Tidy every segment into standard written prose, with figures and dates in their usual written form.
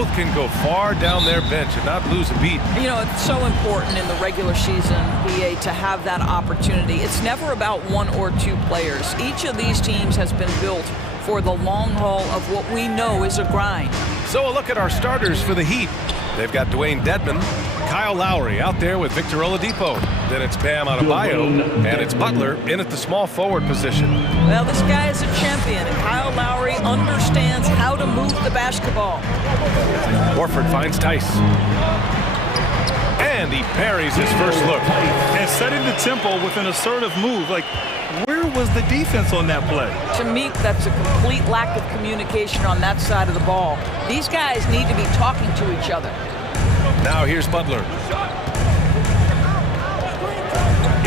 both can go far down their bench and not lose a beat. You know, it's so important in the regular season, BA, to have that opportunity. It's never about one or two players. Each of these teams has been built for the long haul of what we know is a grind. So a look at our starters for the Heat. They've got Dwayne Dedman, Kyle Lowry out there with Victor Oladipo. Then it's Bam Adebayo, and it's Butler in at the small forward position. Well, this guy is a champion, and Kyle Lowry understands how to move the basketball. Horford finds Tice. And he parries his first look. And setting the tempo with an assertive move. Like, where was the defense on that play? To me, that's a complete lack of communication on that side of the ball. These guys need to be talking to each other. Now here's Butler.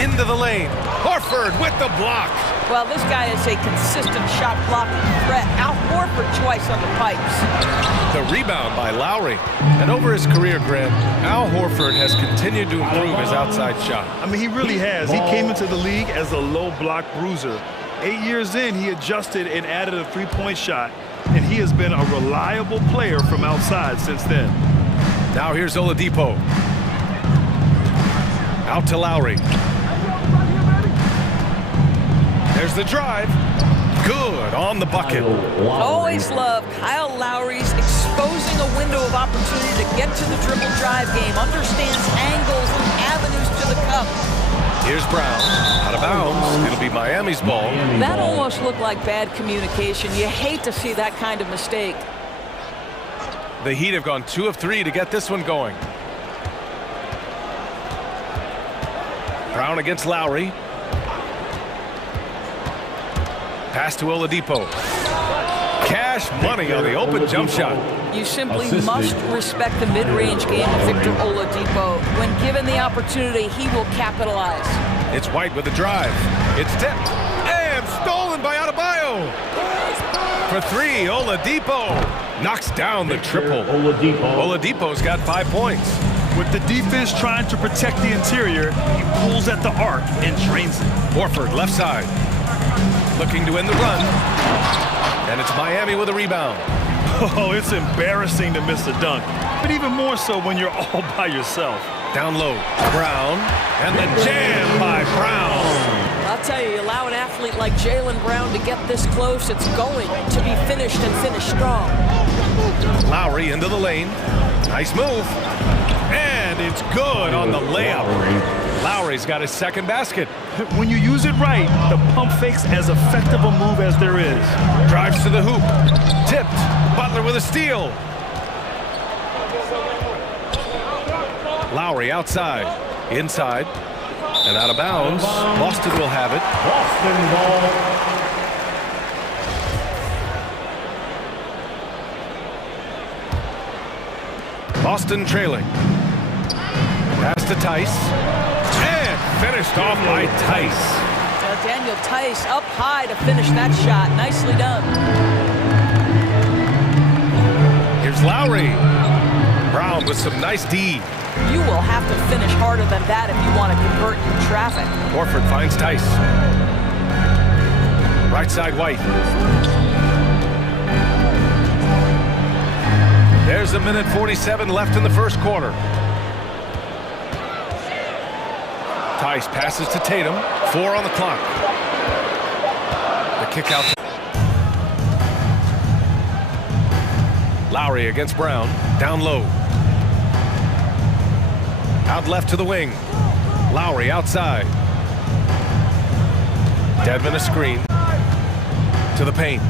Into the lane. Horford with the block. Well, this guy is a consistent shot blocking threat. Al Horford twice on the pipes. The rebound by Lowry. And over his career, Grant, Al Horford has continued to improve his outside shot. I mean, he really has. He came into the league as a low block bruiser. 8 years in, he adjusted and added a three-point shot. And he has been a reliable player from outside since then. Now here's Oladipo. Out to Lowry. There's the drive. Good on the bucket. Always love Kyle Lowry's exposing a window of opportunity to get to the dribble drive game. Understands angles and avenues to the cup. Here's Brown. Out of bounds. It'll be Miami's ball. That almost looked like bad communication. You hate to see that kind of mistake. The Heat have gone 2 of 3 to get this one going. Brown against Lowry. Pass to Oladipo. Cash money on the open jump shot. You simply must respect the mid-range game of Victor Oladipo. When given the opportunity, he will capitalize. It's White with the drive. It's tipped. And stolen by Adebayo. For 3, Oladipo knocks down the triple. Oladipo's got 5 points. With the defense trying to protect the interior, he pulls at the arc and drains it. Horford left side. Looking to end the run. And it's Miami with a rebound. Oh, it's embarrassing to miss a dunk. But even more so when you're all by yourself. Down low. Brown. And the jam by Brown. I'll tell you, you allow an athlete like Jaylen Brown to get this close, it's going to be finished and finished strong. Lowry into the lane. Nice move. And it's good on the layup. Lowry's got his second basket. When you use it right, the pump fake's as effective a move as there is. Drives to the hoop. Tipped. Butler with a steal. Lowry outside. Inside. And out of bounds. Boston will have it. Boston ball. Boston trailing. Pass to Tice. And finished off by Tice. Daniel Tice up high to finish that shot. Nicely done. Here's Lowry. Brown with some nice D. You will have to finish harder than that if you want to convert in traffic. Horford finds Tice. Right side White. There's a minute 47 left in the first quarter. Tice passes to Tatum. 4 on the clock. The kick out. Lowry against Brown. Down low. Out left to the wing. Lowry outside. Dedman a screen. To the paint.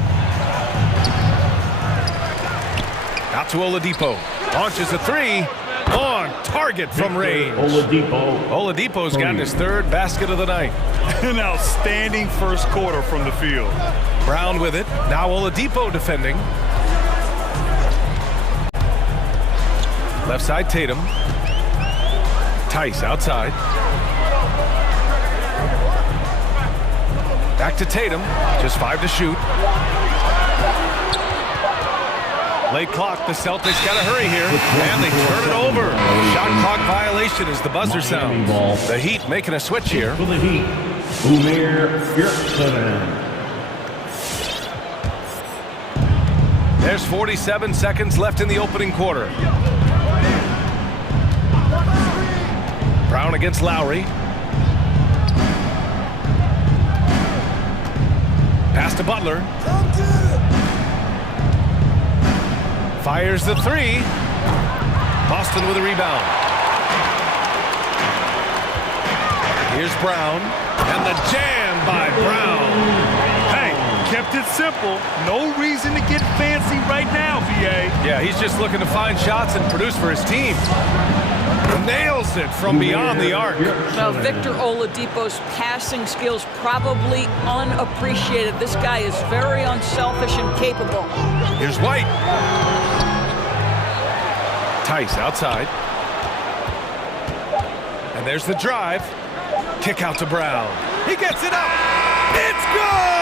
Out to Oladipo. Launches a 3. On target from range. Oladipo's gotten his 3rd basket of the night. An outstanding first quarter from the field. Brown with it. Now Oladipo defending. Left side Tatum. Tice outside. Back to Tatum. Just 5 to shoot. Late clock, the Celtics got to hurry here, and they turn it over. Shot clock violation as the buzzer sounds. The Heat making a switch here. For the Heat, Umir Bjorksonen. There's 47 seconds left in the opening quarter. Brown against Lowry. Pass to Butler. Fires the three. Boston with a rebound. Here's Brown. And the jam by Brown. Kept it simple. No reason to get fancy right now, VA. Yeah, he's just looking to find shots and produce for his team. Nails it from beyond the arc. Now, Victor Oladipo's passing skills probably unappreciated. This guy is very unselfish and capable. Here's White. Tice outside. And there's the drive. Kick out to Brown. He gets it up. It's good!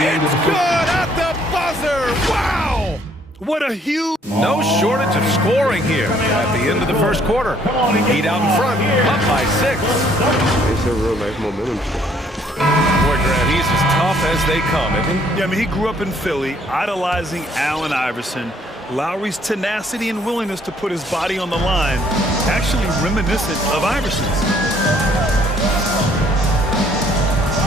It's good at the buzzer! Wow! What a huge... No shortage of scoring here at the end of the first quarter. Heat out in front, up by 6. It's a real nice momentum. Boy, Grant, he's as tough as they come, isn't he? Yeah, I mean, he grew up in Philly, idolizing Allen Iverson. Lowry's tenacity and willingness to put his body on the line, actually reminiscent of Iverson's.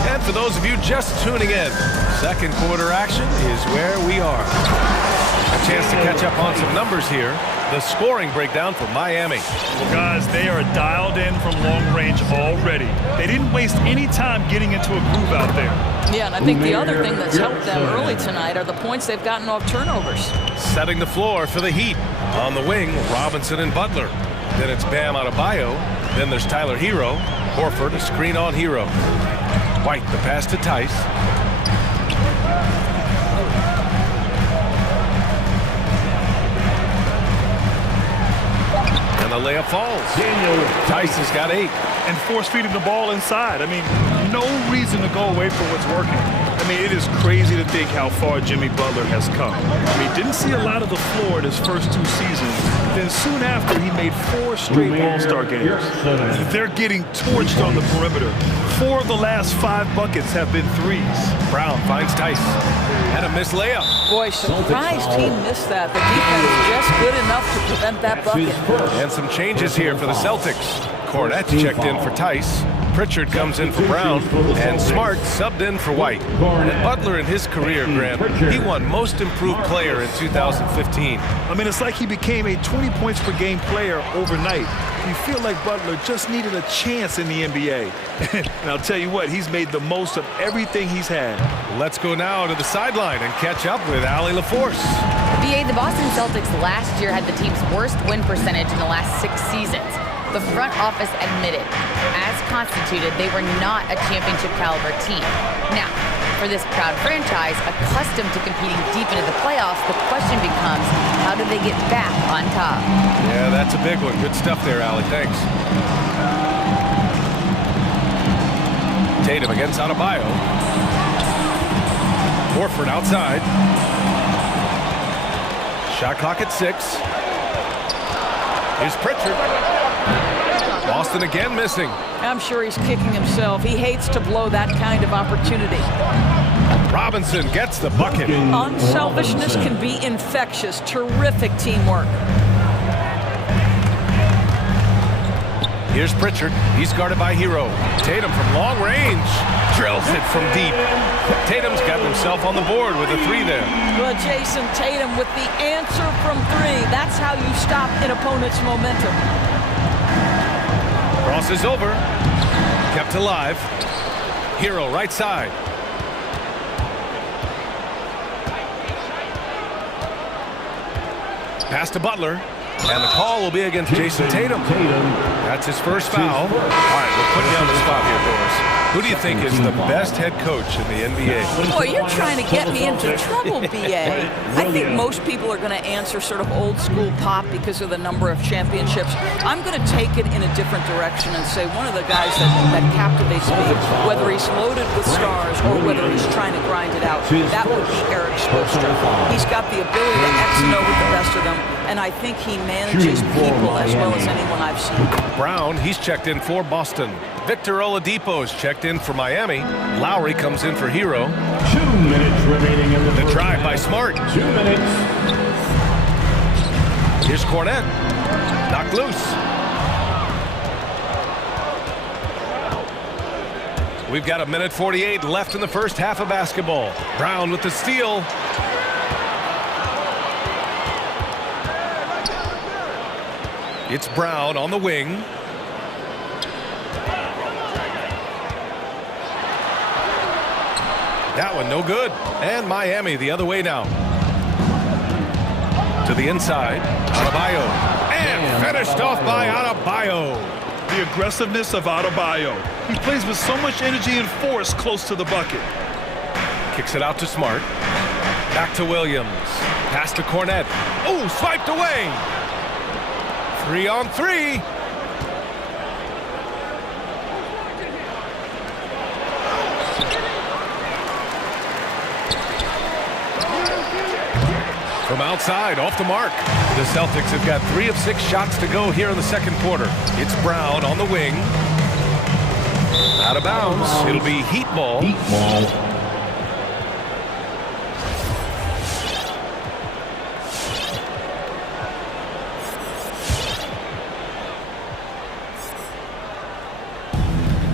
And for those of you just tuning in, second quarter action is where we are. A chance to catch up on some numbers here. The scoring breakdown for Miami. Well, guys, they are dialed in from long range already. They didn't waste any time getting into a groove out there. Yeah, and I think the other thing that's helped them early tonight are the points they've gotten off turnovers. Setting the floor for the Heat. On the wing, Robinson and Butler. Then it's Bam Adebayo. Then there's Tyler Hero. Horford, a screen on Hero. White, the pass to Tice. And the layup falls. Tice has got 8. And force-feeding the ball inside. I mean, no reason to go away from what's working. I mean, it is crazy to think how far Jimmy Butler has come. I mean, didn't see a lot of the floor in his first 2 seasons. Then soon after, he made 4 straight All-Star games. They're getting torched on the perimeter. 4 of the last 5 buckets have been threes. Brown finds Tice. And a missed layup. Boy, surprised he missed that. The defense just good enough to prevent that bucket. And some changes here for the Celtics. Cornette checked in for Tice. Pritchard comes in for Brown, and Smart subbed in for White. And Butler in his career, Grant, he won Most Improved Player in 2015. I mean, it's like he became a 20 points per game player overnight. You feel like Butler just needed a chance in the NBA. And I'll tell you what, he's made the most of everything he's had. Let's go now to the sideline and catch up with Allie LaForce. BA, the Boston Celtics last year had the team's worst win percentage in the last 6 seasons. The front office admitted, as constituted, they were not a championship-caliber team. Now, for this proud franchise, accustomed to competing deep into the playoffs, the question becomes, how do they get back on top? Yeah, that's a big one. Good stuff there, Allie. Thanks. Tatum against Adebayo. Horford outside. Shot clock at 6. Here's Pritchard. Boston again missing. I'm sure he's kicking himself. He hates to blow that kind of opportunity. Robinson gets the bucket. Unselfishness can be infectious. Terrific teamwork. Here's Pritchard. He's guarded by Hero. Tatum from long range. Drills it from deep. Tatum's got himself on the board with a 3 there. Well, Jason Tatum with the answer from 3. That's how you stop an opponent's momentum. Cross is over. Kept alive. Hero right side. Pass to Butler. And the call will be against Jason Tatum. That's his first foul. All right, we'll put you on the spot here, Doris. Who do you think is the best head coach in the NBA? Boy, you're trying to get me into trouble, BA. I think most people are going to answer sort of old school Pop because of the number of championships. I'm going to take it in a different direction and say one of the guys that captivates me, whether he's loaded with stars or whether he's trying to grind it out, that would be Eric Spoelstra. He's got the ability to X and O with the best of them. And I think he manages people as well as anyone I've seen. Brown, he's checked in for Boston. Victor Oladipo's checked in for Miami. Lowry comes in for Hero. 2 minutes remaining in the The first drive half. by Smart. 2 minutes. Here's Cornette. Knocked loose. We've got 1:48 left in the first half of basketball. Brown with the steal. It's Brown on the wing. That one no good. And Miami the other way now. To the inside. Adebayo. And finished off by Adebayo. The aggressiveness of Adebayo. He plays with so much energy and force close to the bucket. Kicks it out to Smart. Back to Williams. Pass to Cornette. Oh, swiped away. 3 on 3. From outside, off the mark. The Celtics have got 3 of 6 shots to go here in the second quarter. It's Brown on the wing. Out of bounds. It'll be Heat ball. Heat ball.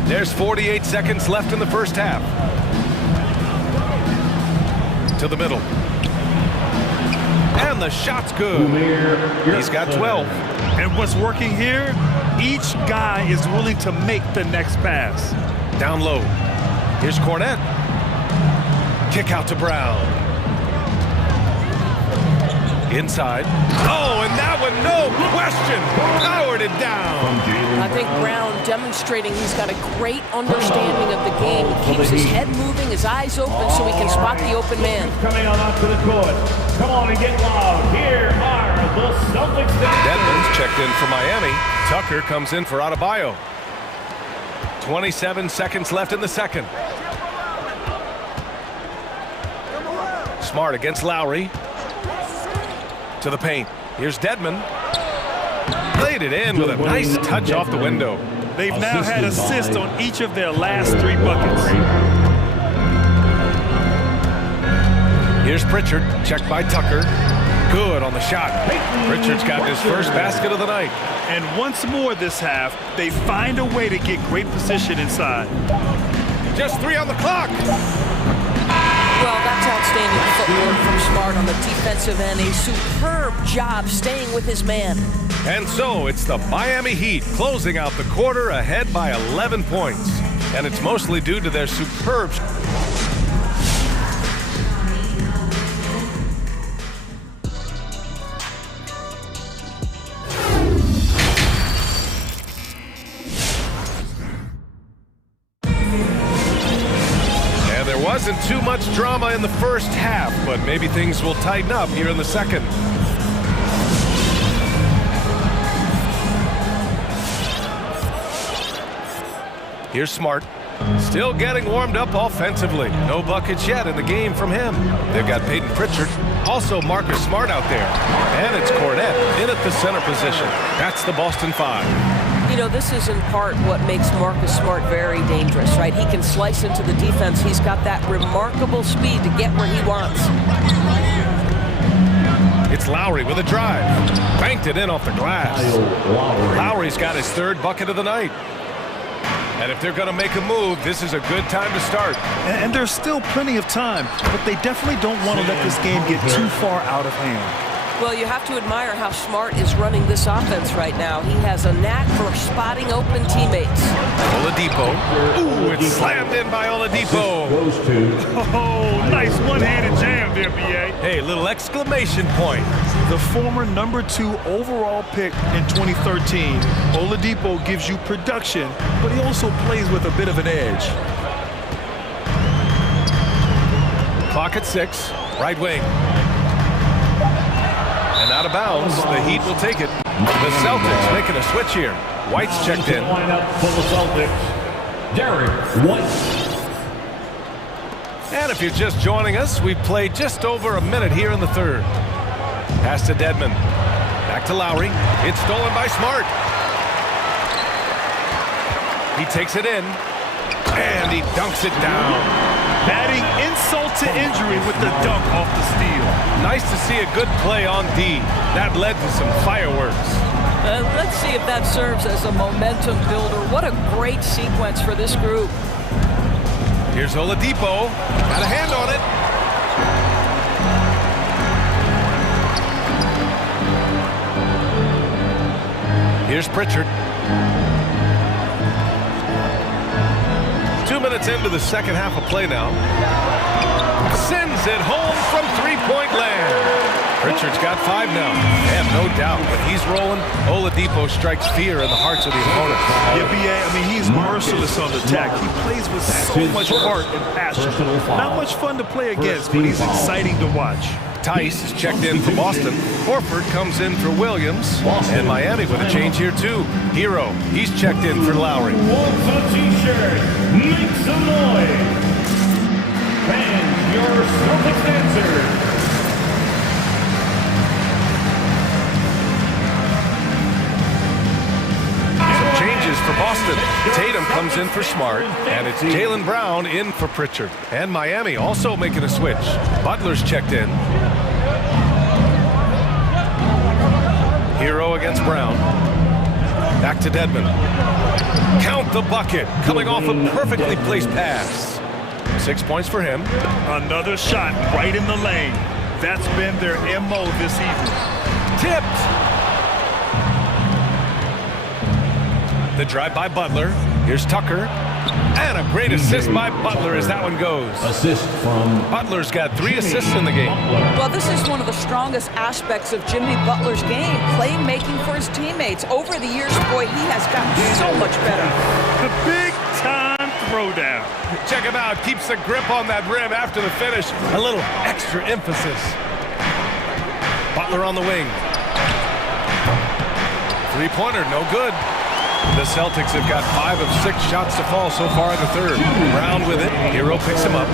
There's 48 seconds left in the first half. To the middle. And the shot's good. He's got 12. And what's working here? Each guy is willing to make the next pass. Down low. Here's Cornette. Kick out to Brown. Inside. Oh, and that one, no question. Powered it down. I think Brown demonstrating he's got a great understanding of the game. He keeps his head moving, his eyes open so he can spot the open man. Coming on up to the court. Come on and get loud. Here are the Celtics. Dedmon's checked in for Miami. Tucker comes in for Adebayo. 27 seconds left in the second. Smart against Lowry. To the paint. Here's Dedmon. Laid it in with a nice touch off the window. They've now had assists on each of their last 3 buckets. Here's Pritchard, checked by Tucker. Good on the shot. Pritchard's got his first basket of the night. And once more this half, they find a way to get great position inside. Just 3 on the clock. Well, that's outstanding footwork from Smart on the defensive end. A superb job staying with his man. And so it's the Miami Heat closing out the quarter ahead by 11 points. And it's mostly due to their superb... Wasn't too much drama in the first half, but maybe things will tighten up here in the second. Here's Smart. Still getting warmed up offensively. No buckets yet in the game from him. They've got Peyton Pritchard. Also Marcus Smart out there. And it's Cornette in at the center position. That's the Boston 5. You know, this is in part what makes Marcus Smart very dangerous, right? He can slice into the defense. He's got that remarkable speed to get where he wants. It's Lowry with a drive. Banked it in off the glass. Lowry's got his 3rd bucket of the night. And if they're going to make a move, this is a good time to start. And there's still plenty of time, but they definitely don't want to let this game get too far out of hand. Well, you have to admire how Smart is running this offense right now. He has a knack for spotting open teammates. Oladipo. Ooh, it's slammed in by Oladipo. Goes to. Oh, nice one-handed jam there, B.A. Hey, little exclamation point. The former #2 overall pick in 2013, Oladipo gives you production, but he also plays with a bit of an edge. Clock at 6. Right wing. And out of bounds, the Heat will take it. The Celtics making a switch here. White's checked in. Lineup for the Celtics. Derek White. And if you're just joining us, we've played just over a minute here in the third. Pass to Dedmon. Back to Lowry. It's stolen by Smart. He takes it in, and he dunks it down. Adding insult to injury with the dunk off the steal. Nice to see a good play on D. That led to some fireworks. Let's see if that serves as a momentum builder. What a great sequence for this group. Here's Oladipo. Got a hand on it. Here's Pritchard. 2 minutes into the second half of play now. Sends it home from three-point land. Pritchard's got 5 now. And no doubt, when he's rolling, Oladipo strikes fear in the hearts of the opponent. Yeah, B.A., I mean, he's merciless on the attack. He plays with so much heart and passion. Not much fun to play against, but he's exciting to watch. Tice is checked in for Boston. Horford comes in for Williams. And Miami with a change here, too. Hero, he's checked in for Lowry. Wants a t-shirt, make some noise. And your Celtics answer. Changes for Boston. Tatum comes in for Smart, and it's Jaylen Brown in for Pritchard. And Miami also making a switch. Butler's checked in. Hero against Brown. Back to Dedmon. Count the bucket. Coming off a perfectly placed pass. 6 points for him. Another shot right in the lane. That's been their MO this evening. Tipped. The drive by Butler. Here's Tucker. And a great assist by Butler as that one goes. Assist from Butler's got 3 assists in the game. Well, this is one of the strongest aspects of Jimmy Butler's game, playmaking for his teammates. Over the years, boy, he has gotten so much better. The big-time throwdown. Check him out. Keeps the grip on that rim after the finish. A little extra emphasis. Butler on the wing. Three-pointer, no good. The Celtics have got 5 of 6 shots to fall so far in the third. Brown with it. Hero picks him up. 2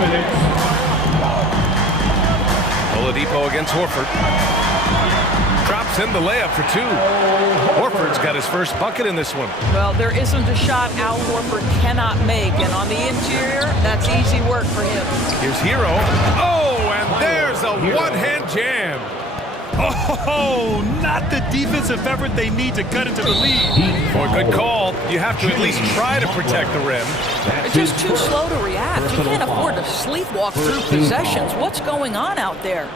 minutes. Oladipo against Horford. Drops in the layup for 2. Horford's got his first bucket in this one. Well, there isn't a shot Al Horford cannot make, and on the interior, that's easy work for him. Here's Hero. Oh, and there's a one-hand jam. Oh, not the defensive effort they need to cut into the lead. Boy, good call. You have to at least try to protect the rim. They're just too slow to react. You can't afford to sleepwalk through possessions. What's going on out there?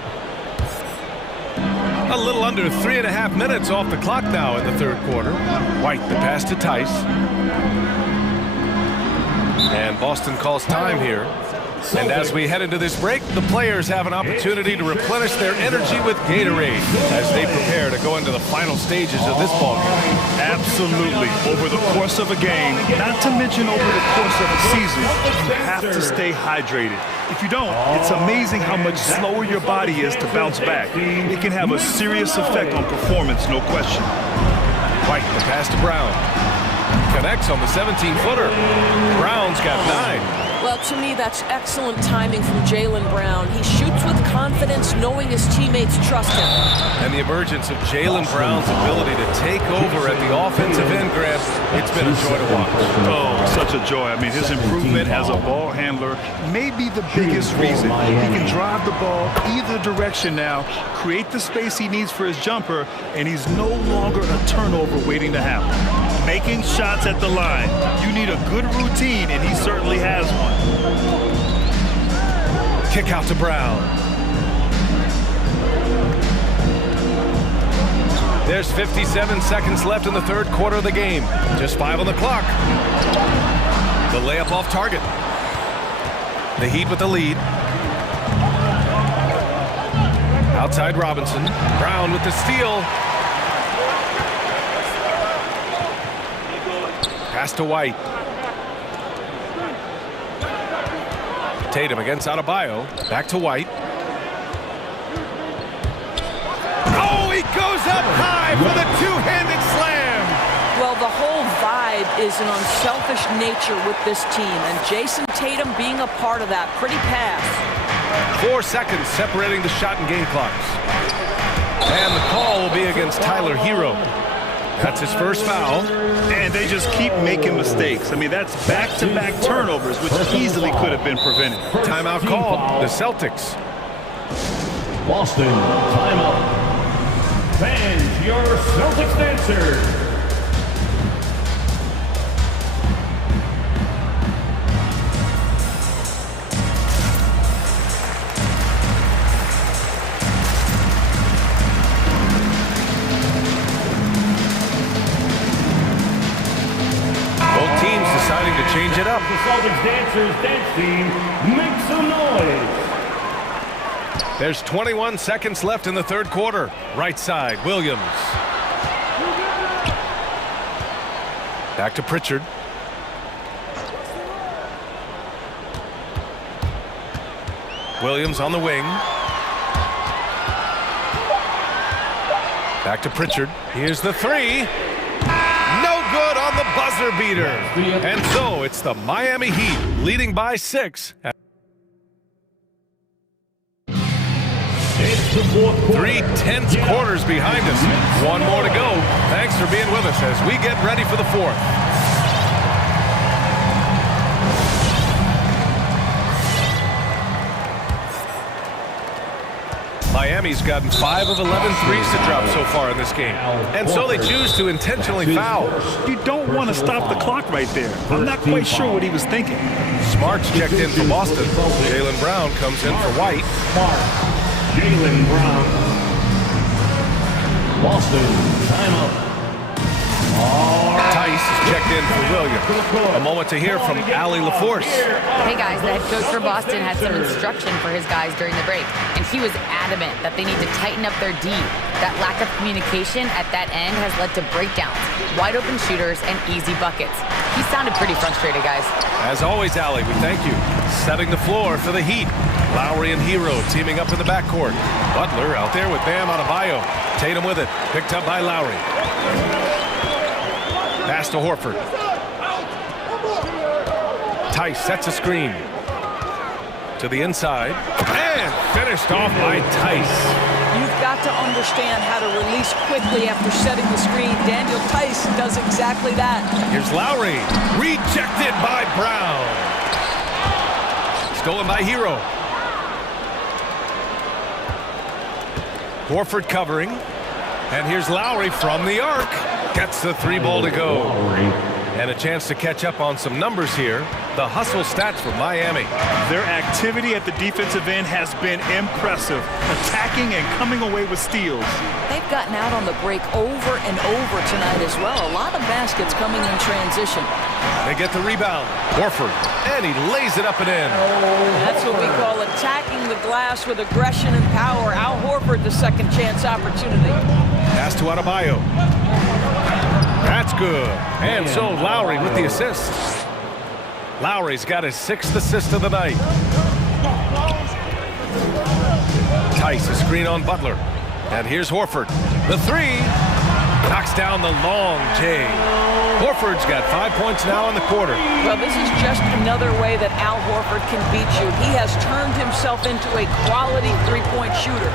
A little under 3.5 minutes off the clock now in the third quarter. White, the pass to Tice. And Boston calls time here. And as we head into this break, the players have an opportunity to replenish their energy with Gatorade as they prepare to go into the final stages of this ballgame. Absolutely. Over the course of a game, not to mention over the course of a season, you have to stay hydrated. If you don't, it's amazing how much slower your body is to bounce back. It can have a serious effect on performance, no question. White, the pass to Brown. Connects on the 17-footer. Brown's got 9. Well, to me, that's excellent timing from Jaylen Brown. He shoots with confidence, knowing his teammates trust him. And the emergence of Jaylen Brown's ability to take over at the offensive end, Grant, it's been a joy to watch. Oh, such a joy. I mean, his improvement as a ball handler may be the biggest reason. He can drive the ball either direction now, create the space he needs for his jumper, and he's no longer a turnover waiting to happen. Making shots at the line. You need a good routine, and he certainly has one. Kick out to Brown. There's 57 seconds left in the third quarter of the game. Just 5 on the clock. The layup off target. The Heat with the lead. Outside Robinson. Brown with the steal. Pass to White. Tatum against Adebayo. Back to White. Oh, he goes up high for the two-handed slam. Well, the whole vibe is an unselfish nature with this team, and Jason Tatum being a part of that. Pretty pass. 4 seconds separating the shot and game clocks. And the call will be against Tyler Hero. That's his first foul. And they just keep making mistakes. I mean, that's back-to-back turnovers, which easily could have been prevented. Timeout called. The Celtics. Boston, timeout. Fans, your Celtics dancers. Both teams deciding to change it up. The Celtics dancers dance team, make some noise. There's 21 seconds left in the third quarter. Right side, Williams. Back to Pritchard. Williams on the wing. Back to Pritchard. Here's the three. No good on the buzzer beater. And so it's the Miami Heat leading by 6. Three tense quarters behind us. One more to go. Thanks for being with us as we get ready for the fourth. Miami's gotten 5 of 11 threes to drop so far in this game. And so they choose to intentionally foul. You don't want to stop the clock right there. I'm not quite sure what he was thinking. Smart's checked in for Boston. Jaylen Brown comes in for White. Jaylen Brown. Boston, timeout. Tice is checked in for Williams. A moment to hear from Allie LaForce. Hey guys, the head coach for Boston had some instruction for his guys during the break, and he was adamant that they need to tighten up their D. That lack of communication at that end has led to breakdowns, wide open shooters, and easy buckets. He sounded pretty frustrated, guys. As always, Allie, we thank you. Setting the floor for the Heat. Lowry and Hero teaming up in the backcourt. Butler out there with Bam Adebayo. Tatum with it, picked up by Lowry. Pass to Horford. Tice sets a screen. To the inside. And finished off by Tice. You've got to understand how to release quickly after setting the screen. Daniel Tice does exactly that. Here's Lowry. Rejected by Brown. Stolen by Hero. Horford covering. And here's Lowry from the arc. Gets the three ball to go. And a chance to catch up on some numbers here. The hustle stats for Miami. Their activity at the defensive end has been impressive, attacking and coming away with steals. They've gotten out on the break over and over tonight as well. A lot of baskets coming in transition. They get the rebound. Horford, and he lays it up and in. That's what we call attacking the glass with aggression and power. Al Horford, the second chance opportunity. Pass to Adebayo. That's good. And so Lowry with the assist. Lowry's got his 6th assist of the night. Tice, a screen on Butler. And here's Horford. The three. Knocks down the long J. Horford's got 5 points now in the quarter. Well, this is just another way that Al Horford can beat you. He has turned himself into a quality three-point shooter.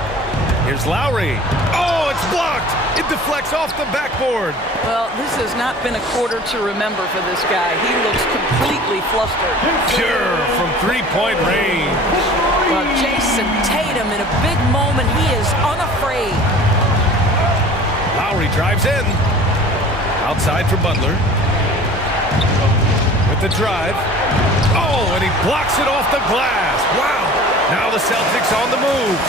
Here's Lowry. Oh, it's blocked. It deflects off the backboard. Well, this has not been a quarter to remember for this guy. He looks completely flustered. Pure from three-point range. Well, Jason Tatum in a big moment. He is unafraid. Lowry drives in. Outside for Butler. With the drive. Oh, and he blocks it off the glass. Wow. Now the Celtics on the move.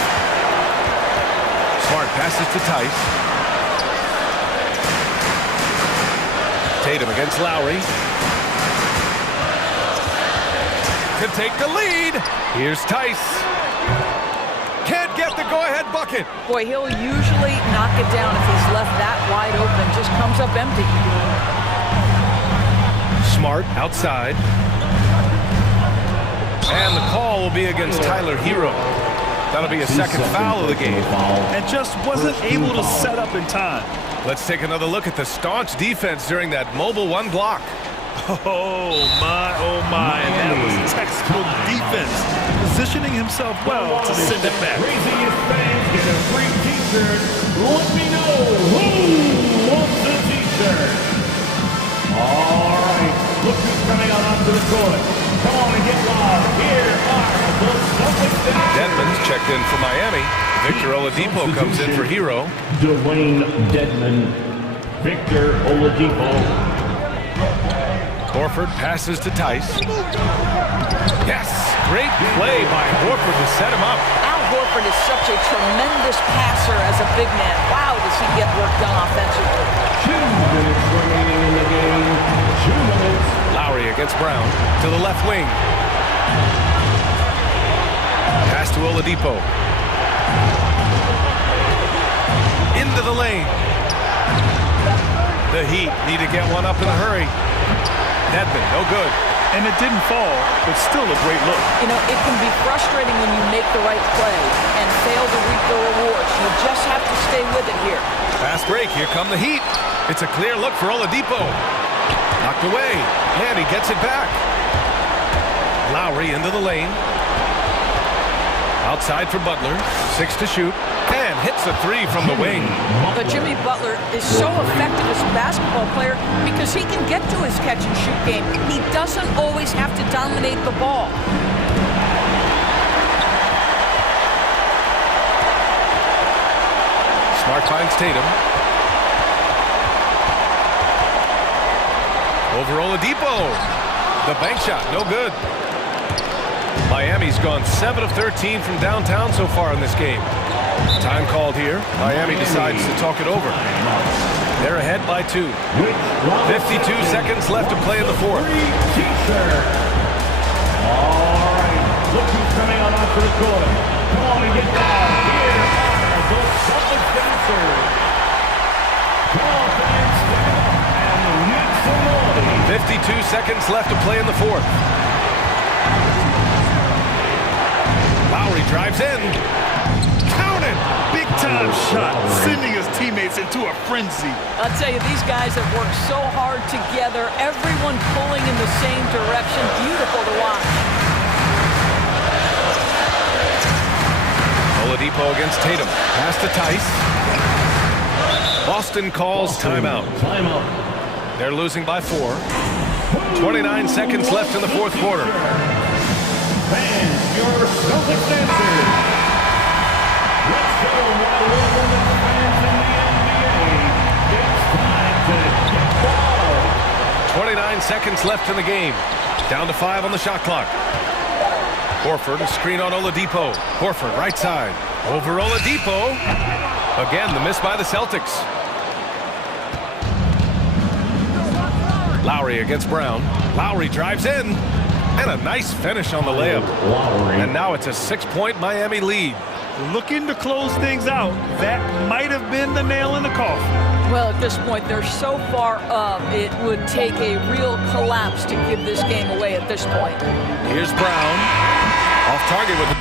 Smart passes to Tice. Tatum against Lowry. To take the lead. Here's Tice. Can't get the go-ahead bucket. Boy, he'll usually knock it down if he's left that wide open. Just comes up empty. Smart outside. And the call will be against Tyler Hero. That'll be a second foul of the game. And just wasn't able to set up in time. Let's take another look at the staunch defense during that mobile one block. Oh my, and that was textbook defense. The positioning himself well to send it back. Craziest fans get a free t-shirt. Let me know who wants a t-shirt. All right, look who's coming out onto the court. Come on and get loud. Here are the Celtics. Dedmon's checked in for Miami. Victor Oladipo comes in for Hero. Dwayne Dedmon, Victor Oladipo. Horford passes to Tice. Yes! Great play by Horford to set him up. Al Horford is such a tremendous passer as a big man. Wow, does he get work done offensively. 2 minutes remaining in the game. 2 minutes. Lowry against Brown to the left wing. Pass to Oladipo. Into the lane. The Heat need to get one up in a hurry. Dedmon, no good. And it didn't fall, but still a great look. You know, it can be frustrating when you make the right play and fail to reap the rewards. You just have to stay with it here. Fast break, here come the Heat. It's a clear look for Oladipo. Knocked away, and he gets it back. Lowry into the lane. Outside for Butler, 6 to shoot, and hits a 3 from the wing. But Jimmy Butler is so effective as a basketball player because he can get to his catch-and-shoot game. He doesn't always have to dominate the ball. Smart finds Tatum. Over Oladipo. The bank shot, no good. Miami's gone 7 of 13 from downtown so far in this game. Time called here. Miami decides to talk it over. They're ahead by 2. 52 seconds left to play in the fourth. T-shirt. All right, look who's coming out onto the court. Come on and get down. Here are the Celtics dancers. Come on, fans, stand up and make some noise. 52 seconds left to play in the fourth. Lowry drives in. Counted! Big time shot, sending his teammates into a frenzy. I'll tell you, these guys have worked so hard together, everyone pulling in the same direction. Beautiful to watch. Oladipo against Tatum. Pass to Tice. Boston calls timeout. Timeout. They're losing by 4. 29 seconds left in the fourth quarter. Fans, your Celtics dancers. Let's show them why we're one of the fans in the NBA. It's time to get wild. 29 seconds left in the game. Down to 5 on the shot clock. Horford, a screen on Oladipo. Horford, right side. Over Oladipo. Again, the miss by the Celtics. Lowry against Brown. Lowry drives in. And a nice finish on the layup. And now it's a 6-point Miami lead. Looking to close things out. That might have been the nail in the coffin. Well, at this point, they're so far up, it would take a real collapse to give this game away at this point. Here's Brown. Off target with the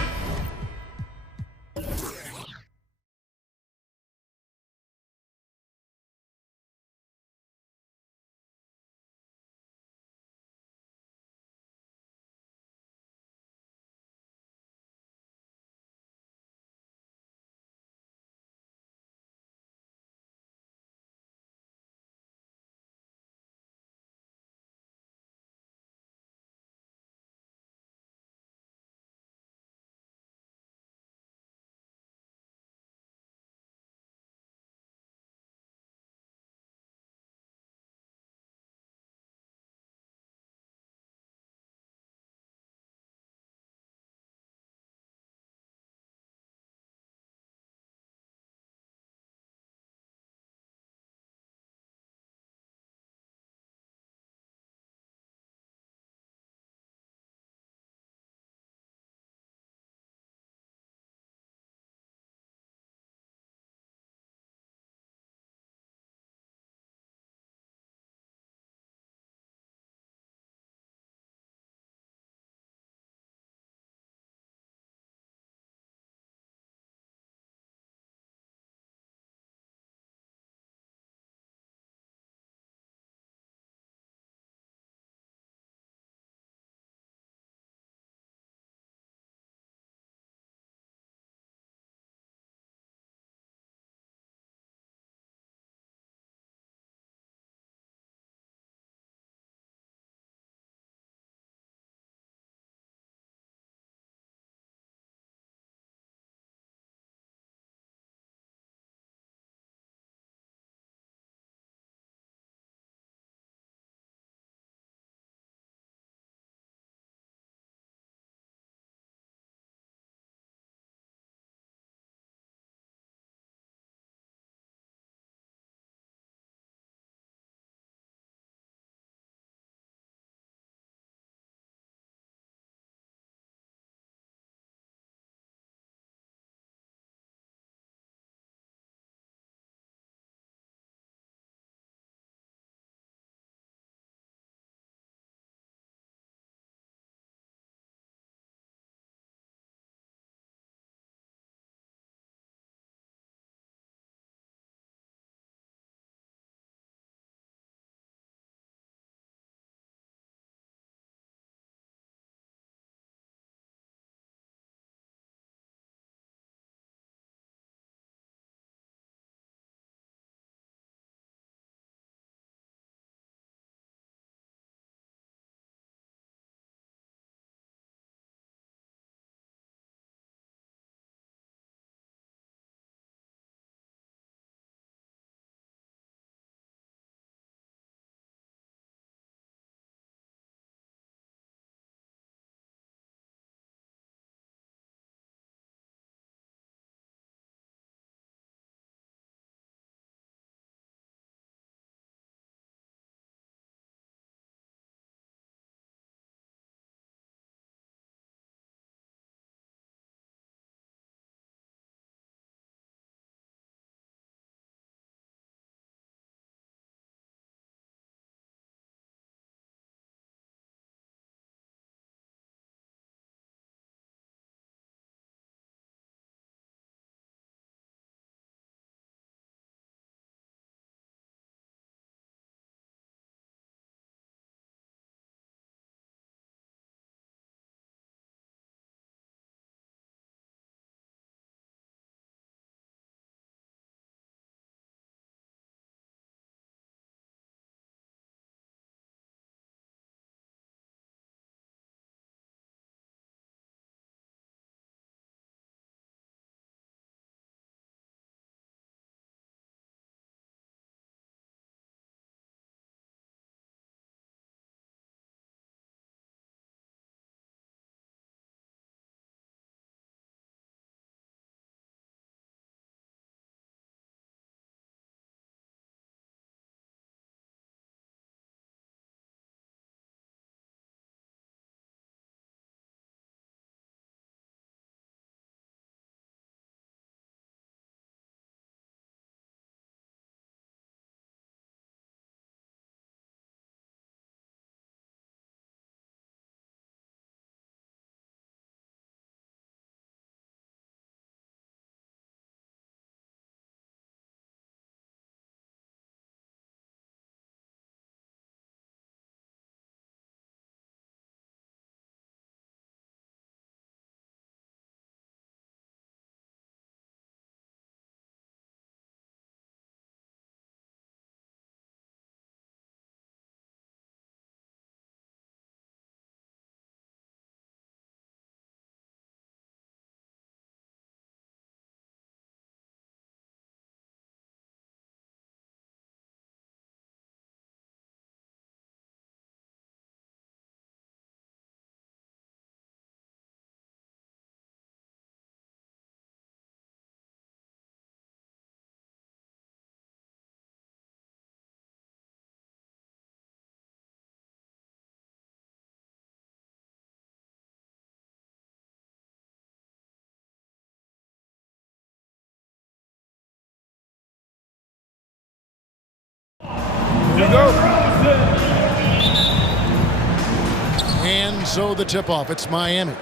And so the tip-off, it's Miami.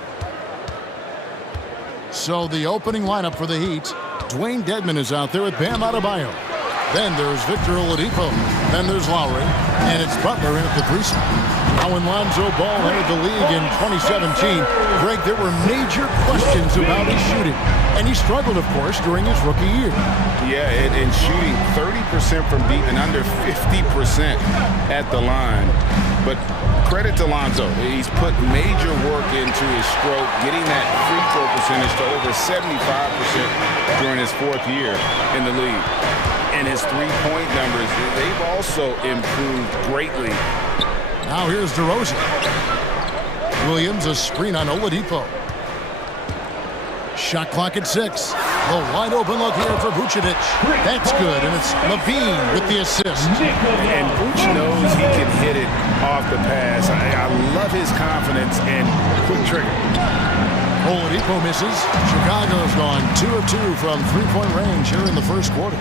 So the opening lineup for the Heat, Dwayne Dedmon is out there with Bam Adebayo. Then there's Victor Oladipo. Then there's Lowry. And it's Butler in at the 3 spot. Now when Lonzo Ball entered the league in 2017, Greg, there were major questions about his shooting. And he struggled, of course, during his rookie year. Yeah, and shooting 30% from deep and under 50% at the line. But credit to Lonzo. He's put major work into his stroke, getting that free throw percentage to over 75% during his 4th year in the league. And his three-point numbers, they've also improved greatly. Now here's DeRozan. Williams, a screen on Oladipo. Shot clock at 6. A wide open look here for Vucevic. That's good, and it's Levine with the assist. And Vuce knows he can hit it off the pass. I love his confidence and quick trigger. Oladipo misses. Chicago's gone 2 of 2 from three-point range here in the first quarter.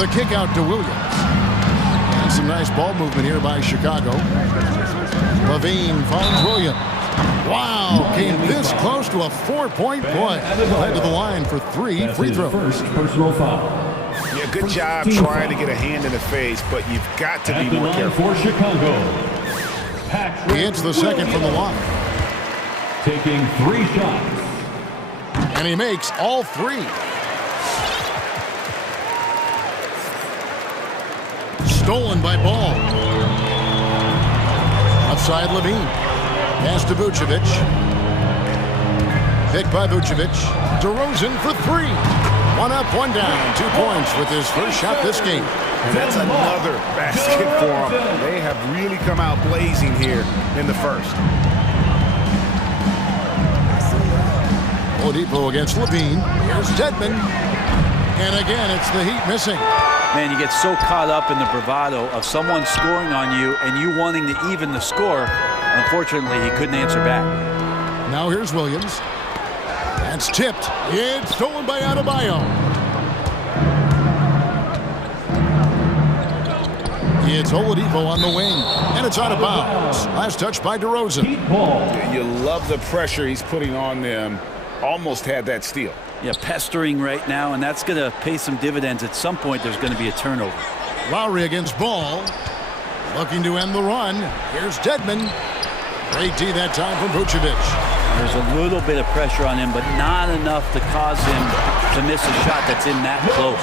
The kick out to Williams. And some nice ball movement here by Chicago. Levine finds Williams. Wow, came this close to a 4-point play. Led to the line for 3 free throws. First personal foul. Yeah, good job trying to get a hand in the face, but you've got to be more careful. For Chicago, He hits the second from the line. taking 3 shots. And he makes all 3. Stolen by Ball. Outside Levine. Pass to Vucevic. Picked by Vucevic. DeRozan for 3. 1 up, 1 down. 2 points with his first shot this game. And that's another basket for them. They have really come out blazing here in the first. Oladipo against Levine. Here's Dedmon. And again, it's the Heat missing. Man, you get so caught up in the bravado of someone scoring on you and you wanting to even the score. Unfortunately, he couldn't answer back. Now here's Williams. That's tipped. It's stolen by Adebayo. It's Oladipo on the wing. And it's out of bounds. Last touch by DeRozan. You love the pressure he's putting on them. Almost had that steal. Yeah, pestering right now, and that's going to pay some dividends. At some point, there's going to be a turnover. Lowry against Ball. Looking to end the run. Here's Dedmon. Great D that time from Vucevic. There's a little bit of pressure on him, but not enough to cause him to miss a shot that's in that close.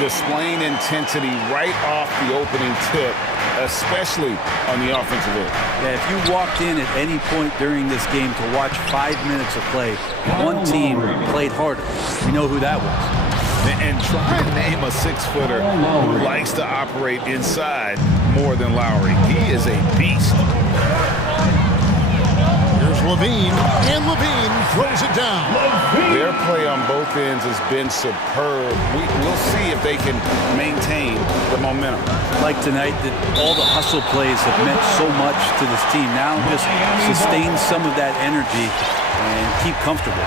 Displaying intensity right off the opening tip, especially on the offensive end. Yeah, if you walked in at any point during this game to watch 5 minutes of play, one team played harder. You know who that was. And try and name a 6-footer who likes to operate inside more than Lowry. He is a beast. Here's Levine, and Levine throws it down. Their play on both ends has been superb. We'll see if they can maintain the momentum. Like tonight, that all the hustle plays have meant so much to this team. Now just sustain some of that energy and keep comfortable.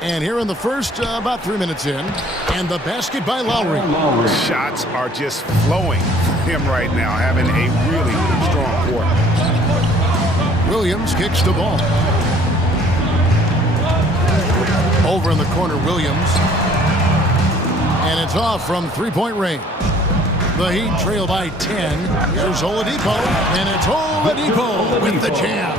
And here in the first, about 3 minutes in, and the basket by Lowry. Shots are just flowing for him right now, having a really strong quarter. Williams kicks the ball. Over in the corner, Williams. And it's off from three-point range. The Heat trail by 10. Here's Oladipo, and it's Oladipo with the jam.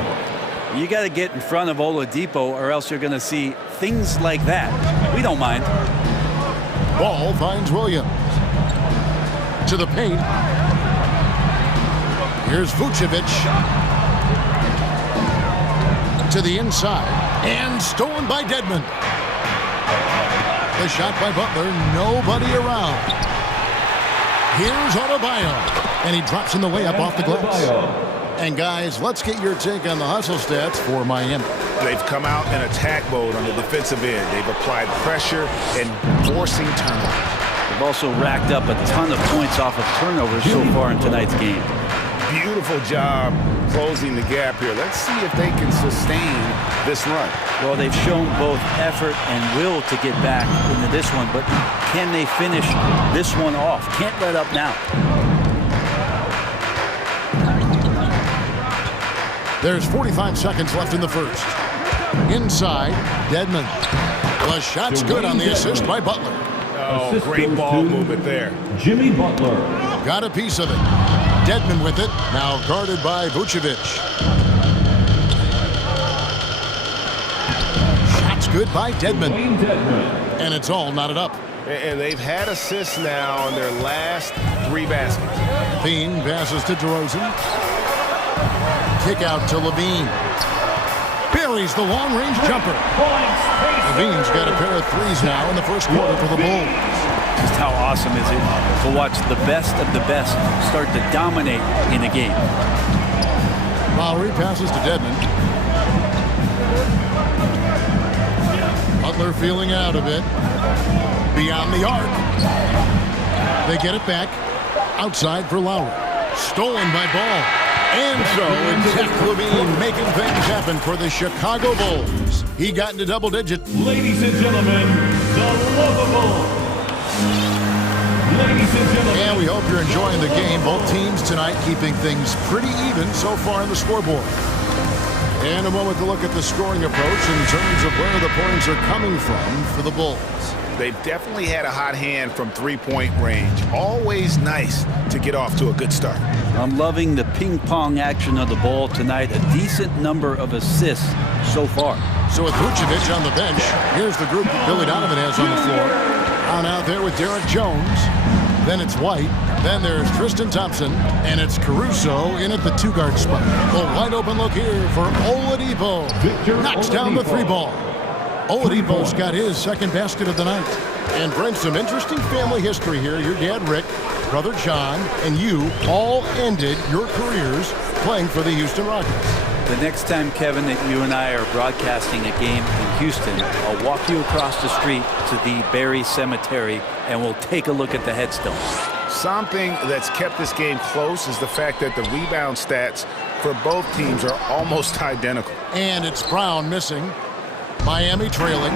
You got to get in front of Oladipo or else you're going to see things like that. We don't mind. Ball finds Williams. To the paint. Here's Vucevic. To the inside. And stolen by Dedmon. The shot by Butler. Nobody around. Here's Adebayo. And he drops in the layup off the glass. And guys, let's get your take on the hustle stats for Miami. They've come out in attack mode on the defensive end. They've applied pressure and forcing turnovers. They've also racked up a ton of points off of turnovers so far in tonight's game. Beautiful job closing the gap here. Let's see if they can sustain this run. Well, they've shown both effort and will to get back into this one, but can they finish this one off? Can't let up now. There's 45 seconds left in the first. Inside, Dedmon. The shot's good on the assist by Butler. Oh, great ball movement there. Jimmy Butler. Got a piece of it. Dedmon with it, now guarded by Vucevic. Shot's good by Dedmon. And it's all knotted up. And they've had assists now on their last 3 baskets. Bean passes to DeRozan. Kick out to Levine. Buries the long-range jumper. Levine's got a pair of threes now in the first quarter for the Bulls. Just how awesome is it to watch the best of the best start to dominate in a game. Lowry passes to Dedmon. Butler feeling out a bit. Beyond the arc. They get it back. Outside for Lowry. Stolen by Ball. And so it's Zach Levine making things happen for the Chicago Bulls. He got into double digits. Ladies and gentlemen, the lovable. Ladies and gentlemen. And we hope you're enjoying the game. Both teams tonight keeping things pretty even so far on the scoreboard. And a moment to look at the scoring approach in terms of where the points are coming from for the Bulls. They've definitely had a hot hand from three-point range. Always nice to get off to a good start. I'm loving the ping-pong action of the ball tonight. A decent number of assists so far. So with Vucevic on the bench, here's the group that Billy Donovan has on the floor. On out there with Derek Jones. Then it's White. Then there's Tristan Thompson. And it's Caruso in at the 2-guard spot. A wide open look here for Oladipo. Knocks down the 3-ball. Oladipo's got his second basket of the night. And brings some interesting family history here. Your dad, Rick, brother John, and you all ended your careers playing for the Houston Rockets. The next time, Kevin, that you and I are broadcasting a game in Houston, I'll walk you across the street to the Berry Cemetery, and we'll take a look at the headstone. Something that's kept this game close is the fact that the rebound stats for both teams are almost identical. And it's Brown missing. Miami trailing.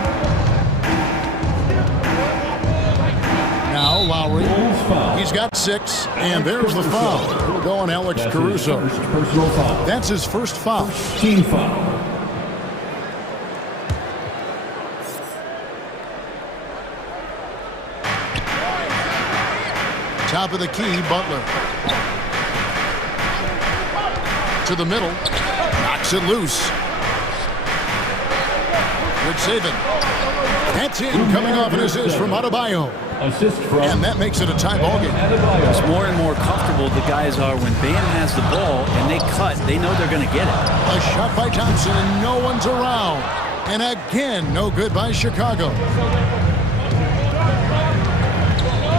Now Lowry. He's got 6, and there's the foul. It'll go on Alex Caruso. That's his first foul. Team foul. Top of the key, Butler. To the middle. Knocks it loose. Good saving. That's in, coming off an assist from Adebayo. Assist from. And that makes it a tie ball game. It's more and more comfortable the guys are when Bam has the ball and they cut. They know they're going to get it. A shot by Thompson, and no one's around. And again, no good by Chicago.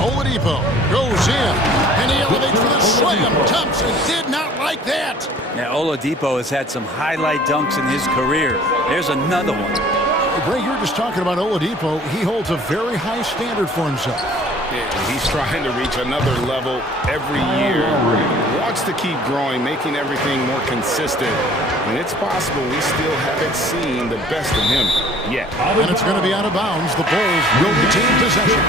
Oladipo goes in, and he elevates for the slam. Thompson did not like that. Now, Oladipo has had some highlight dunks in his career. There's another one. Greg, you're just talking about Oladipo. He holds a very high standard for himself. Yeah, he's trying to reach another level every year. Wants to keep growing, making everything more consistent. And it's possible we still haven't seen the best of him yet. And it's going to be out of bounds. The Bulls will retain possession.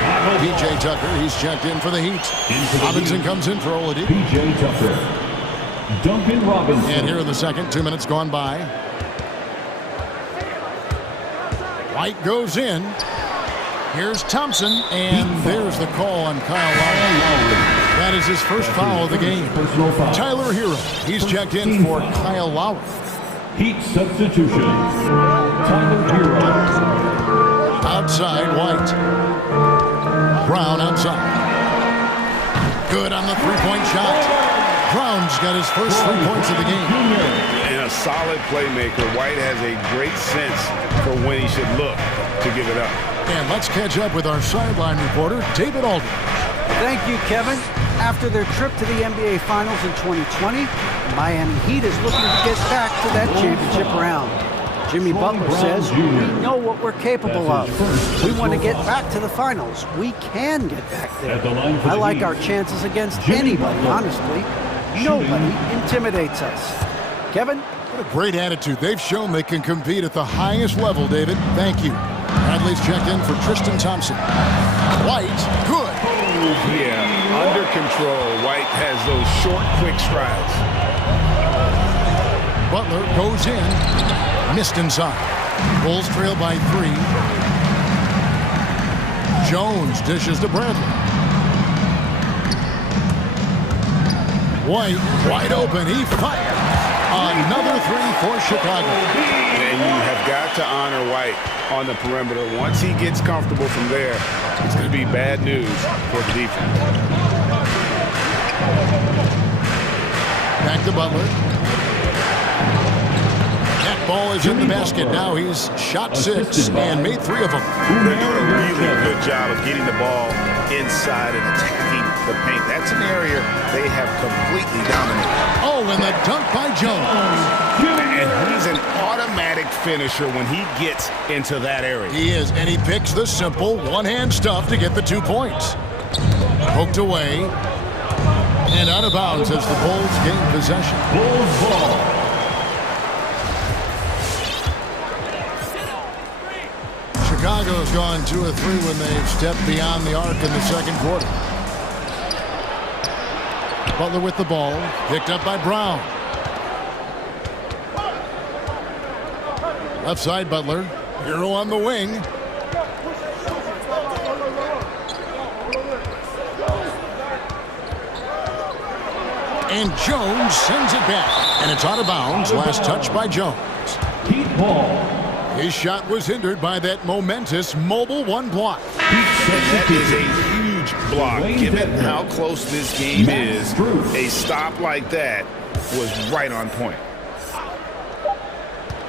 P.J. Tucker, he's checked in for the Heat. Robinson comes in for Oladipo. P.J. Tucker. Duncan Robinson. And here in the second, 2 minutes gone by. White goes in. Here's Thompson, and there's the call on Kyle Lowry. That is his first foul of the game. Tyler Hero, he's checked in for Kyle Lowry. Heat substitution. Tyler Hero. Outside, White. Brown outside. Good on the three-point shot. Brown's got his first 3 points of the game. And a solid playmaker. White has a great sense for when he should look to give it up. And let's catch up with our sideline reporter, David Aldridge. Thank you, Kevin. After their trip to the NBA Finals in 2020, the Miami Heat is looking to get back to that championship round. Jimmy Butler says, we know what we're capable of. We want to get back to the finals. We can get back there. I like our chances against anybody, honestly. Nobody intimidates us. Kevin? What a great attitude. They've shown they can compete at the highest level, David. Thank you. Bradley's checked in for Tristan Thompson. White, good. Yeah, under control. White has those short, quick strides. Butler goes in, missed inside. Bulls trail by 3. Jones dishes to Bradley. White, wide open, he fires. Another 3 for Chicago. And you have got to honor White on the perimeter. Once he gets comfortable from there, it's going to be bad news for the defense. Back to Butler. That ball is in the basket. Now he's shot 6 and made 3 of them. They're doing a really good job of getting the ball inside and attacking the paint. That's an area they have completely dominated. Oh, and the dunk by Jones. And he's an automatic finisher when he gets into that area. He is, and he picks the simple one-hand stuff to get the 2 points. Poked away and out of bounds as the Bulls gain possession. Bulls ball. Chicago's gone 2 of 3 when they've stepped beyond the arc in the second quarter. Butler with the ball, picked up by Brown. Left side Butler, Hero on the wing. And Jones sends it back, and it's out of bounds. Last touch by Jones. Heat ball. His shot was hindered by that momentous mobile 1 block. That is a huge block. Given how close this game is, a stop like that was right on point.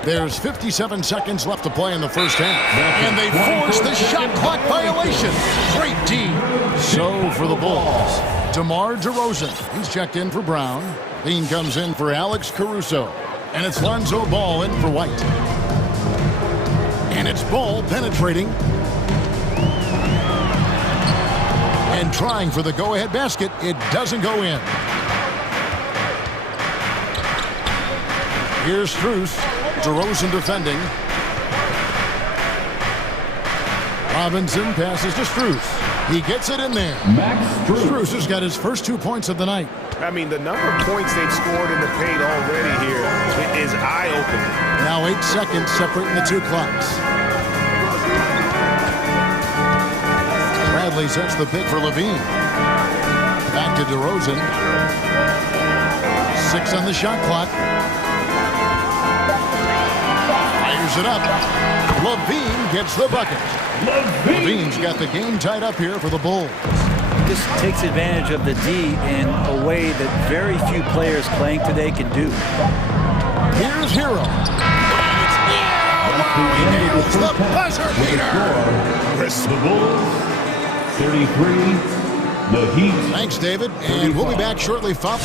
There's 57 seconds left to play in the first half. And they force the shot clock violation. Great D. So for the Bulls, DeMar DeRozan. He's checked in for Brown. Lean comes in for Alex Caruso. And it's Lonzo Ball in for White. And it's Ball penetrating. And trying for the go-ahead basket. It doesn't go in. Here's Strus. DeRozan defending. Robinson passes to Strus. He gets it in there. Strus has got his first 2 points of the night. I mean, the number of points they've scored in the paint already here is eye-opening. Now 8 seconds separating the 2 clocks. Bradley sets the pick for Levine. Back to DeRozan. 6 on the shot clock. Fires it up. Levine gets the bucket. Levine's got the game tied up here for the Bulls. This takes advantage of the D in a way that very few players playing today can do. Here's Hero. He nails the buzzer beater. The Bulls, 33. The Heat. Thanks, David. And we'll be back shortly, folks.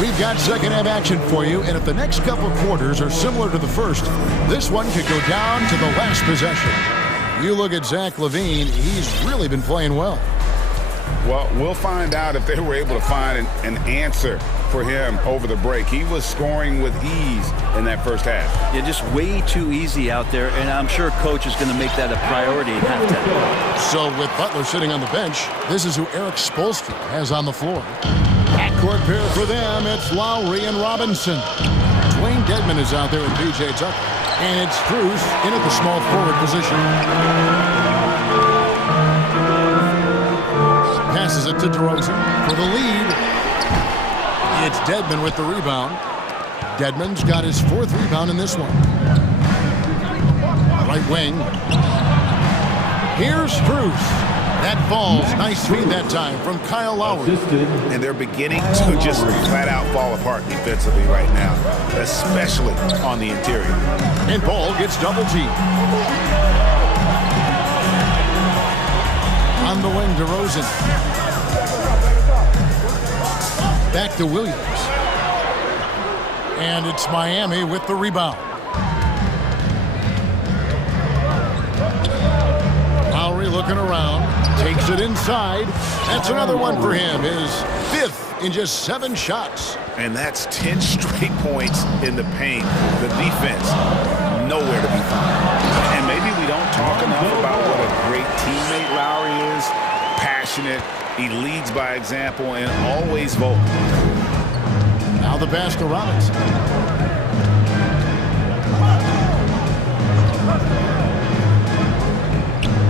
We've got second half action for you, and if the next couple of quarters are similar to the first, this one could go down to the last possession. You look at Zach LaVine, he's really been playing well. Well, we'll find out if they were able to find an answer for him over the break. He was scoring with ease in that first half. Yeah, just way too easy out there, and I'm sure coach is going to make that a priority at halftime. So with Butler sitting on the bench, this is who Eric Spoelstra has on the floor. Backcourt pair for them, it's Lowry and Robinson. Dwayne Dedmon is out there with P.J. Tucker. And it's Strus in at the small forward position. Passes it to DeRozan for the lead. It's Dedmon with the rebound. Dedmon's got his 4th rebound in this one. Right wing. Here's Strus. That falls. Nice read that time from Kyle Lowry. And they're beginning to just flat out fall apart defensively right now, especially on the interior. And Ball gets double teamed. On the wing, DeRozan. Back to Williams. And it's Miami with the rebound. Lowry looking around, takes it inside. That's another one for him, his 5th in just 7 shots. And that's 10 straight points in the paint. The defense, nowhere to be found. And maybe we don't talk enough about what a great teammate Lowry is. Passionate, he leads by example, and always vocal. Now the pass to Robinson.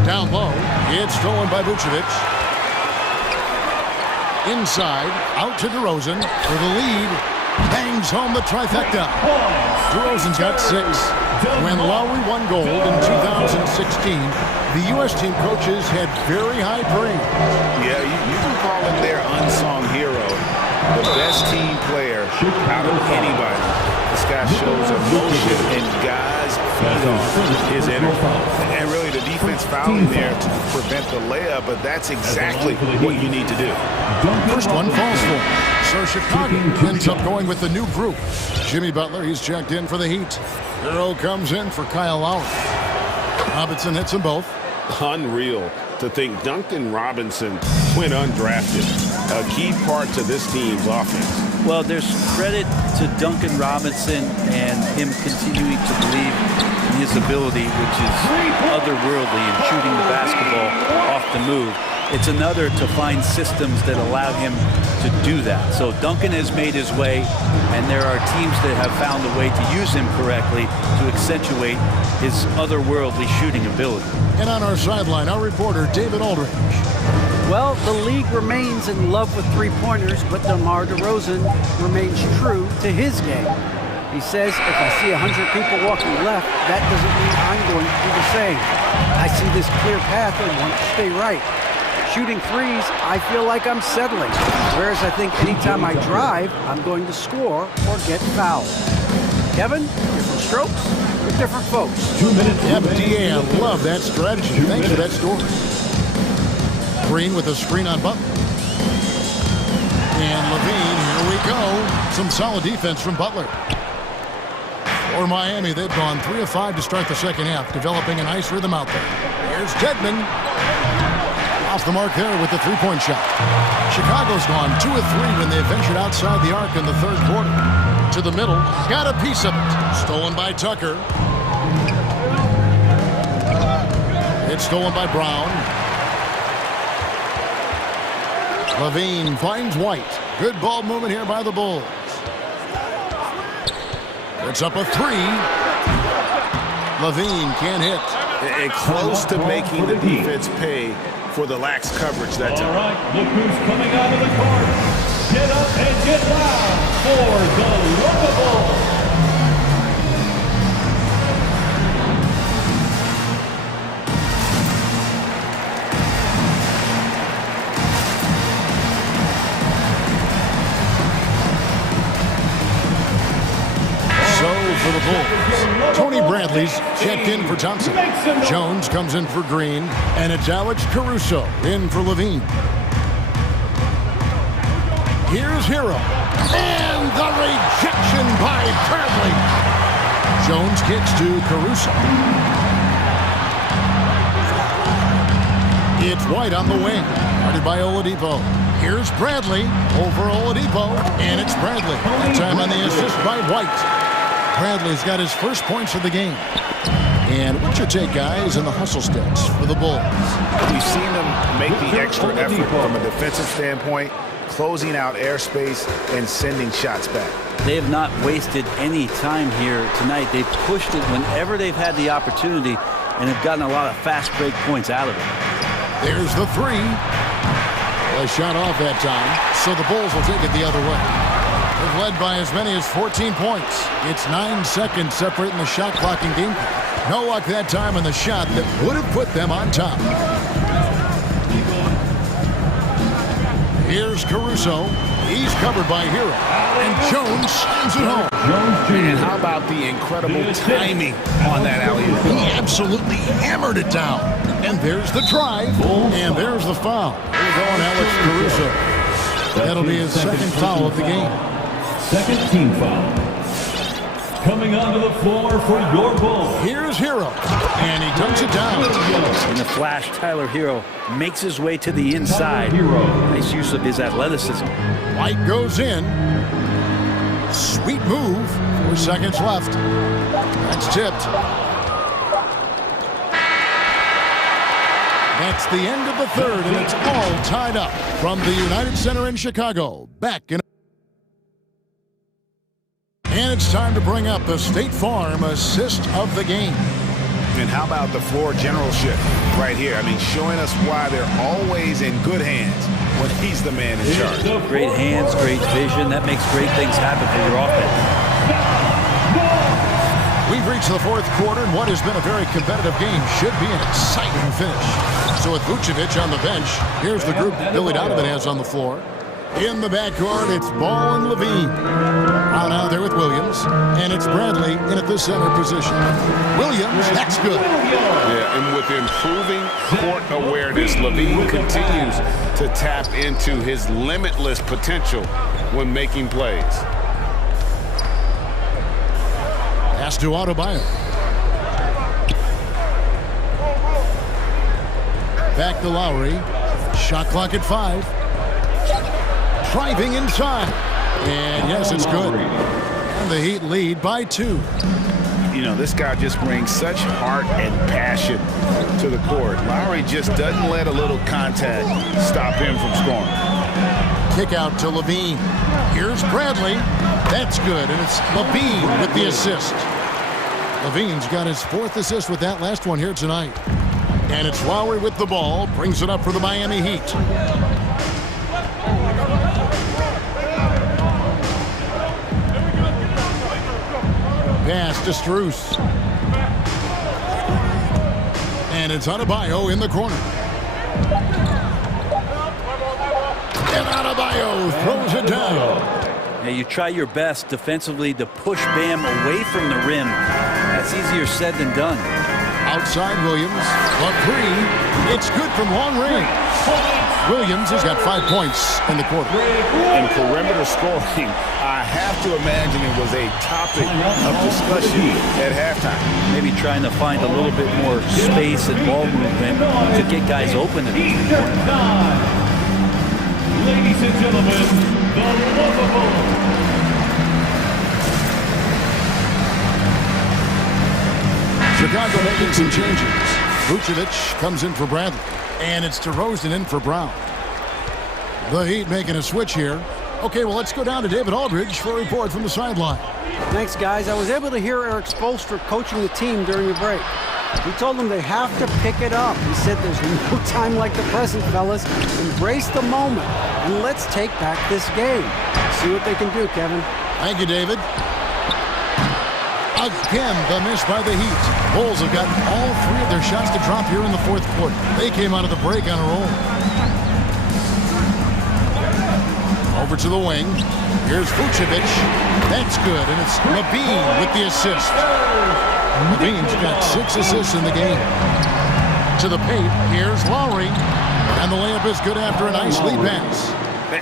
Down low, it's stolen by Vucevic. Inside, out to DeRozan for the lead. Bangs home the trifecta. DeRozan's got 6. When Lowry won gold in 2016, the U.S. team coaches had very high praise. Yeah, you can call him their unsung hero. The best team player out of anybody. This guy shows emotion, and guys feed on his energy. And really, the defense fouling there to prevent the layup, but that's exactly what you need to do. First one falls for him. So Chicago ends up going with the new group. Jimmy Butler, he's checked in for the Heat. Hero comes in for Kyle Lowry. Robinson hits them both. Unreal to think Duncan Robinson went undrafted. A key part to this team's offense. Well, there's credit to Duncan Robinson and him continuing to believe in his ability, which is otherworldly in shooting the basketball off the move. It's another to find systems that allow him to do that. So Duncan has made his way, and there are teams that have found a way to use him correctly to accentuate his otherworldly shooting ability. And on our sideline, our reporter, David Aldridge. Well, the league remains in love with three-pointers, but DeMar DeRozan remains true to his game. He says, if I see 100 people walking left, that doesn't mean I'm going to do the same. I see this clear path and want to stay right. Shooting threes, I feel like I'm settling. Whereas I think anytime I drive, I'm going to score or get fouled. Kevin, different strokes for different folks. 2 minutes. FDA, I love that strategy. Thanks for that story. Green with a screen on Butler. And Levine, here we go. Some solid defense from Butler. For Miami, they've gone 3 of 5 to start the second half, developing a nice rhythm out there. Here's Tedman. Off the mark there with the three-point shot. Chicago's gone 2 of 3 when they ventured outside the arc in the third quarter. To the middle, got a piece of it. Stolen by Tucker. It's stolen by Brown. Levine finds White. Good ball movement here by the Bulls. It's up a 3. Levine can't hit. And close to making the defense pay for the lax coverage that time. All right, look who's coming out of the court. Get up and get loud for the Lookable. For the Bulls, Tony Bradley's checked in for Thompson. Jones comes in for Green, and it's Alex Caruso in for Levine. Here's Hero, and the rejection by Bradley. Jones kicks to Caruso. It's White on the wing, guarded by Oladipo. Here's Bradley over Oladipo, and it's Bradley. That time on the assist by White. Bradley's got his first points of the game. And what's your take, guys, in the hustle steps for the Bulls? We've seen them make the extra effort from a defensive standpoint, closing out airspace and sending shots back. They have not wasted any time here tonight. They've pushed it whenever they've had the opportunity and have gotten a lot of fast break points out of it. There's the 3. A shot off that time, so the Bulls will take it the other way. They've led by as many as 14 points. It's 9 seconds separating the shot clock and game. No luck that time on the shot that would have put them on top. Here's Caruso. He's covered by Hero. And Jones sends it home. And how about the incredible timing on that alley-oop? He absolutely hammered it down. And there's the drive. And there's the foul. Here we go on Alex Caruso. That'll be his second foul of the game. Second team foul. Coming onto the floor for your ball. Here's Hero, and he dunks it down. In the flash, Tyler Hero makes his way to the inside. Nice use of his athleticism. White goes in. Sweet move. 4 seconds left. That's tipped. That's the end of the third, and it's all tied up from the United Center in Chicago. Back in. And it's time to bring up the State Farm assist of the game. And how about the floor generalship right here? I mean, showing us why they're always in good hands when he's the man in charge. Great hands, great vision. That makes great things happen for your offense. We've reached the fourth quarter, and what has been a very competitive game should be an exciting finish. So with Vucevic on the bench, here's the group Billy Donovan has on the floor. In the backcourt, it's Ball and Levine. Out there with Williams, and it's Bradley in at the center position. Williams, that's good. Yeah, and with improving court awareness, Levine continues to tap into his limitless potential when making plays. Pass to Adebayo. Back to Lowry. Shot clock at 5. Driving inside. And yes, it's good. And the Heat lead by 2. You know, this guy just brings such heart and passion to the court. Lowry just doesn't let a little contact stop him from scoring. Kick out to Levine. Here's Bradley. That's good, and it's Levine with the assist. Levine's got his 4th assist with that last one here tonight. And it's Lowry with the ball. Brings it up for the Miami Heat. Pass to Strus. And it's Adebayo in the corner. And Adebayo throws it down. Now you try your best defensively to push Bam away from the rim. That's easier said than done. Outside Williams, but 3. It's good from long range. Williams has got 5 points in the quarter. And perimeter scoring, I have to imagine it was a topic of discussion at halftime. Maybe trying to find a little bit more space and ball movement to get guys open in the corner. Ladies and gentlemen, the lovable. Chicago making some changes. Vucevic comes in for Bradley. And it's DeRozan in for Brown. The Heat making a switch here. Okay, well, let's go down to David Aldridge for a report from the sideline. Thanks, guys. I was able to hear Eric Spoelstra coaching the team during the break. He told them they have to pick it up. He said there's no time like the present, fellas. Embrace the moment, and let's take back this game. See what they can do, Kevin. Thank you, David. Again, the miss by the Heat. Bulls have got all 3 of their shots to drop here in the fourth quarter. They came out of the break on a roll. Over to the wing. Here's Vucevic. That's good, and it's Levine with the assist. Levine's got 6 assists in the game. To the paint, here's Lowry. And the layup is good after a nice lead pass.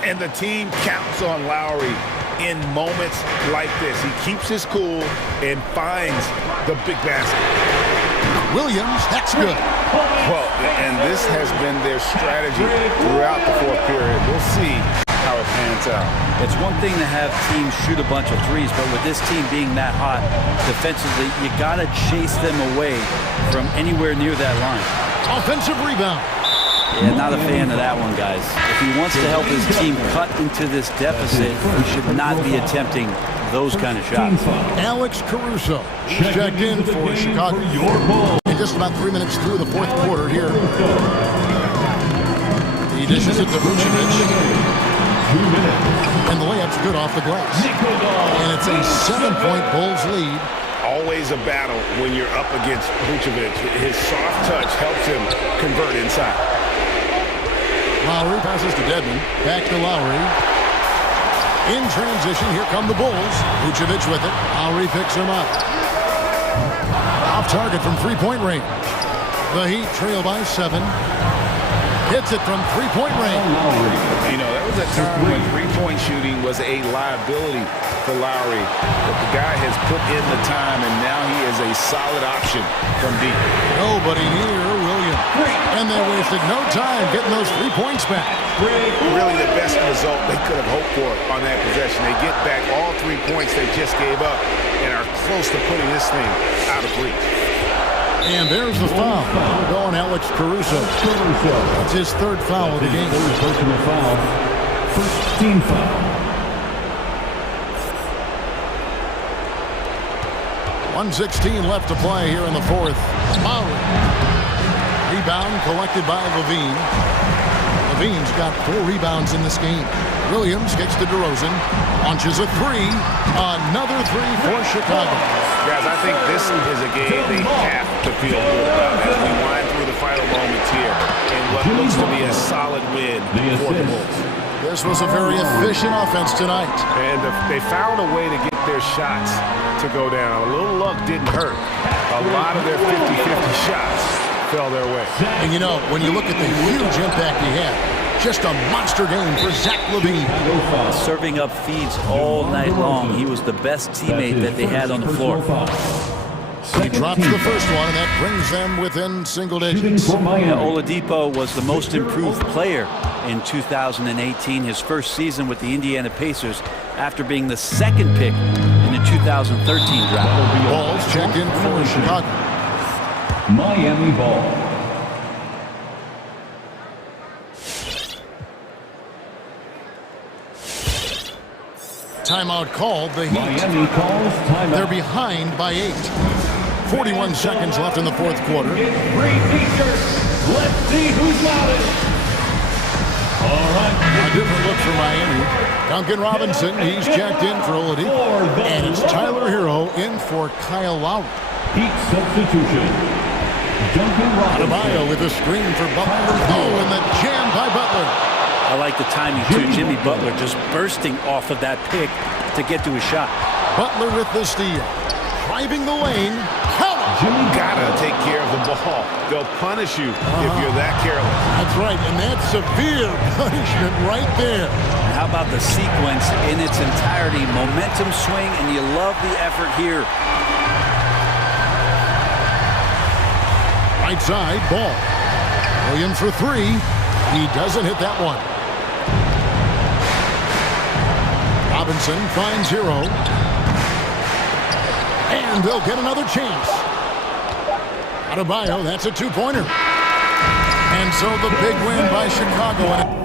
And the team counts on Lowry in moments like this. He keeps his cool and finds the big basket. Williams, that's good. Well, and this has been their strategy throughout the fourth period. We'll see how it pans out. It's one thing to have teams shoot a bunch of threes, but with this team being that hot defensively, you got to chase them away from anywhere near that line. Offensive rebound. Yeah, not a fan of that one, guys. If he wants to help his team cut into this deficit, he should not be attempting those kind of shots. Alex Caruso checked in for Chicago. And just about 3 minutes through the fourth quarter here. He dishes it to Vucevic. And the layup's good off the glass. And it's a 7-point Bulls lead. Always a battle when you're up against Vucevic. His soft touch helps him convert inside. Lowry passes to Dedmon. Back to Lowry. In transition, here come the Bulls. Vucevic with it. Lowry picks him up. Off target from 3-point range. The Heat trail by 7. Hits it from three-point range. You know, there was a time when three-point shooting was a liability for Lowry. But the guy has put in the time, and now he is a solid option from deep. Nobody near Williams. And they wasted no time getting those 3 points back. Really the best result they could have hoped for on that possession. They get back all 3 points they just gave up and are close to putting this thing out of reach. And there's the foul. Going Alex Caruso. That's his third foul of the game. Personal foul. First team foul. 1:16 left to play here in the fourth. Lowry. Rebound collected by Levine. Levine's got 4 rebounds in this game. Williams gets to DeRozan. Launches a three. Another three for Chicago. Guys, I think this is a game they have to feel good about as we wind through the final moments here in what looks to be a solid win for the Bulls. This was a very efficient offense tonight. And they found a way to get their shots to go down. A little luck didn't hurt. A lot of their 50-50 shots fell their way. And you know, when you look at the huge impact he had, just a monster game for Zach LaVine. Serving up feeds all night long. He was the best teammate that they had on the floor. He drops the first one, and that brings them within single digits. Oladipo was the most improved player in 2018, his first season with the Indiana Pacers, after being the second pick in the 2013 draft. Balls checked in for Chicago. Miami ball. Timeout called. The Heat. Miami calls timeout. They're behind by 8. 41 seconds left in the fourth quarter. It's 3 features. Let's see who's loudest. All right. A different look for Miami. Duncan Robinson, he's checked in for Oladipo. And it's Tyler Hero in for Kyle Lowry. Heat substitution. Duncan Robinson. Adebayo with a screen for Butler. Oh, and the jam by Butler. I like the timing, too. Jimmy Butler just bursting off of that pick to get to his shot. Butler with the steal. Driving the lane. Jimmy gotta take care of the ball. They'll punish you if you're that careless. That's right, and that's severe punishment right there. And how about the sequence in its entirety? Momentum swing, and you love the effort here. Right side, ball. Williams for 3. He doesn't hit that one. Robinson finds Hero. And they'll get another chance. Adebayo, that's a 2-pointer. And so the big win by Chicago.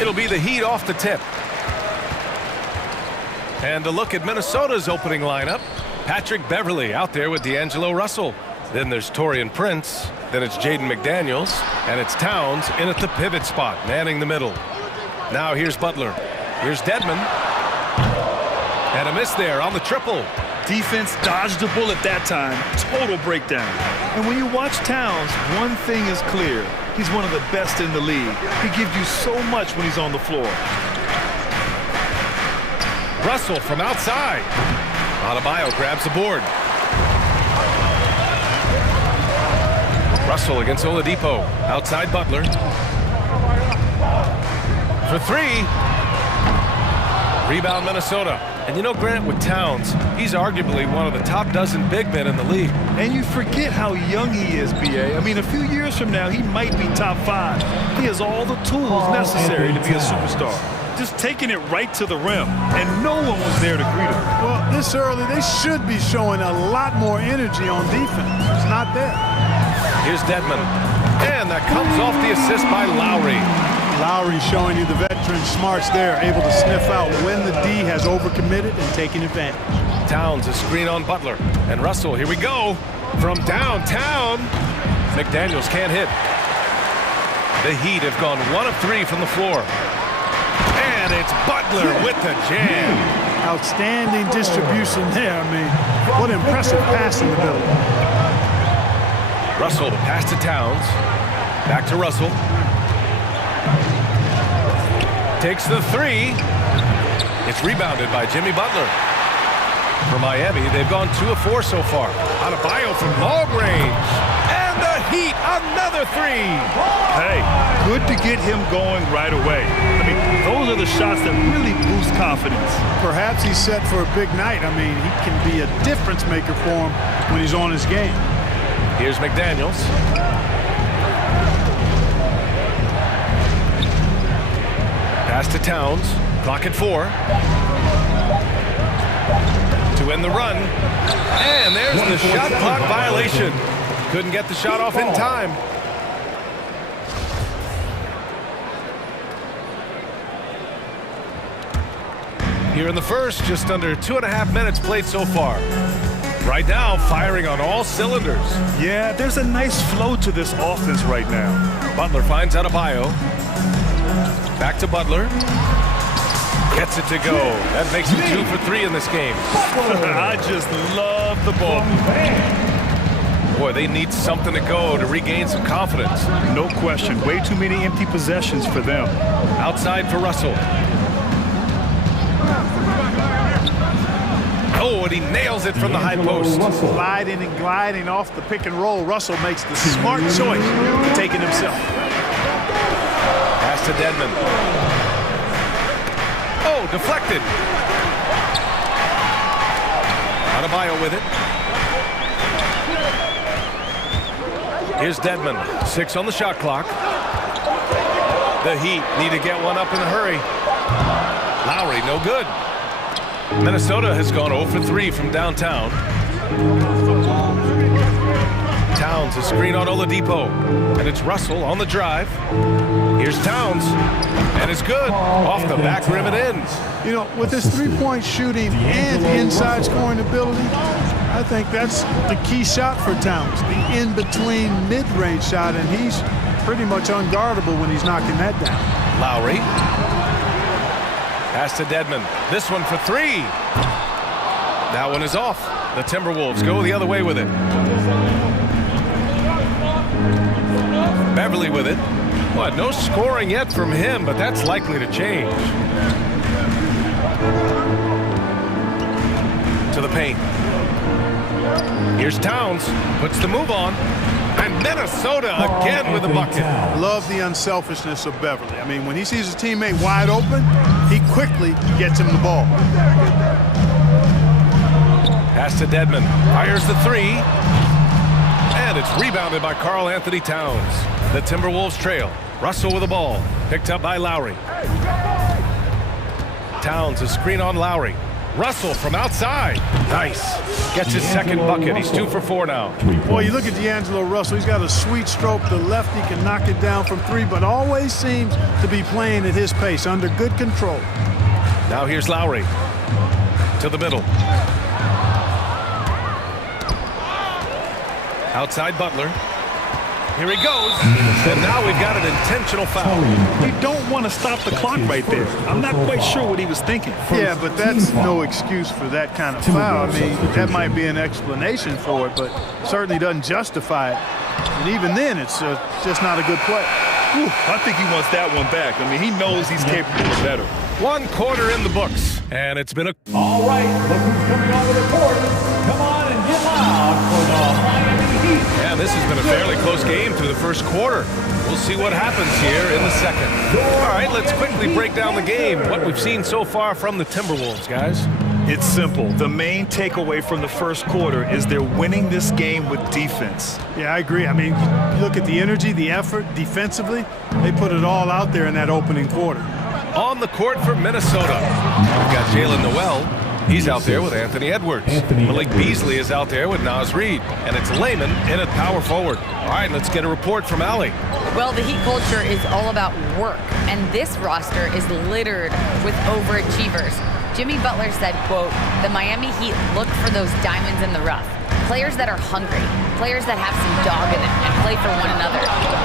It'll be the Heat off the tip. And a look at Minnesota's opening lineup. Patrick Beverley out there with D'Angelo Russell. Then there's Taurean Prince. Then it's Jaden McDaniels. And it's Towns in at the pivot spot, manning the middle. Now here's Butler. Here's Dedmon. And a miss there on the triple. Defense dodged the bullet that time. Total breakdown. And when you watch Towns, one thing is clear. He's one of the best in the league. He gives you so much when he's on the floor. Russell from outside. Adebayo grabs the board. Russell against Oladipo. Outside Butler. For three. Rebound Minnesota. And you know, Grant, with Towns, he's arguably one of the top dozen big men in the league. And you forget how young he is, B.A. I mean, a few years from now, he might be top 5. He has all the tools necessary to be a superstar. Just taking it right to the rim, and no one was there to greet him. Well, this early, they should be showing a lot more energy on defense. It's not there. Here's Dedmon. And that comes off the assist by Lowry. Lowry showing you the veteran smarts there, able to sniff out when the D has overcommitted and taking advantage. Towns a screen on Butler. And Russell, here we go. From downtown. McDaniels can't hit. The Heat have gone 1 of 3 from the floor. And it's Butler with the jam. Outstanding distribution there. I mean, what impressive passing ability. Russell to pass to Towns. Back to Russell. Takes the three. It's rebounded by Jimmy Butler. For Miami, they've gone 2 of 4 so far. Adebayo from long range. And the Heat, another three. Hey, good to get him going right away. I mean, those are the shots that really boost confidence. Perhaps he's set for a big night. I mean, he can be a difference maker for him when he's on his game. Here's McDaniels. Pass to Towns. Clock at 4. To end the run. And there's the shot clock violation. Couldn't get the shot off in time. Here in the first, just under 2.5 minutes played so far. Right now, firing on all cylinders. Yeah, there's a nice flow to this offense right now. Butler finds Adebayo. Back to Butler. Gets it to go. That makes him 2 for 3 in this game. I just love the ball. Boy, they need something to go to regain some confidence. No question. Way too many empty possessions for them. Outside for Russell. Oh, and he nails it from the high post. Sliding and gliding off the pick and roll. Russell makes the smart choice to take it himself. Pass to Dedmon. Oh, deflected. Adebayo with it. Here's Dedmon. 6 on the shot clock. The Heat need to get one up in a hurry. Lowry, no good. Minnesota has gone 0 for 3 from downtown. Towns a screen on Oladipo. And it's Russell on the drive. Here's Towns. And it's good. Off the back rim it ends. You know, with his three-point shooting and inside scoring ability, I think that's the key shot for Towns. The in-between mid-range shot, and he's pretty much unguardable when he's knocking that down. Lowry. Pass to Dedmon. This one for 3. That one is off. The Timberwolves go the other way with it. Beverley with it. What? No scoring yet from him, but that's likely to change. To the paint. Here's Towns. Puts the move on. And Minnesota again with the bucket. Love the unselfishness of Beverley. I mean, when he sees his teammate wide open, he quickly gets him the ball. Pass to Dedmon. Fires the 3. And it's rebounded by Karl Anthony Towns. The Timberwolves trail. Russell with the ball. Picked up by Lowry. Towns a screen on Lowry. Russell from outside. Nice. Gets his second bucket. He's 2 for 4 now. Boy, you look at D'Angelo Russell. He's got a sweet stroke. The lefty can knock it down from 3, but always seems to be playing at his pace, under good control. Now here's Lowry. To the middle. Outside Butler. Here he goes. And now we've got an intentional foul. You don't want to stop the clock right there. I'm not quite sure what he was thinking. Yeah, but that's no excuse for that kind of foul. I mean, that might be an explanation for it, but certainly doesn't justify it. And even then, it's just not a good play. Whew, I think he wants that one back. I mean, he knows he's capable of better. 1 quarter in the books, and it's been a... All right, look who's coming onto the court. Come on and get loud for the Miami Heat. Yeah, this has been a fairly close game through the first quarter. We'll see what happens here in the second. All right, let's quickly break down the game. What we've seen so far from the Timberwolves, guys. It's simple. The main takeaway from the first quarter is they're winning this game with defense. Yeah, I agree. I mean, you look at the energy, the effort, defensively, they put it all out there in that opening quarter. On the court for Minnesota, we've got Jalen Noel. He's out there with Anthony Edwards. Malik Beasley is out there with Naz Reid. And it's Layman in at power forward. All right, let's get a report from Allie. Well, the Heat culture is all about work, and this roster is littered with overachievers. Jimmy Butler said, quote, "The Miami Heat look for those diamonds in the rough. Players that are hungry, players that have some dog in them and play for one another.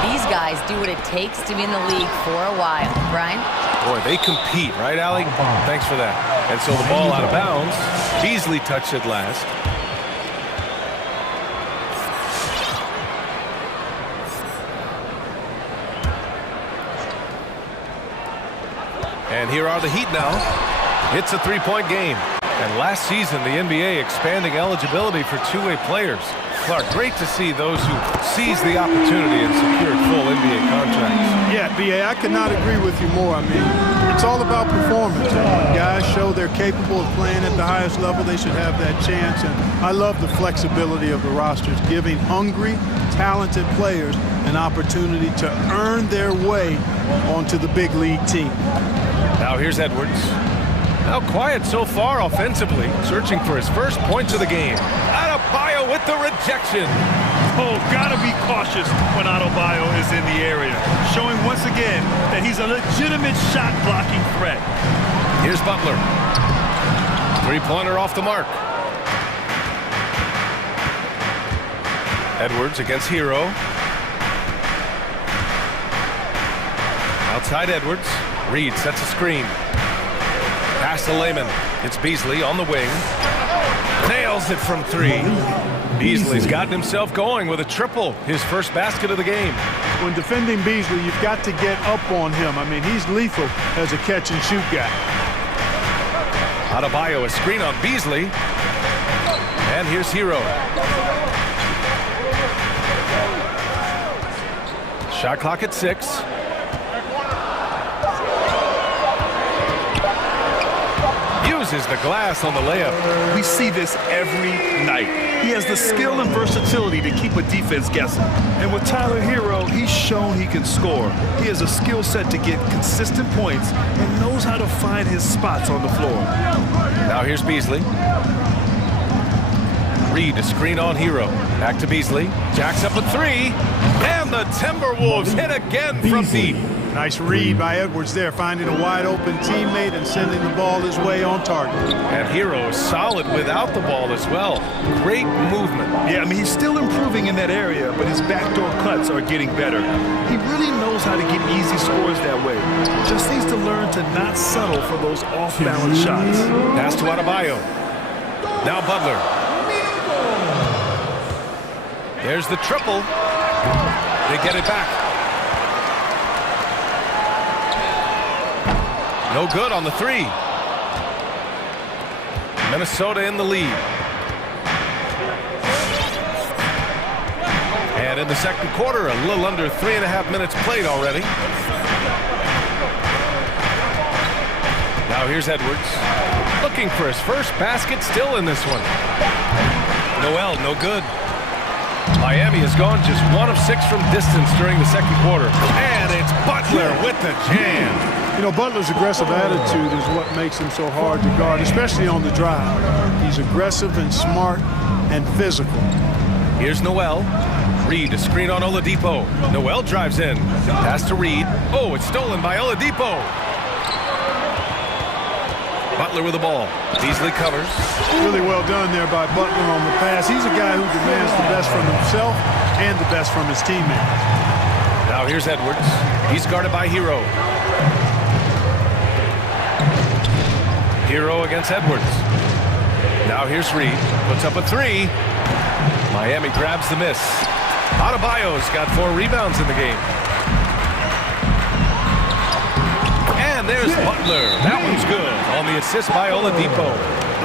These guys do what it takes to be in the league for a while." Brian? Boy, they compete, right, Allie? Thanks for that. And so the ball out of bounds. Beasley touched it last. And here are the Heat now. It's a 3-point game. And last season, the NBA expanding eligibility for two-way players. Clark, great to see those who seize the opportunity and secured full NBA contracts. Yeah, B.A., I could not agree with you more. I mean, it's all about performance. And when guys show they're capable of playing at the highest level, they should have that chance. And I love the flexibility of the rosters, giving hungry, talented players an opportunity to earn their way onto the big league team. Now here's Edwards. Now quiet so far offensively, searching for his first points of the game. Adebayo with the rejection. Oh, gotta be cautious when Adebayo is in the area, showing once again that he's a legitimate shot-blocking threat. Here's Butler. Three-pointer off the mark. Edwards against Hero. Outside Edwards. Reed sets a screen. Pass to Layman. It's Beasley on the wing. Nails it from 3. Beasley's gotten himself going with a triple, his first basket of the game. When defending Beasley, you've got to get up on him. I mean, he's lethal as a catch-and-shoot guy. Adebayo, a screen on Beasley. And here's Hero. Shot clock at 6. Uses the glass on the layup. We see this every night. He has the skill and versatility to keep a defense guessing. And with Tyler Hero, he's shown he can score. He has a skill set to get consistent points and knows how to find his spots on the floor. Now here's Beasley. Reed, a screen on Hero. Back to Beasley. Jacks up a 3. And the Timberwolves hit again from deep. Nice read by Edwards there, finding a wide-open teammate and sending the ball his way on target. And Hero is solid without the ball as well. Great movement. Yeah, I mean, he's still improving in that area, but his backdoor cuts are getting better. He really knows how to get easy scores that way. Just needs to learn to not settle for those off-balance shots. Pass to Adebayo. Now Butler. There's the triple. They get it back. No good on the 3. Minnesota in the lead. And in the second quarter, a little under 3.5 minutes played already. Now here's Edwards. Looking for his first basket, still in this one. Noel, no good. Miami has gone just 1 of 6 from distance during the second quarter. And it's Butler with the jam. You know, Butler's aggressive attitude is what makes him so hard to guard, especially on the drive. He's aggressive and smart and physical. Here's Noel. Reed, a screen on Oladipo. Noel drives in. Pass to Reed. Oh, it's stolen by Oladipo. Butler with the ball. Easily covers. Really well done there by Butler on the pass. He's a guy who demands the best from himself and the best from his teammates. Now here's Edwards. He's guarded by Hero. Hero against Edwards. Now here's Reed. Puts up a three. Miami grabs the miss. Adebayo's got 4 rebounds in the game. And there's Butler. That one's good on the assist by Oladipo.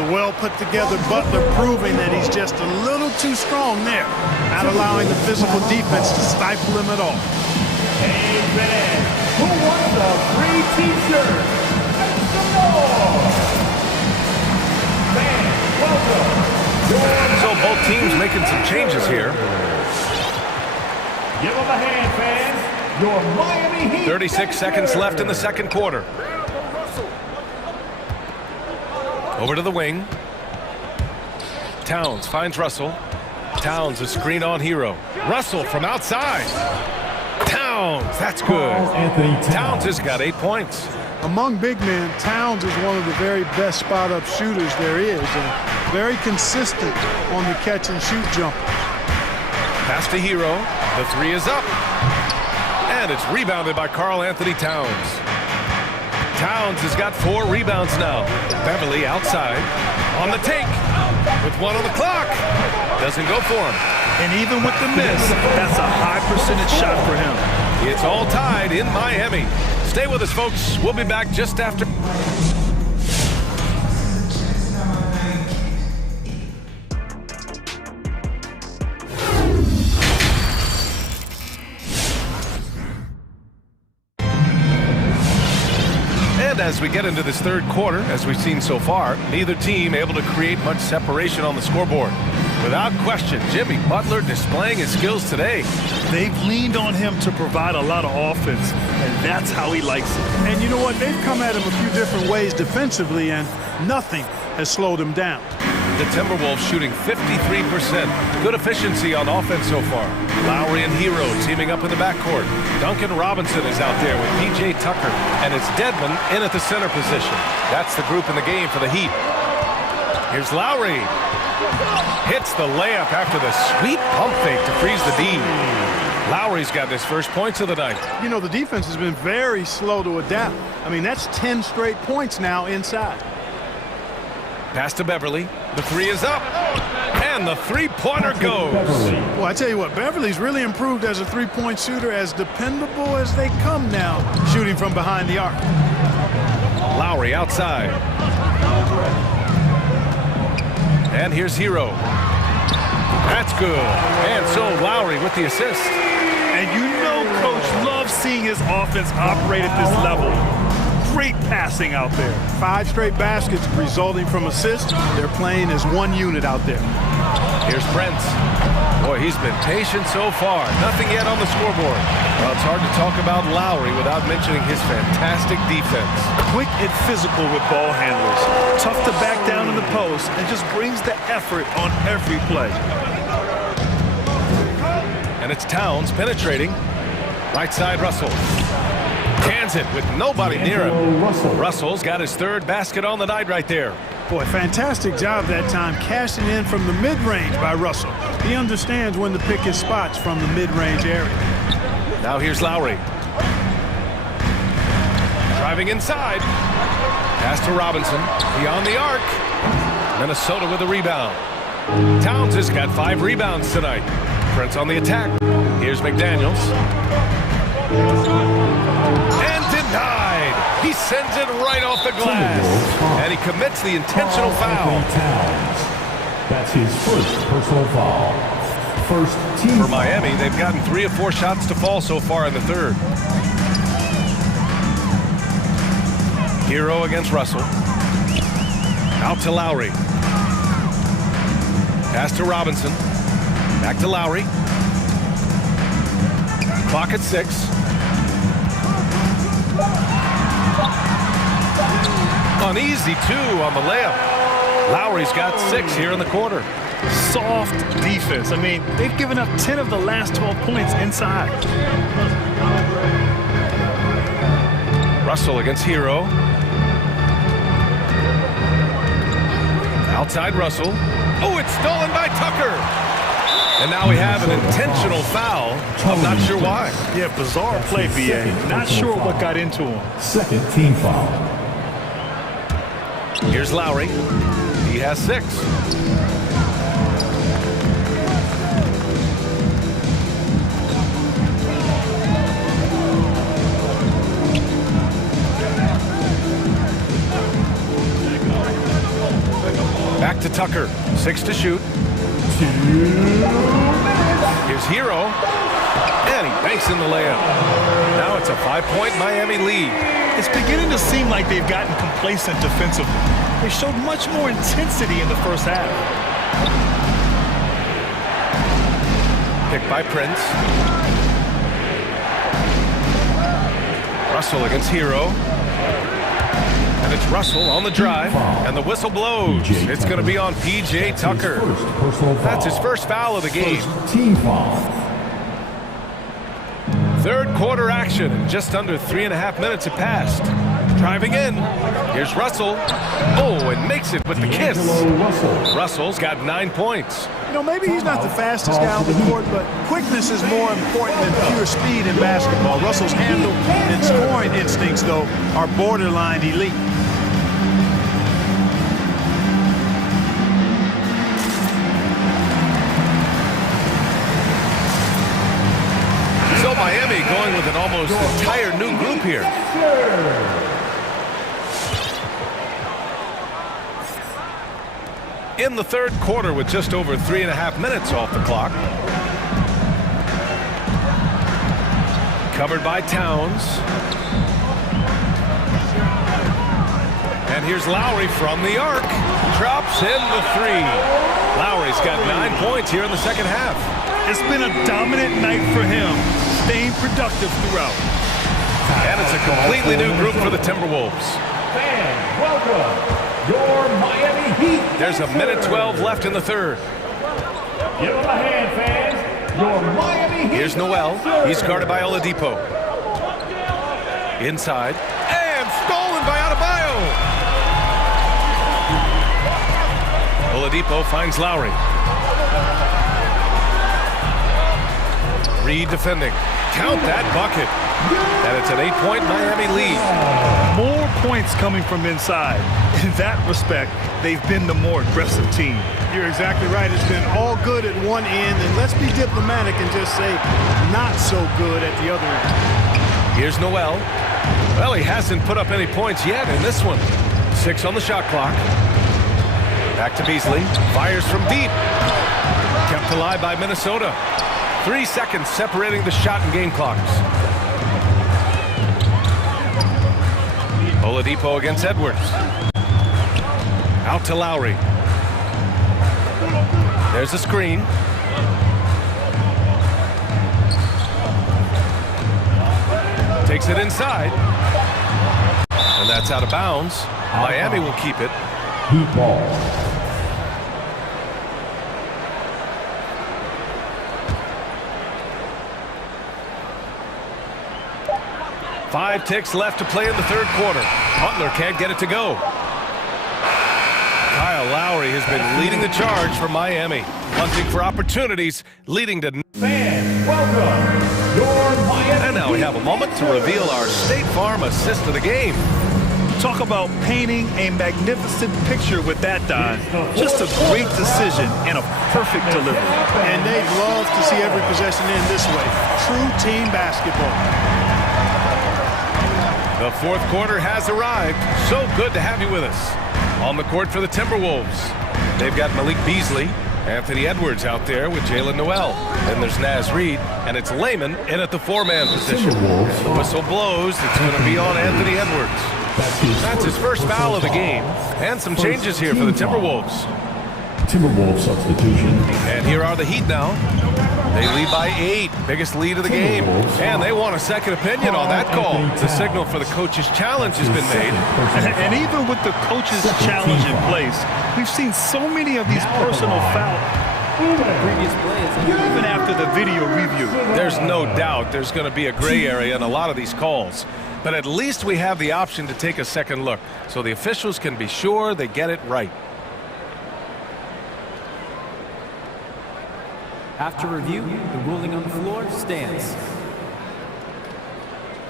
The well-put-together Butler proving that he's just a little too strong there, not allowing the physical defense to stifle him at all. Hey, man, who wants a free T-shirt? Make some noise! Fans, welcome. So both teams making some changes here. Give them a hand, fans. Your Miami Heat. 36 seconds left in the second quarter. Over to the wing. Towns finds Russell. Towns a screen on Hero. Russell from outside. Towns, that's good. Towns has got 8 points. Among big men, Towns is one of the very best spot-up shooters there is, and very consistent on the catch-and-shoot jumper. Pass to Hero. The three is up. And it's rebounded by Karl Anthony Towns. Towns has got 4 rebounds now. Beverly outside. On the take. With 1 on the clock. Doesn't go for him. And even with the miss, that's a high percentage shot for him. It's all tied in Miami. Stay with us, folks. We'll be back just after. And as we get into this third quarter, as we've seen so far, neither team able to create much separation on the scoreboard. Without question, Jimmy Butler displaying his skills today. They've leaned on him to provide a lot of offense, and that's how he likes it. And you know what? They've come at him a few different ways defensively, and nothing has slowed him down. The Timberwolves shooting 53%. Good efficiency on offense so far. Lowry and Hero teaming up in the backcourt. Duncan Robinson is out there with P.J. Tucker, and it's Dedmon in at the center position. That's the group in the game for the Heat. Here's Lowry. Hits the layup after the sweet pump fake to freeze the D. Lowry's got his first points of the night. You know, the defense has been very slow to adapt. I mean, that's 10 straight points now inside. Pass to Beverly. The three is up. And the three-pointer goes. Well, I tell you what, Beverly's really improved as a three-point shooter, as dependable as they come now, shooting from behind the arc. Lowry outside. And here's Hero. That's good. And so Lowry with the assist. And you know Coach loves seeing his offense operate at this level. Great passing out there. 5 straight baskets resulting from assists. They're playing as one unit out there. Here's Brent. Boy, he's been patient so far. Nothing yet on the scoreboard. Well, it's hard to talk about Lowry without mentioning his fantastic defense. Quick and physical with ball handlers. Tough to back down in the post and just brings the effort on every play. And it's Towns penetrating. Right side, Russell. Cans it with nobody near him. Russell's got his 3rd basket on the night right there. Boy, fantastic job that time cashing in from the mid-range by Russell. He understands when to pick his spots from the mid-range area. Now here's Lowry. Driving inside. Pass to Robinson. Beyond the arc. Minnesota with a rebound. Towns has got 5 rebounds tonight. Prince on the attack. Here's McDaniels. And denied. He sends it right off the glass. And he commits the intentional foul. That's his first personal foul. First team For Miami, they've gotten 3 of 4 shots to fall so far in the third. Hero against Russell. Out to Lowry. Pass to Robinson. Back to Lowry. Clock at 6. an easy 2 on the layup. Lowry's got 6 here in the quarter. Soft defense. I mean, they've given up 10 of the last 12 points inside. Russell against Hero. Outside Russell. Oh, it's stolen by Tucker. And now we have an intentional foul. I'm not sure why. Yeah, bizarre play, BA. Not sure what got into him. Second team foul. Here's Lowry. He has 6. Back to Tucker. 6 to shoot. Here's Hero. And he banks in the layup. Now it's a 5-point Miami lead. It's beginning to seem like they've gotten complacent defensively. They showed much more intensity in the first half. Picked by Prince. Russell against Hero. And it's Russell on the drive, and the whistle blows. It's going to be on P.J. Tucker. That's his first foul of the game. Team foul. Third quarter action, and just under 3.5 minutes have passed. Driving in, here's Russell. Oh, and makes it with the kiss. Russell's got 9 points. You know, maybe he's not the fastest guy on the court, but quickness is more important than pure speed in basketball. Russell's handle and scoring instincts, though, are borderline elite. So Miami going with an almost entire new group here. In the third quarter with just over 3.5 minutes off the clock. Covered by Towns. And here's Lowry from the arc. Drops in the 3. Lowry's got 9 points here in the second half. It's been a dominant night for him, staying productive throughout. And it's a completely new group for the Timberwolves. Fans, welcome your Miami Heat. There's 1:12 left in the third. Give them a hand, fans. Your Miami Heat. Here's Noel. He's guarded by Oladipo. Inside. And stolen by Adebayo. Oladipo finds Lowry. Reed defending. Count that bucket. And it's an 8-point Miami lead. More points coming from inside. In that respect, they've been the more aggressive team. You're exactly right. It's been all good at one end, and let's be diplomatic and just say not so good at the other end. Here's Noel. Well, he hasn't put up any points yet in this one. 6 on the shot clock. Back to Beasley. Fires from deep. Kept alive by Minnesota. 3 seconds separating the shot and game clocks. Oladipo against Edwards. Out to Lowry. There's a screen. Takes it inside. And that's out of bounds. Miami will keep it. Heat ball. Five ticks left to play in the third quarter. Butler can't get it to go. Kyle Lowry has been leading the charge for Miami, hunting for opportunities, leading to... Fans, welcome your Miami. And now we have a moment to reveal our State Farm assist of the game. Talk about painting a magnificent picture with that dive. Just a great decision and a perfect delivery. And they'd love to see every possession in this way. True team basketball. The fourth quarter has arrived. So good to have you with us. On the court for the Timberwolves, they've got Malik Beasley, Anthony Edwards out there with Jalen Noel. Then there's Naz Reid, and it's Layman in at the 4-man position. The whistle blows. It's going to be on Anthony Edwards. That's his first foul of the game. And some changes here for the Timberwolves. Timberwolves substitution. And here are the Heat now. They lead by 8, biggest lead of the game. And they want a second opinion on that call. The signal for the coach's challenge has been made. And even with the coach's challenge in place, we've seen so many of these personal fouls. Previous plays, even after the video review. There's no doubt there's going to be a gray area in a lot of these calls. But at least we have the option to take a second look, so the officials can be sure they get it right. After review, the ruling on the floor stands.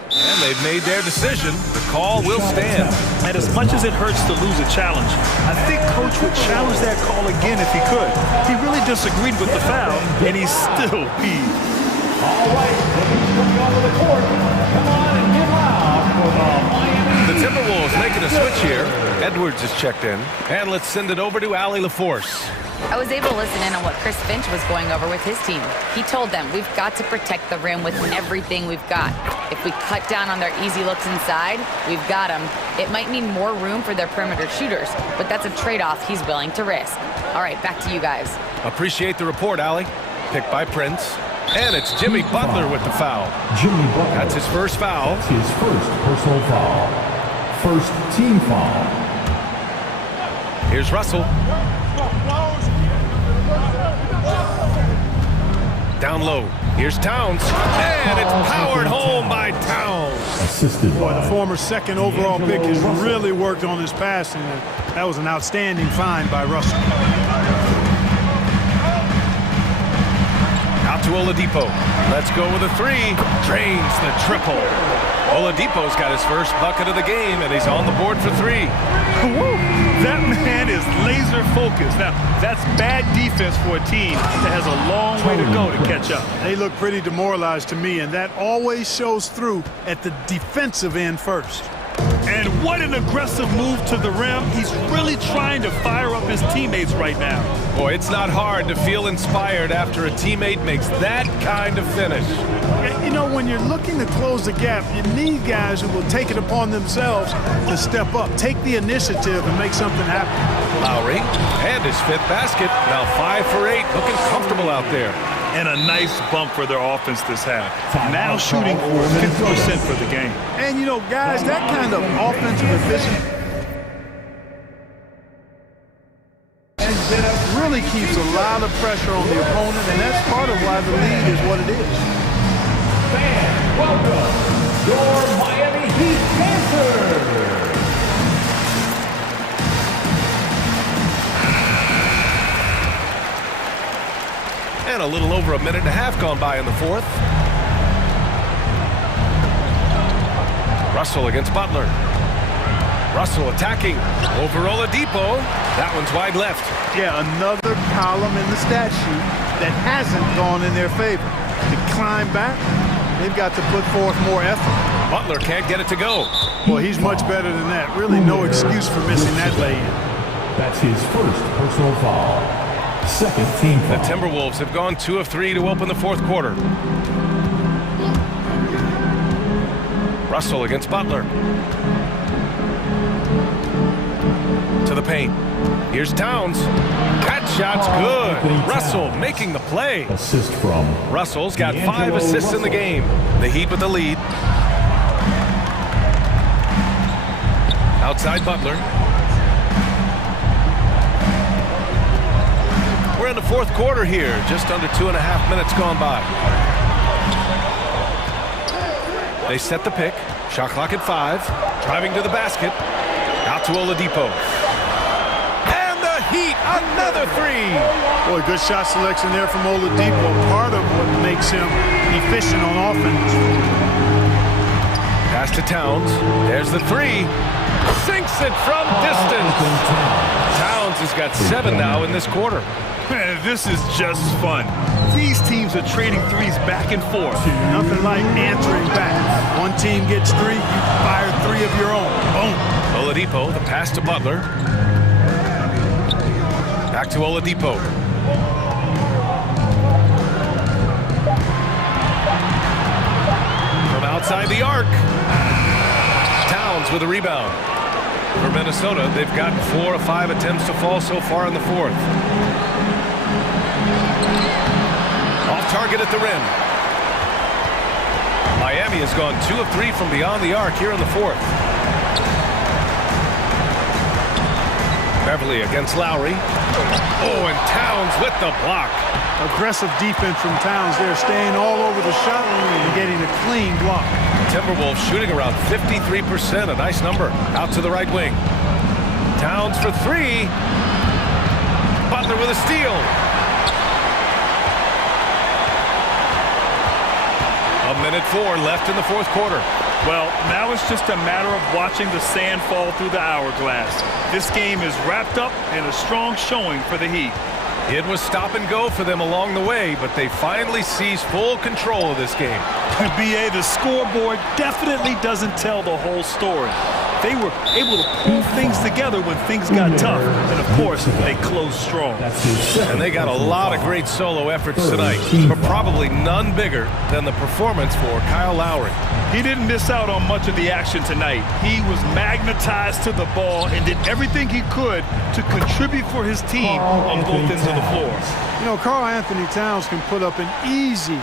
And they've made their decision. The call will stand. And as much as it hurts to lose a challenge, I think Coach would challenge that call again if he could. He really disagreed with the foul, and he's still peeved. All right, coming onto the court. Come on and get loud for the Miami. The Timberwolves making a switch here. Edwards is checked in. And let's send it over to Allie LaForce. I was able to listen in on what Chris Finch was going over with his team. He told them, we've got to protect the rim with everything we've got. If we cut down on their easy looks inside, we've got them. It might mean more room for their perimeter shooters, but that's a trade-off he's willing to risk. All right, back to you guys. Appreciate the report, Allie. Picked by Prince. And it's Jimmy Butler with the foul. Jimmy Butler. That's his first foul. That's his first personal foul. First team foul. Here's Russell. Down low. Here's Towns. And it's powered home by Towns. Assisted by the former second overall pick has really worked on his passing. That was an outstanding find by Russell. Out to Oladipo. Let's go with a three. Drains the triple. Oladipo's got his first bucket of the game, and he's on the board for three. Woo! That man is laser focused. Now, that's bad defense for a team that has a long way to go to catch up. They look pretty demoralized to me, and that always shows through at the defensive end first. And what an aggressive move to the rim. He's really trying to fire up his teammates right now. Boy, it's not hard to feel inspired after a teammate makes that kind of finish. You know, when you're looking to close the gap, you need guys who will take it upon themselves to step up, take the initiative, and make something happen. Lowry, and his fifth basket. Now 5 for 8, looking comfortable out there. And a nice bump for their offense this half. Now shooting over 50% for the game. And, you know, guys, that kind of offensive efficiency really keeps a lot of pressure on the opponent, and that's part of why the lead is what it is. Fans, welcome your Miami Heat Panthers. And a little over a minute and a half gone by in the fourth. Russell against Butler. Russell attacking over Oladipo. That one's wide left. Yeah, another column in the stat sheet that hasn't gone in their favor. To climb back, they've got to put forth more effort. Butler can't get it to go. Well, he's much better than that. Really no excuse for missing that lay-in. That's his first personal foul. Second team foul. The Timberwolves have gone 2 of 3 to open the fourth quarter. Russell against Butler. To the paint. Here's Towns. That shot's good. Russell making the play. Assist from Russell's got 5 assists in the game. The Heat with the lead. Outside Butler. We're in the fourth quarter here. Just under 2.5 minutes gone by. They set the pick. Shot clock at 5. Driving to the basket. Out to Oladipo. And the Heat, another three. Boy, good shot selection there from Oladipo. Part of what makes him efficient on offense. Pass to Towns. There's the three. Sinks it from distance. Towns has got 7 now in this quarter. Man, this is just fun. These teams are trading threes back and forth. Nothing like answering back. One team gets 3, you fire 3 of your own. Boom. Oladipo, the pass to Butler. Back to Oladipo. From outside the arc. Towns with a rebound. For Minnesota, they've gotten 4 of 5 attempts to fall so far in the fourth. Off target at the rim. Miami has gone 2 of 3 from beyond the arc here in the fourth. Beverly against Lowry. Oh, and Towns with the block. Aggressive defense from Towns there, staying all over the shot and getting a clean block. Timberwolves shooting around 53%, a nice number. Out to the right wing. Towns for 3. Butler with a steal. A minute 4 left in the fourth quarter. Well, now it's just a matter of watching the sand fall through the hourglass. This game is wrapped up in a strong showing for the Heat. It was stop and go for them along the way, but they finally seized full control of this game. BA, the scoreboard definitely doesn't tell the whole story. They were able to pull things together when things got tough, and of course, they closed strong. And they got a lot of great solo efforts tonight, but probably none bigger than the performance for Kyle Lowry. He didn't miss out on much of the action tonight. He was magnetized to the ball and did everything he could to contribute for his team on both ends of the floor. You know, Karl Anthony Towns can put up an easy,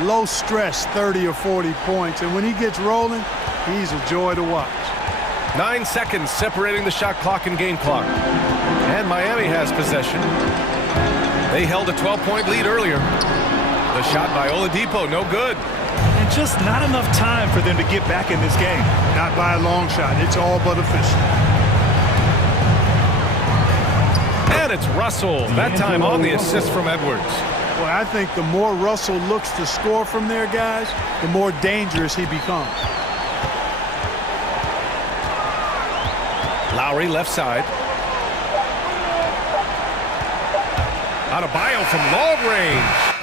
low-stress 30 or 40 points, and when he gets rolling, he's a joy to watch. 9 seconds separating the shot clock and game clock. And Miami has possession. They held a 12-point lead earlier. The shot by Oladipo, no good. And just not enough time for them to get back in this game. Not by a long shot. It's all but official. And it's Russell, that time on the assist from Edwards. Well, I think the more Russell looks to score from there, guys, the more dangerous he becomes. Lowry left side. Adebayo from long range.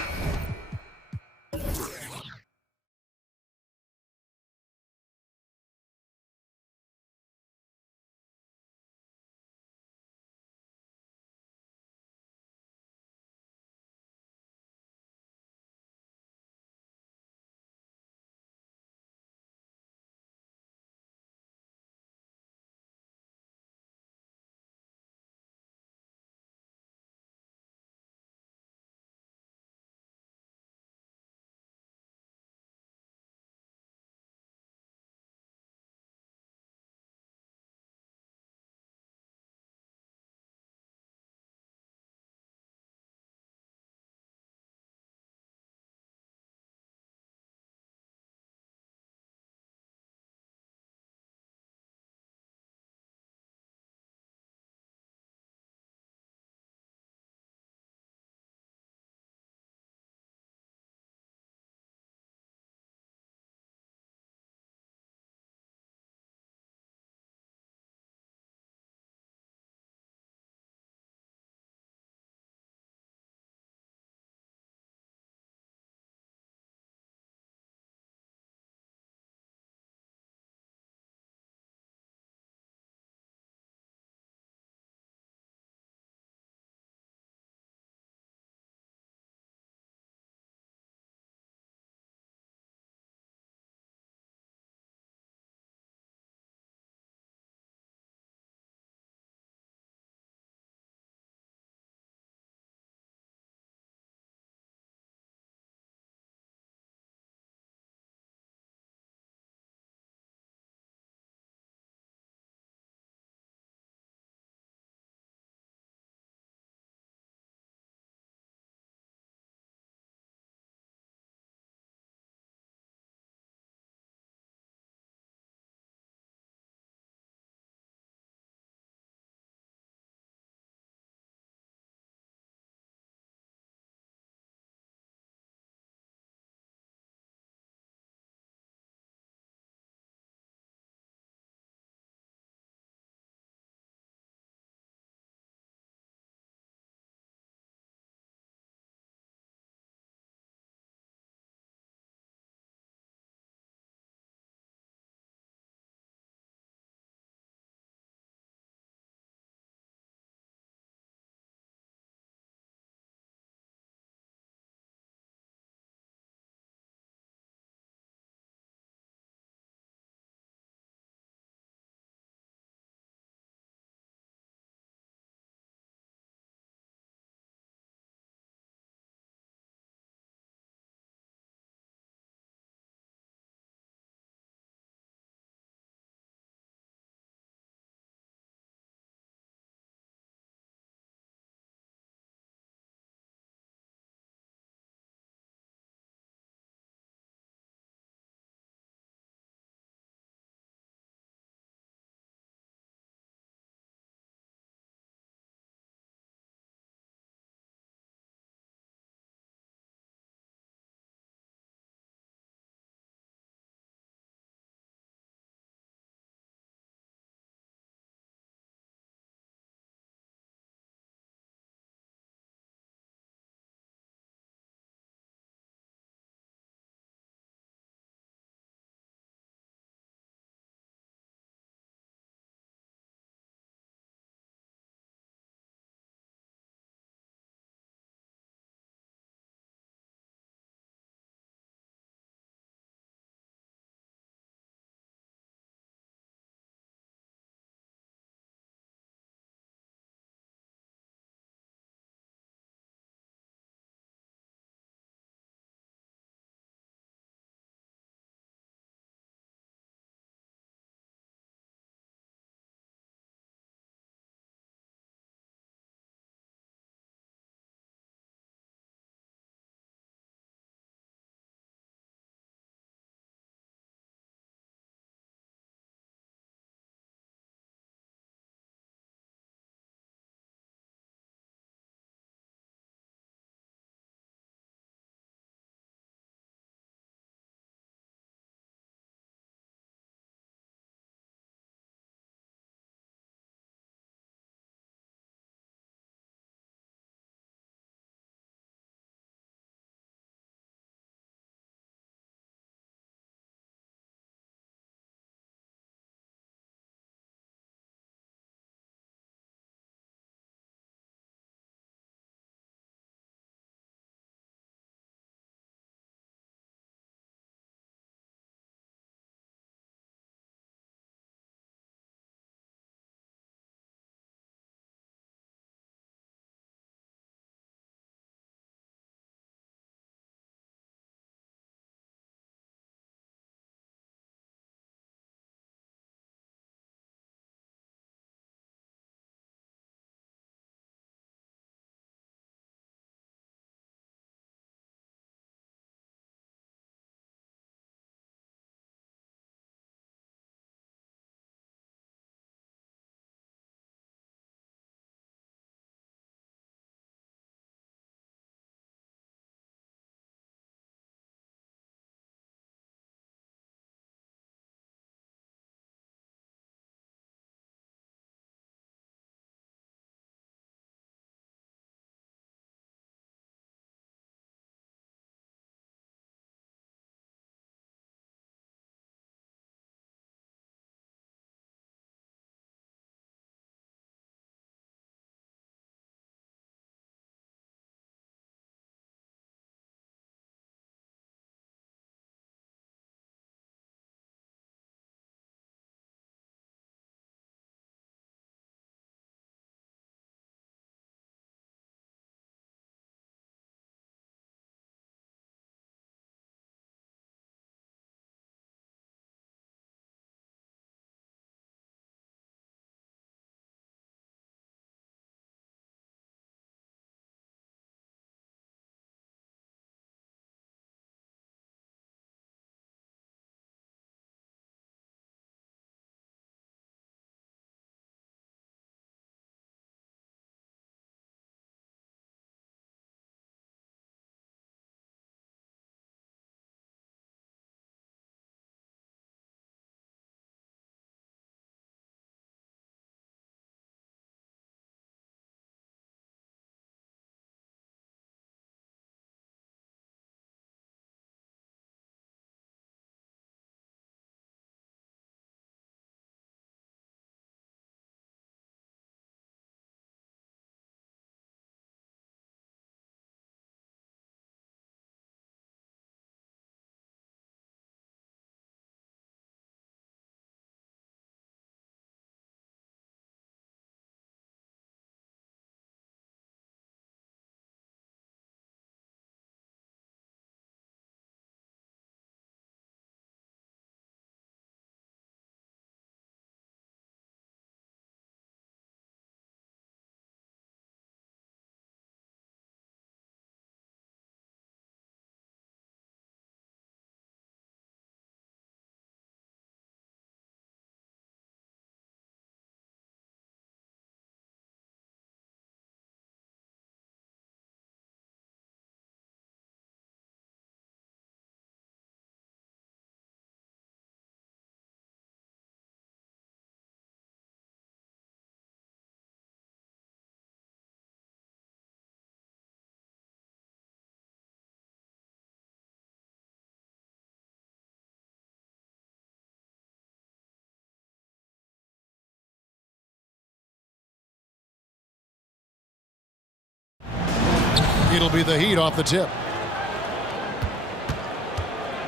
It'll be the Heat off the tip.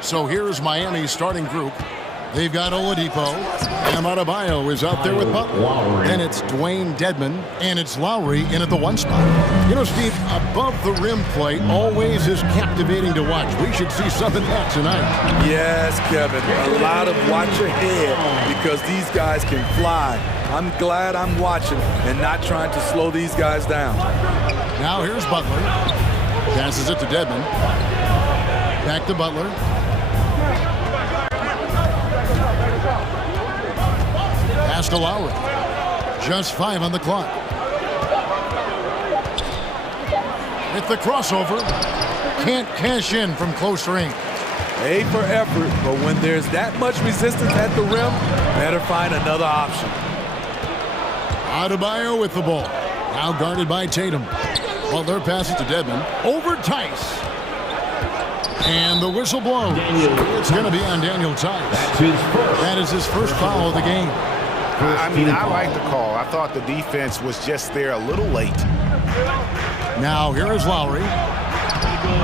So here's Miami's starting group. They've got Oladipo, and Adebayo is out there with Butler. Then it's Dwayne Dedmon, and it's Lowry in at the 1 spot. You know, Steve, above the rim play always is captivating to watch. We should see something like tonight. Yes, Kevin, a lot of watch ahead because these guys can fly. I'm glad I'm watching and not trying to slow these guys down. Now here's Butler. Passes it to Dedmon. Back to Butler. Pass to Lowry. Just 5 on the clock. With the crossover, can't cash in from close range. A for effort, but when there's that much resistance at the rim, better find another option. Adebayo with the ball. Now guarded by Tatum. Butler passes to Dedmon. Over Tice. And the whistle blows. It's going to be on Daniel Tice. That is his first foul of the game. I mean, I like the call. I thought the defense was just there a little late. Now here is Lowry.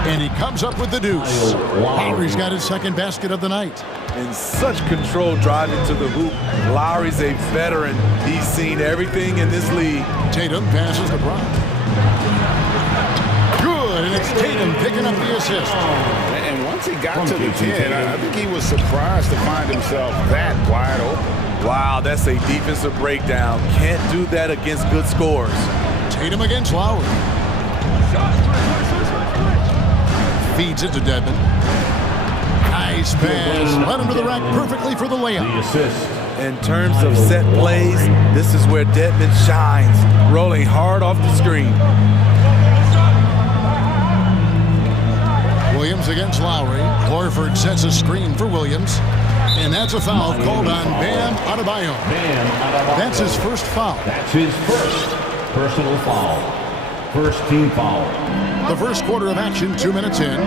And he comes up with the deuce. Lowry's got his second basket of the night. In such control driving to the hoop, Lowry's a veteran. He's seen everything in this league. Tatum passes to Brown. Good, and it's Tatum picking up the assist. And once he got to the 10, I think he was surprised to find himself that wide open. Wow, that's a defensive breakdown. Can't do that against good scores. Tatum against Lowry. Feeds it to Dedmon. Nice pass. Led him to the rack perfectly for the layup. In terms of set plays, this is where Dedmon shines, rolling hard off the screen. Williams against Lowry. Horford sets a screen for Williams. And that's a foul called on Bam Adebayo. That's his first foul. That's his first personal foul. First team foul. The first quarter of action, 2 minutes in.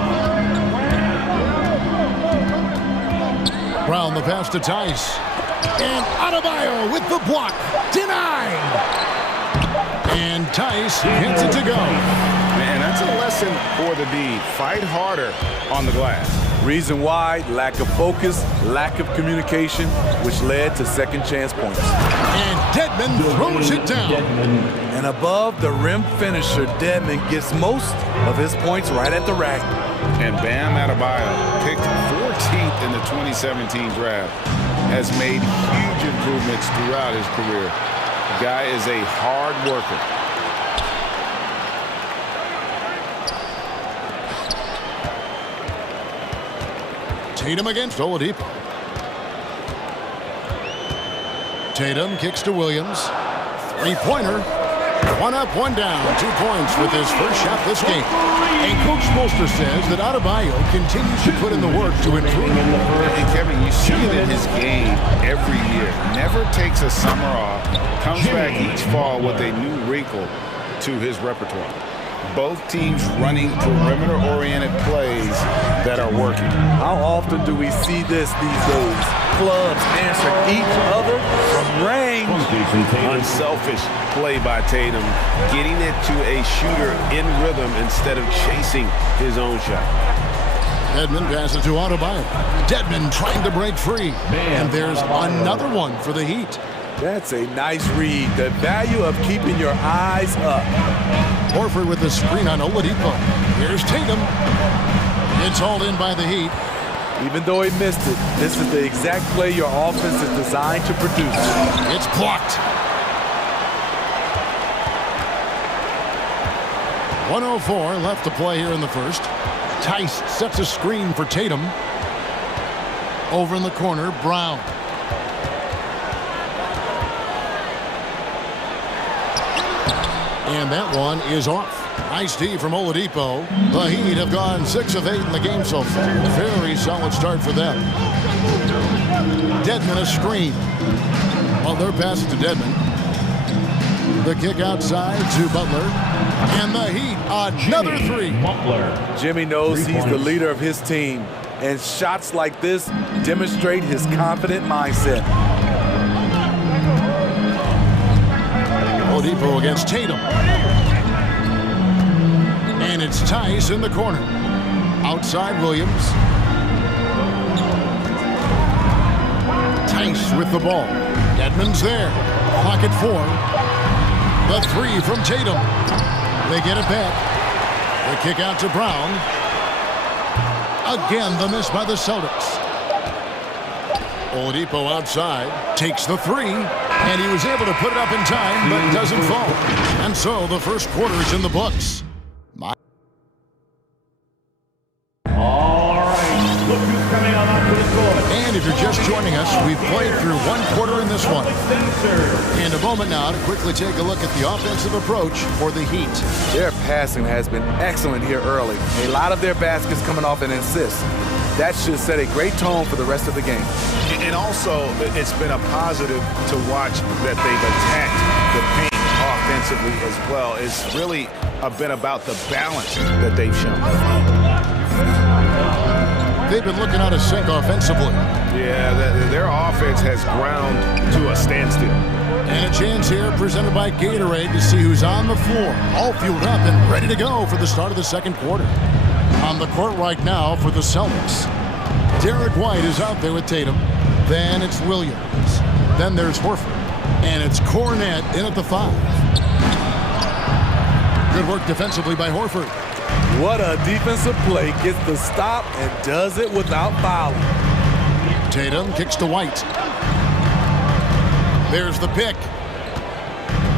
Brown the pass to Tice. And Adebayo with the block. Denied. And Tice hits it to go. Man, that's a lesson for the D. Fight harder on the glass. Reason why, lack of focus, lack of communication, which led to second chance points. And Dedmon throws it down. And above the rim finisher, Dedmon gets most of his points right at the rack. And Bam Adebayo, picked 14th in the 2017 draft, has made huge improvements throughout his career. The guy is a hard worker. Tatum against Oladipo. Tatum kicks to Williams. Three-pointer. 1 up, 1 down. 2 points with his first shot this game. And Coach Spolster says that Adebayo continues to put in the work to improve. And Kevin, you see it in his game every year. Never takes a summer off. Comes back each fall with a new wrinkle to his repertoire. Both teams running perimeter-oriented plays that are working. How often do we see this these days? Clubs answering each other from range. Unselfish play by Tatum, getting it to a shooter in rhythm instead of chasing his own shot. Dedmon passes to Adebayo. Dedmon trying to break free. And there's another one for the Heat. That's a nice read. The value of keeping your eyes up. Horford with the screen on Oladipo. Here's Tatum. It's hauled in by the Heat. Even though he missed it, this is the exact play your offense is designed to produce. It's blocked. 1:04 left to play here in the first. Tice sets a screen for Tatum. Over in the corner, Brown. And that one is off. Nice D from Oladipo. The Heat have gone 6 of 8 in the game so far. Very solid start for them. Dedmon a screen. Butler passes to Dedmon. The kick outside to Butler. And the Heat, another 3. Jimmy knows he's the leader of his team. And shots like this demonstrate his confident mindset. Oladipo against Tatum. And it's Tice in the corner. Outside Williams. Tice with the ball. Edmonds there. Pocket 4. The 3 from Tatum. They get it back. The kick out to Brown. Again, the miss by the Celtics. Oladipo outside. Takes the 3. And he was able to put it up in time, but doesn't fall. And so the first quarter is in the books. And if you're just joining us, we've played through one quarter in this one. And a moment now to quickly take a look at the offensive approach for the Heat. Their passing has been excellent here early. A lot of their baskets coming off an assist. That should set a great tone for the rest of the game. And also, it's been a positive to watch that they've attacked the paint offensively as well. It's really been about the balance that they've shown. They've been looking out of sync offensively. Yeah, their offense has ground to a standstill. And a chance here presented by Gatorade to see who's on the floor. All fueled up and ready to go for the start of the second quarter. On the court right now for the Celtics. Derek White is out there with Tatum. Then it's Williams. Then there's Horford. And it's Cornette in at the 5. Good work defensively by Horford. What a defensive play. Gets the stop and does it without fouling. Tatum kicks to White. There's the pick.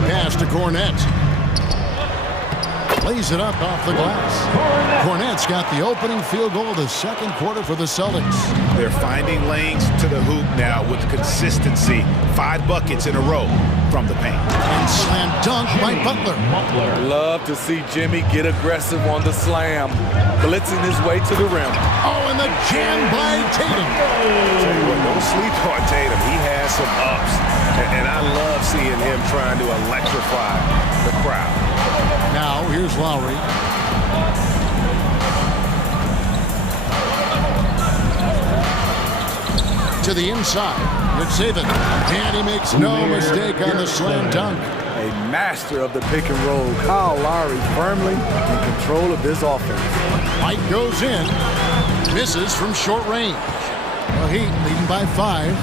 Pass to Cornette. Lays it up off the glass. Cornette's got the opening field goal of the second quarter for the Celtics. They're finding lanes to the hoop now with consistency. 5 buckets in a row from the paint. And slam dunk by Butler. Love to see Jimmy get aggressive on the slam. Blitzing his way to the rim. Oh, and the jam by Tatum. Tell you what, don't sleep on Tatum. He has some ups. And I love seeing him trying to electrify the crowd. Now, here's Lowry. To the inside. It's Saban. And he makes no mistake on the slam dunk. A master of the pick and roll. Kyle Lowry firmly in control of this offense. White goes in. Misses from short range. The Heat leading by 5.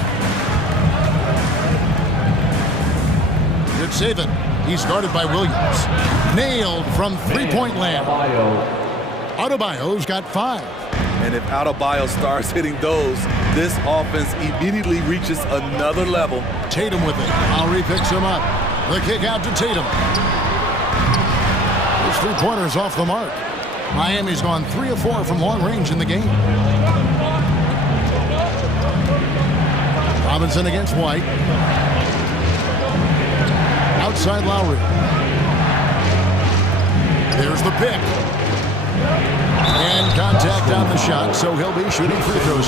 It's Saban. He's guarded by Williams. Nailed from three-point land. Adebayo's got 5. And if Adebayo starts hitting those, this offense immediately reaches another level. Tatum with it. Lowry picks him up. The kick out to Tatum. His three-pointer's off the mark. Miami's gone 3 of 4 from long range in the game. Robinson against White. Outside Lowry. There's the pick. And contact on the shot, so he'll be shooting free throws.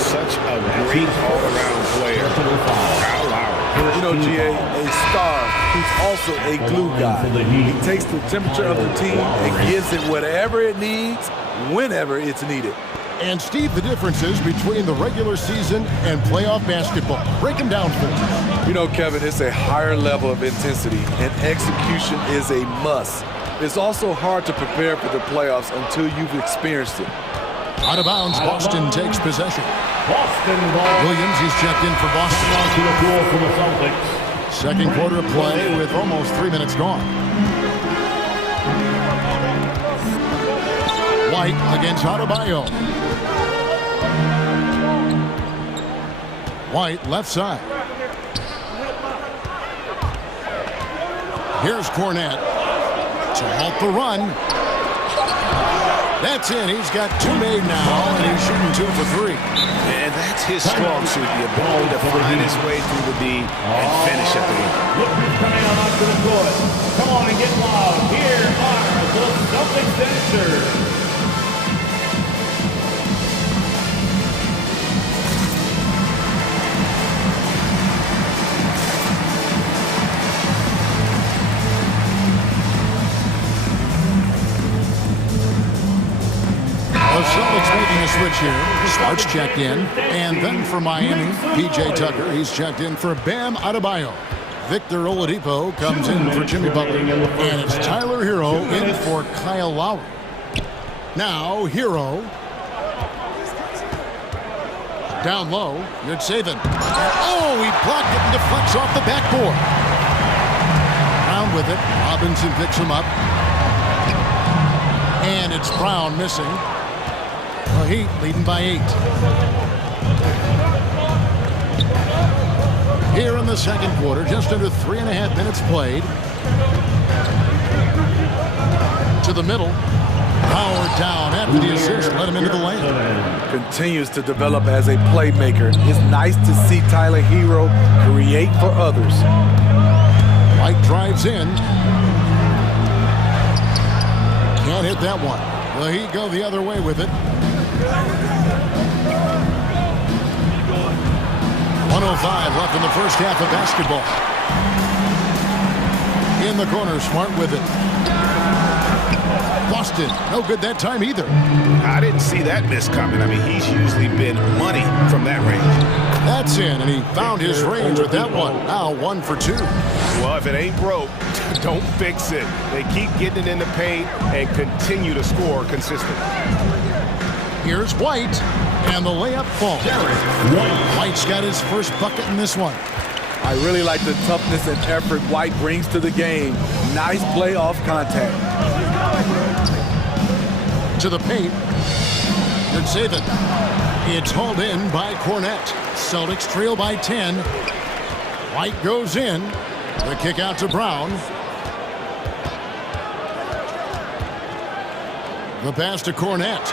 Such a great all-around player. Kyle Lowry. You know, GA, a star who's also a glue guy. He takes the temperature of the team and gives it whatever it needs, whenever it's needed. And Steve, the differences between the regular season and playoff basketball. Break them down for us. You know, Kevin, it's a higher level of intensity, and execution is a must. It's also hard to prepare for the playoffs until you've experienced it. Out of bounds, Boston takes possession. Williams, he's checked in for Boston. To the floor for the Celtics. Second quarter of play with almost 3 minutes gone. White against Adebayo. White left side. Here's Cornette to halt the run. That's in. He's got 2 made now, and he's shooting 2 for 3. And that's his strong suit, the ability to find his way through the D and finish at the end. Look who's coming on onto the court. Come on and get loud. Here are the Celtics dancers. The Celtics making a switch here. Smart's checked in. And then for Miami, P.J. Tucker. He's checked in for Bam Adebayo. Victor Oladipo comes in for Jimmy Butler. And it's Tyler Hero in for Kyle Lowry. Now, Hero. Down low, Yurtseven. Oh, he blocked it and deflects off the backboard. Brown with it. Robinson picks him up. And it's Brown missing. The Heat leading by 8. Here in the second quarter, just under 3.5 minutes played. To the middle. Howard down after the assist, let him into the lane. Continues to develop as a playmaker. It's nice to see Tyler Hero create for others. White drives in. Can't hit that one. The Heat go the other way with it. 1:05 left in the first half of basketball. In the corner, Smart with it. Boston, no good that time either. I didn't see that miss coming. I mean, he's usually been money from that range. That's in, and he found his range with that one. Now 1 for 2. Well, if it ain't broke, don't fix it. They keep getting it in the paint and continue to score consistently. Here's White, and the layup falls. White's got his first bucket in this one. I really like the toughness and effort White brings to the game. Nice play off contact. To the paint. Good save it. It's hauled in by Cornette. Celtics trail by 10. White goes in. The kick out to Brown. The pass to Cornette.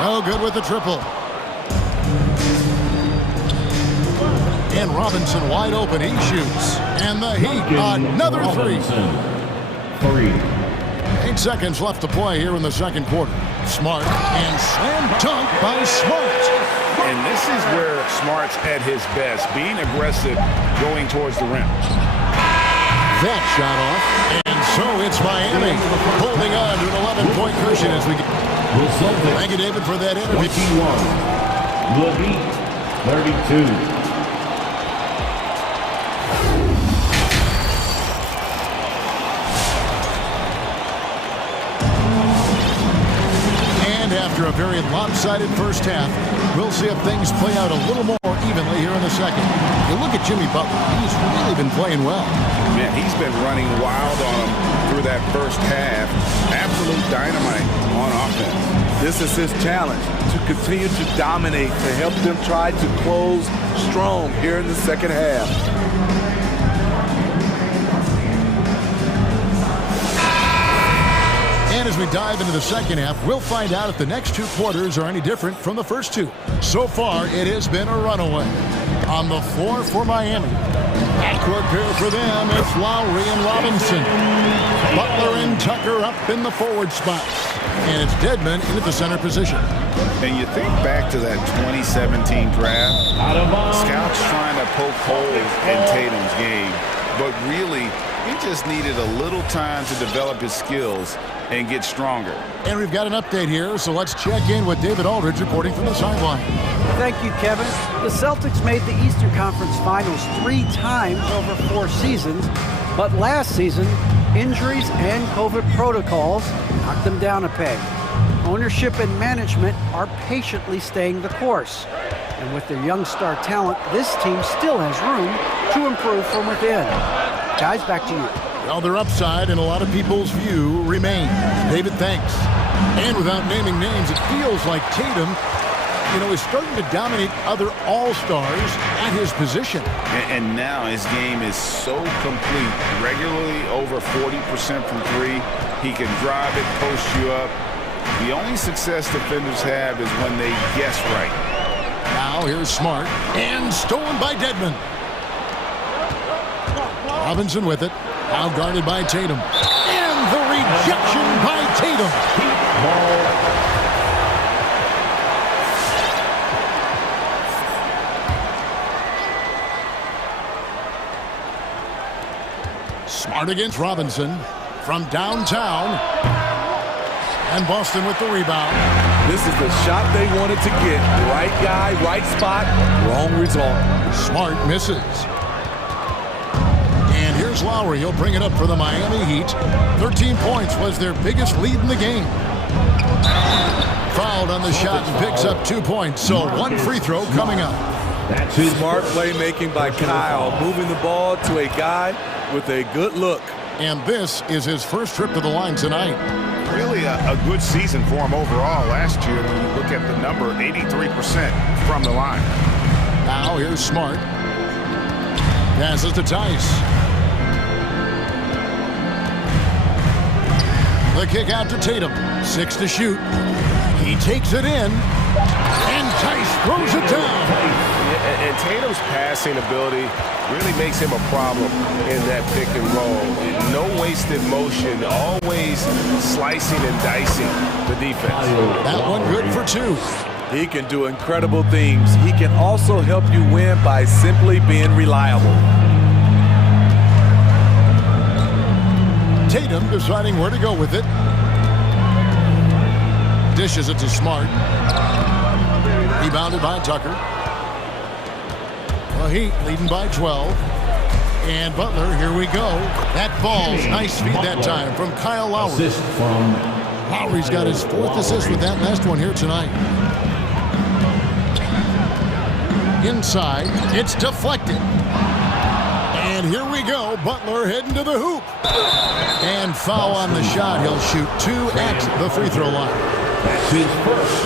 No good with the triple. And Robinson wide open. He shoots. And the Heat, another three. 8 seconds left to play here in the second quarter. Smart and slam dunk by Smart. And this is where Smart's at his best, being aggressive, going towards the rim. That shot off. And so it's Miami holding on to an 11-point cushion as we get. Thank you, David, for that interview. 21. The Heat, 32. After a very lopsided first half, we'll see if things play out a little more evenly here in the second. You look at Jimmy Butler, he's really been playing well. Man, he's been running wild on him through that first half. Absolute dynamite on offense. This is his challenge, to continue to dominate, to help them try to close strong here in the second half. And as we dive into the second half, we'll find out if the next 2 quarters are any different from the first 2. So far, it has been a runaway. On the floor for Miami. Backcourt pair for them, it's Lowry and Robinson. Butler and Tucker up in the forward spots. And it's Dedmon into the center position. And you think back to that 2017 draft, scouts trying to poke holes in Tatum's game, but really, he just needed a little time to develop his skills and get stronger. And we've got an update here, so let's check in with David Aldridge reporting from the sideline. Thank you, Kevin. The Celtics made the Eastern Conference Finals 3 times over 4 seasons, but last season, injuries and COVID protocols knocked them down a peg. Ownership and management are patiently staying the course. And with their young star talent, this team still has room to improve from within. Guys, back to you. Well, their upside in a lot of people's view remains. David, thanks. And without naming names, it feels like Tatum, is starting to dominate other all-stars at his position. And now his game is so complete. Regularly over 40% from 3. He can drive it, post you up. The only success defenders have is when they guess right. Now here's Smart. And stolen by Dedmon. Robinson with it. Now guarded by Tatum. And the rejection by Tatum. Smart against Robinson from downtown. And Boston with the rebound. This is the shot they wanted to get. Right guy, right spot, wrong result. Smart misses. Lowry. He'll bring it up for the Miami Heat. 13 points was their biggest lead in the game. Fouled on the shot and picks up 2 points. So one free throw coming up. Smart playmaking by Kyle, moving the ball to a guy with a good look. And this is his first trip to the line tonight. Really a good season for him overall last year. When you look at the number, 83% from the line. Now here's Smart. Passes to Tice. The kick out to Tatum. 6 to shoot. He takes it in. And Tice throws it down. And Tatum's passing ability really makes him a problem in that pick and roll. No wasted motion, always slicing and dicing the defense. That one good for 2. He can do incredible things. He can also help you win by simply being reliable. Tatum deciding where to go with it. Dishes it to Smart. Rebounded by Tucker. The Heat leading by 12. And Butler, here we go. That ball's nice feed that time from Kyle Lowry. Lowry's got his 4th assist with that last one here tonight. Inside, it's deflected. And here we go, Butler heading to the hoop. And foul on the shot. He'll shoot 2 at the free throw line.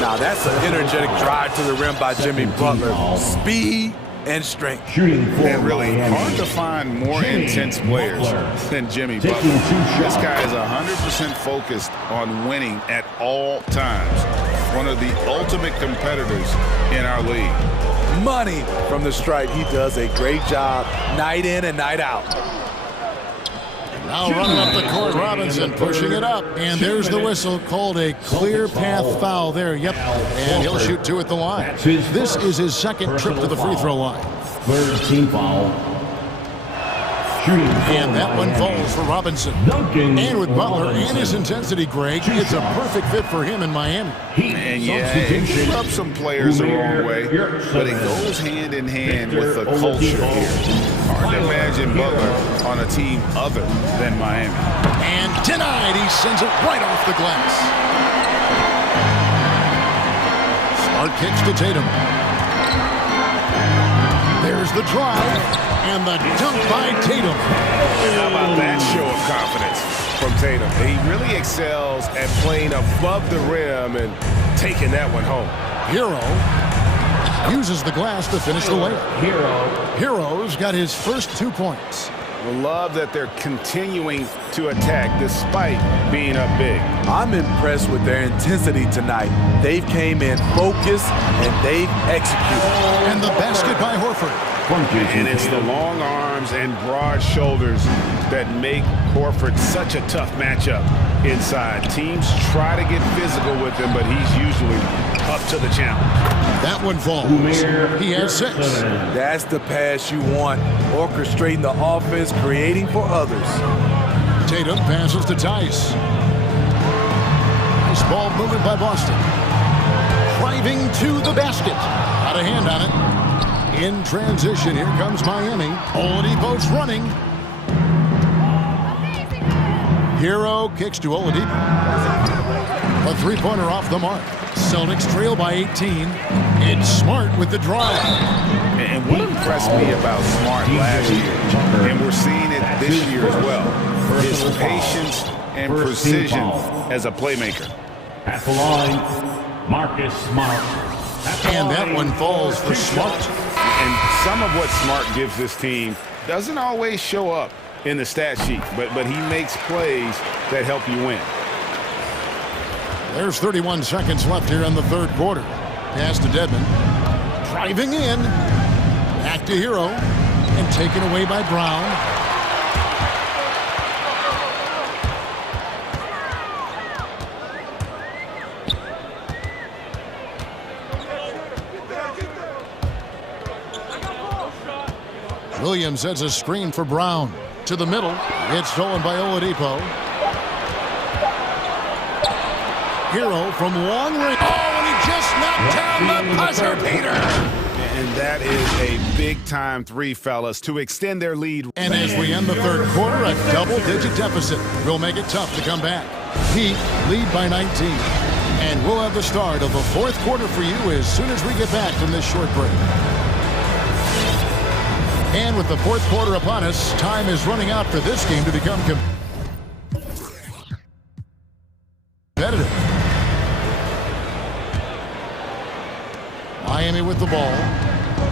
Now that's an energetic drive to the rim by Jimmy Butler. Speed and strength. And really hard to find more intense players than Jimmy Butler. This guy is 100% focused on winning at all times. One of the ultimate competitors in our league. Money from the stripe. He does a great job night in and night out. Now running up the court, Robinson pushing it up. And there's the whistle, called a clear path foul there. Yep. And he'll shoot 2 at the line. This is his 2nd trip to the free throw line. 3rd team foul. And that one falls for Robinson. And with Butler and his intensity, Greg, it's a perfect fit for him in Miami. And yeah, he rubs some players the wrong way, but it goes hand in hand with the culture here. Hard to imagine Butler on a team other than Miami. And denied, he sends it right off the glass. Smart kicks to Tatum. There's the drive. And the dunk by Tatum. How about that show of confidence from Tatum? He really excels at playing above the rim and taking that one home. Hero uses the glass to finish the layup. Hero's got his first 2 points. I love that they're continuing to attack despite being up big. I'm impressed with their intensity tonight. They've came in focused and they've executed. And the basket by Horford. And it's the long arms and broad shoulders that make Horford such a tough matchup inside. Teams try to get physical with him, but he's usually up to the challenge. That one falls. He has 6. That's the pass you want. Orchestrating the offense, creating for others. Tatum passes to Tice. Nice ball movement by Boston. Driving to the basket. Got a hand on it. In transition, here comes Miami. Oladipo's running. Hero kicks to Oladipo. A 3-pointer off the mark. Celtics trail by 18. It's Smart with the drive. And what impressed me about Smart last year, and we're seeing it this year as well, his patience and precision as a playmaker. At the line, Marcus Smart. And that one falls for Smart. And some of what Smart gives this team doesn't always show up in the stat sheet, but he makes plays that help you win. There's 31 seconds left here in the 3rd quarter. Pass to Dedmon. Driving in. Back to Hero. And taken away by Brown. Williams sets a screen for Brown. To the middle. It's stolen by Oladipo. Hero from long range. Oh, and he just knocked down the buzzer beater. And that is a big-time three, fellas, to extend their lead. And as we end the third quarter, a double-digit deficit will make it tough to come back. Heat lead by 19. And we'll have the start of the fourth quarter for you as soon as we get back from this short break. And with the fourth quarter upon us, time is running out for this game to become competitive. Miami with the ball.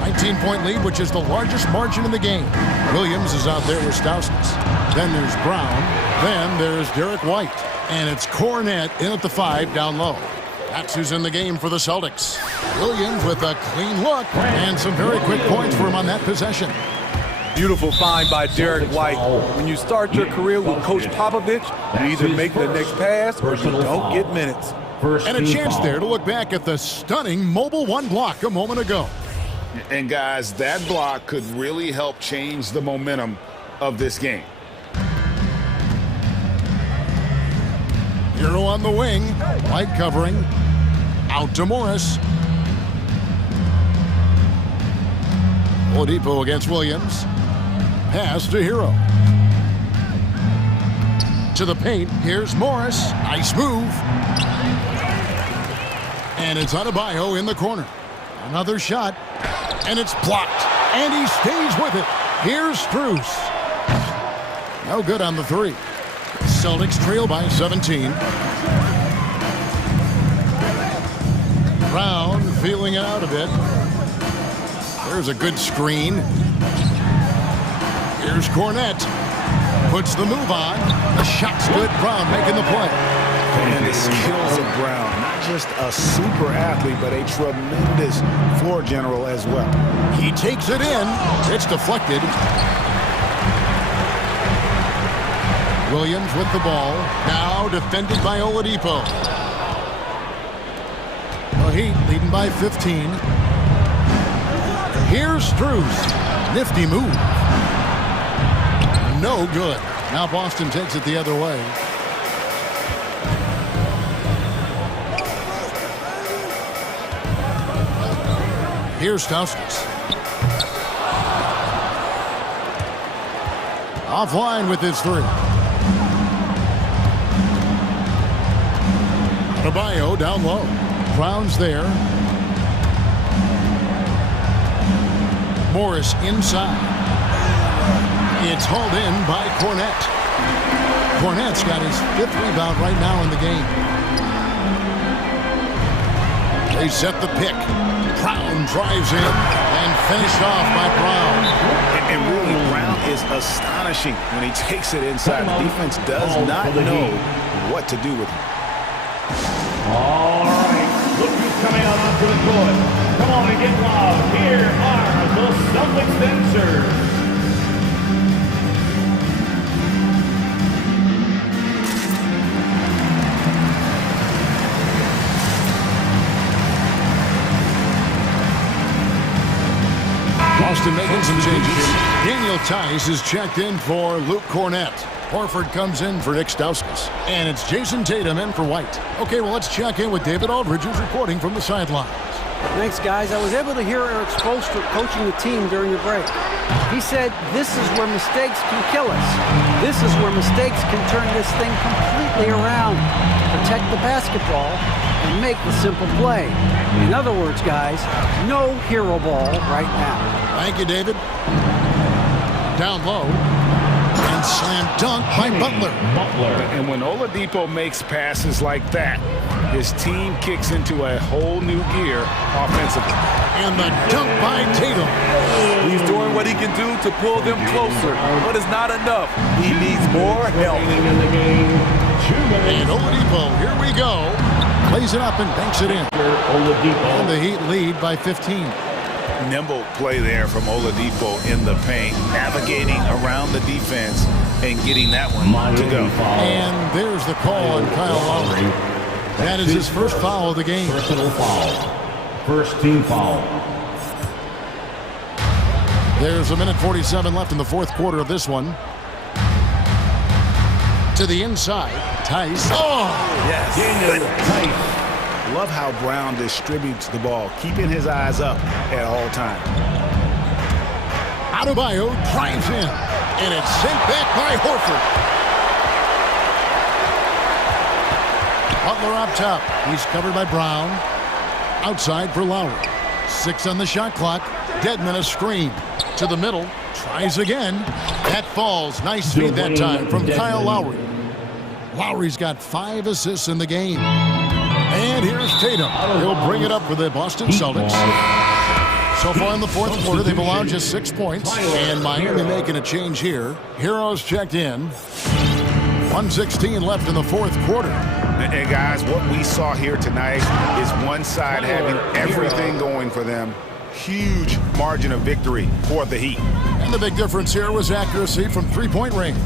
19-point lead, which is the largest margin in the game. Williams is out there with Stauskas. Then there's Brown. Then there's Derek White. And it's Cornette in at the 5 down low. That's who's in the game for the Celtics. Williams with a clean look and some very quick points for him on that possession. Beautiful find by Derek White. When you start your career with Coach Popovich, you either make the next pass or you don't get minutes. And a chance there to look back at the stunning mobile one block a moment ago. And guys, that block could really help change the momentum of this game. Hero on the wing, White covering, out to Morris. Oladipo against Williams. Pass to Hero. To the paint, here's Morris. Nice move. And it's Adebayo in the corner. Another shot, and it's blocked. And he stays with it. Here's Strus. No good on the three. Celtics trail by 17. Brown feeling it out a bit. There's a good screen. Here's Cornette. Puts the move on. The shot's good. Brown making the play. And the skills of Brown. Not just a super athlete, but a tremendous floor general as well. He takes it in. It's deflected. Williams with the ball. Now defended by Oladipo. The Heat leading by 15. Here's Strus. Nifty move. No good. Now Boston takes it the other way. Here's Stauskas. Offline with his three. Adebayo down low. Brown's there. Morris inside. It's hauled in by Cornette. Cornette's got his 5th rebound right now in the game. They set the pick. Brown drives in and finished off by Brown. And really, Brown is astonishing when he takes it inside. The defense does not know what to do with him. All right, look who's coming out onto the court. Come on and get loud. Here are the Celtics dancers. Boston making some changes. Daniel Tice is checked in for Luke Cornette. Horford comes in for Nick Stauskas. And it's Jason Tatum in for White. Okay, well, let's check in with David Aldridge, who's reporting from the sidelines. Thanks, guys. I was able to hear Eric Spoelstra coaching the team during the break. He said, this is where mistakes can kill us. This is where mistakes can turn this thing completely around. Protect the basketball and make the simple play. In other words, guys, no hero ball right now. Thank you, David. Down low. And slam dunk by Butler. And when Oladipo makes passes like that, his team kicks into a whole new gear offensively. And the dunk by Tatum. He's doing what he can do to pull them closer, but it's not enough. He needs more help. And Oladipo, here we go. Plays it up and banks it in. And the Heat lead by 15. Nimble play there from Oladipo in the paint, navigating around the defense and getting that one to go. And there's the call on Kyle Lowry. That is his first foul of the game. Personal foul. First team foul. There's a minute 47 left in the fourth quarter of this one. To the inside, Tice. Oh! Yes. Daniel Tice love how Brown distributes the ball, keeping his eyes up at all times. Adebayo drives in, and it's sent back by Horford. Butler up top. He's covered by Brown. Outside for Lowry. 6 on the shot clock. Dedmon a screen. To the middle. Tries again. That falls. Nice feed that time from Kyle Lowry. Lowry's got 5 assists in the game. And here's Tatum. He'll bring it up for the Boston Celtics. So far in the fourth quarter, they've allowed just 6 points. And Miami making a change here. Heroes checked in. 1:16 left in the fourth quarter. And guys, what we saw here tonight is one side having everything going for them. Huge margin of victory for the Heat. And the big difference here was accuracy from three-point range.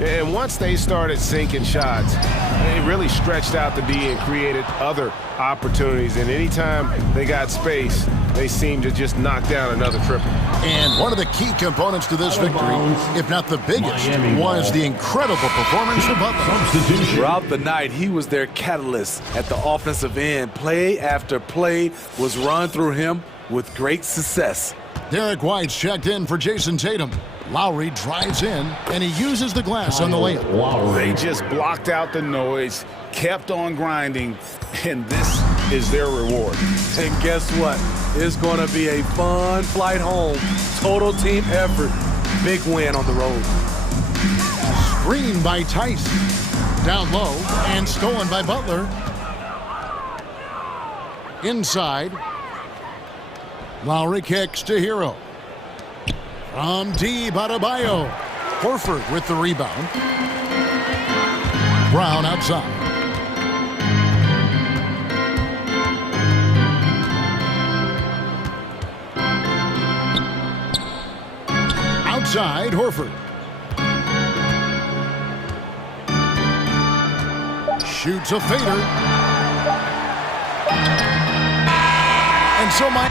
And once they started sinking shots, they really stretched out the D and created other opportunities. And anytime they got space, they seemed to just knock down another triple. And one of the key components to this victory, if not the biggest, was the incredible performance of Butler. Throughout the night, he was their catalyst at the offensive end. Play after play was run through him with great success. Derek White's checked in for Jason Tatum. Lowry drives in, and he uses the glass on the layup. They just blocked out the noise, kept on grinding, and this is their reward. And guess what? It's going to be a fun flight home. Total team effort. Big win on the road. Screen by Tice. Down low, and stolen by Butler. Inside. Lowry kicks to Hero. From deep, Adebayo. Horford with the rebound. Brown outside. Outside, Horford. Shoots a fader. And so my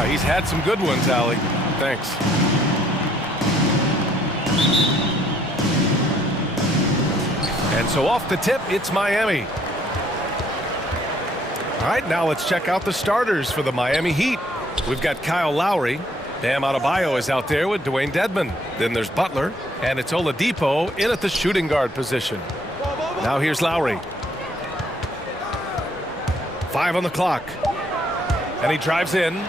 Yeah, he's had some good ones, Allie. Thanks. And so off the tip, it's Miami. All right, now let's check out the starters for the Miami Heat. We've got Kyle Lowry. Bam Adebayo is out there with Dwayne Dedmon. Then there's Butler, and it's Oladipo in at the shooting guard position. Now here's Lowry. 5 on the clock. And he drives in,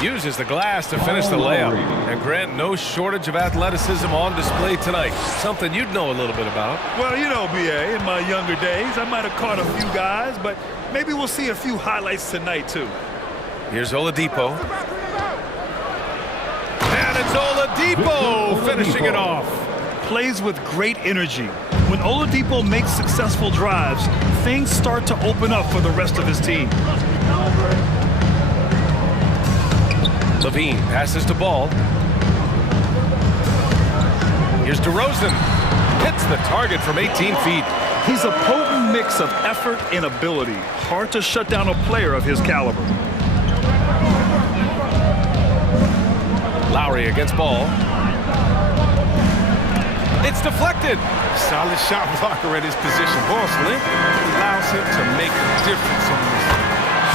uses the glass to finish the layup. And Grant, no shortage of athleticism on display tonight. Something you'd know a little bit about. Well, you know, BA, in my younger days, I might have caught a few guys, but maybe we'll see a few highlights tonight, too. Here's Oladipo. And it's Oladipo finishing it off. Plays with great energy. When Oladipo makes successful drives, things start to open up for the rest of his team. Levine passes to Ball. Here's DeRozan. Hits the target from 18 feet. He's a potent mix of effort and ability. Hard to shut down a player of his caliber. Lowry against Ball. It's deflected. Solid shot blocker at his position. Ball's length allows him to make a difference on this.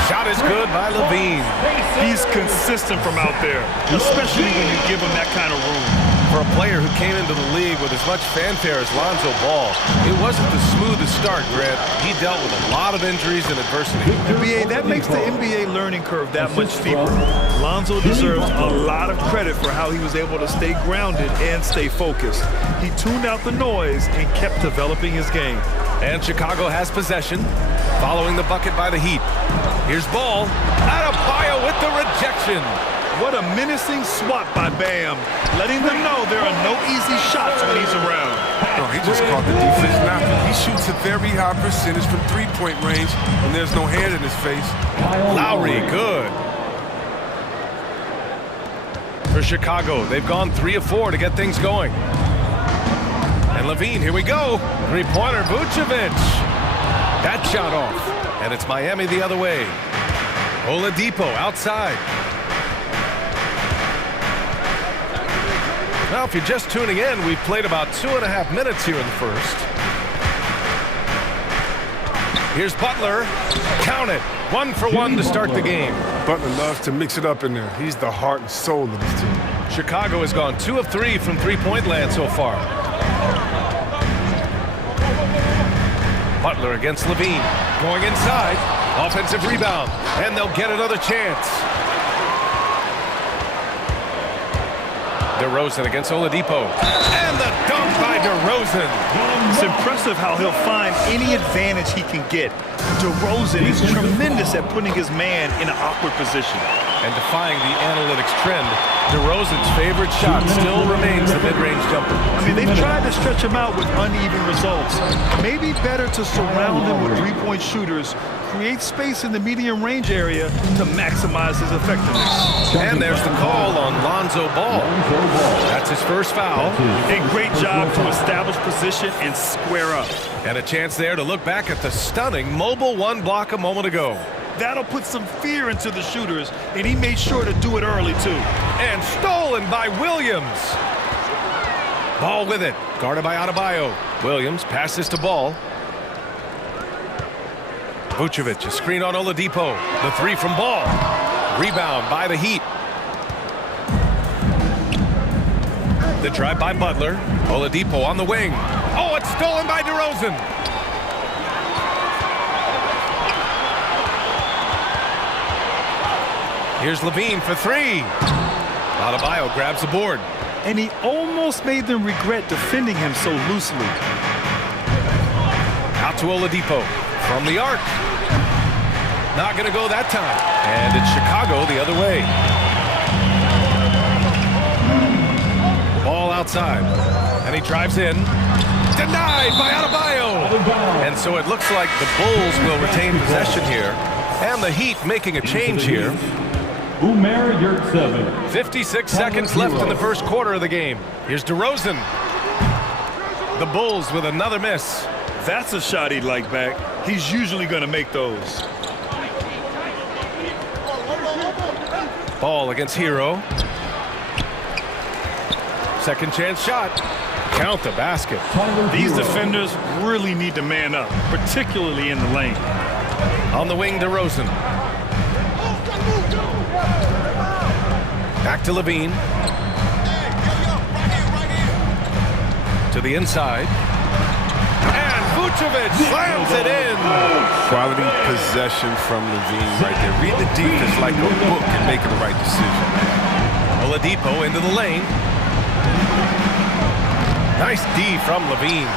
Shot is good by Levine. He's consistent from out there, especially when you give him that kind of room. For a player who came into the league with as much fanfare as Lonzo Ball, it wasn't the smoothest start, Grant. He dealt with a lot of injuries and adversity. NBA, that makes the NBA learning curve that much steeper. Lonzo deserves a lot of credit for how he was able to stay grounded and stay focused. He tuned out the noise and kept developing his game. And Chicago has possession, following the bucket by the Heat. Here's Ball. Adebayo with the rejection. What a menacing swat by Bam, letting them know there are no easy shots when he's around. Oh, he just caught the defense napping. He shoots a very high percentage from three-point range, and there's no hand in his face. Lowry, good. For Chicago, they've gone 3 of 4 to get things going. And Levine, here we go. Three-pointer, Vucevic. That shot off. And it's Miami the other way. Oladipo outside. Now, if you're just tuning in, we've played about 2.5 minutes here in the first. Here's Butler. Count it. 1 for 1 to start the game. Butler loves to mix it up in there. He's the heart and soul of this team. Chicago has gone 2 of 3 from three-point land so far. Butler against Levine. Going inside. Offensive rebound. And they'll get another chance. DeRozan against Oladipo. And the dunk by DeRozan. It's impressive how he'll find any advantage he can get. DeRozan is tremendous at putting his man in an awkward position. And defying the analytics trend, DeRozan's favorite shot still remains the mid-range jumper. I mean, they've tried to stretch him out with uneven results. Maybe better to surround him with three-point shooters, create space in the medium range area to maximize his effectiveness. And there's the call on Lonzo Ball. That's his first foul. A great job to establish position and square up. And a chance there to look back at the stunning mobile one block a moment ago. That'll put some fear into the shooters, and he made sure to do it early, too. And stolen by Williams. Ball with it. Guarded by Adebayo. Williams passes to Ball. Vucevic, a screen on Oladipo. The three from Ball. Rebound by the Heat. The drive by Butler. Oladipo on the wing. Oh, it's stolen by DeRozan. Here's Levine for 3. Adebayo grabs the board. And he almost made them regret defending him so loosely. Out to Oladipo from the arc. Not going to go that time. And it's Chicago the other way. Ball outside. And he drives in. Denied by Adebayo. And so it looks like the Bulls will retain possession here. And the Heat making a change here. 56 seconds left in the first quarter of the game. Here's DeRozan. The Bulls with another miss. That's a shot he'd like back. He's usually going to make those. Ball against Hero. Second chance shot. Count the basket. These defenders really need to man up, particularly in the lane. On the wing, DeRozan. Back to Levine. To the inside. And Vucevic slams it in. Quality possession from Levine right there. Read the defense like a book and making the right decision. Oladipo into the lane. Nice D from Levine.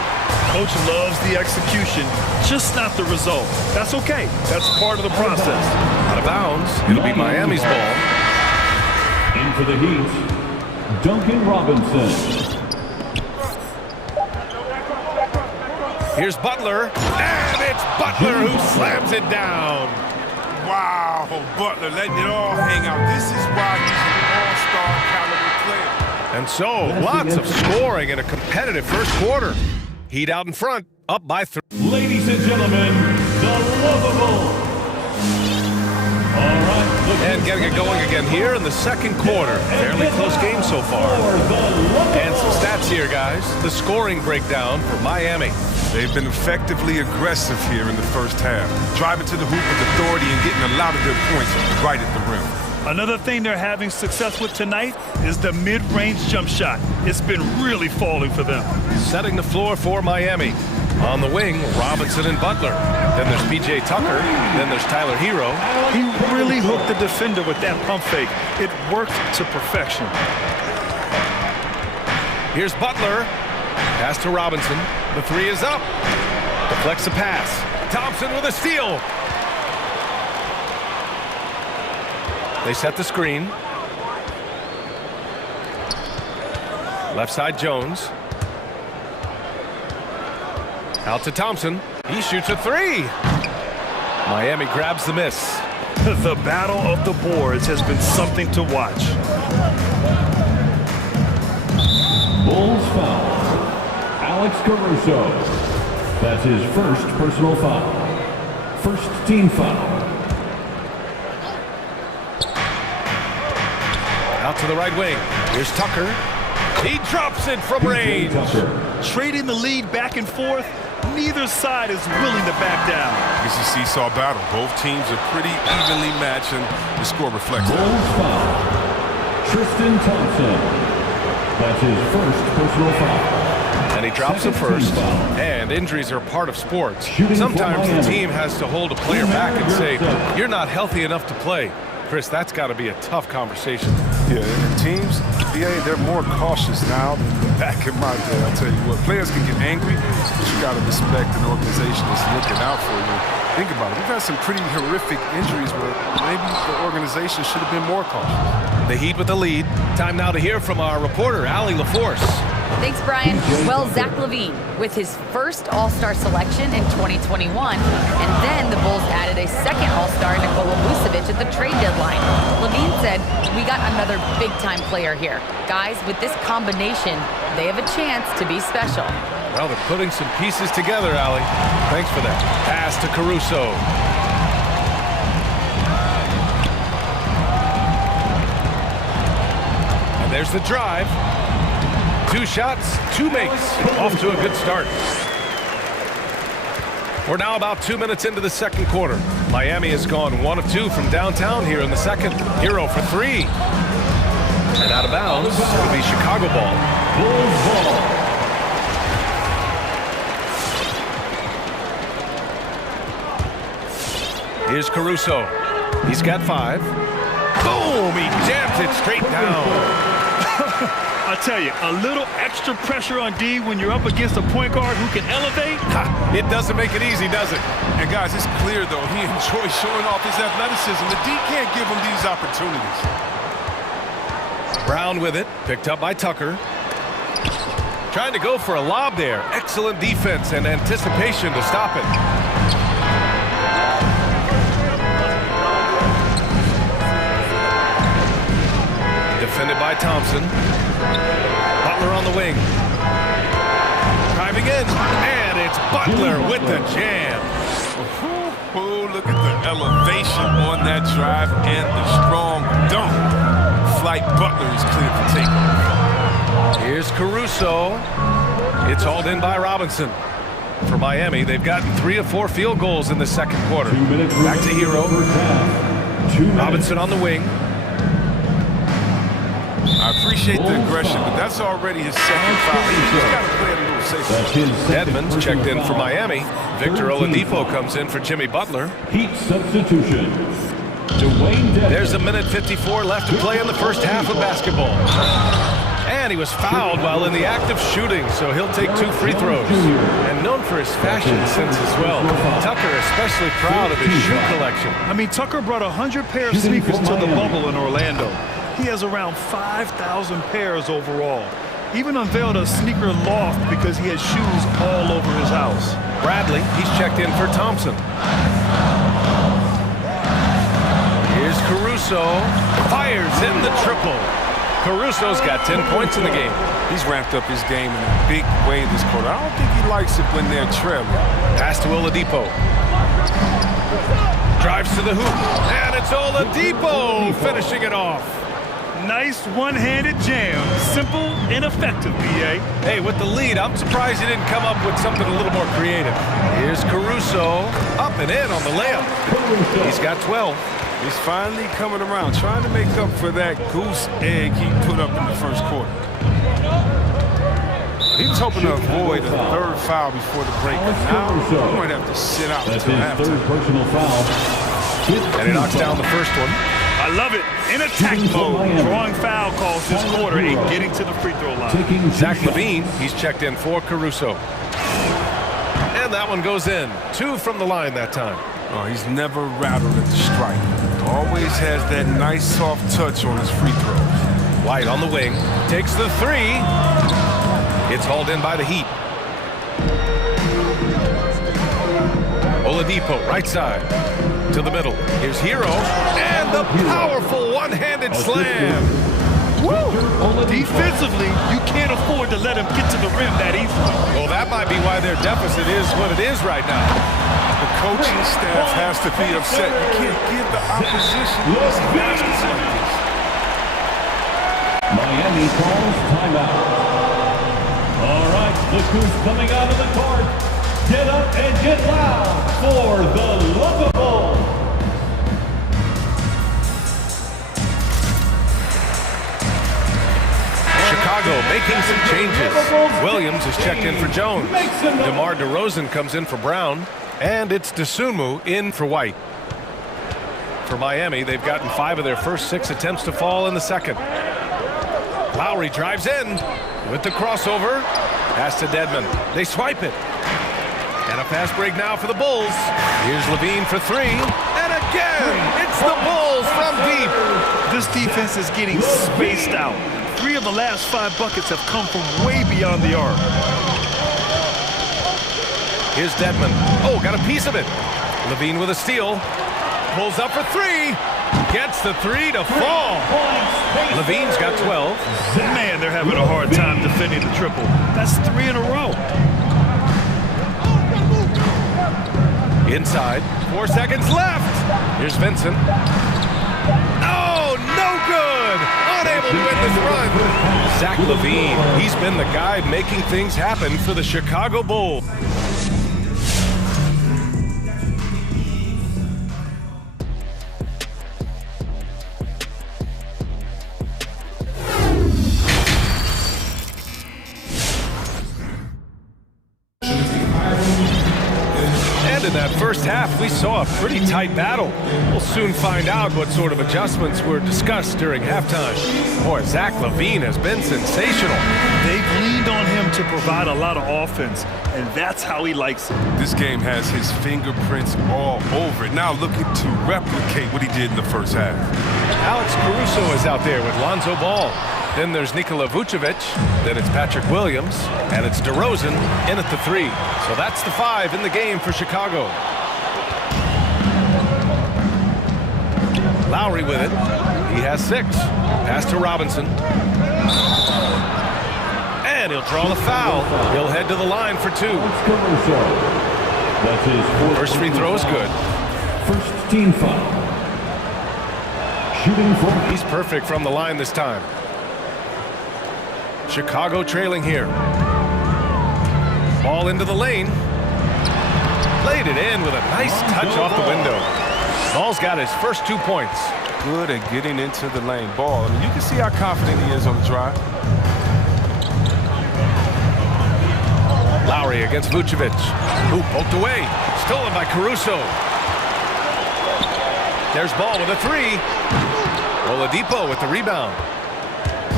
Coach loves the execution, just not the result. That's okay. That's part of the process. Out of bounds. It'll be Miami's ball. In for the Heat, Duncan Robinson. Here's Butler, and it's Butler who slams it down. Wow, Butler letting it all hang out. This is why he's an all-star caliber player. And so, lots of scoring in a competitive first quarter. Heat out in front, up by 3. Ladies and gentlemen, the lovable. All right. And getting it going again here in the second quarter. Fairly close game so far. And some stats here, guys. The scoring breakdown for Miami. They've been effectively aggressive here in the first half, driving to the hoop with authority and getting a lot of their points right at the rim. Another thing they're having success with tonight is the mid-range jump shot. It's been really falling for them. Setting the floor for Miami. On the wing, Robinson and Butler. Then there's P.J. Tucker. Then there's Tyler Hero. He really hooked the defender with that pump fake. It worked to perfection. Here's Butler. Pass to Robinson. The three is up. Deflects the pass. Thompson with a steal. They set the screen. Left side Jones. Out to Thompson. He shoots a three. Miami grabs the miss. The battle of the boards has been something to watch. Bulls foul. Alex Caruso. That's his first personal foul. First team foul. Out to the right wing. Here's Tucker. He drops it from range. Trading the lead back and forth, neither side is willing to back down. It's a seesaw battle. Both teams are pretty evenly matched, and the score reflects that. Bulls foul. Tristan Thompson. That's his first personal foul. And he drops it first. And injuries are a part of sports. Sometimes the team has to hold a player back and say, you're not healthy enough to play. Chris, that's got to be a tough conversation. Yeah, and teams, they're more cautious now than back in my day. I'll tell you what, players can get angry, but you got to respect an organization that's looking out for you. Think about it. We've had some pretty horrific injuries where maybe the organization should have been more cautious. The Heat with the lead. Time now to hear from our reporter, Allie LaForce. Thanks, Brian. Well, Zach LaVine with his first All-Star selection in 2021, and then the Bulls added a second All-Star, Nikola Vucevic, at the trade deadline. LaVine said, "We got another big-time player here. Guys, with this combination, they have a chance to be special." Well, they're putting some pieces together, Allie. Thanks for that. Pass to Caruso. And there's the drive. 2 shots, 2 makes. Off to a good start. We're now about 2 minutes into the second quarter. Miami has gone 1 of 2 from downtown here in the second. Hero for 3. And out of bounds, it'll be Chicago ball. Bulls ball. Here's Caruso. He's got 5. Boom! He jams it straight down. I tell you, a little extra pressure on D when you're up against a point guard who can elevate. It doesn't make it easy, does it? And guys, it's clear, though, he enjoys showing off his athleticism. The D can't give him these opportunities. Brown with it, picked up by Tucker. Trying to go for a lob there. Excellent defense and anticipation to stop it. Defended by Thompson. Butler on the wing. Driving in, and it's Butler with the jam. Oh, look at the elevation on that drive and the strong dunk. Flight Butler is clear for takeoff. Here's Caruso. It's hauled in by Robinson. For Miami, they've gotten 3 of 4 field goals in the second quarter. Back to Hero. Robinson on the wing. I appreciate the aggression, but that's already his second foul. He's just got to play it a little safer. Dedmon's checked in for Miami. Victor Oladipo comes in for Jimmy Butler. Heat substitution. There's a minute 54 left to play in the first half of basketball. And he was fouled while in the act of shooting, so he'll take 2 free throws. And known for his fashion sense as well. Tucker especially proud of his shoe collection. I mean, Tucker brought 100 pair of sneakers to the bubble in Orlando. He has around 5,000 pairs overall. Even unveiled a sneaker loft because he has shoes all over his house. Bradley, he's checked in for Thompson. Here's Caruso. Fires in the triple. Caruso's got 10 points in the game. He's ramped up his game in a big way this quarter. I don't think he likes it when they're trailing. Pass to Oladipo. Drives to the hoop. And it's Oladipo finishing it off. Nice one-handed jam. Simple and effective, B.A. Hey, with the lead, I'm surprised he didn't come up with something a little more creative. Here's Caruso. Up and in on the layup. He's got 12. He's finally coming around, trying to make up for that goose egg he put up in the first quarter. He was hoping to avoid a third foul before the break. Now he might have to sit out until halftime. And he knocks down the first one. I love it. In attack mode. Drawing foul calls this quarter and getting to the free throw line. Zach LaVine, he's checked in for Caruso. And that one goes in. 2 from the line that time. Oh, he's never rattled at the strike. Always has that nice soft touch on his free throws. White on the wing. Takes the 3. It's hauled in by the Heat. Oladipo, right side. To the middle. Here's Hero. And the powerful one-handed slam. Woo! Defensively, you can't afford to let him get to the rim that easily. Well, that might be why their deficit is what it is right now. The coaching staff has to be upset. You can't give the opposition easy baskets like this. Miami calls timeout. All right, look who's coming out of the court. Get up and get loud for the Lovable. Chicago making some changes. Williams is checked in for Jones. DeMar DeRozan comes in for Brown. And it's Dosunmu in for White. For Miami, they've gotten 5 of their first 6 attempts to fall in the second. Lowry drives in with the crossover. Pass to Dedmon. They swipe it. And a fast break now for the Bulls. Here's LaVine for 3. And again, it's the Bulls from deep. This defense is getting spaced out. 3 of the last 5 buckets have come from way beyond the arc. Here's Dedmon. Oh, got a piece of it. LaVine with a steal. Pulls up for 3. Gets the 3 to fall. LaVine's got 12. Man, they're having a hard time defending the triple. That's 3 in a row. Inside. 4 seconds left. Here's Vincent. Oh, no good. Unable to win this run. Zach LaVine. He's been the guy making things happen for the Chicago Bulls. In that first half, we saw a pretty tight battle. We'll soon find out what sort of adjustments were discussed during halftime. Boy, Zach LaVine has been sensational. They've leaned on him to provide a lot of offense, and that's how he likes it. This game has his fingerprints all over it. Now looking to replicate what he did in the first half. Alex Caruso is out there with Lonzo Ball. Then there's Nikola Vucevic, then it's Patrick Williams, and it's DeRozan in at the 3. So that's the 5 in the game for Chicago. Lowry with it. He has 6. Pass to Robinson. And he'll draw the foul. He'll head to the line for 2. First free throw is good. First team foul. Shooting from... He's perfect from the line this time. Chicago trailing here. Ball into the lane. Played it in with a nice touch off the window. Ball's got his first 2 points. Good at getting into the lane. Ball. I mean, you can see how confident he is on the drive. Lowry against Vucevic. Ooh, poked away. Stolen by Caruso. There's Ball with a three. Oladipo with the rebound.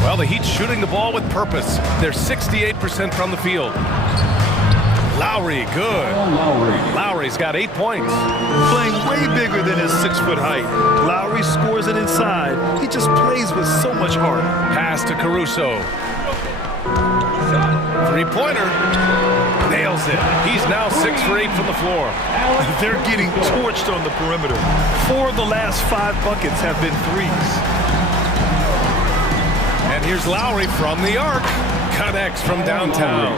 Well, the Heat's shooting the ball with purpose. They're 68% from the field. Lowry, good. Lowry's got 8 points. Playing way bigger than his 6-foot height. Lowry scores it inside. He just plays with so much heart. Pass to Caruso. Three-pointer. Nails it. He's now 6 for 8 from the floor. They're getting torched on the perimeter. 4 of the last 5 buckets have been threes. And here's Lowry from the arc. Connects from downtown.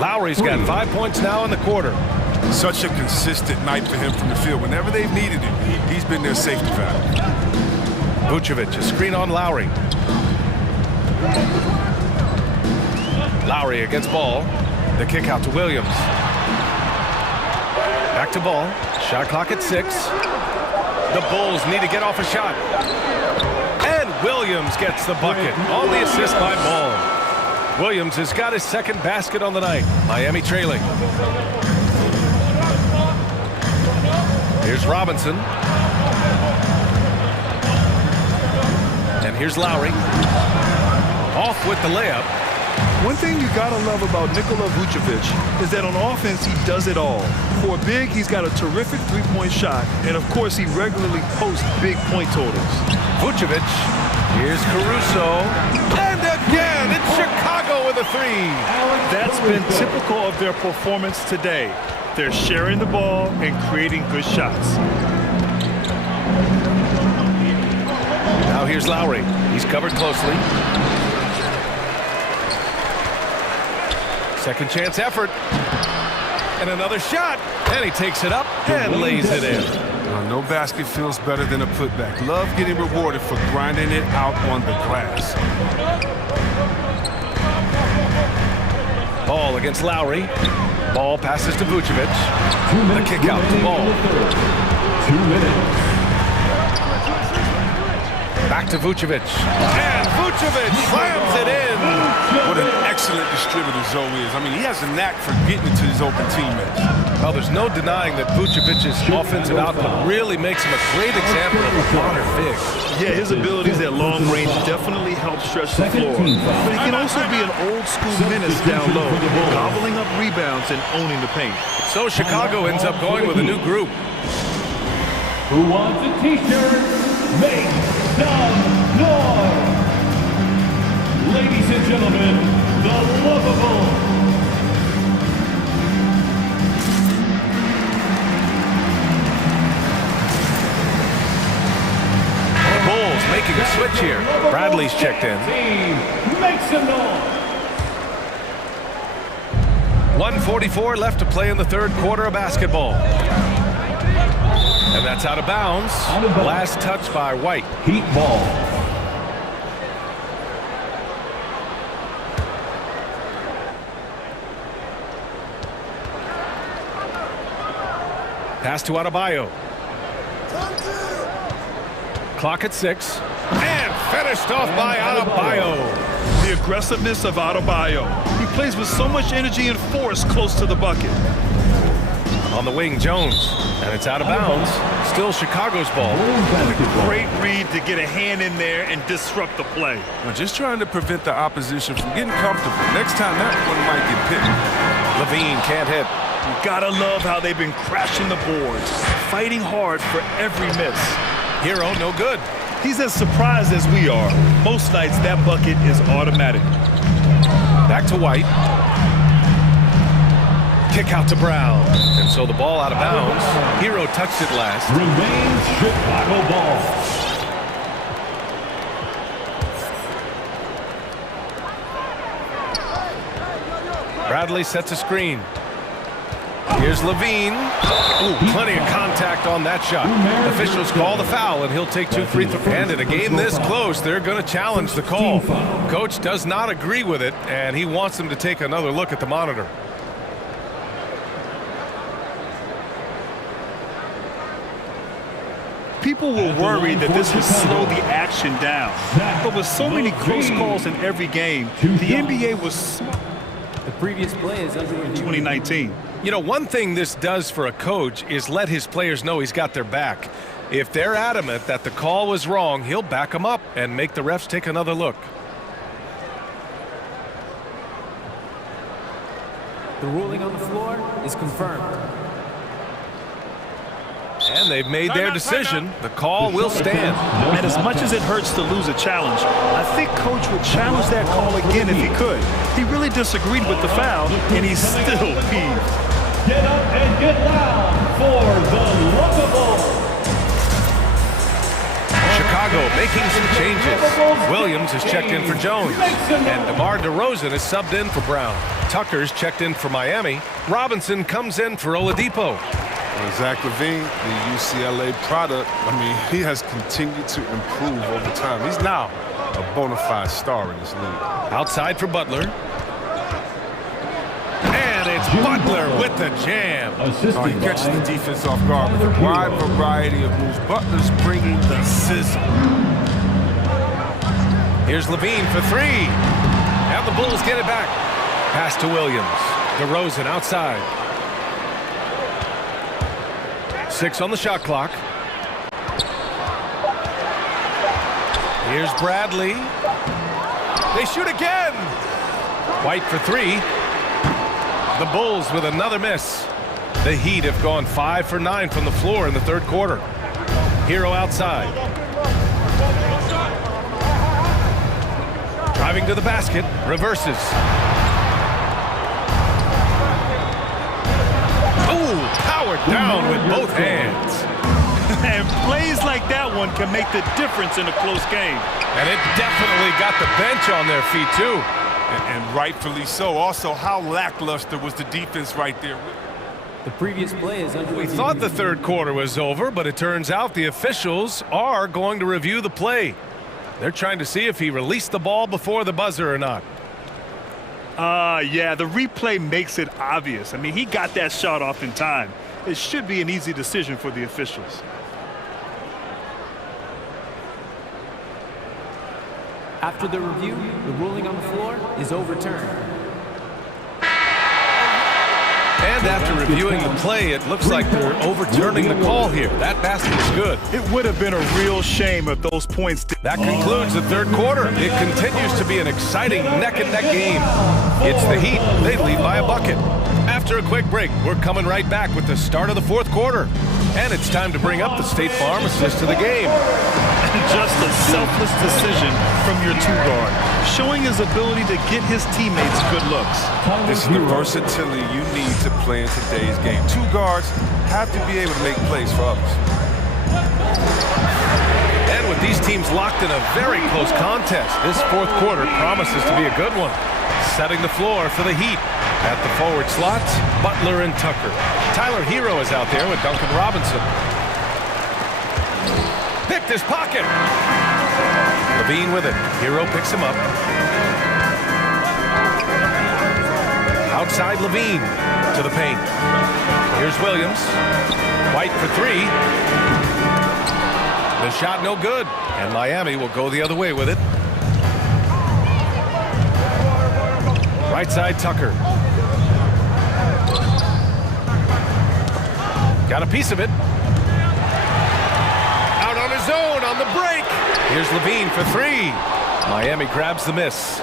Lowry's got 5 points now in the quarter. Such a consistent night for him from the field. Whenever they've needed it, he's been their safety valve. Vucevic, a screen on Lowry. Lowry against Ball. The kick out to Williams. Back to Ball. Shot clock at 6. The Bulls need to get off a shot. And Williams gets the bucket on the assist by Ball. Williams has got his second basket on the night. Miami trailing. Here's Robinson. And here's Lowry. Off with the layup. One thing you gotta love about Nikola Vucevic is that on offense, he does it all. For a big, he's got a terrific three-point shot, and of course, he regularly posts big point totals. Vucevic, here's Caruso, and again, it's Chicago with a three. That's been typical of their performance today. They're sharing the ball and creating good shots. Now here's Lowry. He's covered closely. Second chance effort. And another shot. And he takes it up and lays it in. No basket feels better than a putback. Love getting rewarded for grinding it out on the glass. Ball against Lowry. Ball passes to Vucevic. The kick out to Ball. 2 minutes. Back to Vucevic. And Vucevic slams it in. What an excellent distributor Zoe is. I mean, he has a knack for getting it to his open teammates. Well, there's no denying that Vucevic's offensive output really makes him a great example of a modern big. Yeah, his abilities at long range definitely help stretch the floor. But he can also be an old-school menace down low, gobbling up rebounds and owning the paint. So Chicago ends up going with a new group. Who wants a t-shirt? Make some noise! Ladies and gentlemen, the lovable. The Bulls making a switch here. Bradley's checked in. Make some noise! 1:44 left to play in the third quarter of basketball. And that's out of bounds. Last touch by White. Heat ball. Pass to Adebayo. Clock at 6. And finished off by Adebayo. The aggressiveness of Adebayo. He plays with so much energy and force close to the bucket. On the wing, Jones. And it's out of bounds. Still Chicago's ball. Great read to get a hand in there and disrupt the play. Well, just trying to prevent the opposition from getting comfortable. Next time, that one might get picked. Levine can't hit. You gotta love how they've been crashing the boards, fighting hard for every miss. Hero, no good. He's as surprised as we are. Most nights, that bucket is automatic. Back to White. Kick out to Brown. And so the ball out of bounds. Hero touched it last. Remains Chicago ball. Bradley sets a screen. Here's Levine. Ooh, plenty of contact on that shot. Officials call the foul, and he'll take 2 free throws. And in a game this close, they're going to challenge the call. Coach does not agree with it, and he wants them to take another look at the monitor. People were worried that this would slow the action down. But with so many close calls in every game, the NBA was smart. The previous play is under review. 2019. You know, one thing this does for a coach is let his players know he's got their back. If they're adamant that the call was wrong, he'll back them up and make the refs take another look. The ruling on the floor is confirmed. And they've made their decision. The call will stand. And as much as it hurts to lose a challenge, I think Coach would challenge that call again if he could. He really disagreed with the foul, and he's still peeved. Get up and get down for the lovable. Chicago making some changes. Williams is checked in for Jones. And DeMar DeRozan is subbed in for Brown. Tucker's checked in for Miami. Robinson comes in for Oladipo. Zach LaVine, the UCLA product, I mean, he has continued to improve over time. He's now a bona fide star in this league. Outside for Butler. And it's Butler with the jam. He catches the defense off guard with a wide variety of moves. Butler's bringing the sizzle. Here's Levine for 3. And the Bulls get it back. Pass to Williams. DeRozan outside. 6 on the shot clock. Here's Bradley. They shoot again. White for 3. The Bulls with another miss. The Heat have gone 5 for 9 from the floor in the third quarter. Hero outside. Driving to the basket. Reverses. Powered down with both hands. And plays like that one can make the difference in a close game. And it definitely got the bench on their feet, too. And rightfully so. Also, how lackluster was the defense right there? The previous play is under review. We thought the third quarter was over, but it turns out the officials are going to review the play. They're trying to see if he released the ball before the buzzer or not. Yeah, the replay makes it obvious. I mean, he got that shot off in time. It should be an easy decision for the officials. After the review, the ruling on the floor is overturned. And after reviewing the play, it looks like they're overturning the call here. That basket is good. It would have been a real shame if those points did. That concludes the third quarter. It continues to be an exciting neck-and-neck game. It's the Heat. They lead by a bucket. After a quick break, we're coming right back with the start of the fourth quarter. And it's time to bring up the State Farm assist to the game. Just a selfless decision from your 2-guard, showing his ability to get his teammates good looks. This is the versatility you need to play in today's game. 2 guards have to be able to make plays for others. And with these teams locked in a very close contest, this fourth quarter promises to be a good one. Setting the floor for the Heat. At the forward slots, Butler and Tucker. Tyler Hero is out there with Duncan Robinson. Picked his pocket. Levine with it. Hero picks him up. Outside Levine to the paint. Here's Williams. White for 3. The shot no good. And Miami will go the other way with it. Right side Tucker. Got a piece of it. Out on his own on the break. Here's Levine for 3. Miami grabs the miss.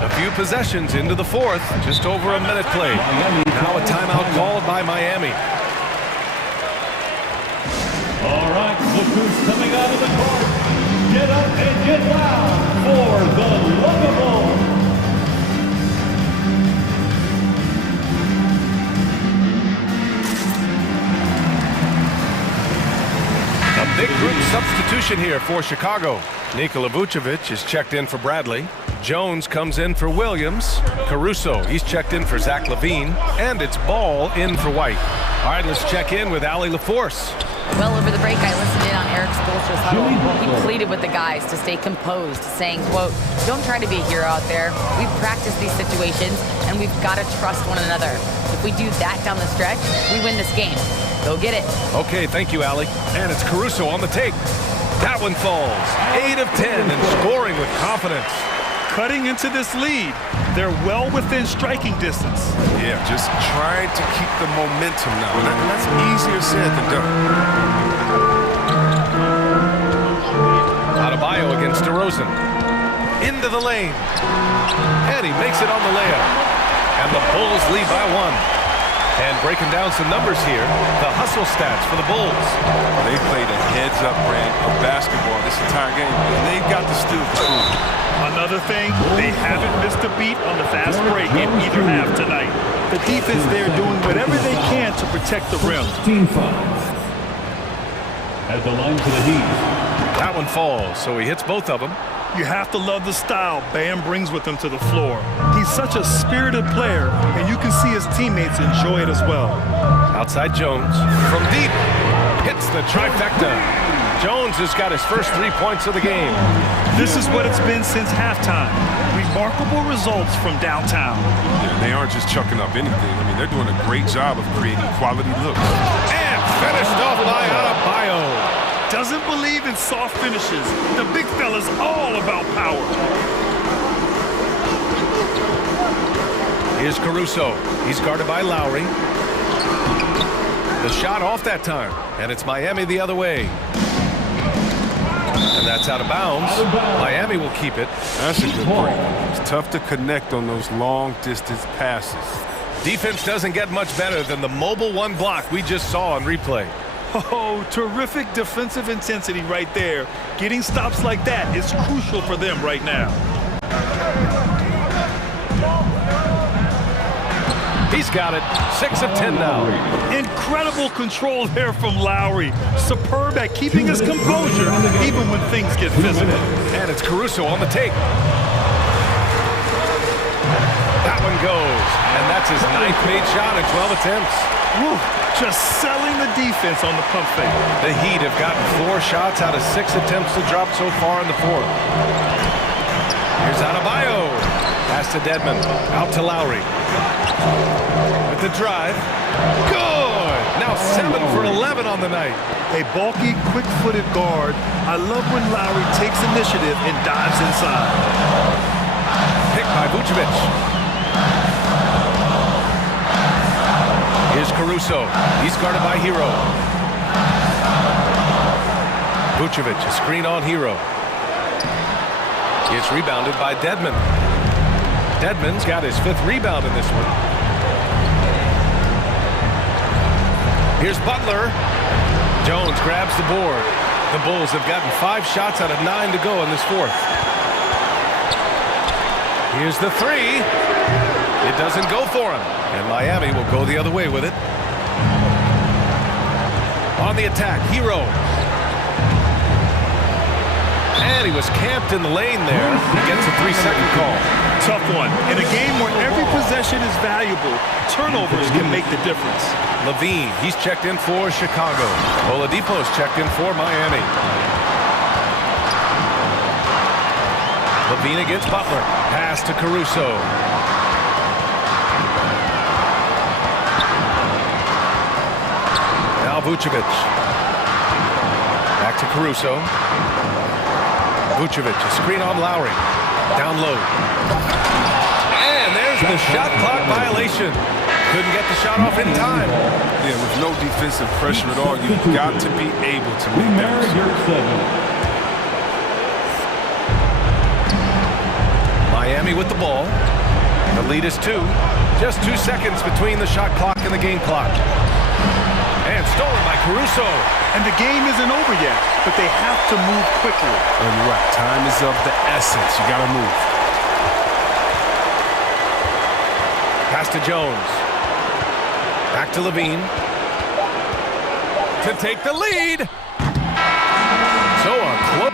A few possessions into the fourth. Just over a minute played. Now a timeout called by Miami. All right, look who's coming out of the court. Get up and get loud for the lovable. Big group substitution here for Chicago. Nikola Vucevic is checked in for Bradley. Jones comes in for Williams. Caruso, he's checked in for Zach LaVine. And it's Ball in for White. All right, let's check in with Allie LaForce. Well, over the break, I listened in on Eric Spoelstra's huddle. He pleaded with the guys to stay composed, saying, quote, "Don't try to be a hero out there. We've practiced these situations, and we've got to trust one another. If we do that down the stretch, we win this game. Go get it." Okay, thank you, Allie. And it's Caruso on the take. That one falls. 8 of 10 and scoring with confidence. Cutting into this lead. They're well within striking distance. Yeah, just trying to keep the momentum now. And that's easier said than done. Adebayo against DeRozan. Into the lane. And he makes it on the layup. And the Bulls lead by 1. And breaking down some numbers here, the hustle stats for the Bulls. They played a heads-up brand of basketball this entire game, and they've got the steal to prove it. Another thing, they haven't missed a beat on the fast break in either half tonight. The defense there doing whatever they can to protect the rim. Team foul. At the line for the Heat. That one falls, so he hits both of them. You have to love the style Bam brings with him to the floor. He's such a spirited player, and you can see his teammates enjoy it as well. Outside Jones, from deep, hits the trifecta. Jones has got his first 3 points of the game. This is what it's been since halftime. Remarkable results from downtown. Yeah, they aren't just chucking up anything. I mean, they're doing a great job of creating quality looks. And finished off by Adebayo. Doesn't believe in soft finishes. The big fella's all about power. Here's Caruso. He's guarded by Lowry. The shot off that time, and it's Miami the other way. And that's out of bounds. Miami will keep it. That's a good break. It's tough to connect on those long-distance passes. Defense doesn't get much better than the mobile one block we just saw on replay. Oh, terrific defensive intensity right there. Getting stops like that is crucial for them right now. He's got it. 6 of 10 now. Incredible control there from Lowry. Superb at keeping his composure even when things get physical. And it's Caruso on the take. That one goes. And that's his 9th made shot in 12 attempts. Woo, just selling the defense on the pump fake. The Heat have gotten 4 shots out of 6 attempts to drop so far in the 4th. Here's Adebayo. Pass to Dedmon. Out to Lowry. With the drive. Good! Now 7 for 11 on the night. A bulky, quick-footed guard. I love when Lowry takes initiative and dives inside. Picked by Vucevic. Here's Caruso. He's guarded by Hero. Vucevic, a screen on Hero. It's rebounded by Dedmon. Dedmon's got his 5th rebound in this one. Here's Butler. Jones grabs the board. The Bulls have gotten 5 shots out of 9 to go in this 4th. Here's the 3. It doesn't go for him. And Miami will go the other way with it. On the attack, Hero. And he was camped in the lane there. He gets a 3-second call. Tough one. In a game where every possession is valuable, turnovers can make the difference. LaVine, he's checked in for Chicago. Oladipo's checked in for Miami. LaVine against Butler. Pass to Caruso. Now Vucevic. Back to Caruso. Vucevic, a screen on Lowry. Down low. And there's the shot clock violation. Couldn't get the shot off in time. Yeah, with no defensive pressure at all, you've got to be able to make that shot. Miami with the ball. The lead is 2. Just 2 seconds between the shot clock and the game clock. And stolen by Caruso. And the game isn't over yet, but they have to move quickly. And you're right, time is of the essence. You got to move. Pass to Jones. Back to LaVine. To take the lead. So a close.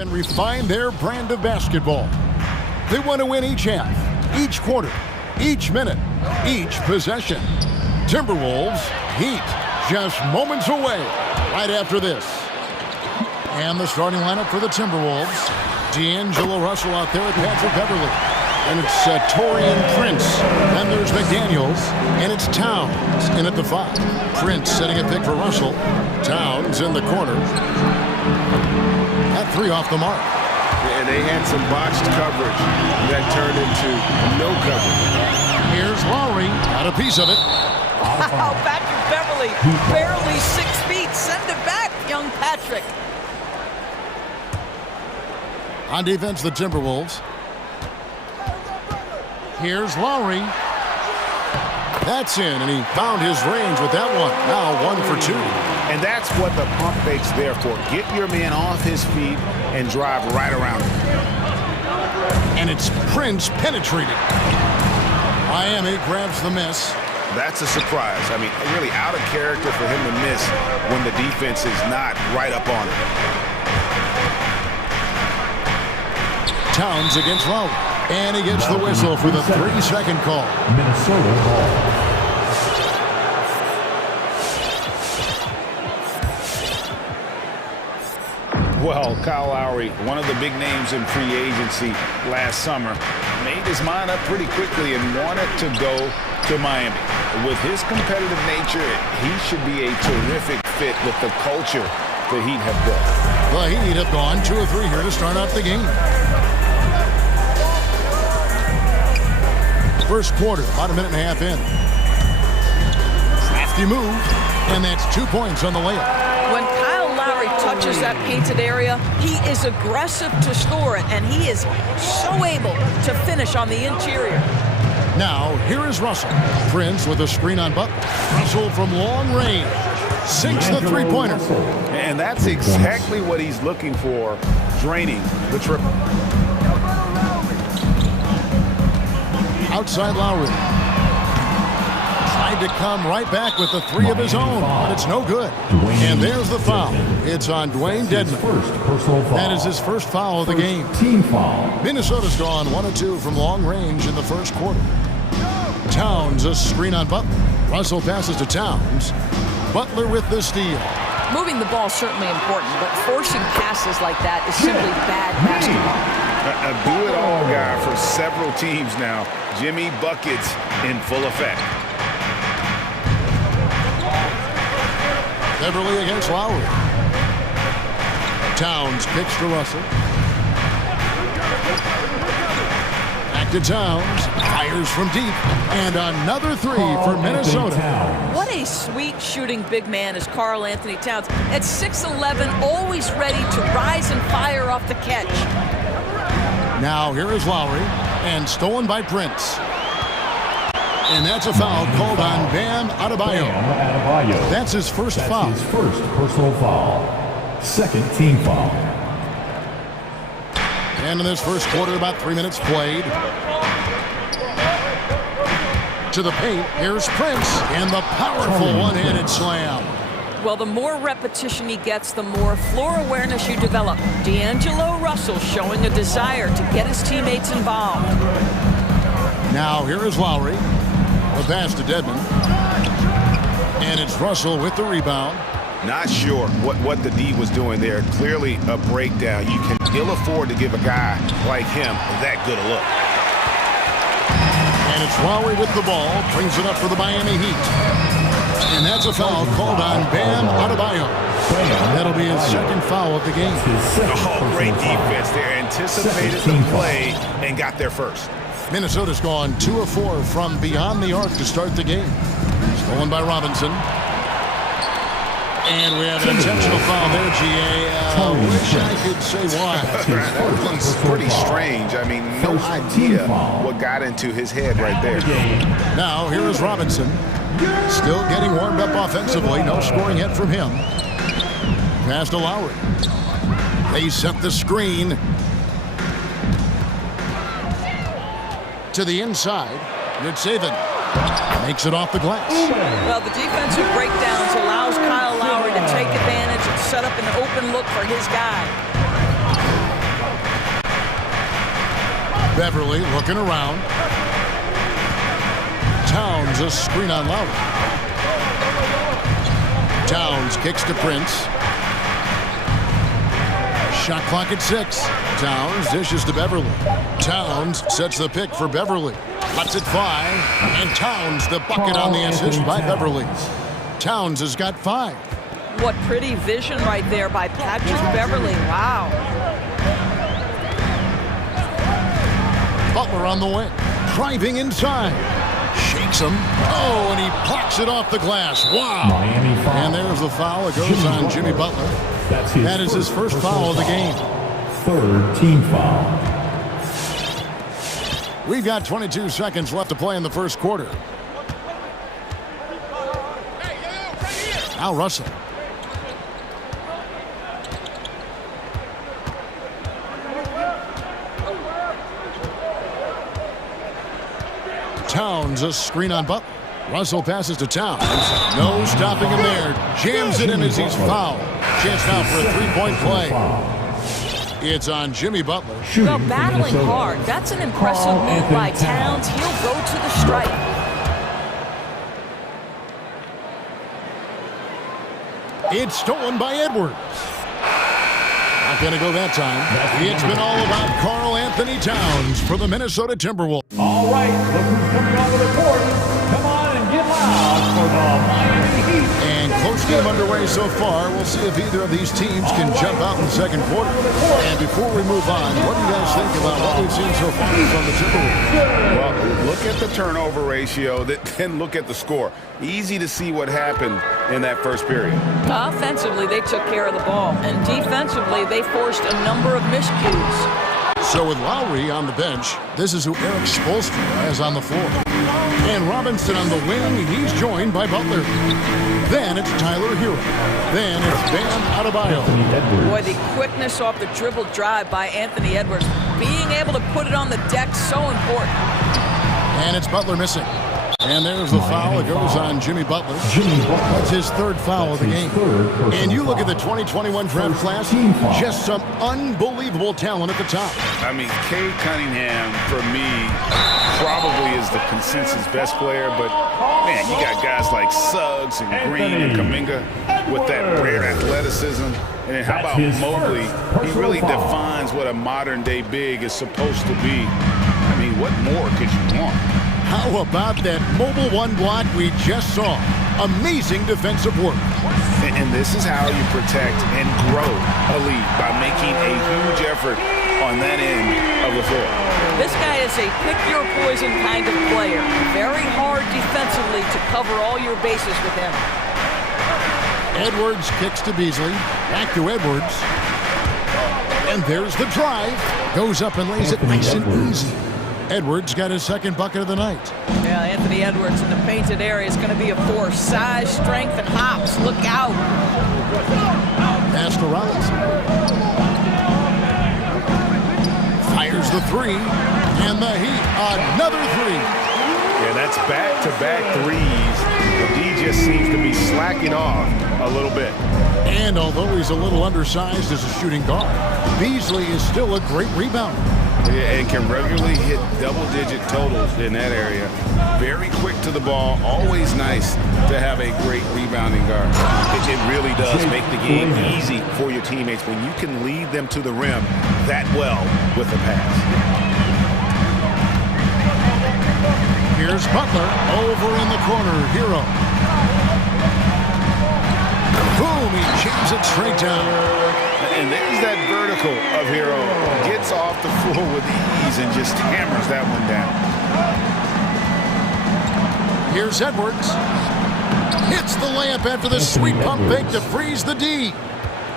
and refine their brand of basketball. They want to win each half, each quarter, each minute, each possession. Timberwolves Heat just moments away right after this. And the starting lineup for the Timberwolves. D'Angelo Russell out there at Patrick Beverly. And it's Taurean Prince. Then there's McDaniels. And it's Towns in at the 5. Prince setting a pick for Russell. Towns in the corner. That 3 off the mark. And they had some botched coverage that turned into no coverage. Here's Lowry. Got a piece of it. Wow, Patrick Beverly, barely 6 feet. Send it back, young Patrick. On defense, the Timberwolves. Here's Lowry. That's in, and he found his range with that one. Now 1 for 2. And that's what the pump fake's there for. Get your man off his feet and drive right around him. And it's Prince penetrating. Miami grabs the miss. That's a surprise. I mean, really out of character for him to miss when the defense is not right up on him. Towns against Lowry. And he gets the whistle for the 3-second call. Minnesota ball. Well, Kyle Lowry, one of the big names in free agency last summer, made his mind up pretty quickly and wanted to go to Miami. With his competitive nature, he should be a terrific fit with the culture the Heat have built. The Heat have gone 2 of 3 here to start out the game. First quarter, about a minute and a half in. Crafty move, and that's 2 points on the layup. When Kyle Lowry touches that painted area, he is aggressive to score it, and he is so able to finish on the interior. Now, here is Russell. Prince with a screen on Butler. Russell from long range. Sinks the three-pointer. And that's exactly what he's looking for, draining the triple. Outside Lowry. Tried to come right back with the 3 of his own, but it's no good. And there's the foul. It's on Dwayne Dedmon. That is his first foul of the game. Team foul. Minnesota's gone 1 of 2 from long range in the first quarter. Towns a screen on Butler. Russell passes to Towns. Butler with the steal. Moving the ball is certainly important, but forcing passes like that is simply bad basketball. A do-it-all guy for several teams now. Jimmy Buckets in full effect. Beverly against Lowry. Towns kicks to Russell. Back to Towns. Fires from deep. And another 3 for Minnesota. What a sweet shooting big man is Karl Anthony Towns. At 6'11", always ready to rise and fire off the catch. Now here is Lowry, and stolen by Prince. And that's a foul called on Bam Adebayo. That's his first foul. His first personal foul. Second team foul. And in this first quarter, about 3 minutes played. To the paint, here's Prince, and the powerful one-handed slam. Well, the more repetition he gets, the more floor awareness you develop. D'Angelo Russell showing a desire to get his teammates involved. Now here is Lowry. The pass to Dedmon. And it's Russell with the rebound. Not sure what the D was doing there. Clearly a breakdown. You can ill afford to give a guy like him that good a look. And it's Lowry with the ball. Brings it up for the Miami Heat. And that's a foul called on Bam Adebayo. That'll be his second foul of the game. Oh, great defense there. Anticipated the play and got there first. Minnesota's gone 2 of 4 from beyond the arc to start the game. Stolen by Robinson. And we have an intentional foul there, G.A. Wish I could say why. That one's pretty strange. I mean, no idea what got into his head right there. Now, here is Robinson. Still getting warmed up offensively. No scoring yet from him. Pass to Lowry. They set the screen. To the inside. Nitsaven makes it off the glass. Well, the defensive breakdowns allows Kyle Lowry to take advantage and set up an open look for his guy. Beverly looking around. Towns a screen on Lowry. Towns kicks to Prince. Shot clock at 6. Towns dishes to Beverly. Towns sets the pick for Beverly. Lets it fly. And Towns the bucket on the assist by Beverly. Towns has got 5. What pretty vision right there by Patrick Beverly. Wow. Butler on the wing. Driving inside. Shakes him. Oh, and he blocks it off the glass. Wow. And there's the foul. It goes on Jimmy Butler. That is his first foul of the game. Third team foul. We've got 22 seconds left to play in the first quarter. Al Russell. Towns a screen on Butler. Russell passes to Towns. No stopping him there. Jams it in as he's fouled. Chance now for a three-point play. It's on Jimmy Butler. Well, battling hard. That's an impressive move by Towns. He'll go to the strike. It's stolen by Edwards. Not going to go that time. It's been all about Karl Anthony Towns for the Minnesota Timberwolves. All right, look who's coming onto the court. Come on and get loud for the Miami Heat. And close game underway so far. We'll see if either of these teams can jump out in the second quarter. And before we move on, what do you guys think about what we've seen so far from the Timberwolves? Well, look at the turnover ratio, then look at the score. Easy to see what happened in that first period. Offensively, they took care of the ball. And defensively, they forced a number of miscues. So with Lowry on the bench, this is who Eric Spoelstra has on the floor. And Robinson on the wing, he's joined by Butler. Then it's Tyler Hero. Then it's Bam Adebayo. Boy, the quickness off the dribble drive by Anthony Edwards. Being able to put it on the deck, so important. And it's Butler missing. And there's the foul. It goes on Jimmy Butler. That's his third foul of the game. And you look at the 2021 draft class, just some unbelievable talent at the top. I mean, Cade Cunningham, for me, probably is the consensus best player. But, man, you got guys like Suggs and Green and Kuminga with that rare athleticism. And then how about Mobley? He really defines what a modern-day big is supposed to be. I mean, what more could you want? How about that mobile one block we just saw? Amazing defensive work. And this is how you protect and grow a lead, by making a huge effort on that end of the floor. This guy is a pick-your-poison kind of player. Very hard defensively to cover all your bases with him. Edwards kicks to Beasley. Back to Edwards. And there's the drive. Goes up and lays it nice and easy. Edwards got his second bucket of the night. Yeah, Anthony Edwards in the painted area is going to be a force. Size, strength, and hops. Look out. Pass to Robinson. Fires the three. And the Heat, another three. Yeah, that's back-to-back threes. The D just seems to be slacking off a little bit. And although he's a little undersized as a shooting guard, Beasley is still a great rebounder. Yeah, and can regularly hit double-digit totals in that area. Very quick to the ball. Always nice to have a great rebounding guard. It really does make the game easy for your teammates when you can lead them to the rim that well with the pass. Here's Butler over in the corner. Hero. Boom, he jams it straight down. And there's that vertical of Hero. Gets off the floor with ease and just hammers that one down. Here's Edwards. Hits the layup after the sweet pump fake to freeze the D.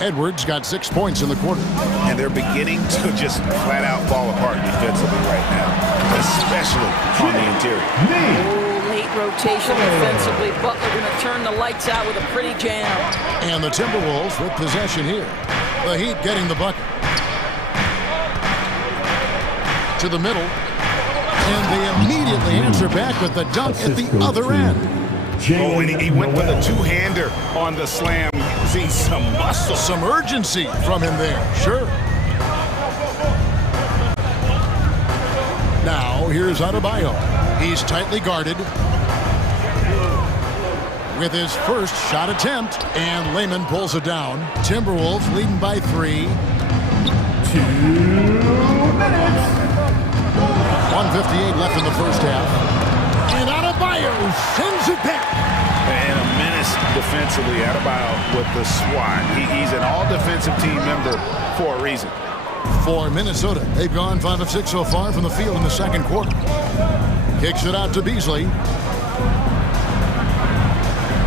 Edwards got 6 points in the quarter. And they're beginning to just flat out fall apart defensively right now, especially on the interior. Oh, late rotation defensively. Butler going to turn the lights out with a pretty jam. And the Timberwolves with possession here. The Heat getting the bucket. To the middle. And they immediately answer back with the dunk at the other end. Oh, and he went with a two-hander on the slam, using some muscle. Some urgency from him there, sure. here's Adebayo. He's tightly guarded with his first shot attempt, and Layman pulls it down. Timberwolves leading by 3. 2 minutes. 1:58 left in the first half. And Adebayo sends it back. And a menace defensively. Adebayo with the swat. He's an all-defensive team member for a reason. For Minnesota, they've gone 5 of 6 so far from the field in the second quarter. Kicks it out to Beasley.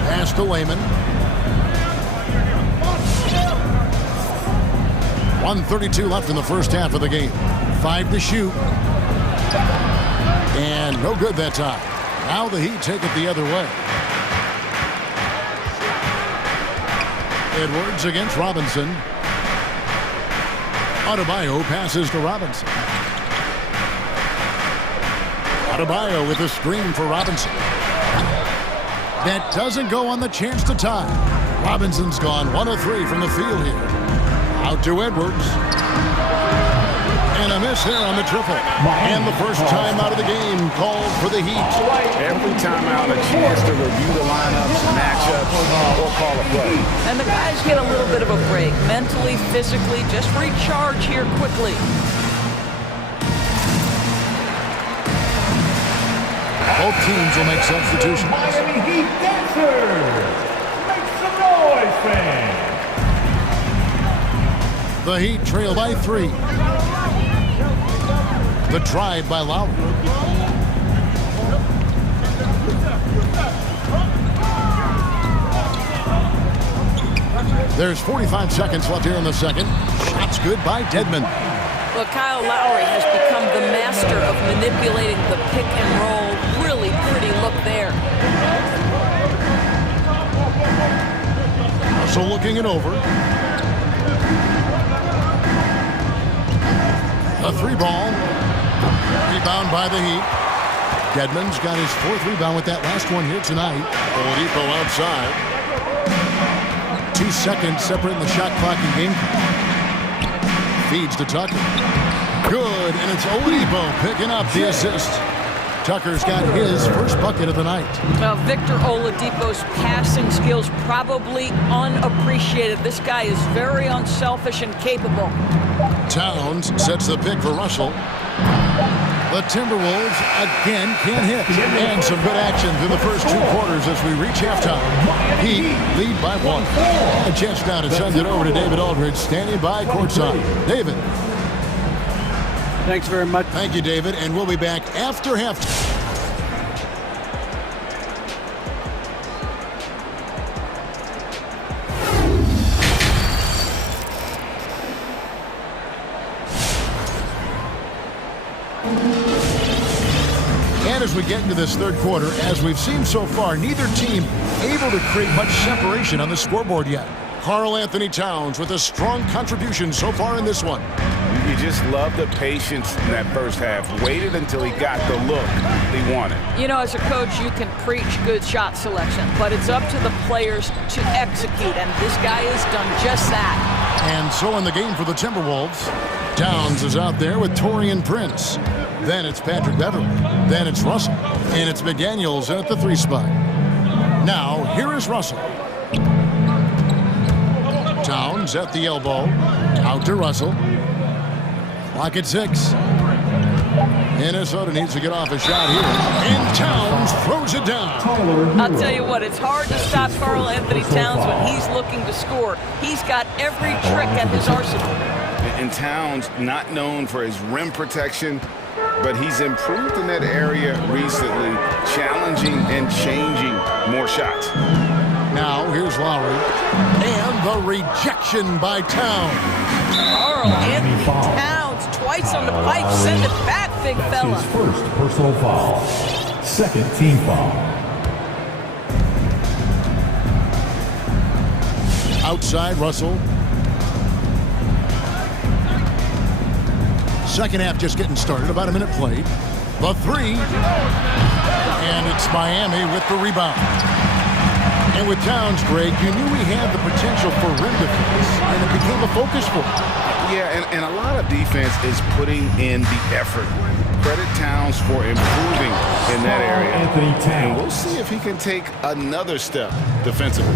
Pass to Layman. 1:32 left in the first half of the game. 5 to shoot. And no good that time. Now the Heat take it the other way. Edwards against Robinson. Adebayo passes to Robinson. Adebayo with a screen for Robinson. That doesn't go on the chance to tie. Robinson's gone 1 of 3 from the field here. Out to Edwards. And a miss there on the triple. And the first time out of the game called for the Heat. Every time out, a chance to review the lineups, matchups, or call a play. And the guys get a little bit of a break. Mentally, physically, just recharge here quickly. Both teams will make substitutions. Miami Heat dancers. Make some noise, fans. The Heat trail by 3. The drive by Lowry. There's 45 seconds left here in the second. Shots good by Dedmon. Well, Kyle Lowry has become the master of manipulating the pick and roll. Really pretty look there. So looking it over. A 3 ball. Rebound by the Heat. Dedmon's got his 4th rebound with that last one here tonight. Oladipo outside. 2 seconds separating the shot clock and game. Feeds to Tucker. Good, and it's Oladipo picking up the assist. Tucker's got his first bucket of the night. Now, Victor Oladipo's passing skills probably unappreciated. This guy is very unselfish and capable. Towns sets the pick for Russell. The Timberwolves again can't hit. And some good action through the first 2 quarters as we reach halftime. Heat lead by 1. A chance now to send it over to David Aldridge, standing by courtside. David. Thanks very much. Thank you, David. And we'll be back after halftime. As we get into this third quarter, as we've seen so far, neither team able to create much separation on the scoreboard yet. Karl Anthony Towns with a strong contribution so far in this one. You just love the patience in that first half. Waited until he got the look he wanted. You know, as a coach, you can preach good shot selection, but it's up to the players to execute, and this guy has done just that. And so in the game for the Timberwolves, Towns is out there with Taurean Prince. Then it's Patrick Beverly. Then it's Russell. And it's McDaniels at the 3 spot. Now, here is Russell. Towns at the elbow. Out to Russell. Clock at 6. Minnesota needs to get off a shot here. And Towns throws it down. I'll tell you what, it's hard to stop Karl Anthony Towns when he's looking to score. He's got every trick at his arsenal. And Towns, not known for his rim protection, but he's improved in that area recently, challenging and changing more shots. Now, here's Lowry. And the rejection by Towns. Karl Anthony Towns, twice on the pipe, send it back, big fella. His first personal foul. 2nd team foul. Outside, Russell. Second half just getting started, about a minute played. The 3. And it's Miami with the rebound. And with Towns, Greg, you knew he had the potential for rim defense, and it became a focus for him. Yeah, and a lot of defense is putting in the effort. credit Towns for improving in that area. And we'll see if he can take another step defensively.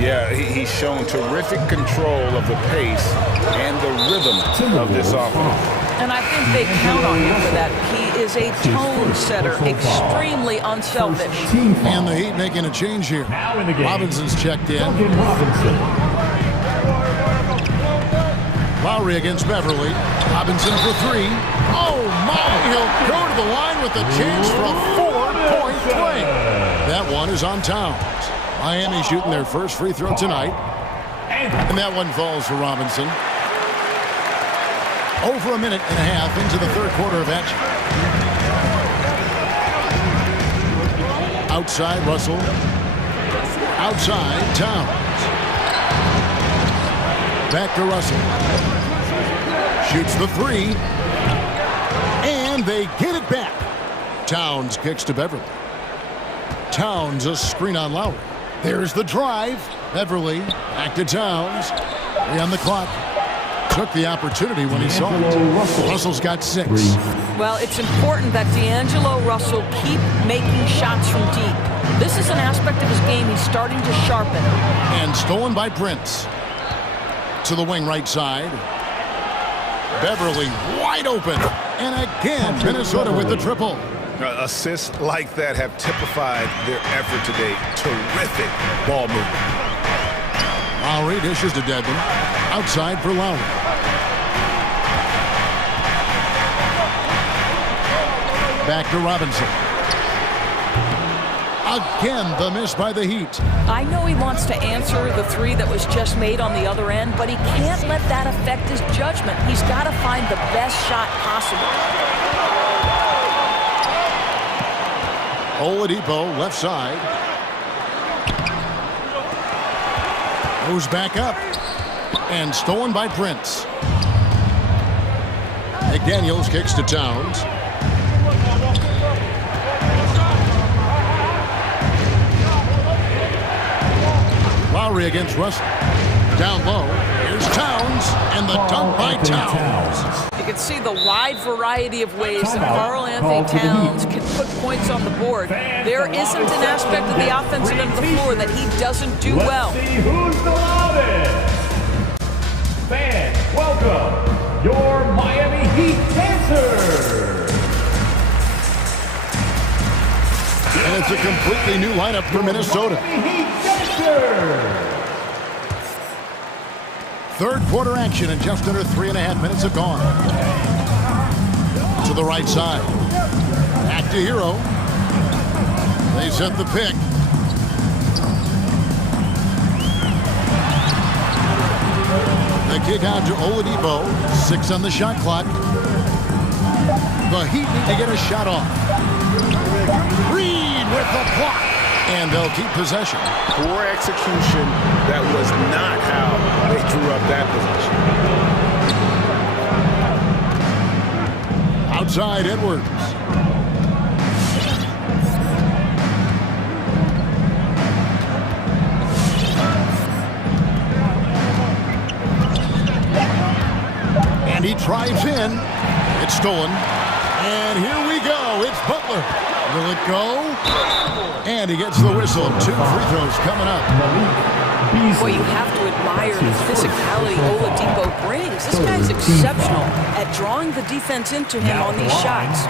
Yeah, he's shown terrific control of the pace and the rhythm of this offense. And I think they count on him for that. He is a tone setter, extremely unselfish. And the Heat making a change here. Robinson's checked in. Lowry against Beverly. Robinson for three. Oh, my! He'll go to the line with a chance for a 4-point play. That one is on Towns. Miami shooting their first free throw tonight. And that one falls for Robinson. Over a minute and a half into the third quarter of action. Outside Russell. Outside Towns. Back to Russell. Shoots the three. And they get it back. Towns kicks to Beverly. Towns a screen on Lowry. There's the drive. Beverly back to Towns. 3 on the clock. Took the opportunity when he saw it. Russell's got 6. Well, it's important that D'Angelo Russell keep making shots from deep. This is an aspect of his game he's starting to sharpen. And stolen by Prince. To the wing right side. Beverly wide open. And again, Minnesota with the triple. Assists like that have typified their effort today. Terrific ball movement. Lowry dishes to Dedmon. Outside for Lowry. Back to Robinson. Again, the miss by the Heat. I know he wants to answer the three that was just made on the other end, but he can't let that affect his judgment. He's got to find the best shot possible. Oladipo, left side. Goes back up. And stolen by Prince. McDaniels kicks to Towns. Lowry against Russell. Down low. Here's Towns. And the dunk by Towns. You can see the wide variety of ways that Karl-Anthony Towns can put points on the board. There isn't an aspect of the offensive end of the floor that he doesn't do well. Let's see who's the loudest. Fans, welcome your Miami Heat dancers. And it's a completely new lineup for Minnesota. Miami Heat dancers. Third quarter action and just under 3.5 minutes have gone. To the right side. Back to Hero. They set the pick. The kick out to Oladipo. 6 on the shot clock. The Heat need to get a shot off. Reed with the block. And they'll keep possession. Poor execution. That was not how they drew up that position. Outside Edwards. And he drives in. It's stolen. And here we go. It's Butler. Will it go? And he gets the whistle. 2 free throws coming up. Well, you have to admire the physicality Oladipo brings. This guy's exceptional at drawing the defense into him on these shots.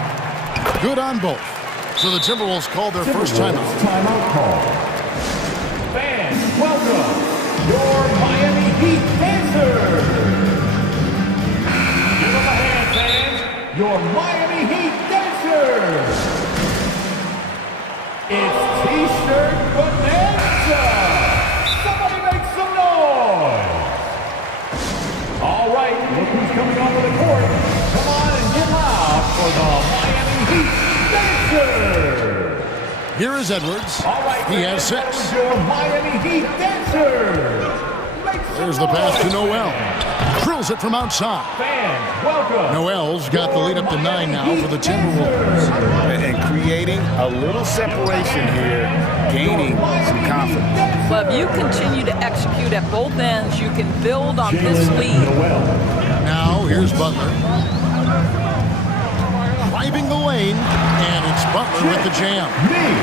Good on both. So the Timberwolves call their first timeout. Timeout call. Fans, welcome your Miami Heat dancers. Give them a hand, fans. Your Miami Heat dancers. It's T-shirt bonanza. Somebody make some noise. All right, look who's coming onto the court. Come on and get loud for the Miami Heat dancers. Here is Edwards. All right, he has 6. Your Miami Heat dancers. There's the pass to Noel. Drills it from outside. Fans, welcome. Noel's got the lead up to 9 now for the Timberwolves. And creating a little separation here, gaining some confidence. Well, if you continue to execute at both ends, you can build on this lead. Now, here's Butler. driving the lane, and it's Butler with the jam.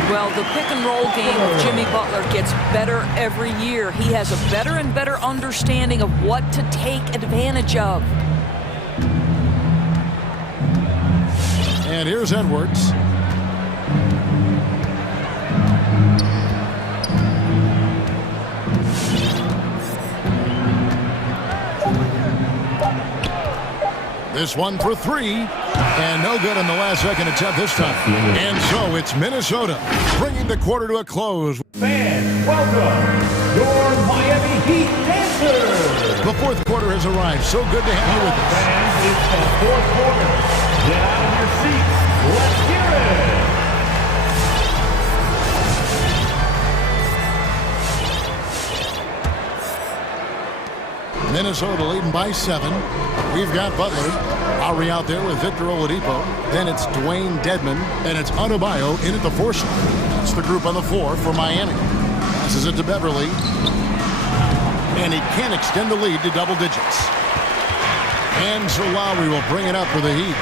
Well, the pick-and-roll game of Jimmy Butler gets better every year. He has a better and better understanding of what to take advantage of. And here's Edwards. This one for three, and no good in the last second attempt this time. And so it's Minnesota bringing the quarter to a close. Fans, welcome your Miami Heat dancers. The fourth quarter has arrived. So good to have you with us. Fans, it's the fourth quarter. Get out of your seats. Let's hear it. Minnesota leading by 7. We've got Butler. Lowry out there with Victor Oladipo. Then it's Dwayne Dedmon. And it's Adebayo in at the 4 slot. That's the group on the 4 for Miami. Passes it to Beverly. And he can extend the lead to double digits. And so Lowry will bring it up for the Heat.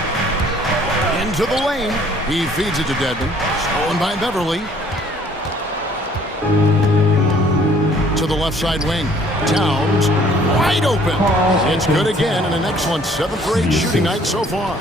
Into the lane. He feeds it to Dedmon. Stolen by Beverly. To the left side wing. Towns wide open. It's good again, and an excellent 7 for 8 shooting night so far.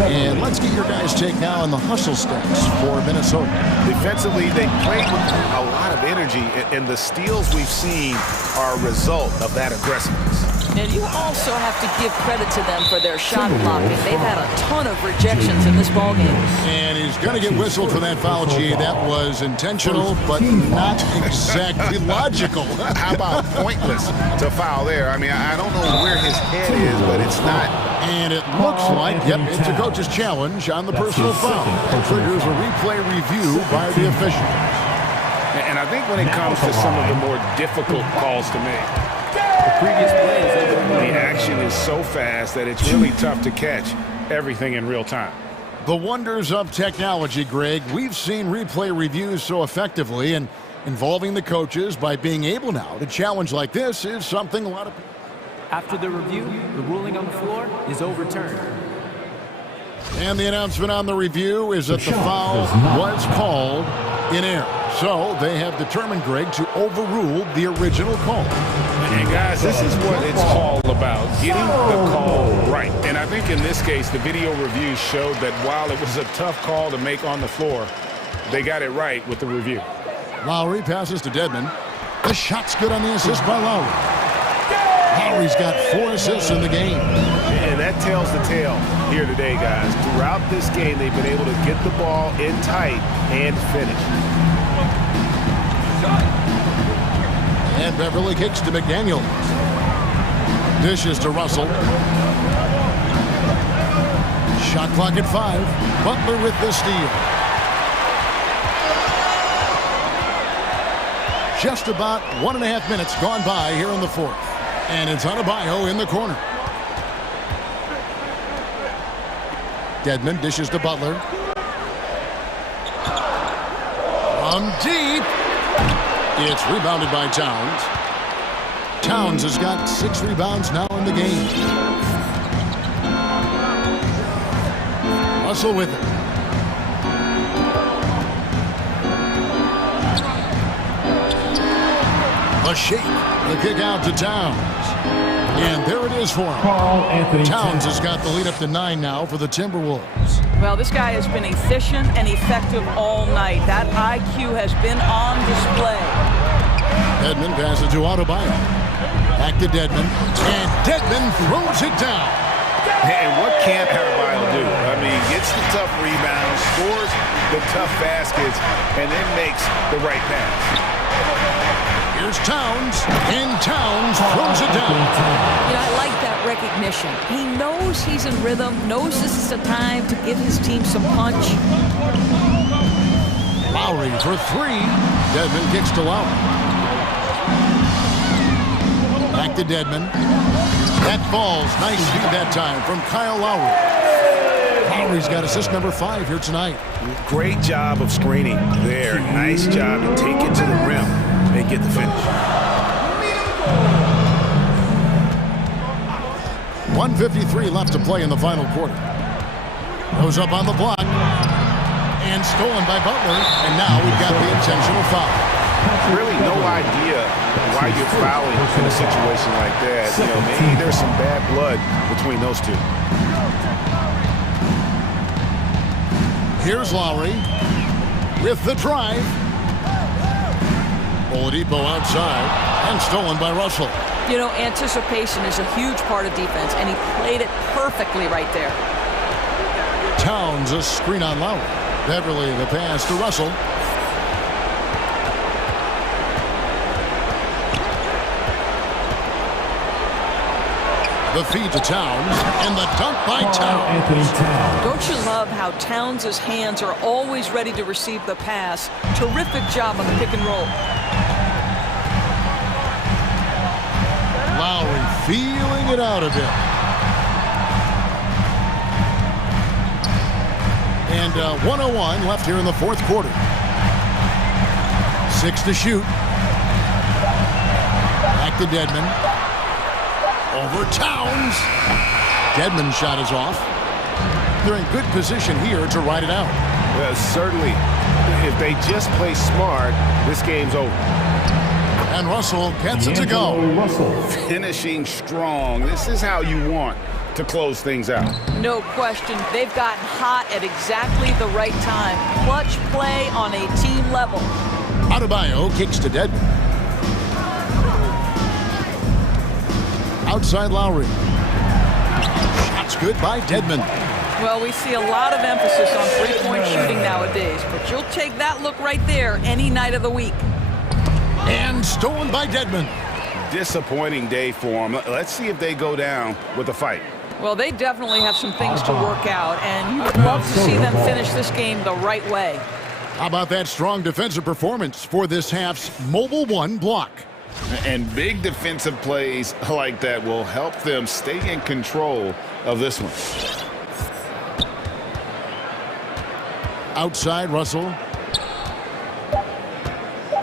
And let's get your guys' take now on the hustle stats for Minnesota. Defensively, they played with a lot of energy, and the steals we've seen are a result of that aggressiveness. And you also have to give credit to them for their shot blocking. They've had a ton of rejections in this ballgame. And he's going to get whistled for that foul, G. That was intentional, but not exactly logical. How about pointless to foul there? I mean, I don't know where his head is, but it's not. And it looks like, yep, it's a coach's challenge on the personal foul. It triggers a replay review by the official. And I think when it comes to some of the more difficult calls to make, The previous play is over. the action is so fast that it's really tough to catch everything in real time. The wonders of technology, Greg. We've seen replay reviews so effectively, and involving the coaches by being able now to challenge like this is something a lot of people. After the review, the ruling on the floor is overturned. And the announcement on the review is that the foul was called in error. So they have determined, Greg, to overrule the original call. And guys, this is what it's all about, getting the call right. And I think in this case, the video review showed that while it was a tough call to make on the floor, they got it right with the review. Lowry passes to Dedmon. The shot's good on the assist by Lowry. Lowry's got 4 assists in the game. And that tells the tale here today, guys. Throughout this game, they've been able to get the ball in tight and finish. And Beverly kicks to McDaniel. Dishes to Russell. Shot clock at 5. Butler with the steal. Just about 1.5 minutes gone by here in the 4th. And it's Adebayo in the corner. Dedmon dishes to Butler. From deep. It's rebounded by Towns. Towns has got 6 rebounds now in the game. Russell with it. The shake. The kick out to Towns. And there it is for him. Towns has got the lead up to 9 now for the Timberwolves. Well, this guy has been efficient and effective all night. That IQ has been on display. Dedmon passes to Adebayo. Back to Dedmon. And Dedmon throws it down. And what can't Adebayo do? I mean, gets the tough rebounds, scores the tough baskets, and then makes the right pass. Here's Towns, and Towns throws it down. You know, I like that recognition. He knows he's in rhythm, knows this is the time to give his team some punch. Lowry for 3. Dedmon kicks to Lowry. Back to Dedmon. That falls. Nice feed that time from Kyle Lowry. Lowry's got assist number 5 here tonight. Great job of screening there. Nice job to take it to the rim and get the finish. 1:53 left to play in the final quarter. Goes up on the block. And stolen by Butler. And now we've got the intentional foul. Really no idea why you're fouling in a situation like that. You know, maybe there's some bad blood between those two. Here's Lowry with the drive. Oladipo outside and stolen by Russell. You know, anticipation is a huge part of defense, and he played it perfectly right there. Towns a screen on Lowry. Beverly the pass to Russell. The feed to Towns, and the dunk by Towns. Don't you love how Towns' hands are always ready to receive the pass? Terrific job on the pick and roll. Lowry feeling it out a bit. And 1:01 left here in the fourth quarter. 6 to shoot. Back to Dedmon. Over Towns. Dedmon's shot is off. They're in good position here to ride it out. Well, certainly, if they just play smart, this game's over. And Russell gets it to go. Finishing strong. This is how you want to close things out. No question. They've gotten hot at exactly the right time. Clutch play on a team level. Adebayo kicks to Dedmon. Outside Lowry. Shots good by Dedmon. Well, we see a lot of emphasis on three-point shooting nowadays, but you'll take that look right there any night of the week. And stolen by Dedmon. Disappointing day for them. Let's see if they go down with a fight. Well, they definitely have some things to work out, and you would love to see them finish this game the right way. How about that strong defensive performance for this half's Mobile One block? And big defensive plays like that will help them stay in control of this one. Outside Russell.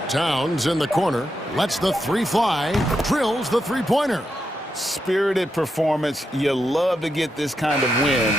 Towns in the corner. Lets the three fly. Drills the three-pointer. Spirited performance. You love to get this kind of win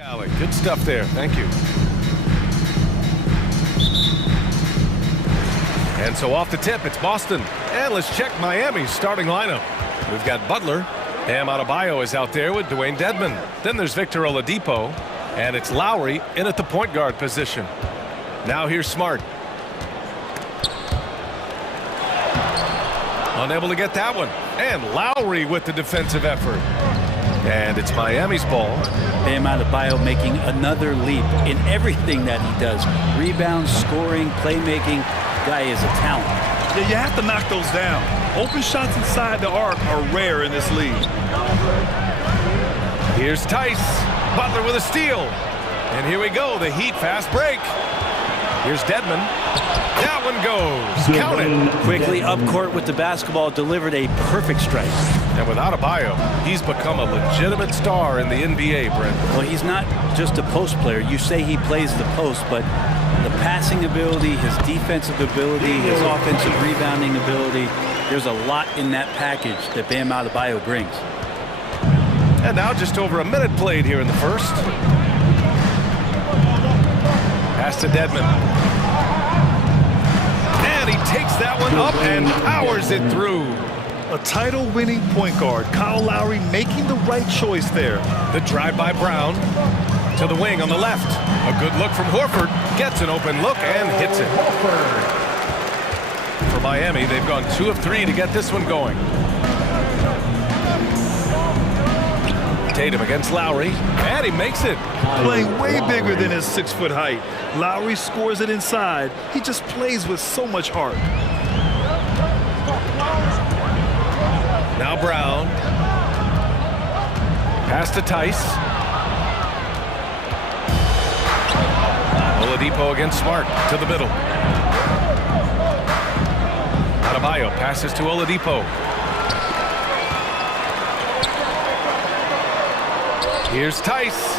Alley. Good stuff there. Thank you. And so off the tip, it's Boston. And let's check Miami's starting lineup. We've got Butler. Bam Adebayo is out there with Dwayne Dedmon. Then there's Victor Oladipo. And it's Lowry in at the point guard position. Now here's Smart. Unable to get that one. And Lowry with the defensive effort. And it's Miami's ball. Bam Adebayo making another leap in everything that he does. Rebounds, scoring, playmaking. Guy is a talent. Yeah, you have to knock those down. Open shots inside the arc are rare in this league. Here's Tice. Butler with a steal. And here we go, the Heat fast break. Here's Dedmon. That one goes. Count it. Quickly up court with the basketball, delivered a perfect strike. And with Adebayo, he's become a legitimate star in the NBA, Brent. Well, he's not just a post player. You say he plays the post, but the passing ability, his defensive ability, his offensive rebounding ability, there's a lot in that package that Bam Adebayo brings. And now just over a minute played here in the first. Pass to Dedmon. And he takes that one up and powers it through. A title-winning point guard, Kyle Lowry making the right choice there. The drive by Brown to the wing on the left. A good look from Horford. Gets an open look and hits it. For Miami, they've gone 2 of 3 to get this one going. Tatum against Lowry, and he makes it. Playing way bigger than his 6-foot height. Lowry scores it inside. He just plays with so much heart. Now Brown. Pass to Tice. Oladipo against Smart to the middle. Adebayo passes to Oladipo. Here's Tice.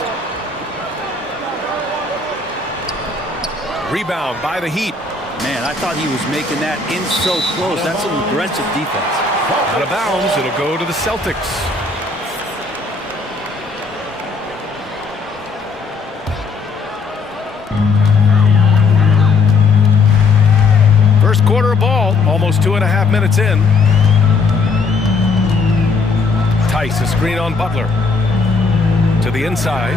Rebound by the Heat. Man, I thought he was making that in so close. That's some aggressive defense. Out of bounds, it'll go to the Celtics. First quarter of ball, almost 2.5 minutes in. Tice, a screen on Butler. To the inside.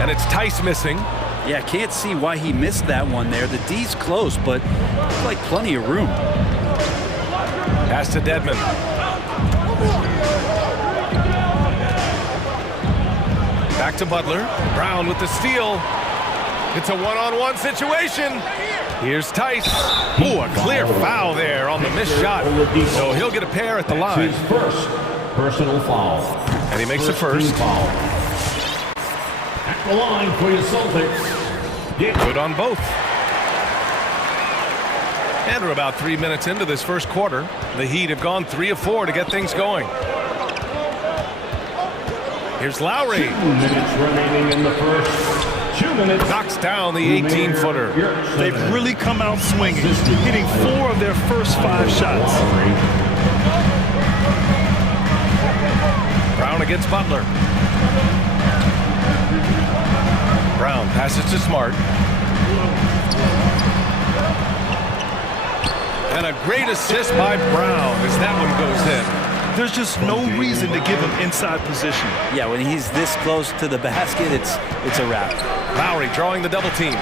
And it's Tice missing. Yeah, can't see why he missed that one there. The D's close, but looks like plenty of room. Pass to Dedmon. Back to Butler. Brown with the steal. It's a one-on-one situation. Here's Tice. Ooh, a clear foul there on the missed shot. So he'll get a pair at the line. His first personal foul. And he makes the first. Foul. At the line for your Celtics. Good on both. And we're about 3 minutes into this first quarter. The Heat have gone 3 of 4 to get things going. Here's Lowry. 2 minutes remaining in the first. 2 minutes. Knocks down the 18-footer. They've really come out swinging, hitting 4 of their first 5 shots. Brown against Butler. Brown passes to Smart. And a great assist by Brown as that one goes in. There's just no reason to give him inside position. Yeah, when he's this close to the basket, it's a wrap. Lowry drawing the double team.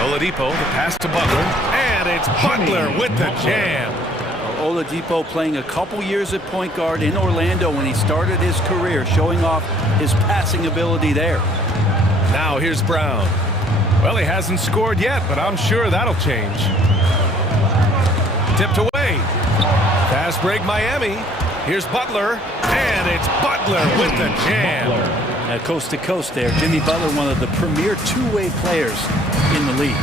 Oladipo, the pass to Butler. And it's Butler with the jam. Oladipo playing a couple years at point guard in Orlando when he started his career, showing off his passing ability there. Now here's Brown. Well, he hasn't scored yet, but I'm sure that'll change. Tipped away. Fast break Miami. Here's Butler. And it's Butler with the jam. Coast to coast there. Jimmy Butler, one of the premier two-way players in the league.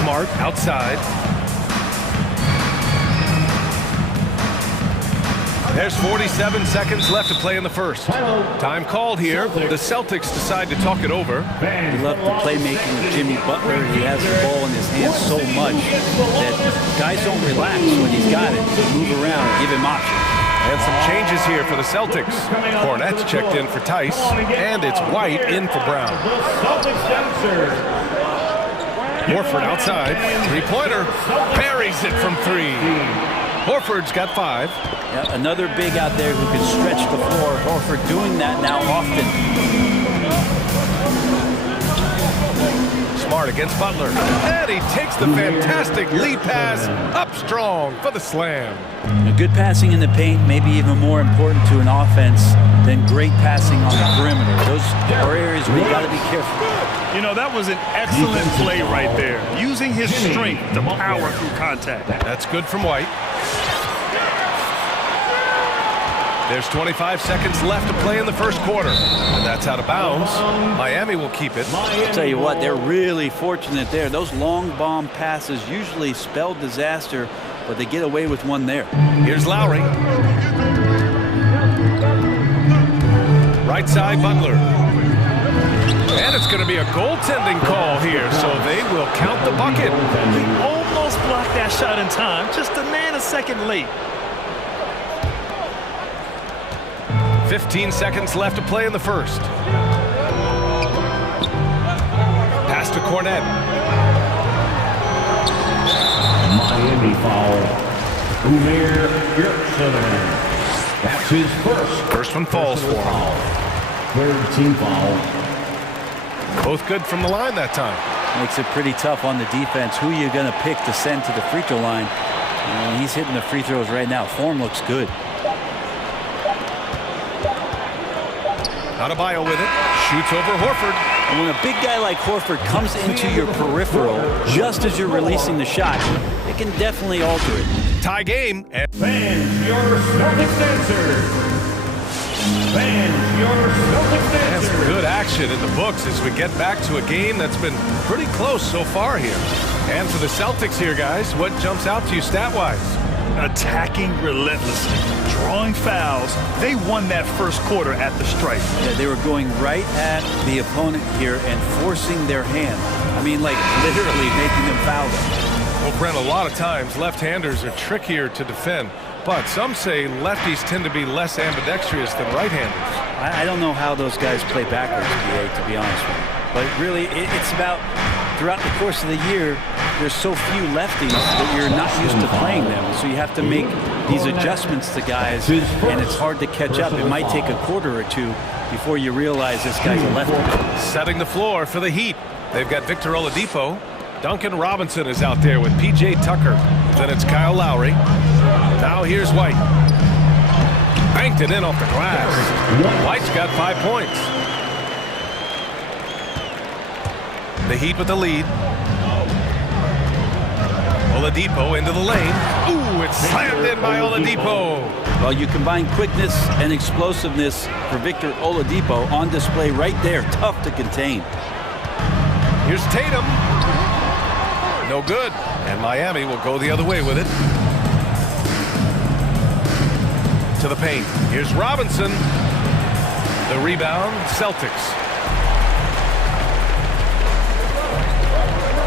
Smart outside. There's 47 seconds left to play in the first. Time called here. The Celtics decide to talk it over. We love the playmaking of Jimmy Butler. He has the ball in his hands so much that guys don't relax when he's got it. Move around, give him options. And some changes here for the Celtics. Cornette's checked in for Tice, and it's White in for Brown. Horford outside, three-pointer, buries it from three. Horford's got 5. Yeah, another big out there who can stretch the floor. Horford doing that now often. Smart against Butler, and he takes the fantastic lead pass up strong for the slam. Good passing in the paint may be even more important to an offense than great passing on the perimeter. Those are areas where you got to be careful. You know, that was an excellent play right there, using his strength to power through contact. That's good from White. There's 25 seconds left to play in the first quarter, and that's out of bounds. Miami will keep it. I'll tell you what, they're really fortunate there. Those long bomb passes usually spell disaster, but they get away with one there. Here's Lowry. Right side, Butler. And it's going to be a goaltending call here, so they will count the bucket. He almost blocked that shot in time, just a nanosecond late. 15 seconds left to play in the first. Pass to Cornette. Miami foul. That's his first. First one falls for him. Third team foul. Both good from the line that time. Makes it pretty tough on the defense. Who you're going to pick to send to the free throw line. And he's hitting the free throws right now. Form looks good. Adebayo with it. Shoots over Horford. And when a big guy like Horford comes into your peripheral just as you're releasing the shot, it can definitely alter it. Tie game. And Fans, your Celtics answer. Fans, your Celtics that's answer. good action in the books as we get back to a game that's been pretty close so far here. And for the Celtics here, guys, what jumps out to you stat-wise? Attacking relentlessly, drawing fouls. They won that first quarter at the stripe. Yeah, they were going right at the opponent here and forcing their hand. I mean, like literally making them foul them. Well, Brent, a lot of times left-handers are trickier to defend, but some say lefties tend to be less ambidextrous than right-handers. I don't know how those guys play backwards, PA, to be honest with you. But really, it's about throughout the course of the year, there's so few lefties that you're not used to playing them. So you have to make these adjustments to guys, and it's hard to catch up. It might take a quarter or two before you realize this guy's a lefty. Setting the floor for the Heat. They've got Victor Oladipo. Duncan Robinson is out there with P.J. Tucker. Then it's Kyle Lowry. Now here's White. Banked it in off the glass. White's got 5 points. The Heat with the lead. Oladipo into the lane. Ooh, it's slammed in by Oladipo. Well, you combine quickness and explosiveness for Victor Oladipo on display right there. Tough to contain. Here's Tatum. No good. And Miami will go the other way with it. To the paint. Here's Robinson. The rebound, Celtics.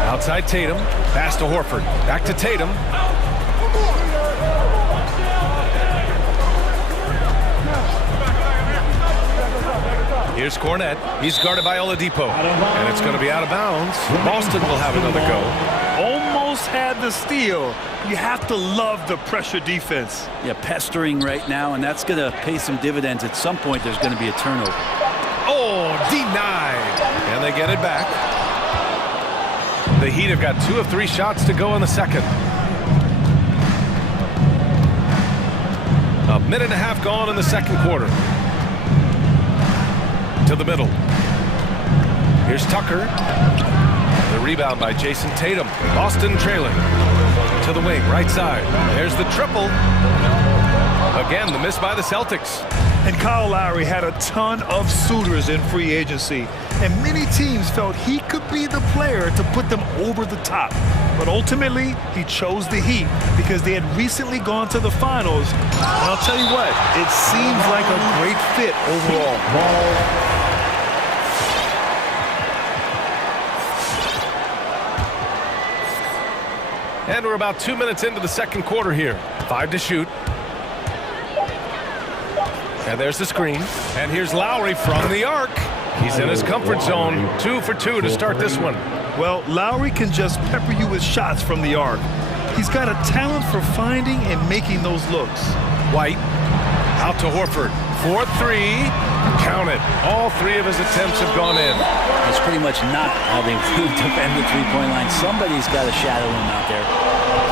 Outside Tatum. Pass to Horford. Back to Tatum. Here's Cornette. He's guarded by Oladipo. And it's going to be out of bounds. Boston will have another go. Almost had the steal. You have to love the pressure defense. Yeah, pestering right now, and that's going to pay some dividends. At some point, there's going to be a turnover. Oh, denied. And they get it back. The Heat have got 2 of 3 shots to go in the second. A minute and a half gone in the second quarter. To the middle. Here's Tucker. The rebound by Jason Tatum. Boston trailing. To the wing, right side. There's the triple. Again, the miss by the Celtics. And Kyle Lowry had a ton of suitors in free agency, and many teams felt he could be the player to put them over the top. But ultimately, he chose the Heat because they had recently gone to the finals. And I'll tell you what, it seems like a great fit overall. And we're about 2 minutes into the second quarter here. 5 to shoot. And there's the screen. And here's Lowry from the arc. He's in his comfort zone. 2 for 2 to start this one. Well, Lowry can just pepper you with shots from the arc. He's got a talent for finding and making those looks. White out to Horford. 4-3. Count it. All 3 of his attempts have gone in. That's pretty much not how they defend the three-point line. Somebody's got to shadow him out there.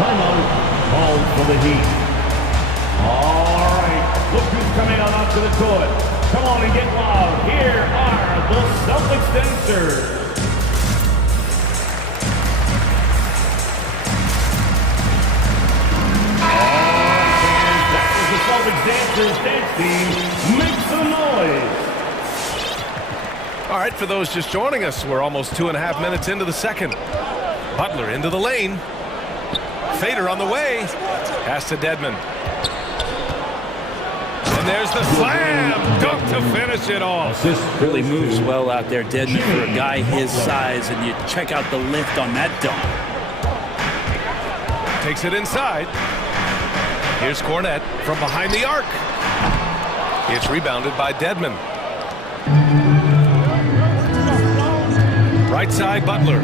Timeout called for the Heat. All right, look who's coming on onto the court. Come on and get loud. Here are the Celtics dancers. The Celtics dancers dance team. Make some noise. All right, for those just joining us, we're almost 2.5 minutes into the second. Butler into the lane. Fader on the way. Pass to Dedmon. And there's the slam. Dunk to finish it off. Really moves well out there, Dedmon, for a guy his size, and you check out the lift on that dunk. Takes it inside. Here's Cornette from behind the arc. It's rebounded by Dedmon. Right side, Butler.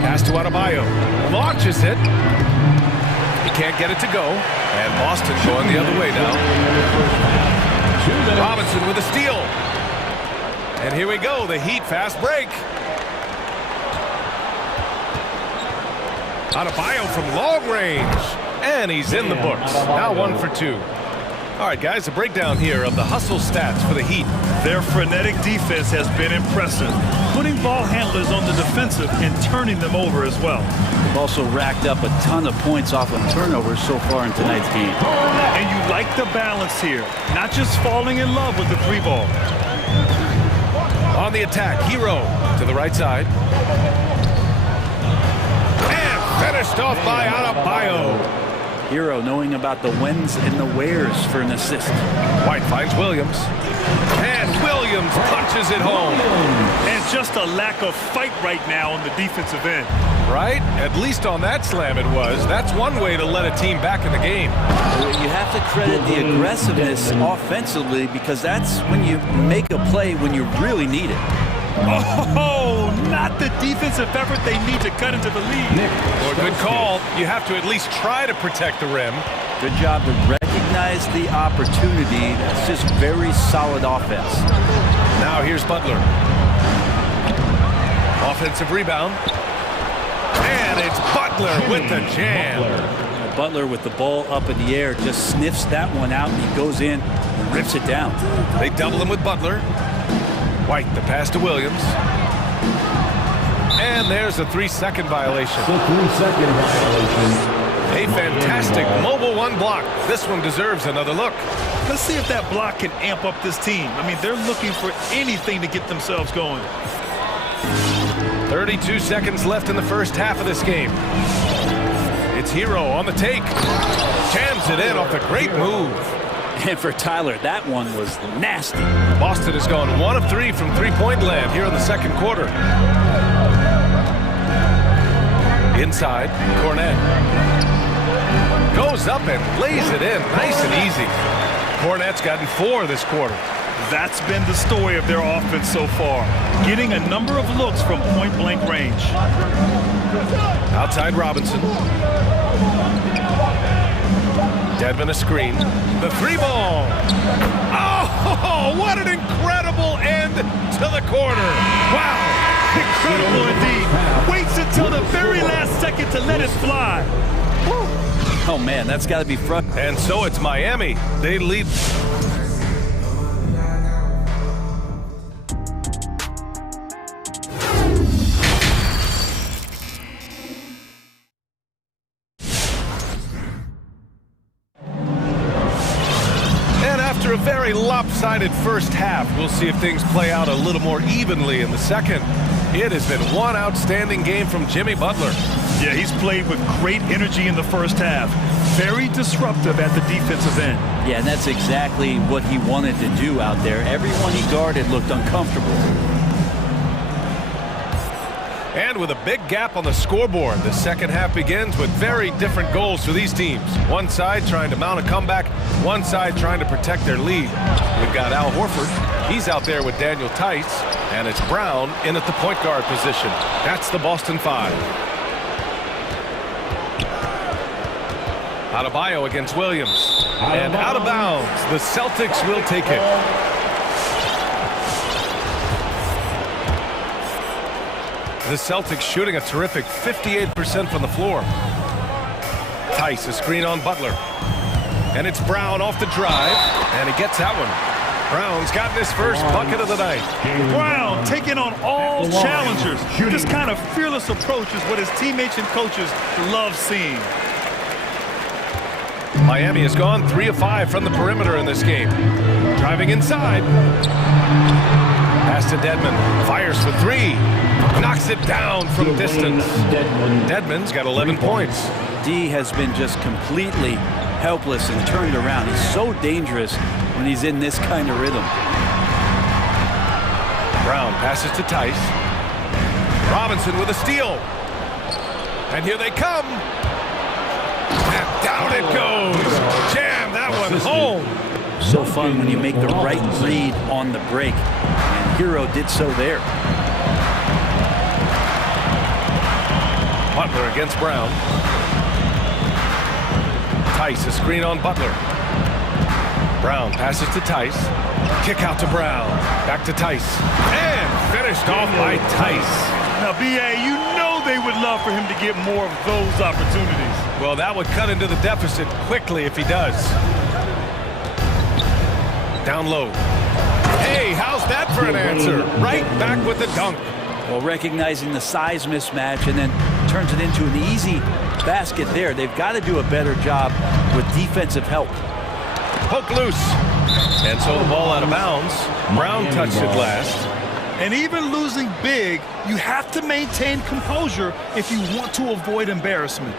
Pass to Adebayo. Launches it. He can't get it to go. And Boston going the other way now. Robinson with a steal. And here we go, the Heat fast break. Adebayo from long range. And he's in the books. Now 1 for 2. All right, guys, a breakdown here of the hustle stats for the Heat. Their frenetic defense has been impressive, putting ball handlers on the defensive and turning them over as well. They've also racked up a ton of points off of turnovers so far in tonight's game. And you like the balance here, not just falling in love with the three ball. On the attack, Hero to the right side. And finished off by Adebayo. Hero knowing about the whens and the wheres for an assist. White finds Williams. And Williams punches it home. And just a lack of fight right now on the defensive end. Right? At least on that slam it was. That's one way to let a team back in the game. You have to credit the aggressiveness offensively, because that's when you make a play when you really need it. Oh, not the defensive effort they need to cut into the lead. Well, good call. You have to at least try to protect the rim. Good job to recognize the opportunity. That's just very solid offense. Now here's Butler. Offensive rebound. And it's Butler with the jam. Butler with the ball up in the air just sniffs that one out, and he goes in and rips it down. They double him with Butler. White, the pass to Williams. And there's a 3-second violation. The 3-second violation. A fantastic mobile one block. This one deserves another look. Let's see if that block can amp up this team. I mean, they're looking for anything to get themselves going. 32 seconds left in the first half of this game. It's Hero on the take. Jams it in off the great move. And for Tyler, that one was nasty. Boston has gone 1 of 3 from three-point land here in the second quarter. Inside, Cornette. Goes up and lays it in, nice and easy. Cornette's gotten 4 this quarter. That's been the story of their offense so far, getting a number of looks from point-blank range. Outside Robinson. Dedmon a screen. The 3-ball. Oh, what an incredible end to the quarter. Wow, incredible indeed. Waits until the very last second to let it fly. Woo. Oh, man, that's got to be frustrating. And so it's Miami. They lead. lopsided first half. We'll see if things play out a little more evenly in the second. It has been one outstanding game from Jimmy Butler. Yeah, he's played with great energy in the first half. Very disruptive at the defensive end. Yeah, and that's exactly what he wanted to do out there. Everyone he guarded looked uncomfortable. And with a big gap on the scoreboard, the second half begins with very different goals for these teams. One side trying to mount a comeback, one side trying to protect their lead. We've got Al Horford. He's out there with Daniel Tice, and it's Brown in at the point guard position. That's the Boston Five. Adebayo against Williams. And out of bounds. The Celtics will take it. The Celtics shooting a terrific 58% from the floor. Tice, a screen on Butler. And it's Brown off the drive. And he gets that one. Brown's gotten his first bucket of the night. Brown taking on all challengers. This kind of fearless approach is what his teammates and coaches love seeing. Miami has gone 3 of 5 from the perimeter in this game. Driving inside. Pass to Dedmon. Fires for 3. Knocks it down from distance. Dedmon's got 11 points. D has been just completely helpless and turned around. He's so dangerous when he's in this kind of rhythm. Brown passes to Tice. Robinson with a steal. And here they come. And down it goes. Jam that one home. So fun when you make the right read on the break. And Hero did so there. Butler against Brown. Tice, a screen on Butler. Brown passes to Tice. Kick out to Brown. Back to Tice. And finished off by Tice. Now, B.A., you know they would love for him to get more of those opportunities. Well, that would cut into the deficit quickly if he does. Down low. Hey, how's that for an answer? Right back with the dunk. Well, recognizing the size mismatch and then turns it into an easy basket there. They've got to do a better job with defensive help. Poke loose. And so the ball out of bounds. Brown touched it last. And even losing big, you have to maintain composure if you want to avoid embarrassment.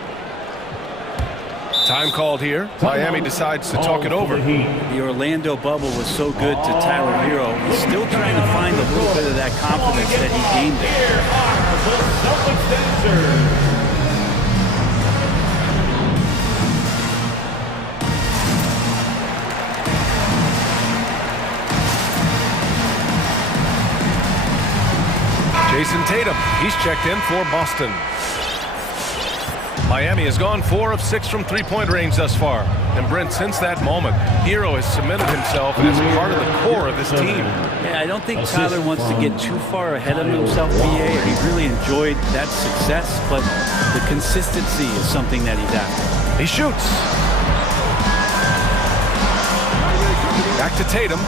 Time called here. Miami decides to talk it over. The Orlando bubble was so good to Tyler Hero. He's still trying to find a little bit of that confidence that he gained there. Jason Tatum, he's checked in for Boston. Miami has gone 4 of 6 from three-point range thus far. And Brent, since that moment, Hero has cemented himself as part of the core of his team. Yeah, I don't think Tyler wants to get too far ahead of himself, BA. He really enjoyed that success, but the consistency is something that he's after. He shoots. Back to Tatum.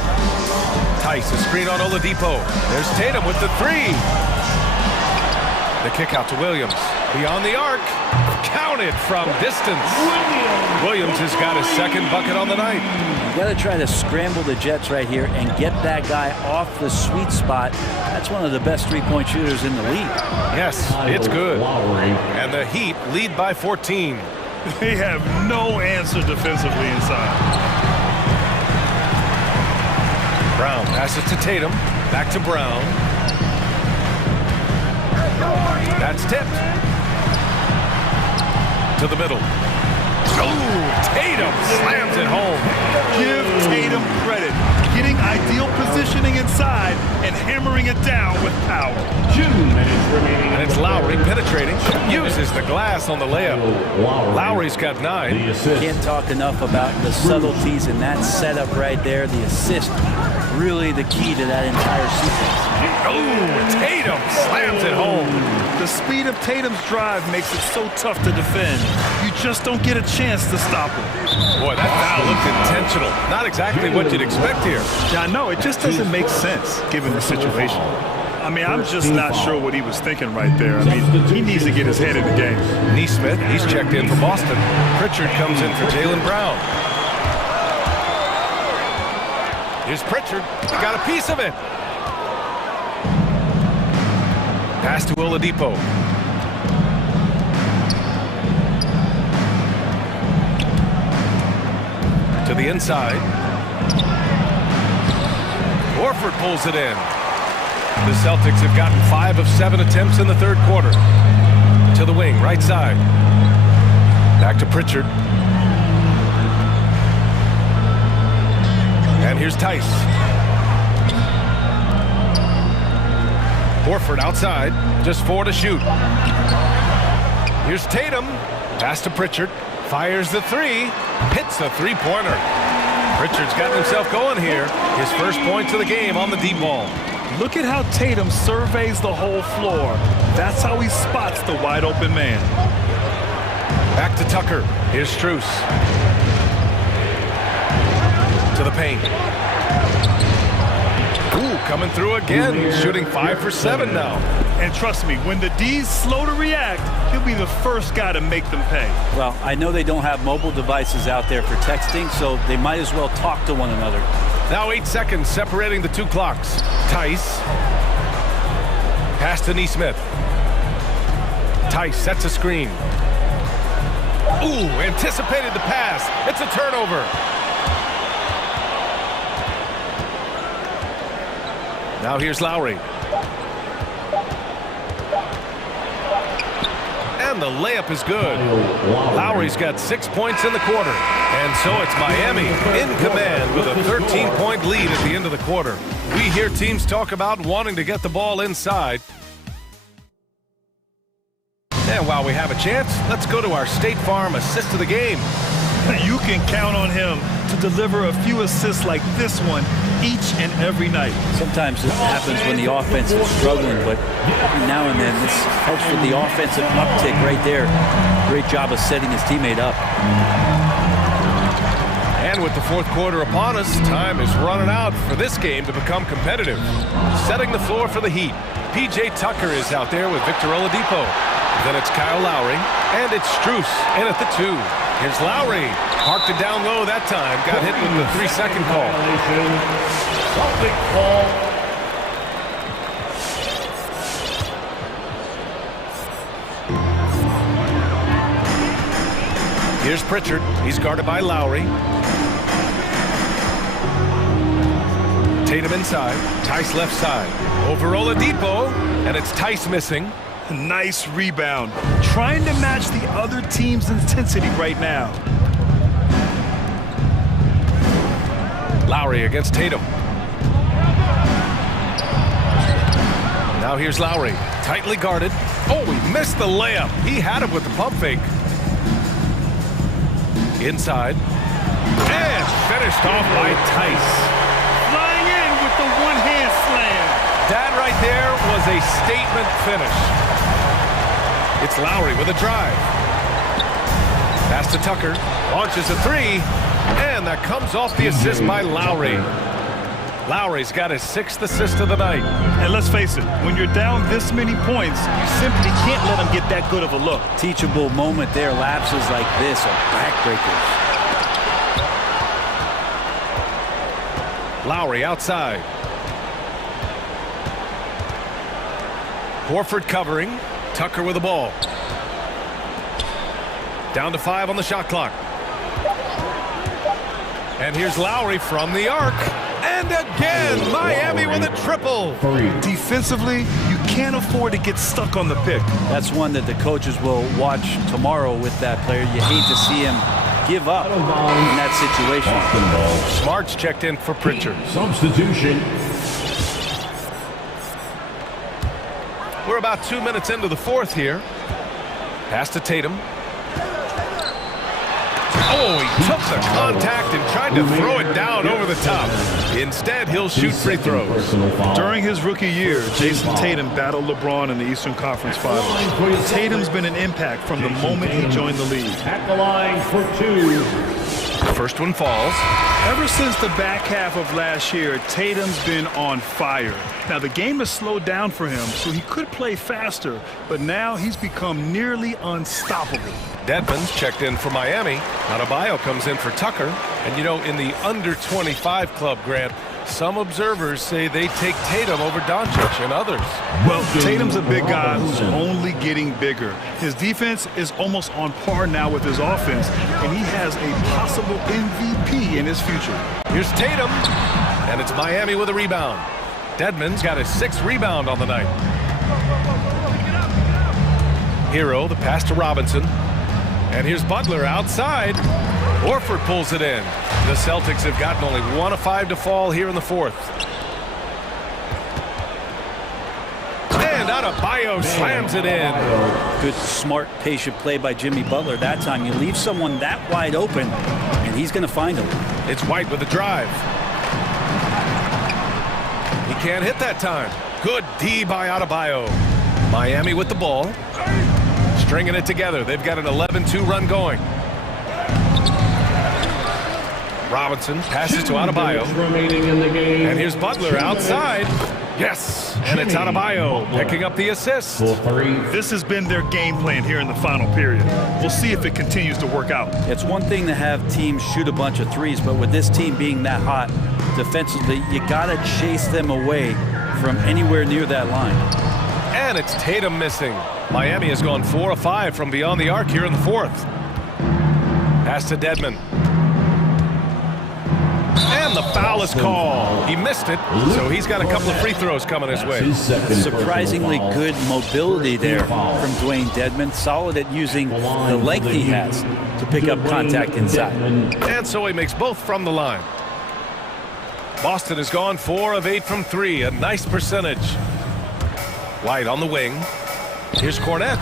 Tice, a screen on Oladipo. There's Tatum with the 3. The kick out to Williams. Beyond the arc. Counted from distance. Williams has got his second bucket on the night. You got to try to scramble the Jets right here and get that guy off the sweet spot. That's one of the best three-point shooters in the league. Yes, it's good. And the Heat lead by 14. They have no answer defensively inside. Brown passes to Tatum. Back to Brown. That's tipped. To the middle. Oh, Tatum slams it home. Give Tatum credit. Getting ideal positioning inside and hammering it down with power. 2 minutes remaining. And it's Lowry penetrating. Uses the glass on the layup. Lowry's got 9. Can't talk enough about the subtleties in that setup right there. The assist, really the key to that entire sequence. Oh, Tatum slams it home. The speed of Tatum's drive makes it so tough to defend. You just don't get a chance to stop him. Boy, that foul looked intentional. Not exactly what you'd expect here. Yeah, I know. It just doesn't make sense given the situation. I mean, I'm just not sure what he was thinking right there. I mean, he needs to get his head in the game. Neesmith, he's checked in for Boston. Pritchard comes in for Jaylen Brown. Here's Pritchard. Got a piece of it. Pass to Oladipo. To the inside. Horford pulls it in. The Celtics have gotten 5 of 7 attempts in the third quarter. To the wing, right side. Back to Pritchard. And here's Tice. Horford outside, just 4 to shoot. Here's Tatum. Pass to Pritchard. Fires the 3. Hits the three-pointer. Pritchard's gotten himself going here. His first points of the game on the deep ball. Look at how Tatum surveys the whole floor. That's how he spots the wide open man. Back to Tucker. Here's Strus. To the paint. Ooh, coming through again. Shooting 5 for 7 now. And trust me, when the D's slow to react, he'll be the first guy to make them pay. Well, I know they don't have mobile devices out there for texting, so they might as well talk to one another. Now 8 seconds separating the 2 clocks. Tice. Pass to Nesmith. Tice sets a screen. Ooh, anticipated the pass. It's a turnover. Now here's Lowry. And the layup is good. Lowry's got 6 points in the quarter. And so it's Miami in command with a 13-point lead at the end of the quarter. We hear teams talk about wanting to get the ball inside. And while we have a chance, let's go to our State Farm assist of the game. You can count on him to deliver a few assists like this one each and every night. Sometimes it happens when the offense is struggling, but every now and then this helps with the offensive uptick right there. Great job of setting his teammate up. And with the fourth quarter upon us, time is running out for this game to become competitive. Setting the floor for the Heat, P.J. Tucker is out there with Victor Oladipo. Then it's Kyle Lowry, and it's Strus in at the 2. Here's Lowry. Parked it down low that time. Got hit with the 3-second call. Celtic ball. Here's Pritchard. He's guarded by Lowry. Tatum inside. Tice left side. Over Oladipo, and it's Tice missing. Nice rebound. Trying to match the other team's intensity right now. Lowry against Tatum. Now here's Lowry. Tightly guarded. Oh, he missed the layup. He had him with the pump fake. Inside. And finished off by Tice. Flying in with the one-hand slam. That right there was a statement finish. It's Lowry with a drive. Pass to Tucker. Launches a 3. And that comes off the assist by Lowry. Lowry's got his 6th assist of the night. And let's face it, when you're down this many points, you simply can't let him get that good of a look. Teachable moment there. Lapses like this are backbreakers. Lowry outside. Horford covering. Tucker with the ball. Down to 5 on the shot clock. And here's Lowry from the arc. And again, Miami with a triple. Defensively, you can't afford to get stuck on the pick. That's one that the coaches will watch tomorrow with that player. You hate to see him give up in that situation. Smart's checked in for Pritchard. Substitution. We're about 2 minutes into the fourth here. Pass to Tatum. Oh, he took the contact and tried to throw it down over the top. Instead, he'll shoot free throws. During his rookie year, Jason Tatum battled LeBron in the Eastern Conference Finals. Tatum's been an impact from the moment he joined the league. At the line for 2. First one falls. Ever since the back half of last year, Tatum's been on fire. Now, the game has slowed down for him, so he could play faster, but now he's become nearly unstoppable. Dedmon's checked in for Miami. Adebayo comes in for Tucker. And, you know, in the under-25 club, Grant, Some observers say they take Tatum over Doncic and others. Well, Tatum's a big guy who's only getting bigger. His defense is almost on par now with his offense, and he has a possible MVP in his future. Here's Tatum, and it's Miami with a rebound. Dedmon's got his 6th rebound on the night. Hero, the pass to Robinson. And here's Butler outside. Horford pulls it in. The Celtics have gotten only 1 of 5 to fall here in the 4th. And Adebayo slams it in. Good, smart, patient play by Jimmy Butler. That time you leave someone that wide open, and he's going to find him. It's White with the drive. He can't hit that time. Good D by Adebayo. Miami with the ball. Stringing it together. They've got an 11-2 run going. Robinson passes to Adebayo. And here's Butler outside. Yes, and it's Adebayo picking up the assist. This has been their game plan here in the final period. We'll see if it continues to work out. It's one thing to have teams shoot a bunch of threes, but with this team being that hot defensively, you got to chase them away from anywhere near that line. And it's Tatum missing. Miami has gone 4 of 5 from beyond the arc here in the 4th. Pass to Dedmon. And the foul is called. He missed it, so he's got a couple of free throws coming his way. Surprisingly good mobility there from Dwayne Dedmon. Solid at using the length he has to pick up contact inside. And so he makes both from the line. Boston has gone 4 of 8 from 3. A nice percentage. White on the wing. Here's Cornette.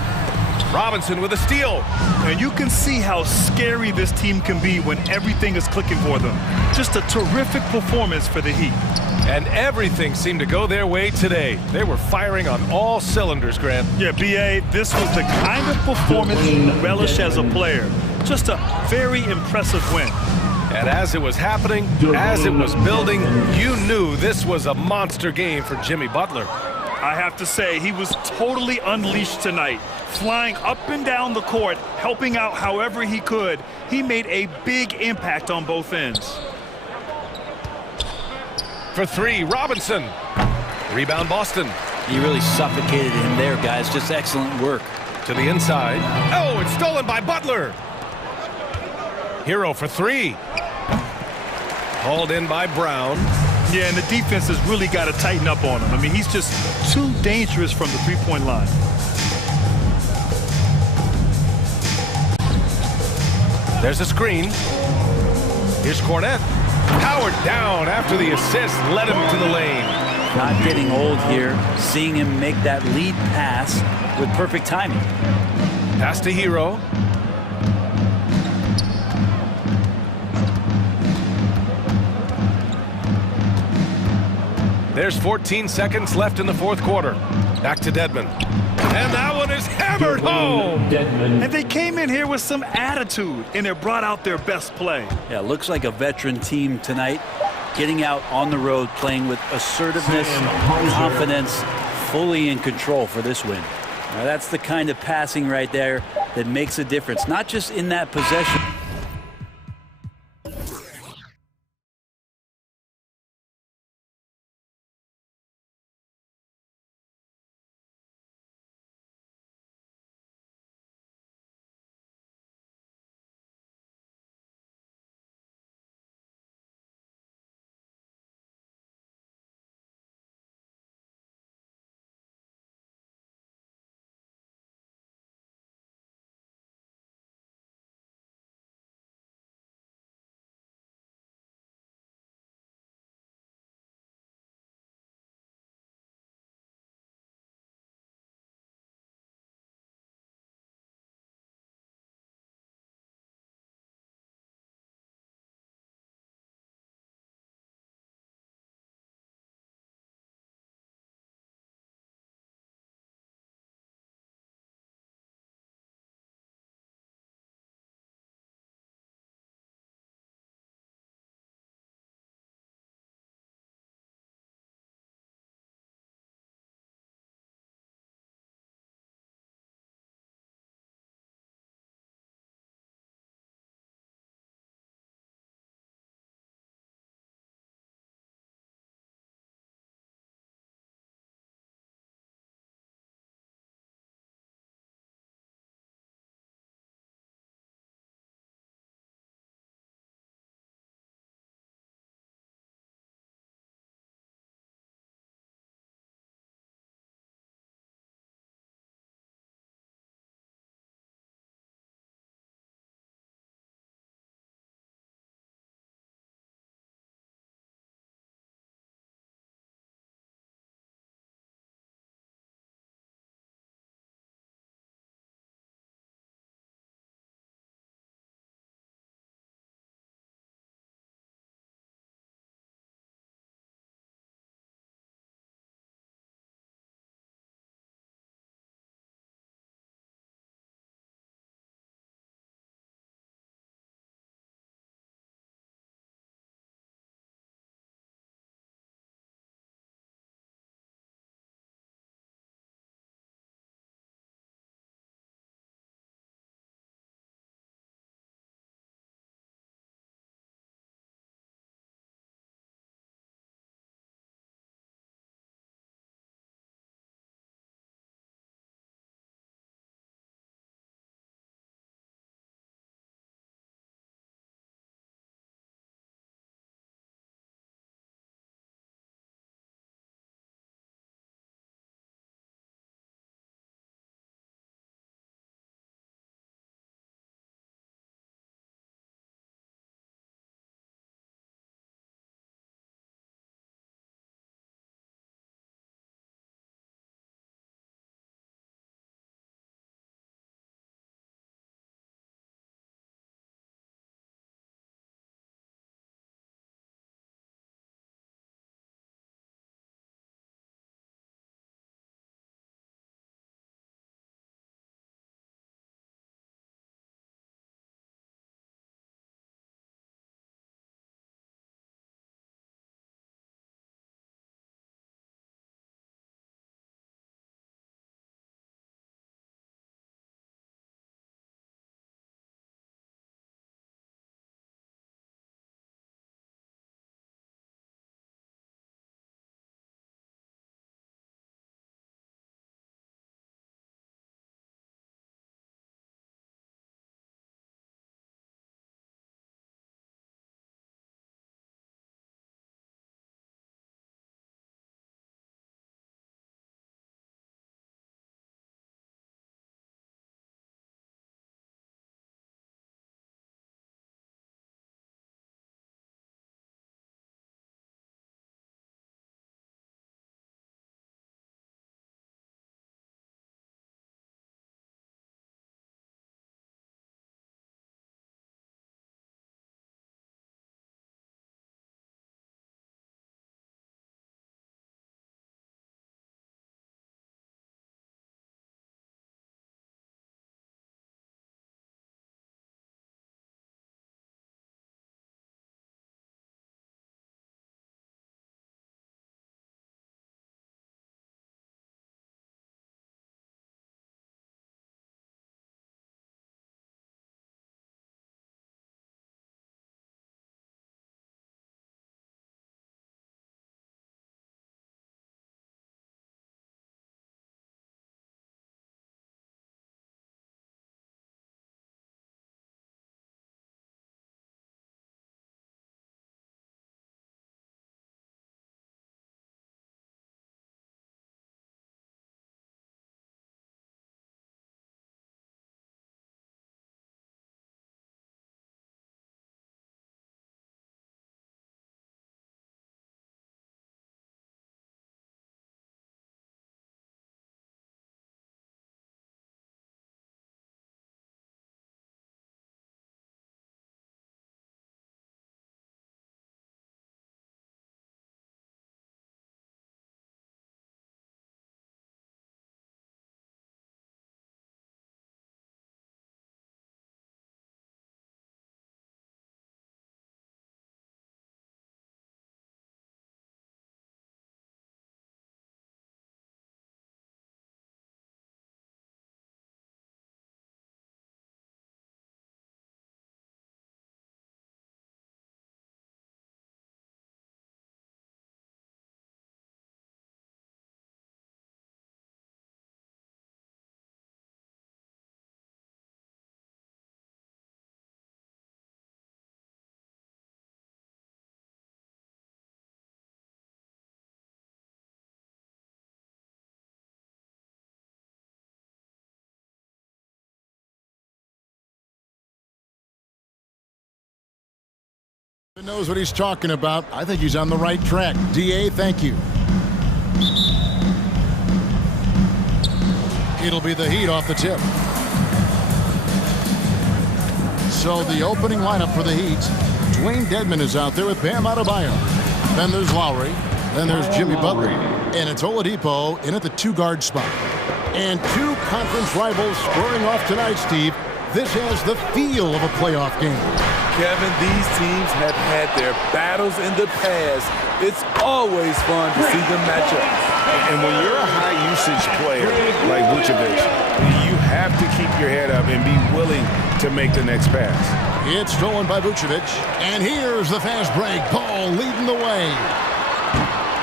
Robinson with a steal. And you can see how scary this team can be when everything is clicking for them. Just a terrific performance for the Heat. And everything seemed to go their way today. They were firing on all cylinders, Grant. Yeah, B.A., this was the kind of performance you relish as a player. Just a very impressive win. And as it was happening, as it was building, you knew this was a monster game for Jimmy Butler. I have to say, he was totally unleashed tonight. Flying up and down the court, helping out however he could. He made a big impact on both ends. For 3, Robinson. Rebound, Boston. He really suffocated him there, guys. Just excellent work. To the inside. Oh, it's stolen by Butler. Hero for 3. Hauled in by Brown. Yeah, and the defense has really got to tighten up on him. I mean, he's just too dangerous from the three-point line. There's a screen. Here's Cornette. Powered down after the assist led him to the lane. Not getting old here. Seeing him make that lead pass with perfect timing. Pass to Hero. There's 14 seconds left in the 4th quarter. Back to Dedmon. And that one is hammered home. And they came in here with some attitude, and they brought out their best play. Yeah, looks like a veteran team tonight. Getting out on the road, playing with assertiveness, confidence, fully in control for this win. Now, that's the kind of passing right there that makes a difference, not just in that possession. Knows what he's talking about. I think he's on the right track. DA, thank you. It'll be the Heat off the tip. So the opening lineup for the Heat, Dwayne Dedmon is out there with Bam Adebayo. Then there's Lowry. Then there's Jimmy Butler. And it's Oladipo in at the two-guard spot. And two conference rivals squaring off tonight, Steve. This has the feel of a playoff game. Kevin, these teams have had their battles in the past. It's always fun to see them match up. And when you're a high-usage player like Vucevic, you have to keep your head up and be willing to make the next pass. It's stolen by Vucevic. And here's the fast break. Ball leading the way.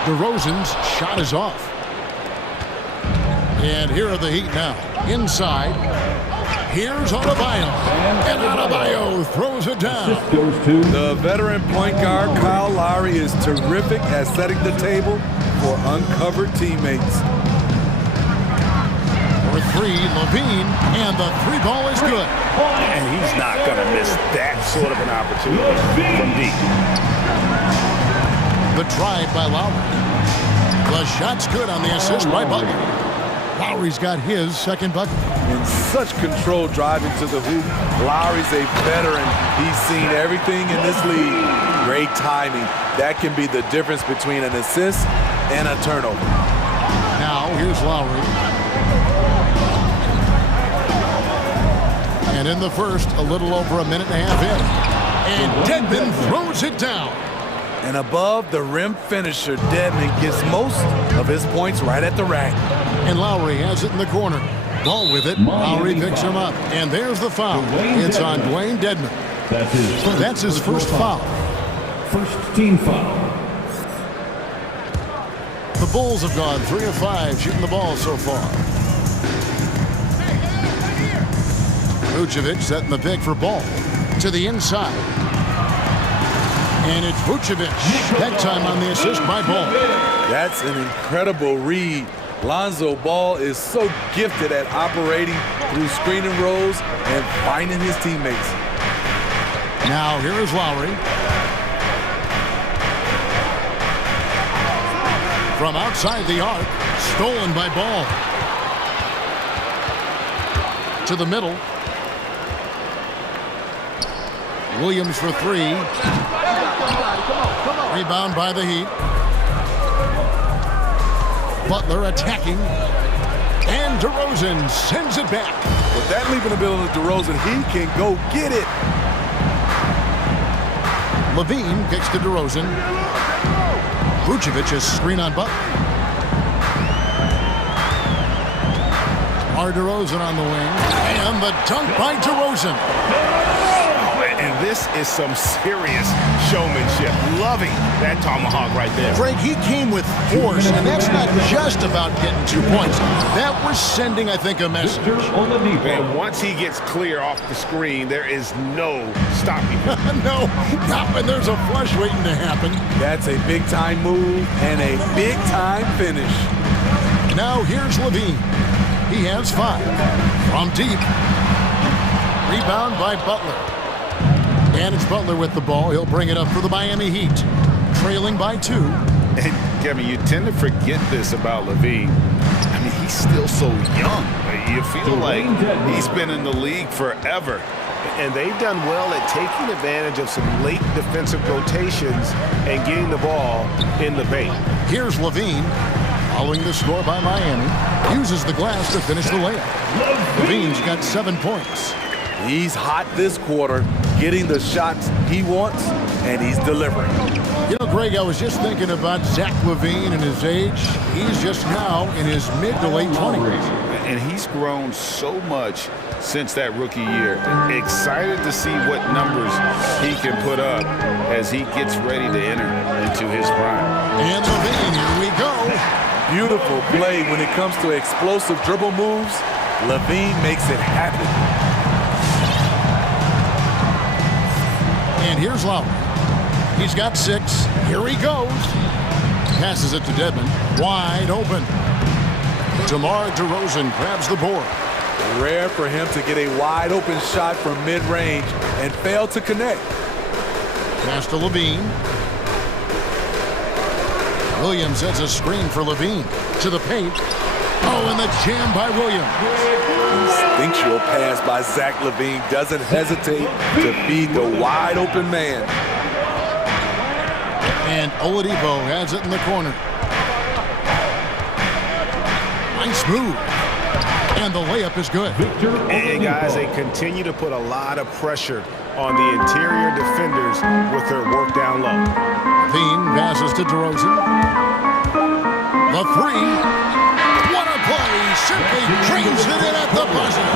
DeRozan's shot is off. And here are the Heat now. Inside. Here's Adebayo. And Adebayo throws it down. The veteran point guard, Kyle Lowry, is terrific at setting the table for uncovered teammates. For three, Levine, and the three ball is good. And he's not going to miss that sort of an opportunity from deep. The drive by Lowry. The shot's good on the assist by Butler. Lowry's got his second bucket. In such control driving to the hoop, Lowry's a veteran. He's seen everything in this league. Great timing. That can be the difference between an assist and a turnover. Now, here's Lowry. And in the first, a little over a minute and a half in. And Dedmon throws it down. And above the rim finisher, Dedmon gets most of his points right at the rack. And Lowry has it in the corner. Ball with it. Lowry picks him up. And there's the foul. It's on Dwayne Dedmon. That's his first foul. First team foul. The Bulls have gone 3 of 5 shooting the ball so far. Vucevic setting the pick for Ball. To the inside. And it's Vucevic. That time on the assist by Ball. That's an incredible read. Lonzo Ball is so gifted at operating through screening roles and finding his teammates. Now here is Lowry. From outside the arc, stolen by Ball. To the middle. Williams for three. Rebound by the Heat. Butler attacking. And DeRozan sends it back. With that leaping ability of DeRozan, he can go get it. Levine kicks to DeRozan. Vucevic is screen on Butler. DeRozan on the wing. And the dunk by DeRozan. And this is some serious showmanship. Loving that tomahawk right there. Greg, he came with force, and that's not just about getting 2 points. That was sending, I think, a message. And once he gets clear off the screen, there is no stopping him. No, not when there's a flush waiting to happen. That's a big-time move and a big-time finish. Now here's Levine. He has 5. From deep. Rebound by Butler. And it's Butler with the ball. He'll bring it up for the Miami Heat. Trailing by 2. And Kevin, you tend to forget this about Levine. I mean, he's still so young. You feel like he's been in the league forever. And they've done well at taking advantage of some late defensive rotations and getting the ball in the paint. Here's Levine. Following the score by Miami. Uses the glass to finish the layup. Levine's got 7 points. He's hot this quarter, getting the shots he wants, and he's delivering. You know, Greg, I was just thinking about Zach LaVine and his age. He's just now in his mid to late 20s. And he's grown so much since that rookie year. Excited to see what numbers he can put up as he gets ready to enter into his prime. And LaVine, here we go. Beautiful play when it comes to explosive dribble moves. LaVine makes it happen. And here's Lowry. He's got 6. Here he goes. Passes it to Dedmon. Wide open. DeMar DeRozan grabs the board. Rare for him to get a wide open shot from mid-range and fail to connect. Pass to Levine. Williams sets a screen for Levine. To the paint. Oh, and the jam by Williams. Instinctual pass by Zach Levine. Doesn't hesitate to feed the wide open man. And Oladipo has it in the corner. Nice move. And the layup is good. And guys, they continue to put a lot of pressure on the interior defenders with their work down low. Levine passes to DeRozan. The three. What a play. Simply drains it in at the buzzer.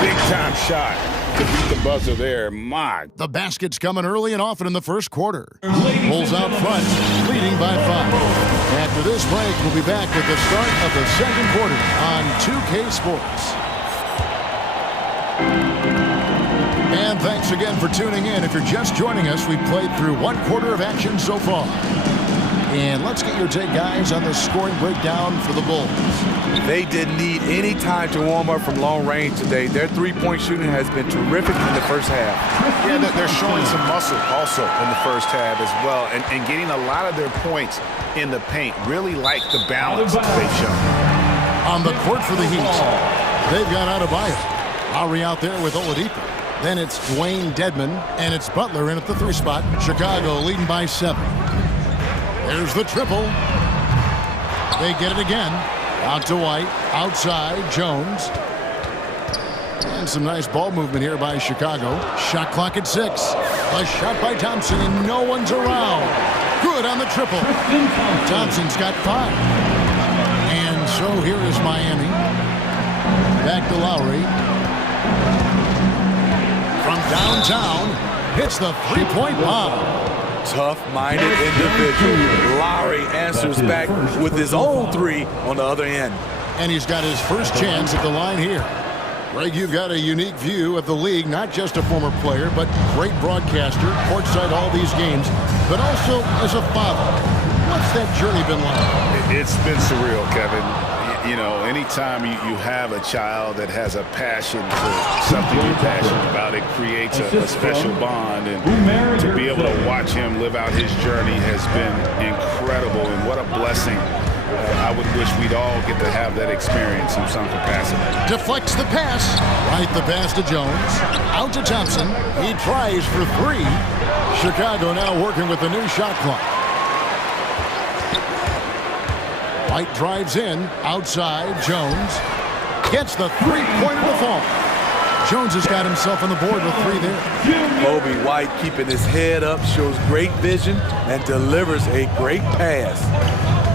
Big time shot to beat the buzzer there. My. The basket's coming early and often in the first quarter. Bulls out front, leading by 5. After this break, we'll be back with the start of the second quarter on 2K Sports. And thanks again for tuning in. If you're just joining us, we've played through one quarter of action so far. And let's get your take, guys, on the scoring breakdown for the Bulls. They didn't need any time to warm up from long range today. Their three-point shooting has been terrific in the first half. Yeah, they're showing some muscle also in the first half as well, and getting a lot of their points in the paint. Really like the balance they've shown. On the court for the Heat, they've got Adebayo. Lowry out there with Oladipo. Then it's Dwayne Dedmon, and it's Butler in at the 3 spot. Chicago leading by 7. There's the triple. They get it again. Out to White. Outside, Jones. And some nice ball movement here by Chicago. Shot clock at 6. A shot by Thompson, and no one's around. Good on the triple. Thompson's got 5. And so here is Miami. Back to Lowry. From downtown, hits the three-point bomb. Tough-minded individual. Lowry answers back with his own 3 on the other end. And he's got his first chance at the line here. Greg, you've got a unique view of the league, not just a former player, but great broadcaster, courtside all these games, but also as a father. What's that journey been like? It's been surreal, Kevin. You know, anytime you have a child that has a passion for something you're passionate about, it creates a special bond. And to be able to watch him live out his journey has been incredible. And what a blessing. I would wish we'd all get to have that experience in some capacity. Deflects the pass. Right the pass to Jones. Out to Thompson. He tries for 3. Chicago now working with the new shot clock. White drives in. Outside, Jones. Gets the three-pointer to fall. Jones has got himself on the board with 3 there. Kobe White keeping his head up, shows great vision, and delivers a great pass.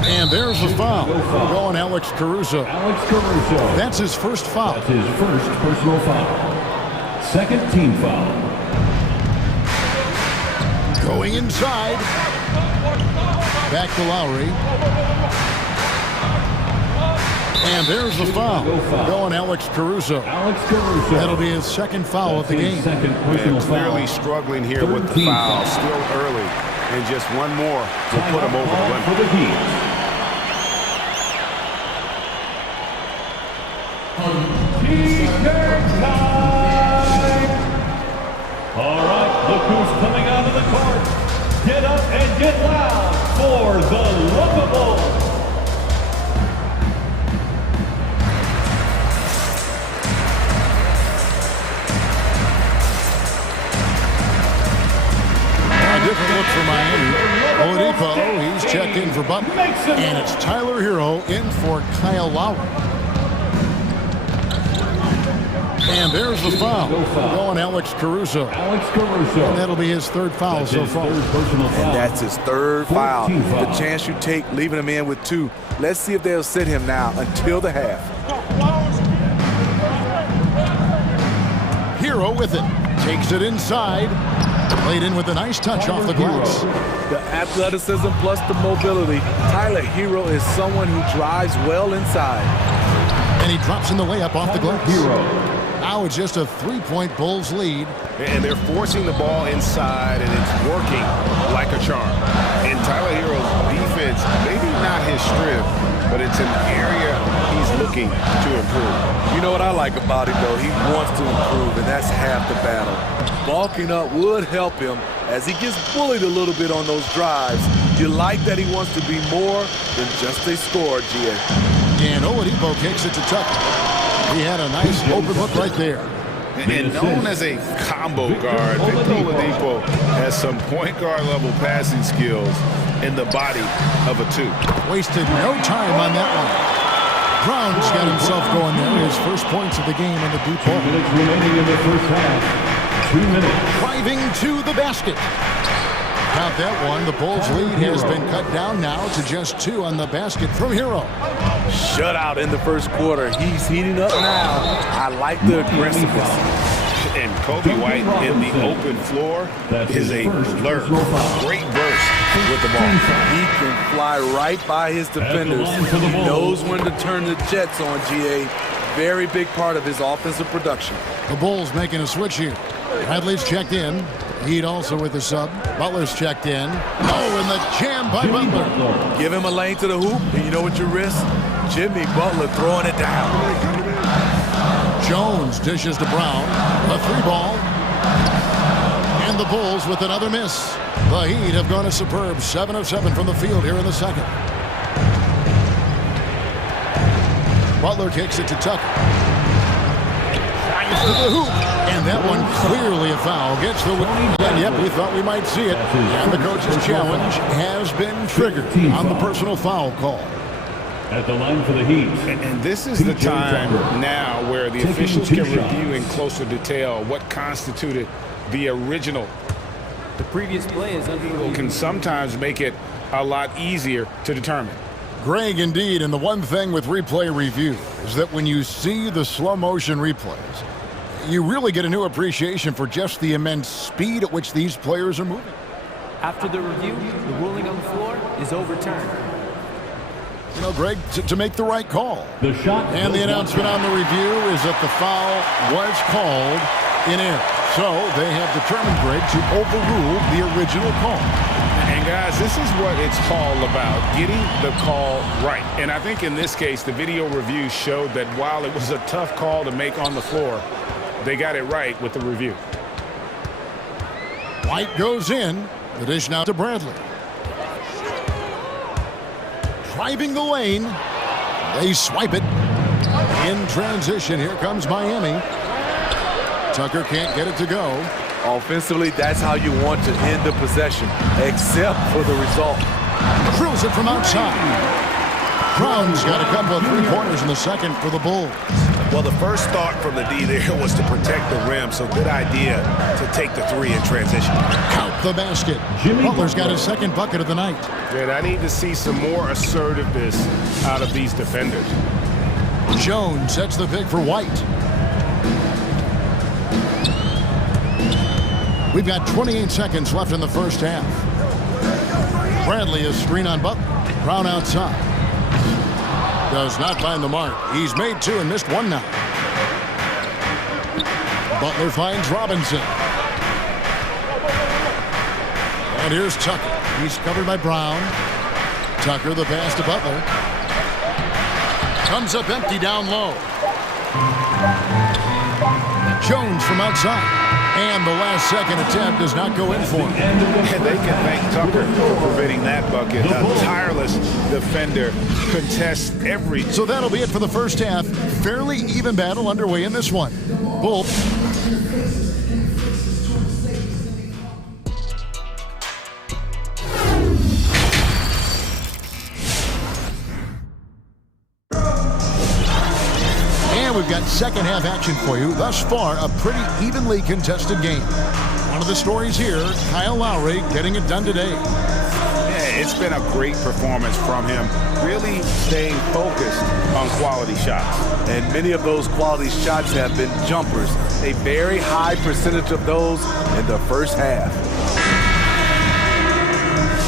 And there's the foul. Going Alex Caruso. That's his first foul. That's his first personal foul. Second team foul. Going inside. Back to Lowry. And there's the foul. Going Alex Caruso. That'll be his second foul of the game. And clearly struggling here with the foul. Still early. And just one more to put him over the limit. All right, look who's coming out of the court. Get up and get loud for the Lookable. A different look for Miami. Oladipo, he's checked in for Butler. And it's Tyler Hero in for Kyle Lowry. And there's the foul. Going Alex Caruso. And that'll be his third foul so far. And that's his third foul. The chance you take, leaving him in with 2. Let's see if they'll sit him now until the half. Hero with it. Takes it inside. Played in with a nice touch off the glass. The athleticism plus the mobility. Tyler Hero is someone who drives well inside. And he drops in the layup off the glass. Now it's just a 3-point Bulls lead. And they're forcing the ball inside, and it's working like a charm. And Tyler Hero's defense, maybe not his strength, but it's an area he's looking to improve. You know what I like about him, though? He wants to improve, and that's half the battle. Bulking up would help him as he gets bullied a little bit on those drives. You like that he wants to be more than just a scorer, G.A. And Oladipo kicks it to Tucker. He had a nice open look right there. And known as a combo guard, Victor Oladipo has some point guard level passing skills in the body of a two. Wasted no time on that one. Brown's got himself going there. His first points of the game on the deep ball. 2 minutes remaining in the first half. 2 minutes. Driving to the basket. Count that one. The Bulls' lead has been cut down now to just 2 on the basket from Hero. Shutout in the first quarter. He's heating up now. I like the aggressiveness. And Kobe White in the open floor is a blur. Great burst with the ball. He can fly right by his defenders. He knows when to turn the jets on, GA. Very big part of his offensive production. The Bulls making a switch here. Bradley's checked in. Heat also with the sub. Butler's checked in. Oh, and the jam by Butler. Give him a lane to the hoop, and you know what you risk? Jimmy Butler throwing it down. Jones dishes to Brown. A 3-ball. And the Bulls with another miss. The Heat have gone a superb 7 of 7 from the field here in the second. Butler kicks it to Tucker. Drives to the hoop. And that one clearly a foul. Gets the win. And yep, we thought we might see it. And the coach's challenge has been triggered on the personal foul call. At the line for the Heat. And this is the time now where the officials can review in closer detail what constituted the original. The previous play is under review. Can sometimes make it a lot easier to determine. Greg, indeed, and the one thing with replay review is that when you see the slow motion replays, you really get a new appreciation for just the immense speed at which these players are moving. After the review, the ruling on the floor is overturned. You know, Greg, to make the right call. The shot. And the announcement on the review is that the foul was called in error. So they have determined, Greg, to overrule the original call. And guys, this is what it's all about, getting the call right. And I think in this case, the video review showed that while it was a tough call to make on the floor, they got it right with the review. White goes in. The dish now to Bradley. Driving the lane. They swipe it. In transition, here comes Miami. Tucker can't get it to go. Offensively, that's how you want to end the possession, except for the result. Drills it from outside. Brown's got a couple of three-pointers in the second for the Bulls. Well, the first thought from the D there was to protect the rim, so good idea to take the 3 in transition. Count the basket. Butler's got his second bucket of the night. Good. I need to see some more assertiveness out of these defenders. Jones sets the pick for White. We've got 28 seconds left in the first half. Bradley is screen on Butler. Brown outside. Does not find the mark. He's made 2 and missed 1 now. Butler finds Robinson. And here's Tucker. He's covered by Brown. Tucker the pass to Butler. Comes up empty down low. Jones from outside. And the last second attempt does not go in for him. And they can thank Tucker for preventing that bucket. A tireless defender contests every... So that'll be it for the first half. Fairly even battle underway in this one. Bull. We've got second half action for you. Thus far, a pretty evenly contested game. One of the stories here, Kyle Lowry getting it done today. Yeah, it's been a great performance from him. Really staying focused on quality shots. And many of those quality shots have been jumpers. A very high percentage of those in the first half.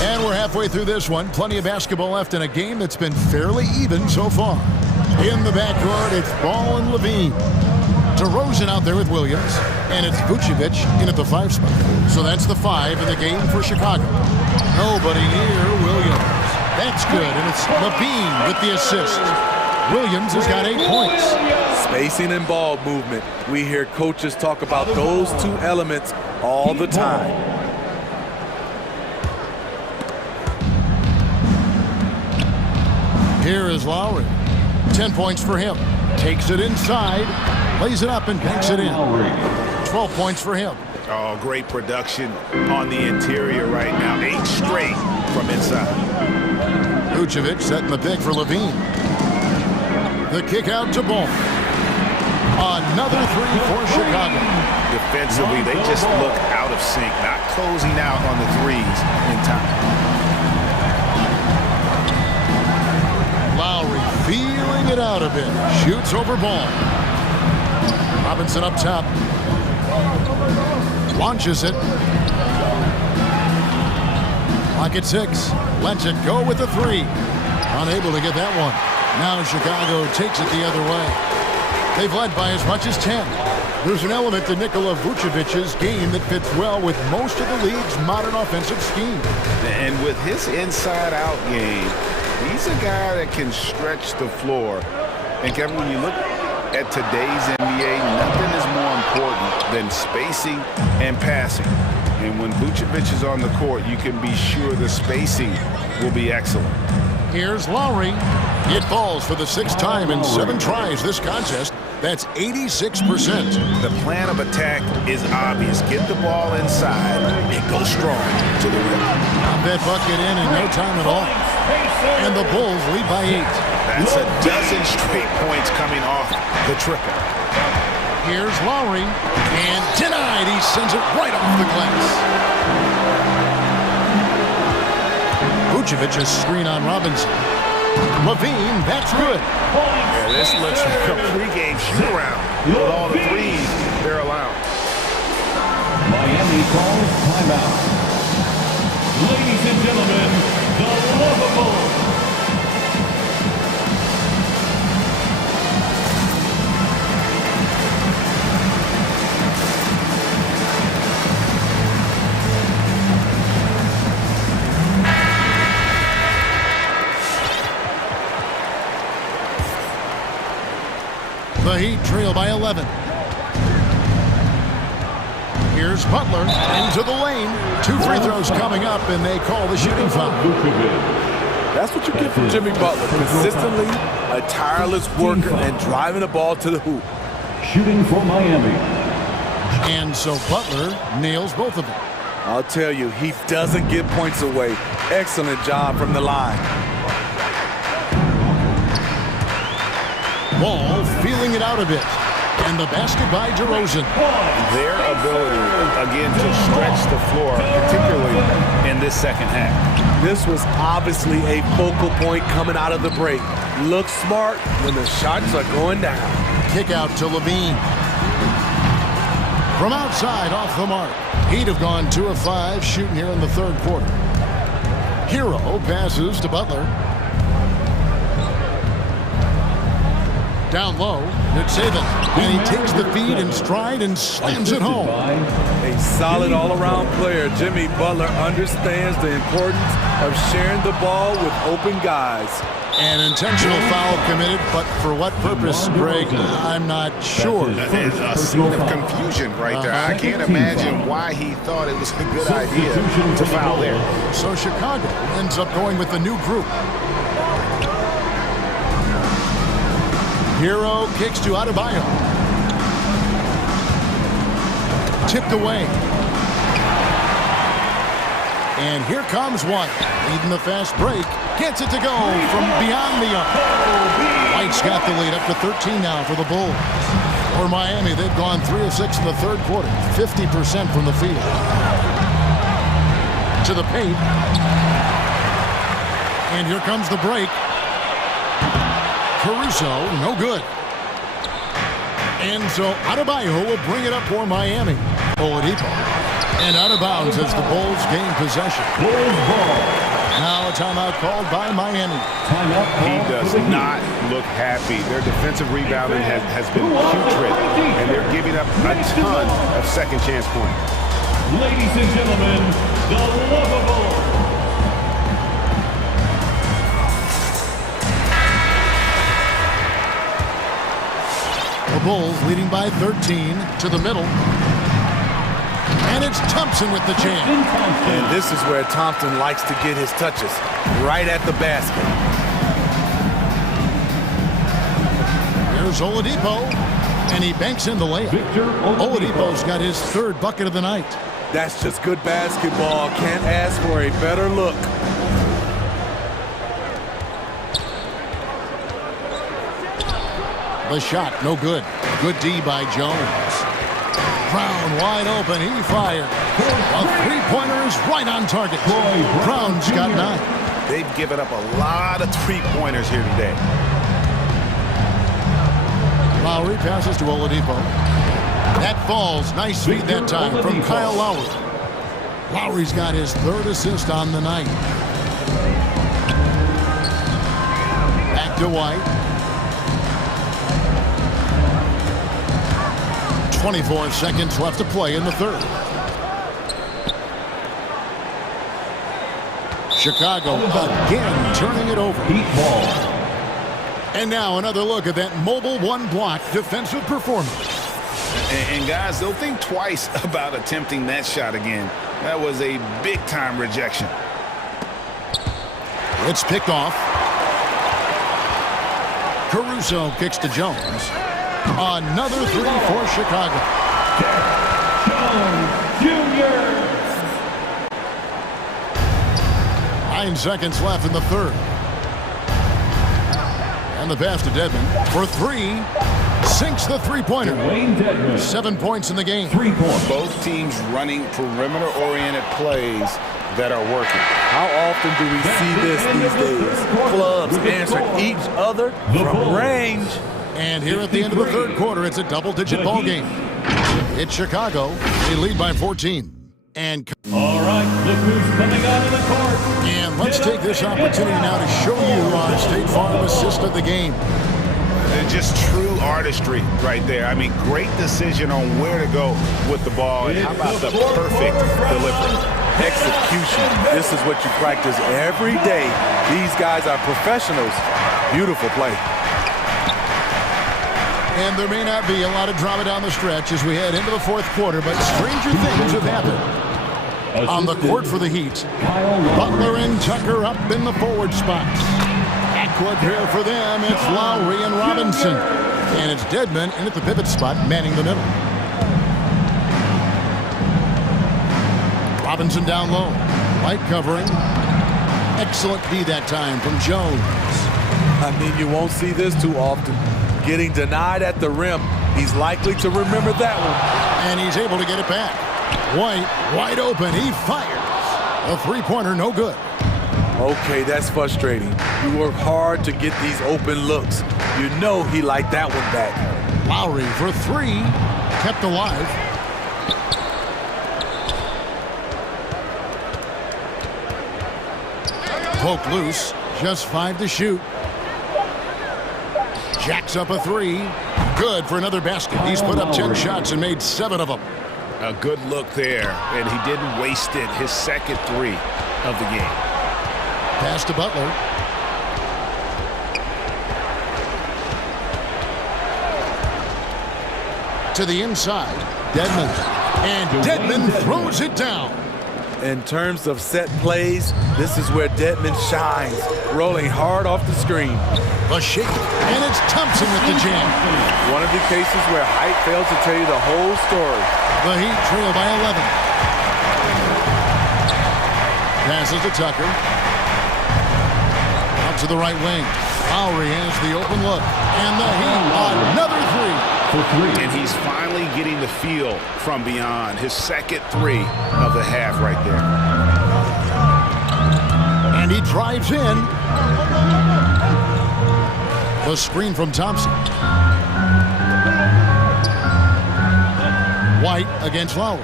And we're halfway through this one. Plenty of basketball left in a game that's been fairly even so far. In the backcourt, it's Ball and Levine. DeRozan out there with Williams. And it's Vucevic in at the 5 spot. So that's the 5 in the game for Chicago. Nobody near Williams. That's good, and it's Levine with the assist. Williams has got 8 points. Spacing and ball movement. We hear coaches talk about those two elements all the time. Here is Lowry. 10 points for him. Takes it inside, lays it up and banks it in. 12 points for him. Oh, great production on the interior right now. 8 straight from inside. Vucevic setting the pick for Levine. The kick out to Ball. Another 3 for Chicago. Defensively, they just look out of sync, not closing out on the threes in time. Lowry feeling it out a bit. Shoots over Ball. Robinson up top. Launches it. Clock at 6. Lets it go with the 3. Unable to get that one. Now Chicago takes it the other way. They've led by as much as 10. There's an element to Nikola Vucevic's game that fits well with most of the league's modern offensive scheme. And with his inside-out game, he's a guy that can stretch the floor. And Kevin, when you look at today's NBA, nothing is more important than spacing and passing. And when Vucevic is on the court, you can be sure the spacing will be excellent. Here's Lowry. It falls for the 6th time in 7 tries this contest. That's 86%. The plan of attack is obvious. Get the ball inside and go strong to the rim. That bucket in no time at all. And the Bulls lead by 8. That's a dozen straight points coming off the triple. Here's Lowry. And denied. He sends it right off the glass. Vucevic's screen on Robinson. Levine, that's good. Yeah, this looks like a pregame shoot-around with all the threes they're allowed. Miami calls timeout. Ladies and gentlemen, the lovable. The Heat trail by 11. Here's Butler into the lane. 2 free throws coming up, and they call the shooting foul. That's what you get from Jimmy Butler. Consistently a tireless worker and driving the ball to the hoop. Shooting for Miami. And so Butler nails both of them. I'll tell you, he doesn't give points away. Excellent job from the line. Ball feeling it out a bit. And the basket by DeRozan. Their ability, again, to stretch the floor, particularly in this second half. This was obviously a focal point coming out of the break. Look smart when the shots are going down. Kick out to Levine. From outside, off the mark. He'd have gone 2 of 5 shooting here in the 3rd quarter. Hero passes to Butler. Down low, it's Saban, and he takes the feed in stride and slams it home. A solid all-around player. Jimmy Butler understands the importance of sharing the ball with open guys. An intentional foul committed, but for what purpose, Greg, I'm not sure. A scene of confusion right there. I can't imagine why he thought it was a good idea to foul there. So Chicago ends up going with the new group. Hero kicks to Adebayo. Tipped away. And here comes one. Leading the fast break. Gets it to go from beyond the arc. White's got the lead up to 13 now for the Bulls. For Miami, they've gone 3 of 6 in the 3rd quarter. 50% from the field. To the paint. And here comes the break. Caruso, no good. And so Adebayo will bring it up for Miami. Oladipo. And out of bounds as the Bulls gain possession. Now a timeout called by Miami. He does not look happy. Their defensive rebounding has been putrid, and they're giving up a ton of second chance points. Ladies and gentlemen, the lovable. The Bulls leading by 13 to the middle. And it's Thompson with the jam. And this is where Thompson likes to get his touches, right at the basket. Here's Oladipo, and he banks in the layup. Oladipo's got his third bucket of the night. That's just good basketball. Can't ask for a better look. The shot, no good. Good D by Jones. Brown wide open, he fired. A three-pointer is right on target. Brown's got 9. They've given up a lot of three-pointers here today. Lowry passes to Oladipo. That falls. Nice feed that time from Kyle Lowry. Lowry's got his third assist on the night. Back to White. 24 seconds left to play in the third. Chicago again turning it over. Heat ball. And now another look at that mobile one-block defensive performance. And guys, they'll think twice about attempting that shot again. That was a big-time rejection. It's picked off. Caruso kicks to Jones. Another three for Chicago. Jones Jr. 9 seconds left in the third. And the pass to Dedmon for 3. Sinks the three-pointer. 7 points in the game. 3 points. Both teams running perimeter-oriented plays that are working. How often do we see this these days? Clubs answering each other from range. And here at the end of the third quarter, it's a double-digit ball game. It's Chicago. They lead by 14. And all right, look who's coming out of the court. And let's take this opportunity now to show you our State Farm assist of the game. Just true artistry right there. I mean, great decision on where to go with the ball. And how about the perfect delivery? Execution. This is what you practice every day. These guys are professionals. Beautiful play. And there may not be a lot of drama down the stretch as we head into the fourth quarter, but stranger things have happened. On the court for the Heat, Butler and Tucker up in the forward spots. Backcourt pair for them, it's Lowry and Robinson. And it's Dedmon in at the pivot spot, manning the middle. Robinson down low. White covering. Excellent D that time from Jones. I mean, you won't see this too often. Getting denied at the rim. He's likely to remember that one. And he's able to get it back. White, wide open, he fires. A three-pointer, no good. Okay, that's frustrating. You work hard to get these open looks. You know he liked that one back. Lowry for 3, kept alive. Poke loose, just 5 to shoot. Jacks up a 3. Good for another basket. He's put up 10 shots and made 7 of them. A good look there, and he didn't waste it. His second 3 of the game. Pass to Butler. To the inside, Dedmon. And Dedmon throws it down. In terms of set plays, this is where Dedmon shines, rolling hard off the screen. The shake, and it's Thompson with the jam. One of the cases where height fails to tell you the whole story. The Heat trail by 11. Passes to Tucker. Out to the right wing. Lowry has the open look. And the Heat, another 3. And he's finally getting the feel from beyond. His second 3 of the half right there. And he drives in. The screen from Thompson. White against Lowry.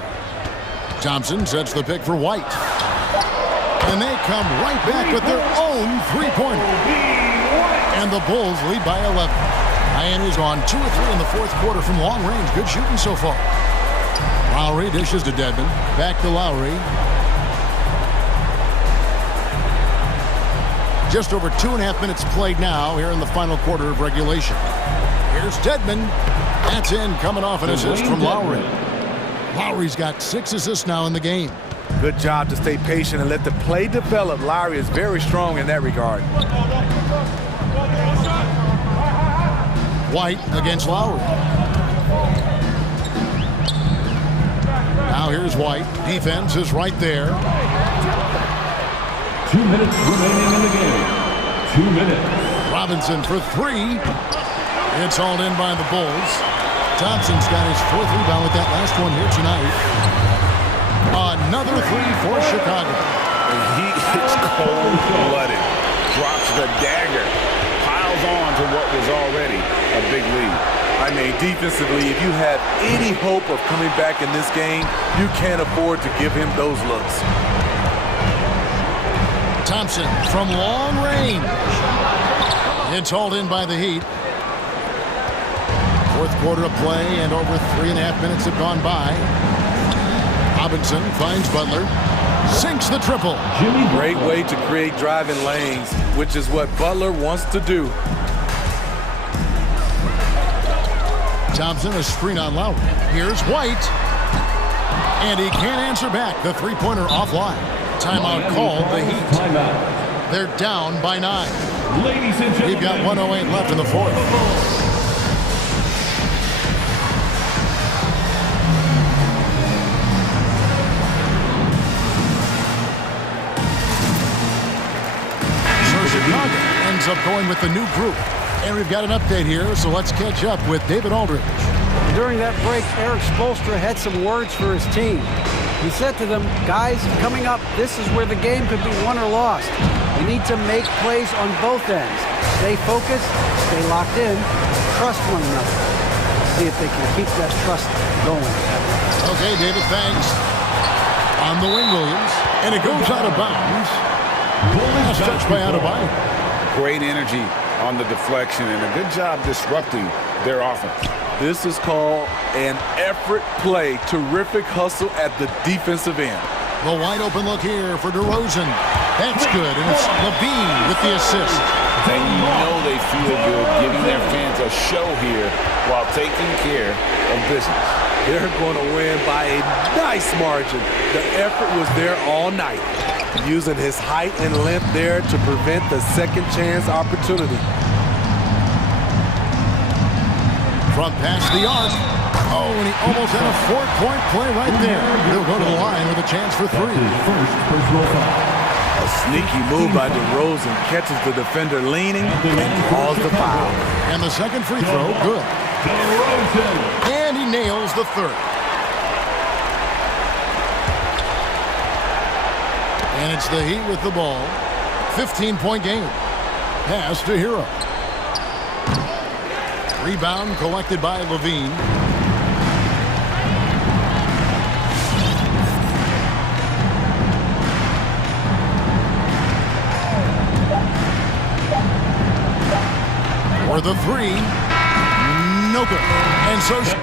Thompson sets the pick for White. And they come right back with their own three-pointer. And the Bulls lead by 11. Miami's gone 2 of 3 in the fourth quarter from long range. Good shooting so far. Lowry dishes to Dedmon. Back to Lowry. Just over 2.5 minutes played now here in the final quarter of regulation. Here's Dedmon. That's in, coming off an assist from Lowry. Lowry's got 6 assists now in the game. Good job to stay patient and let the play develop. Lowry is very strong in that regard. White against Lowry. Now here's White. Defense is right there. 2 minutes remaining in the game. 2 minutes. Robinson for 3. It's hauled in by the Bulls. Thompson's got his 4th rebound with that last one here tonight. Another 3 for Chicago. He is cold-blooded. Drops the dagger. Piles on to what was already a big lead. I mean, defensively, if you have any hope of coming back in this game, you can't afford to give him those looks. Thompson from long range. It's hauled in by the Heat. 4th quarter of play, and over 3.5 minutes have gone by. Robinson finds Butler. Sinks the triple. Great way to create driving lanes, which is what Butler wants to do. Thompson, a screen on Lowry. Here's White. And he can't answer back. The three-pointer offline. Timeout called, the Heat. They're down by 9. We've got 1:08 left in the 4th. Chicago ends up going with the new group. And we've got an update here, so let's catch up with David Aldridge. During that break, Eric Spoelstra had some words for his team. He said to them, guys, coming up, this is where the game could be won or lost. We need to make plays on both ends. Stay focused, stay locked in, trust one another. See if they can keep that trust going. Okay, David, thanks. On the wing, Williams. And it goes out of bounds. Last touch by Adebayo. Great energy on the deflection and a good job disrupting their offense. This is called an effort play. Terrific hustle at the defensive end. The wide open look here for DeRozan. That's good, and it's Levine with the assist. And you know they feel good giving their fans a show here while taking care of business. They're going to win by a nice margin. The effort was there all night, using his height and length there to prevent the second chance opportunity. From past the arc. Oh, and he almost had a 4-point play right there. He'll go to the line with a chance for 3. A sneaky move by DeRozan catches the defender leaning and calls the foul. And the second free throw, good. And he nails the 3rd. And it's the Heat with the ball. 15-point game. Pass to Hero. Rebound collected by Levine. For the 3. No good. And so...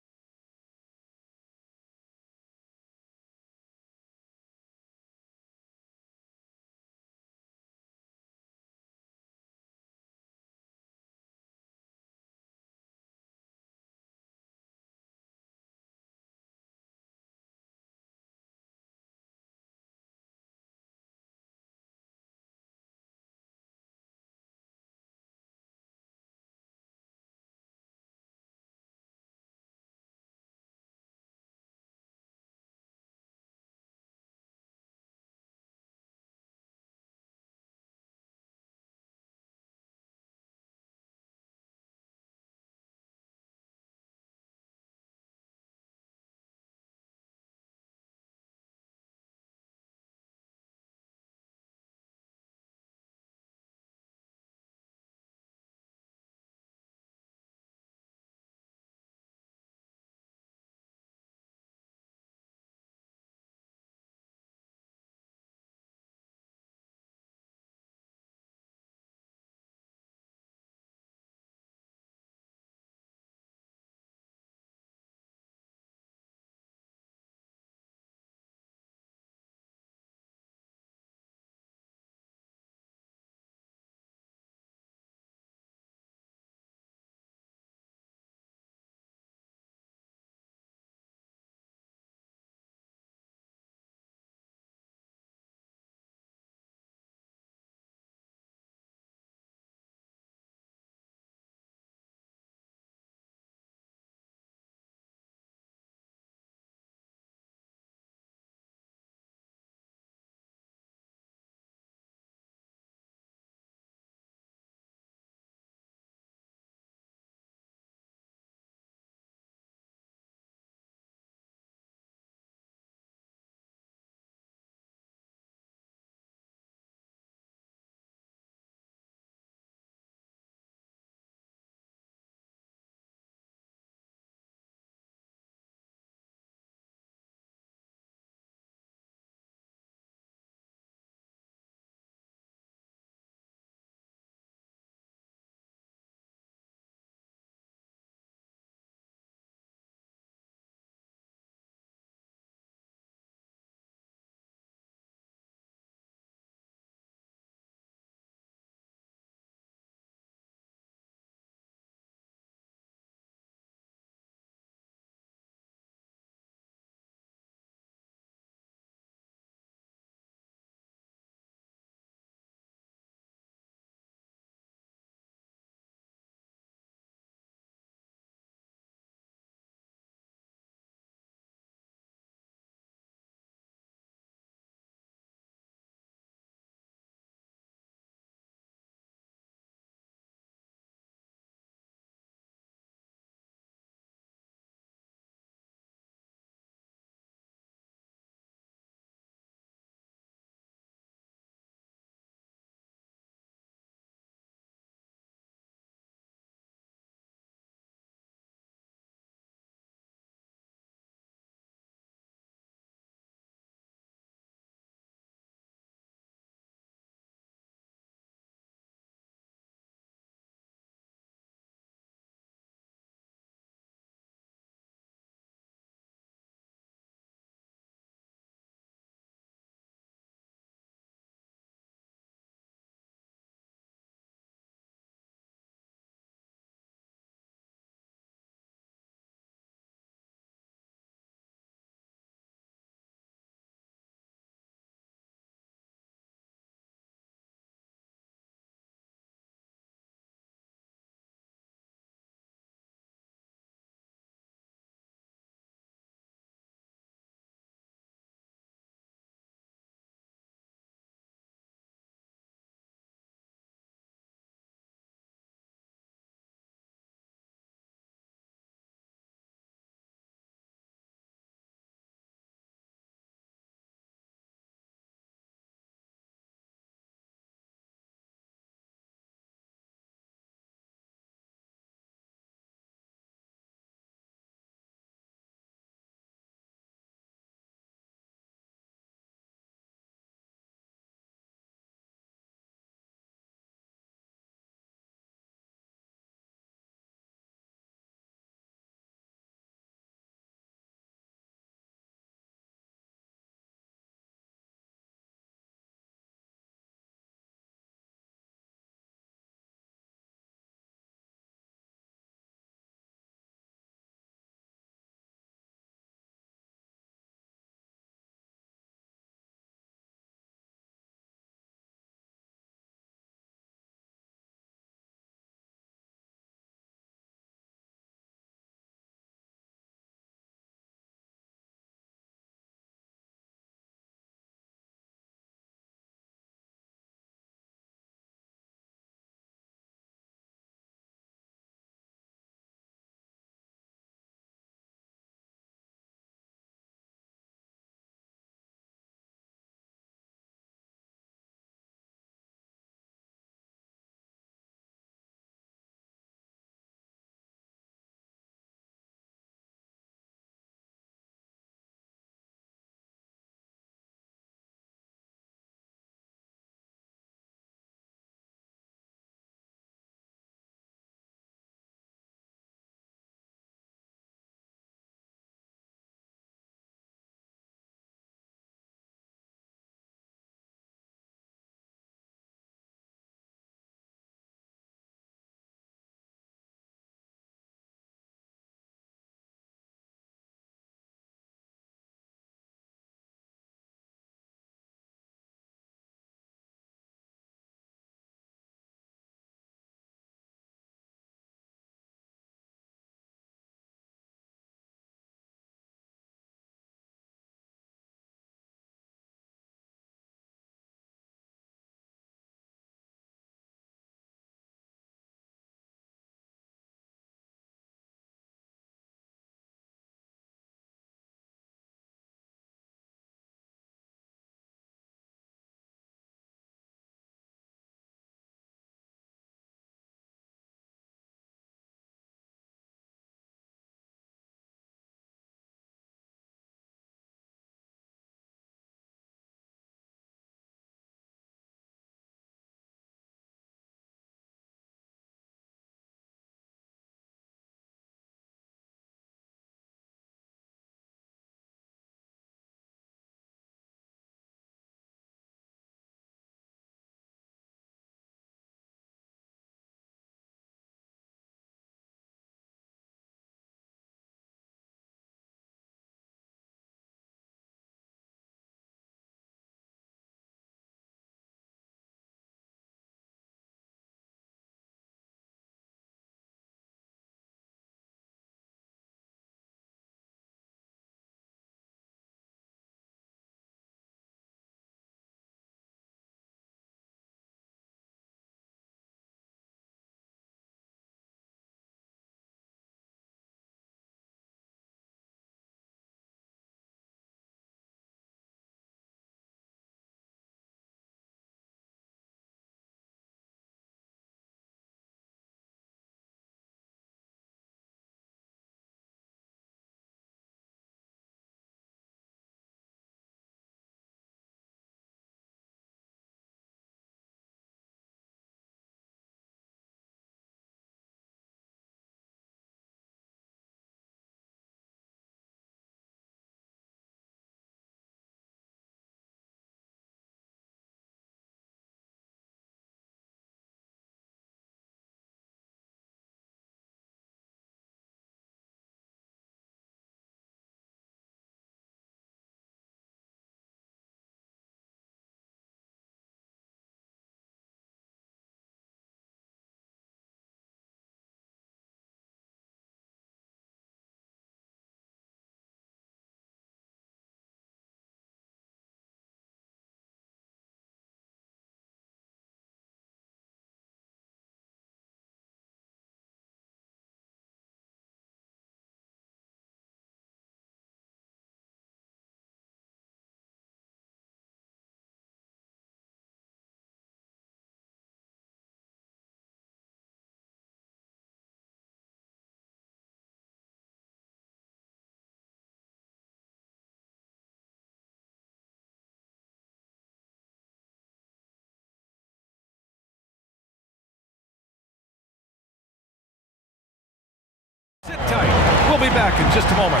Sit tight. We'll be back in just a moment.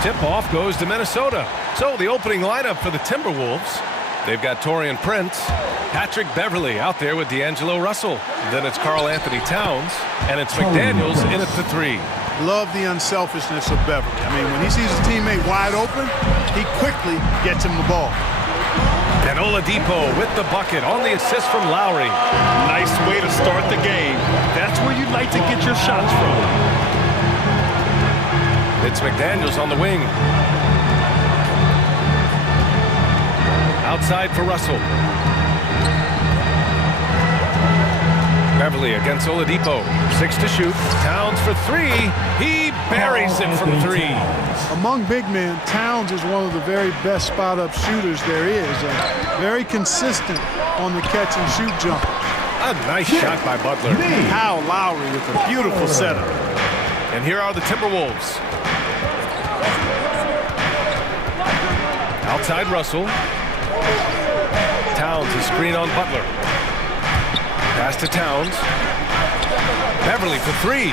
Tip-off goes to Minnesota. So the opening lineup for the Timberwolves. They've got Taurean Prince, Patrick Beverley out there with D'Angelo Russell. Then it's Karl Anthony Towns, and it's McDaniels in at the 3. Love the unselfishness of Beverley. I mean, when he sees his teammate wide open, he quickly gets him the ball. And Oladipo with the bucket on the assist from Lowry. Nice way to start the game. That's where you'd like to get your shots from. It's McDaniels on the wing. Outside for Russell. Beverley against Oladipo. 6 to shoot. Towns for 3. He buries it from 3. Among big men, Towns is one of the very best spot-up shooters there is. Very consistent on the catch-and-shoot jump. A nice shot by Butler. Kyle Lowry with a beautiful setup. And here are the Timberwolves. Outside Russell. Towns is screen on Butler. Pass to Towns. Beverley for 3.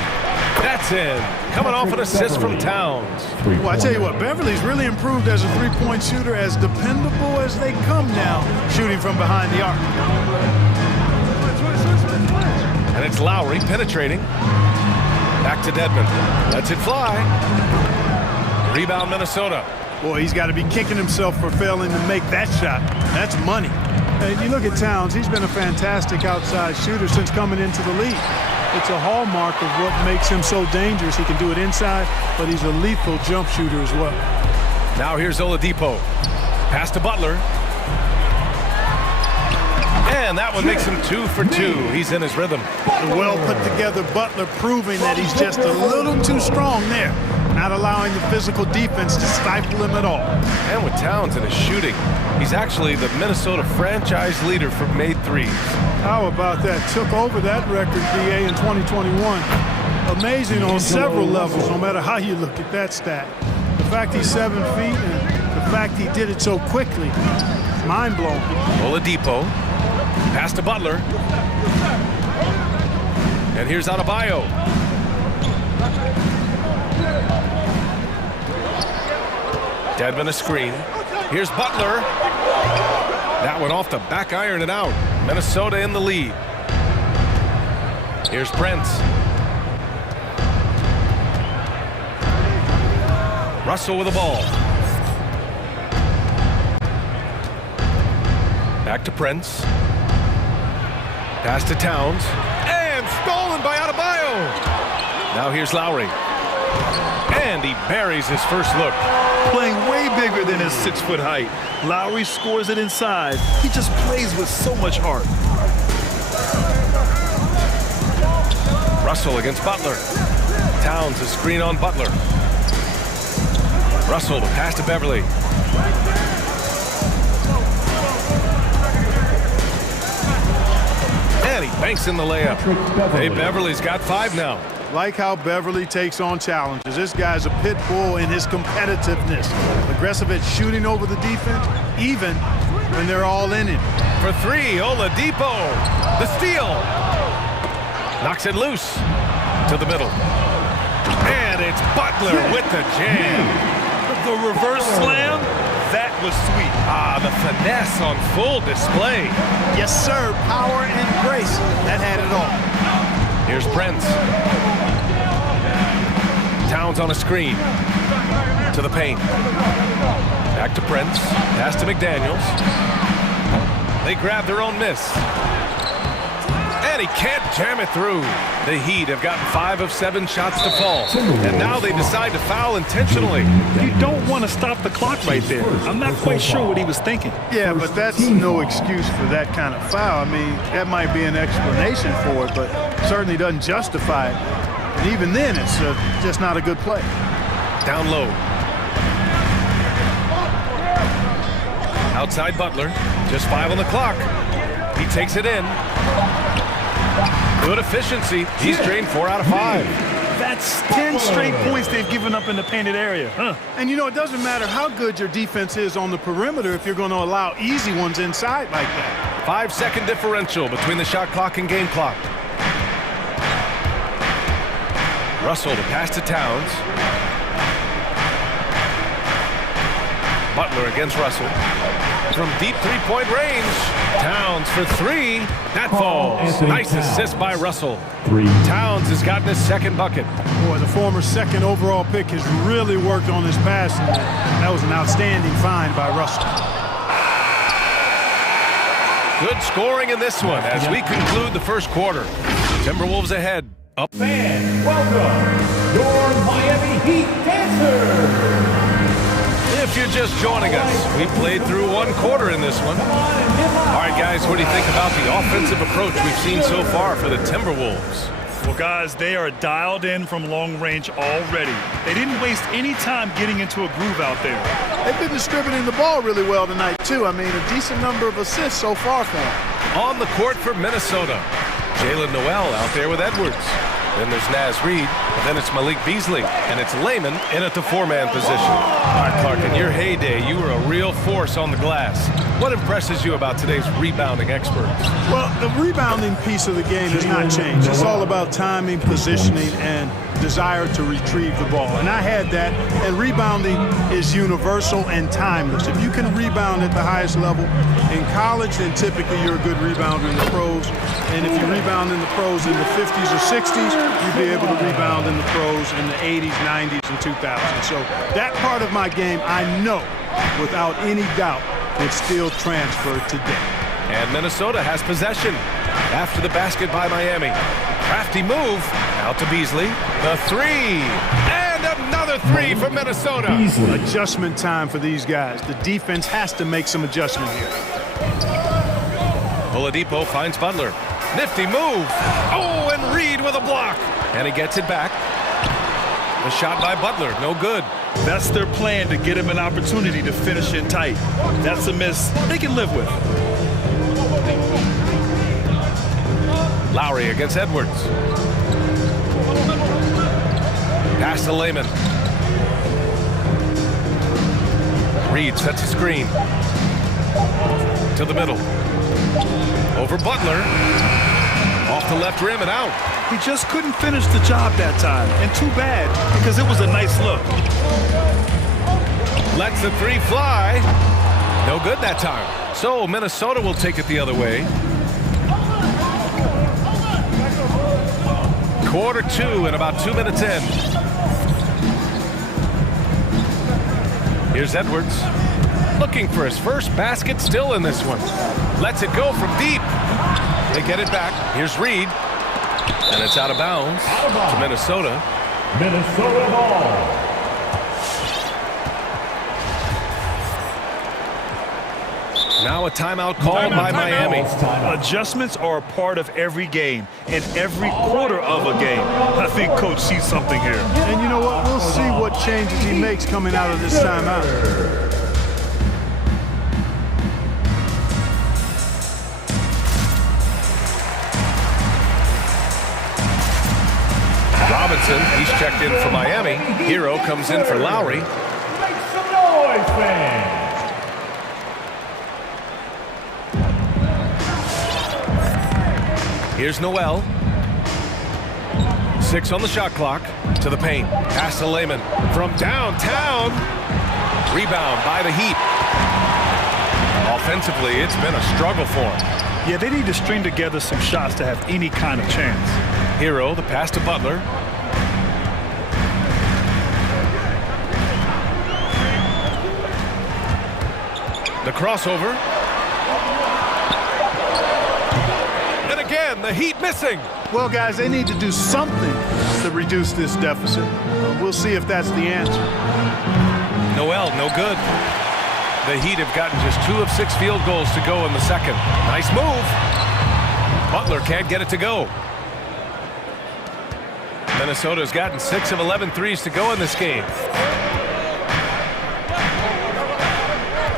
That's in. Coming off an assist from Towns. Well, I tell you what, Beverly's really improved as a three-point shooter, as dependable as they come now, shooting from behind the arc. And it's Lowry penetrating. Back to Dedmon. Lets it fly. Rebound Minnesota. Boy, he's got to be kicking himself for failing to make that shot. That's money. And you look at Towns, he's been a fantastic outside shooter since coming into the league. It's a hallmark of what makes him so dangerous. He can do it inside, but he's a lethal jump shooter as well. Now here's Oladipo. Pass to Butler. And that one makes him 2 for 2. He's in his rhythm. The well put together Butler proving that he's just a little too strong there, not allowing the physical defense to stifle him at all. And with Towns in his shooting, he's actually the Minnesota franchise leader for made threes. How about that? Took over that record, BA, in 2021. Amazing on several levels, no matter how you look at that stat. The fact he's 7 feet and the fact he did it so quickly, mind-blowing. Oladipo. Pass to Butler. And here's Adebayo. Dedmon a screen. Here's Butler. That one off the back iron and out. Minnesota in the lead. Here's Prince. Russell with the ball. Back to Prince. Pass to Towns. And stolen by Adebayo. Now here's Lowry. And he buries his first look. Playing way bigger than his 6-foot height. Lowry scores it inside. He just plays with so much heart. Russell against Butler. Towns is screen on Butler. Russell, the pass to Beverley. And he banks in the layup. Hey, Beverly's got 5 now. Like how Beverly takes on challenges. This guy's a pit bull in his competitiveness. Aggressive at shooting over the defense, even when they're all in it. For 3, Oladipo. The steal. Knocks it loose to the middle. And it's Butler with the jam. The reverse slam, that was sweet. Ah, the finesse on full display. Yes, sir. Power and grace. That had it all. Here's Prince. Towns on a screen. To the paint. Back to Prince. Pass to McDaniels. They grab their own miss. And he can't jam it through. The Heat have gotten 5 of 7 shots to fall. And now they decide to foul intentionally. You don't want to stop the clock right there. I'm not quite sure what he was thinking. Yeah, but that's no excuse for that kind of foul. I mean, that might be an explanation for it, but certainly doesn't justify it. And even then, it's just not a good play. Down low. Outside Butler. Just 5 on the clock. He takes it in. Good efficiency. He's drained 4 out of 5. That's 10 straight points they've given up in the painted area. Huh. And you know, it doesn't matter how good your defense is on the perimeter if you're going to allow easy ones inside like that. 5-second differential between the shot clock and game clock. Russell to pass to Towns. Butler against Russell. From deep three-point range. Towns for three. That falls. Nice assist by Russell. Towns has gotten his second bucket. Boy, the former second overall pick has really worked on his passing. That was an outstanding find by Russell. Good scoring in this one as we conclude the first quarter. Timberwolves ahead. Up. Fans, welcome your Miami Heat dancers. If you're just joining us, we played through one quarter in this one. All right, guys, what do you think about the offensive approach we've seen so far for the Timberwolves? Well, guys, they are dialed in from long range already. They didn't waste any time getting into a groove out there. They've been distributing the ball really well tonight, too. I mean, a decent number of assists so far for them. On the court for Minnesota, Jalen Noel out there with Edwards. Then there's Naz Reid, and then it's Malik Beasley, and it's Layman in at the four-man position. All right, Clark, in your heyday, you were a real force on the glass. What impresses you about today's rebounding experts? Well, the rebounding piece of the game has not changed. It's all about timing, positioning, and desire to retrieve the ball. And I had that, and rebounding is universal and timeless. If you can rebound at the highest level in college, then typically you're a good rebounder in the pros. And if you rebound in the pros in the 50s or 60s, you'd be able to rebound in the pros in the 80s, 90s, and 2000s. So that part of my game, I know, without any doubt, would still transfer today. And Minnesota has possession after the basket by Miami. Crafty move, out to Beasley. The three, and another three from Minnesota. Adjustment time for these guys. The defense has to make some adjustment here. Oladipo finds Butler. Nifty move. Oh, and Reed with a block. And he gets it back. The shot by Butler, no good. That's their plan, to get him an opportunity to finish it tight. That's a miss they can live with. Lowry against Edwards. Pass to Layman. Reed sets a screen. To the middle. Over Butler. Off the left rim and out. He just couldn't finish the job that time. And too bad, because it was a nice look. Lets the three fly. No good that time. So Minnesota will take it the other way. Quarter two and about 2 minutes in. Here's Edwards. Looking for his first basket, still in this one. Lets it go from deep. They get it back. Here's Reed. And it's out of bounds to Minnesota. Minnesota ball. Now a timeout called by Miami. Adjustments are a part of every game and every quarter of a game. I think Coach sees something here. And you know what? We'll see what changes he makes coming out of this timeout. Robinson, he's checked in for Miami. Hero comes in for Lowry. Make some noise, fans. Here's Noel. 6 on the shot clock. To the paint. Pass to Layman. From downtown. Rebound by the Heat. Offensively, it's been a struggle for him. Yeah, they need to string together some shots to have any kind of chance. Hero, the pass to Butler. The crossover. And again, the Heat missing. Well, guys, they need to do something to reduce this deficit. We'll see if that's the answer. Noel, no good. The Heat have gotten just 2 of 6 field goals to go in the second. Nice move. Butler can't get it to go. Minnesota's gotten 6 of 11 threes to go in this game.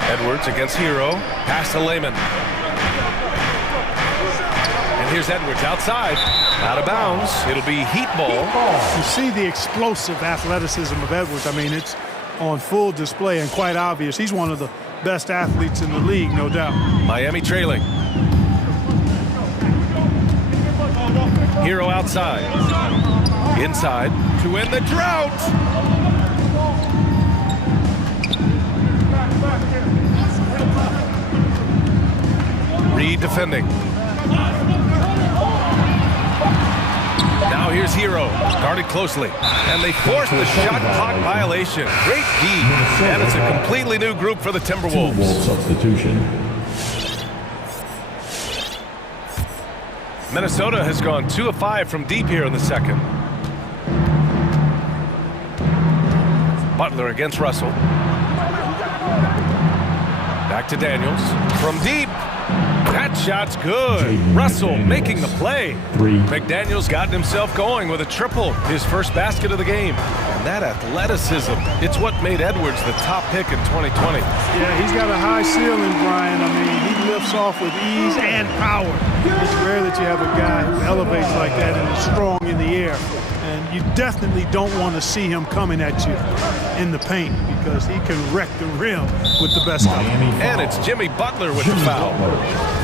Edwards against Hero. Pass to Layman. And here's Edwards outside. Out of bounds. It'll be Heat ball. You see the explosive athleticism of Edwards. I mean, it's on full display and quite obvious. He's one of the best athletes in the league, no doubt. Miami trailing. Hero outside. Inside to end the drought. Reed defending. Now here's Hero, guarded closely. And they force the shot clock violation. Great D. And it's a completely new group for the Timberwolves. Substitution. Minnesota has gone 2 of 5 from deep here in the second. Butler against Russell. Back to Daniels. From deep. That shot's good. Russell making the play. McDaniels gotten himself going with a triple, his first basket of the game. And that athleticism, it's what made Edwards the top pick in 2020. Yeah, he's got a high ceiling, Brian. I mean, he lifts off with ease and power. It's rare that you have a guy who elevates like that and is strong in the air. And you definitely don't want to see him coming at you in the paint because he can wreck the rim with the best of them. And it's Jimmy Butler with the foul.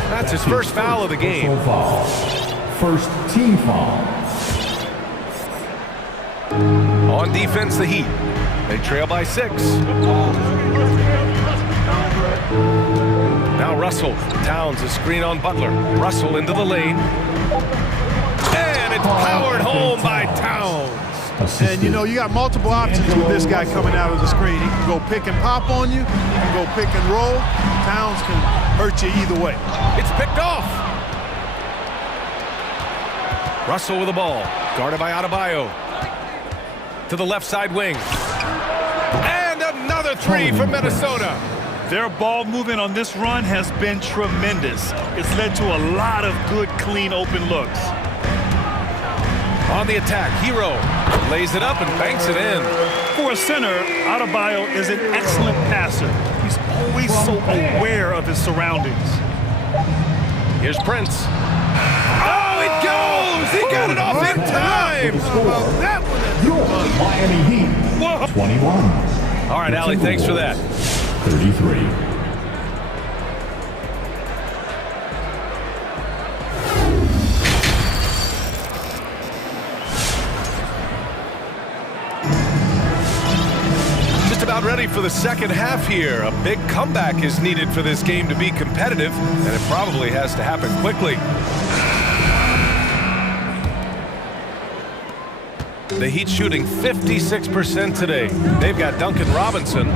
That's his first foul of the game. First team foul. On defense, the Heat. They trail by 6. Now Russell. Towns a screen on Butler. Russell into the lane. And it's powered home by Towns. And, you know, you got multiple options with this guy coming out of the screen. He can go pick and pop on you. He can go pick and roll. Towns can hurt you either way. It's picked off. Russell with the ball. Guarded by Adebayo. To the left side wing. And another three from Minnesota. Their ball movement on this run has been tremendous. It's led to a lot of good, clean, open looks. On the attack, Hero lays it up and banks it in. For a center, Adebayo is an excellent passer. He's always so aware of his surroundings. Here's Prince. Oh, it goes! He got it off in time! That one. Miami Heat. 21. All right, Allie, thanks for that. 33. About ready for the second half here. A big comeback is needed for this game to be competitive, and it probably has to happen quickly. The Heat shooting 56% today. They've got Duncan Robinson.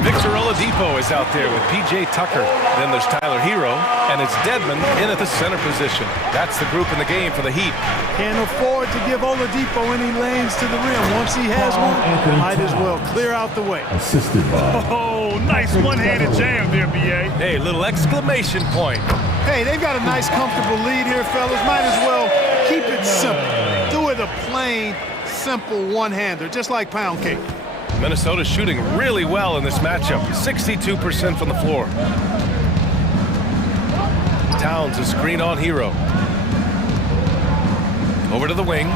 Victor Oladipo is out there with P.J. Tucker. Then there's Tyler Hero, and it's Dedmon in at the center position. That's the group in the game for the Heat. Can't afford to give Oladipo any lanes to the rim. Once he has one, might as well clear out the way. Assisted by. Oh, nice one-handed jam there, B.A. Hey, little exclamation point. Hey, they've got a nice, comfortable lead here, fellas. Might as well keep it simple. Do it a plain, simple one-hander, just like pound cake. Minnesota's shooting really well in this matchup. 62% from the floor. Towns a screen on Hero. Over to the wing.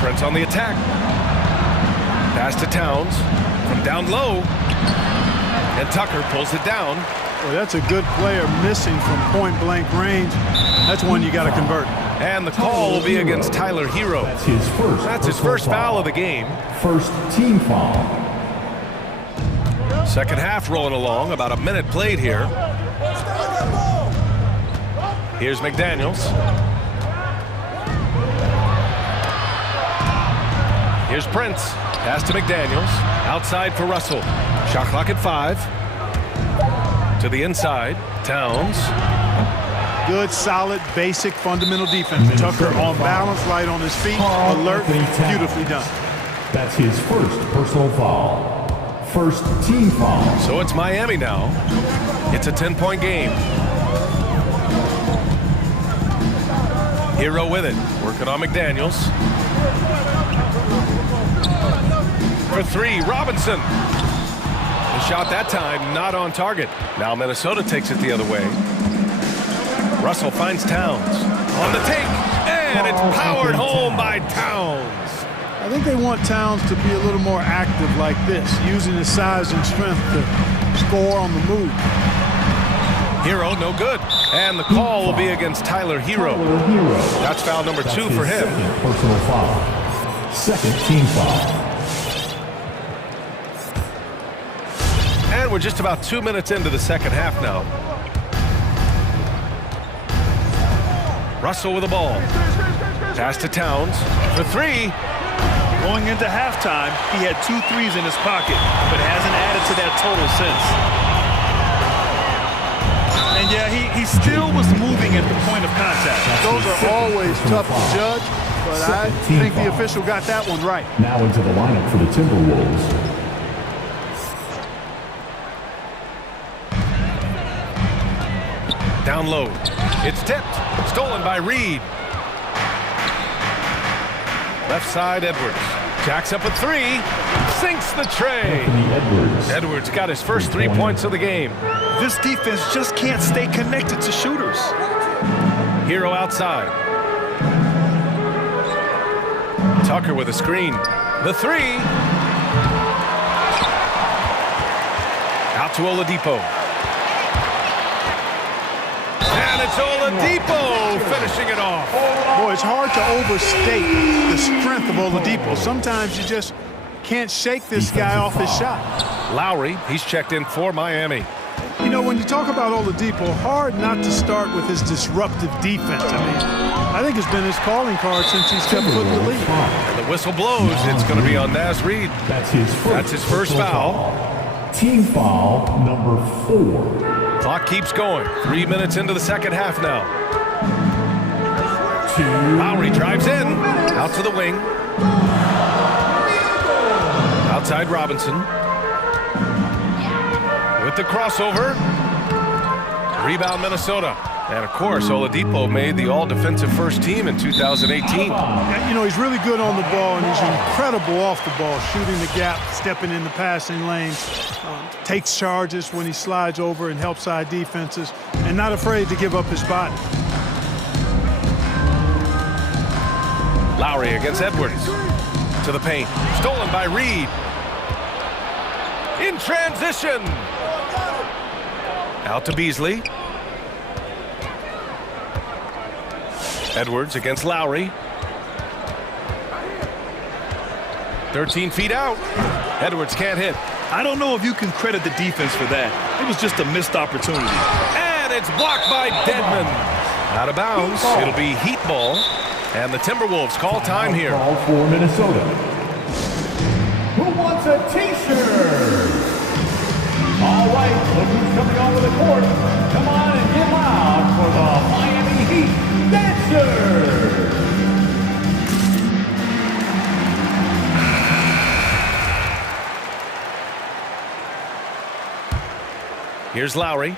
Prince on the attack. Pass to Towns from down low. And Tucker pulls it down. Well, that's a good player missing from point-blank range. That's one you got to convert. And the call will be against Tyler Hero. That's his first foul of the game. First team foul. Second half rolling along. About a minute played here. Here's McDaniels. Here's Prince. Pass to McDaniels. Outside for Russell. Shot clock at 5. To the inside. Towns. Good, solid, basic, fundamental defense. Tucker on balance, light on his feet, alert, beautifully done. That's his first personal foul. First team foul. So it's Miami now. It's a 10-point game. Hero with it. Working on McDaniels. For 3, Robinson. The shot that time not on target. Now Minnesota takes it the other way. Russell finds Towns on the take, and it's powered home by Towns. I think they want Towns to be a little more active like this, using his size and strength to score on the move. Hero, no good. And the call will be against Tyler Hero. That's foul number 2 for him. Personal foul. Second team foul. And we're just about 2 minutes into the second half now. Russell with the ball. Pass to Towns for 3. Going into halftime, he had 2 threes in his pocket, but hasn't added to that total since. And yeah, he still was moving at the point of contact. Those are always tough to judge, but I think the official got that one right. Now into the lineup for the Timberwolves. Down low. It's tipped. Stolen by Reed. Left side, Edwards. Jacks up a 3. Sinks the tray. Edwards got his first 3 points of the game. This defense just can't stay connected to shooters. Hero outside. Tucker with a screen. The 3. Out to Oladipo. And it's Oladipo finishing it off. Boy, it's hard to overstate the strength of Oladipo. Sometimes you just can't shake this guy off his shot. Lowry, he's checked in for Miami. You know, when you talk about Oladipo, hard not to start with his disruptive defense. I mean, I think it's been his calling card since he's stepped foot in the league. And the whistle blows. It's going to be on Naz Reid. That's his first foul. Team foul number 4. Clock keeps going. 3 minutes into the second half now. Lowry drives in. Out to the wing. Outside Robinson. With the crossover. Rebound Minnesota. And of course, Oladipo made the all-defensive first team in 2018. You know, he's really good on the ball, and he's incredible off the ball, shooting the gap, stepping in the passing lanes, takes charges when he slides over and helps side defenses, and not afraid to give up his body. Lowry against Edwards. To the paint. Stolen by Reed. In transition. Out to Beasley. Edwards against Lowry. 13 feet out. Edwards can't hit. I don't know if you can credit the defense for that. It was just a missed opportunity. And it's blocked by Dedmon. Out of bounds. It'll be Heat ball. And the Timberwolves call time here. Ball for Minnesota. Who wants a T-shirt? All right, look who's coming onto the court. Come on and get loud for the Miami Heat Dancers. Here's Lowry.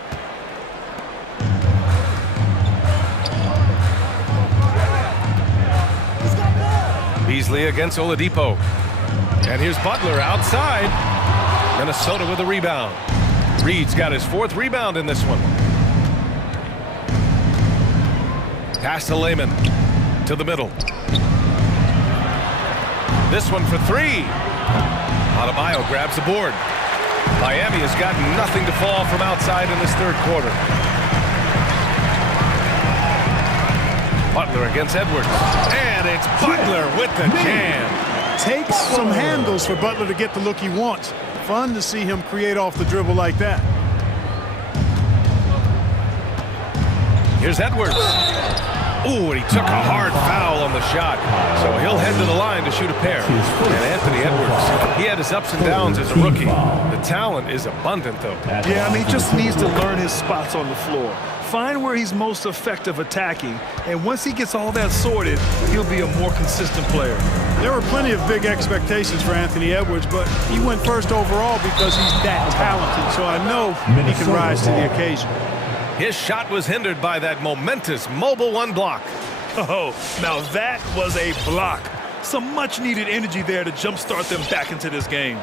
Beasley against Oladipo. And here's Butler outside. Minnesota with a rebound. Reed's got his 4th rebound in this one. Pass to Layman. To the middle. This one for 3. Adebayo grabs the board. Miami has got nothing to fall from outside in this third quarter. Butler against Edwards. And it's Butler with the jam. Takes some handles for Butler to get the look he wants. Fun to see him create off the dribble like that. Here's Edwards. Ooh, and he took a hard foul on the shot. So he'll head to the line to shoot a pair. And Anthony Edwards, he had his ups and downs as a rookie. The talent is abundant, though. Yeah, I mean, he just needs to learn his spots on the floor. Find where he's most effective attacking. And once he gets all that sorted, he'll be a more consistent player. There were plenty of big expectations for Anthony Edwards, but he went first overall because he's that talented. So I know he can rise to the occasion. His shot was hindered by that momentous Mobile 1 block. Oh, now that was a block. Some much-needed energy there to jumpstart them back into this game.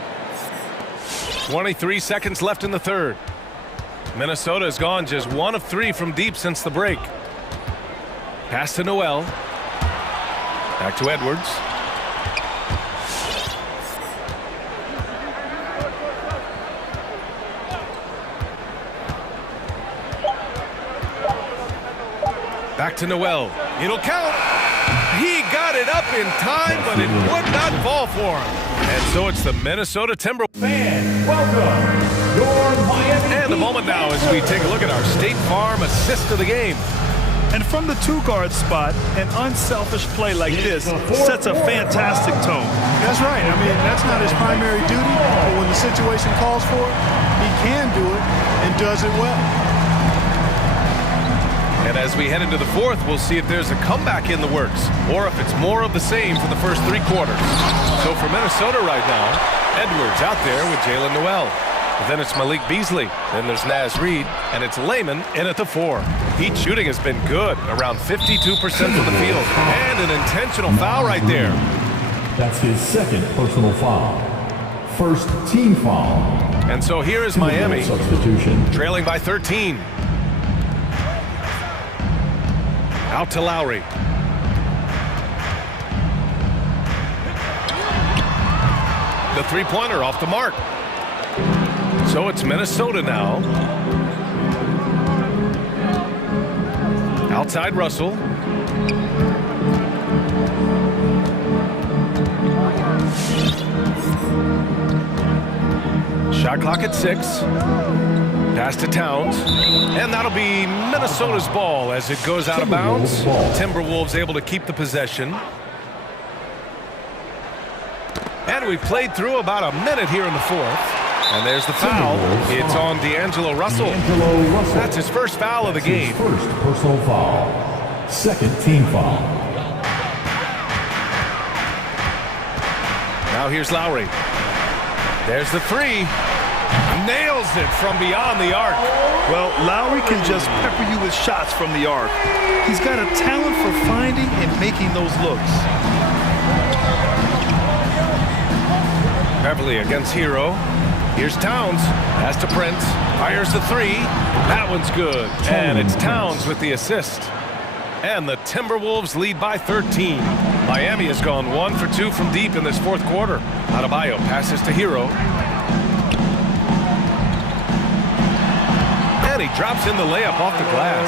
23 seconds left in the third. Minnesota has gone just 1 of 3 from deep since the break. Pass to Noel. Back to Edwards. Back to Noel. It'll count. He got it up in time, but it would not fall for him. And so it's the Minnesota Timberwolves. Fans, welcome your Miami And a moment now as we take a look at our State Farm assist of the game. And from the two-guard spot, an unselfish play like this sets a fantastic tone. That's right. I mean, that's not his primary duty, but when the situation calls for it, he can do it and does it well. And as we head into the fourth, we'll see if there's a comeback in the works or if it's more of the same for the first three quarters. So for Minnesota right now, Edwards out there with Jalen Noel. But then it's Malik Beasley. Then there's Naz Reid, and it's Layman in at the 4. Heat shooting has been good, around 52% from the field. And an intentional foul right there. That's his second personal foul. First team foul. And so here is Miami, Substitution. trailing by 13. Out to Lowry. The three-pointer off the mark. So it's Minnesota now. Outside Russell. Shot clock at 6. Pass to Towns. And that'll be Minnesota's ball as it goes out of bounds. Timberwolves able to keep the possession. And we've played through about a minute here in the fourth. And there's the foul. It's on D'Angelo Russell. That's his first foul of the game. First personal foul. Second team foul. Now here's Lowry. There's the 3. Nails it from beyond the arc. Well, Lowry can just pepper you with shots from the arc. He's got a talent for finding and making those looks. Beverly against Hero. Here's Towns. Pass to Prince. Fires the 3. That one's good. And it's Towns with the assist. And the Timberwolves lead by 13. Miami has gone 1 for 2 from deep in this fourth quarter. Adebayo passes to Hero. And he drops in the layup off the glass.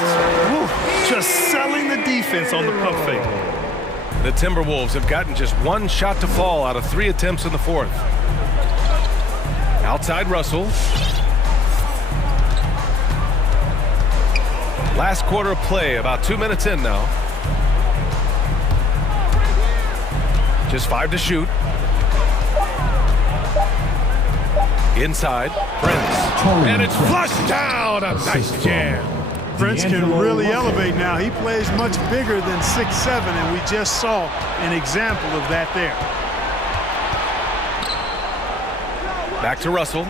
Woo, just selling the defense on the pump fake. The Timberwolves have gotten just 1 shot to fall out of 3 attempts in the fourth. Outside Russell. Last quarter of play, about 2 minutes in now. Just 5 to shoot. Inside, Prince. And it's flushed down. A nice jam. Prince can really elevate now. He plays much bigger than 6'7", and we just saw an example of that there. Back to Russell.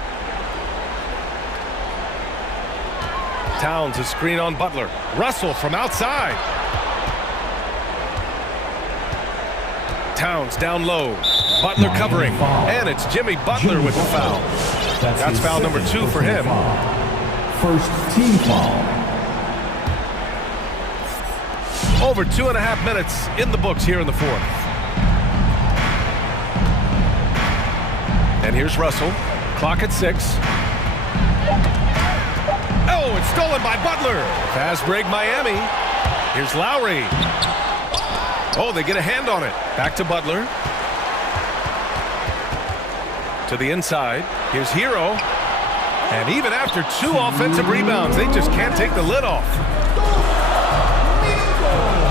Towns a screen on Butler. Russell from outside. Towns down low. Butler covering. And it's Jimmy Butler with the foul. That's foul number 2 for him. First team foul. Over 2.5 minutes in the books here in the fourth. And here's Russell. Clock at 6. Oh, it's stolen by Butler. Fast break Miami. Here's Lowry. Oh, they get a hand on it. Back to Butler. To the inside. Here's Hero. And even after 2 offensive rebounds, they just can't take the lid off.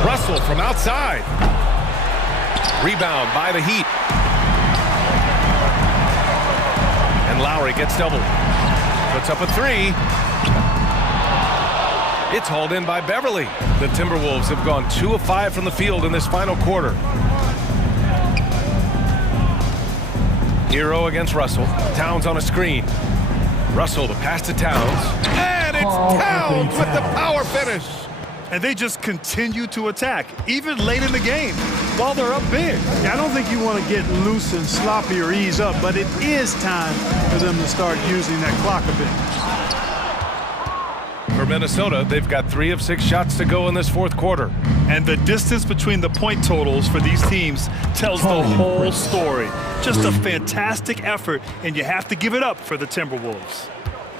Russell from outside. Rebound by the Heat. And Lowry gets doubled. Puts up a 3. It's hauled in by Beverly. The Timberwolves have gone 2 of 5 from the field in this final quarter. Hero against Russell. Towns on a screen. Russell the pass to Towns. And it's Towns with the power finish. And they just continue to attack, even late in the game, while they're up big. Yeah, I don't think you want to get loose and sloppy or ease up, but it is time for them to start using that clock a bit. For Minnesota, they've got 3 of 6 shots to go in this fourth quarter. And the distance between the point totals for these teams tells the whole story. Just a fantastic effort, and you have to give it up for the Timberwolves.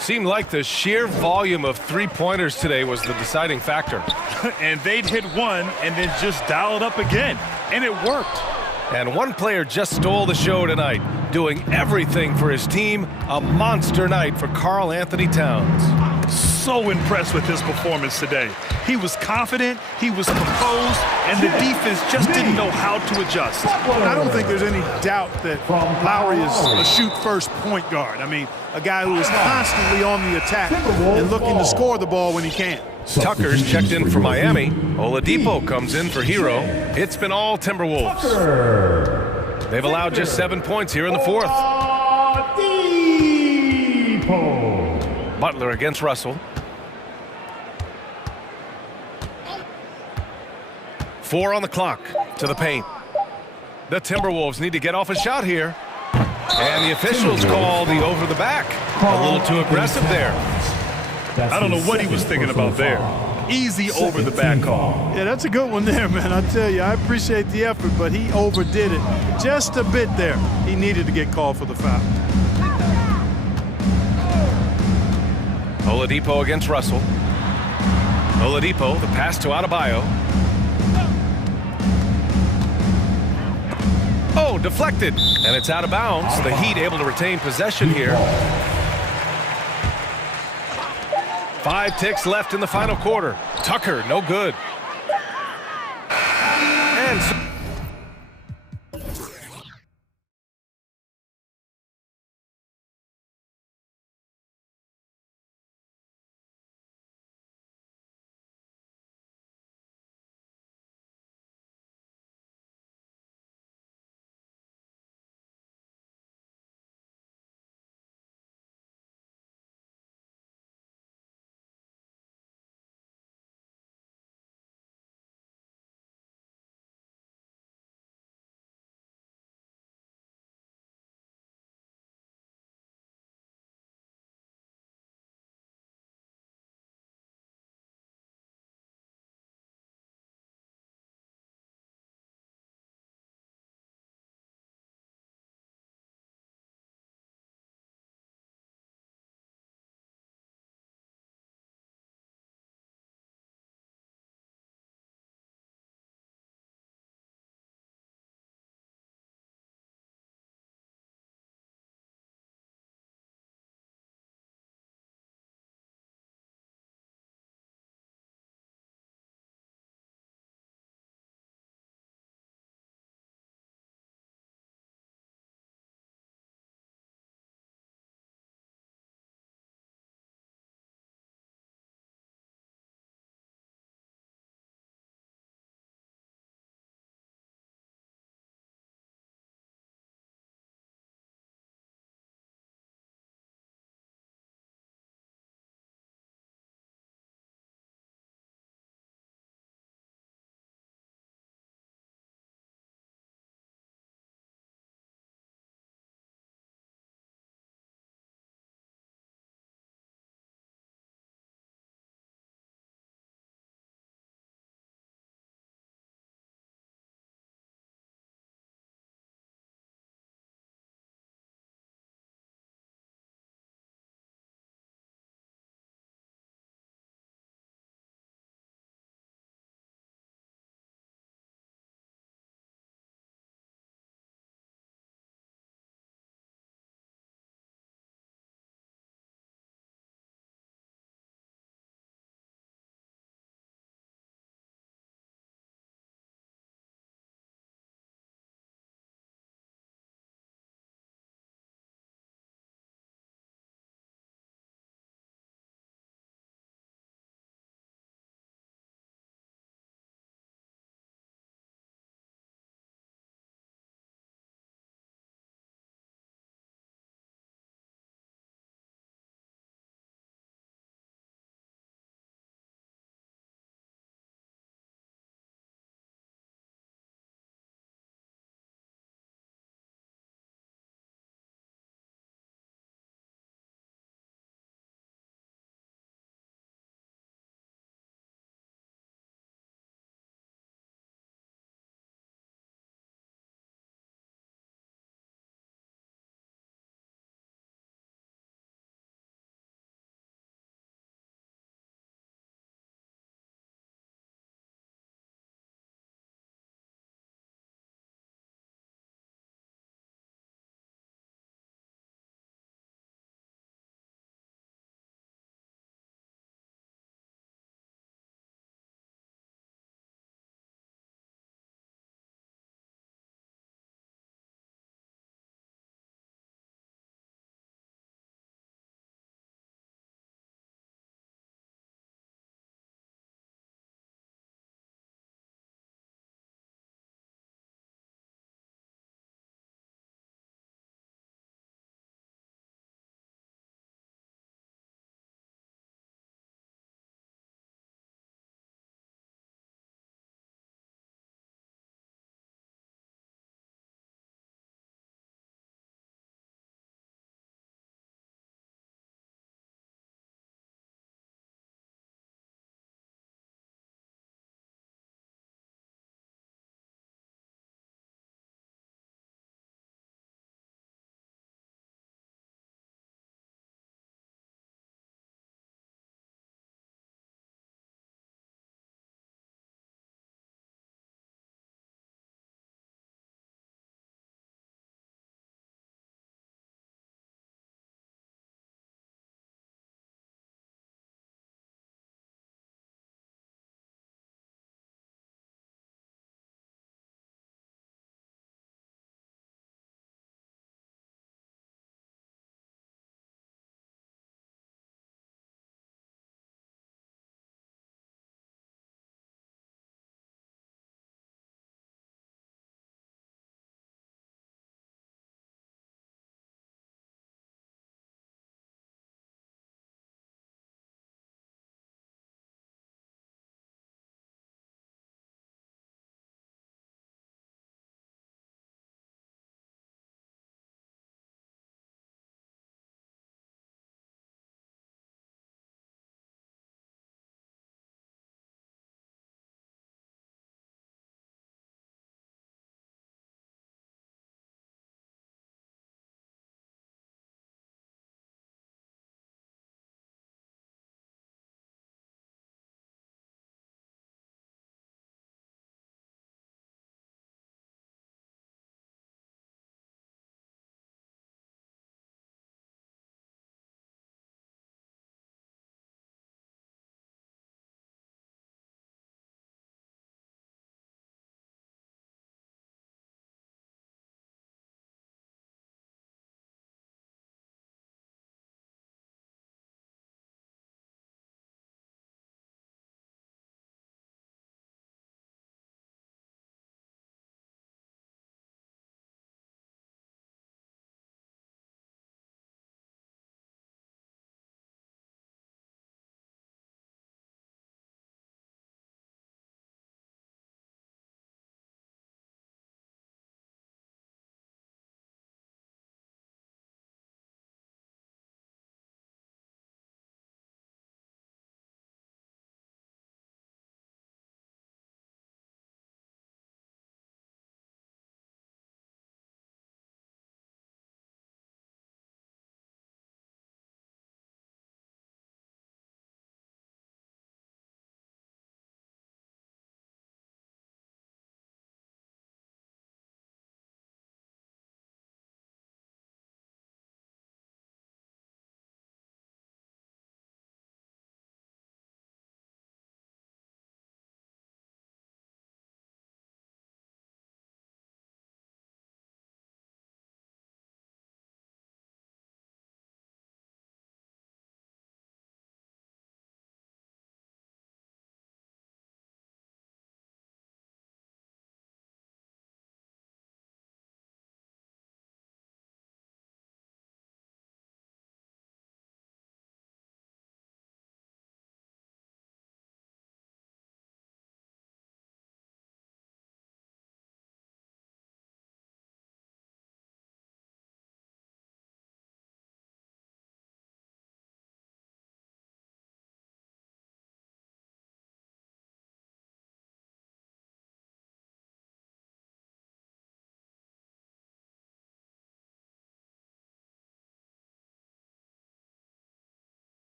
Seemed like the sheer volume of three-pointers today was the deciding factor. And they'd hit one and then just dial it up again. And it worked. And one player just stole the show tonight, doing everything for his team. A monster night for Karl Anthony Towns. So impressed with his performance today. He was confident, he was composed, and the defense just didn't know how to adjust. I don't think there's any doubt that Lowry is a shoot-first point guard. I mean, a guy who is constantly on the attack and looking to score the ball when he can. Tucker's checked in for Miami. Oladipo comes in for Hero. It's been all Timberwolves. They've allowed just 7 points here in the fourth. Butler against Russell. 4 on the clock to the paint. The Timberwolves need to get off a shot here. And the officials call the over the back. A little too aggressive there. I don't know what he was thinking about there. Easy over the back call. Yeah, that's a good one there, man. I tell you, I appreciate the effort, but he overdid it just a bit there. He needed to get called for the foul. Oladipo against Russell. Oladipo, the pass to Adebayo. Oh, deflected, and it's out of bounds. The Heat able to retain possession here. 5 ticks left in the final quarter. Tucker, no good. And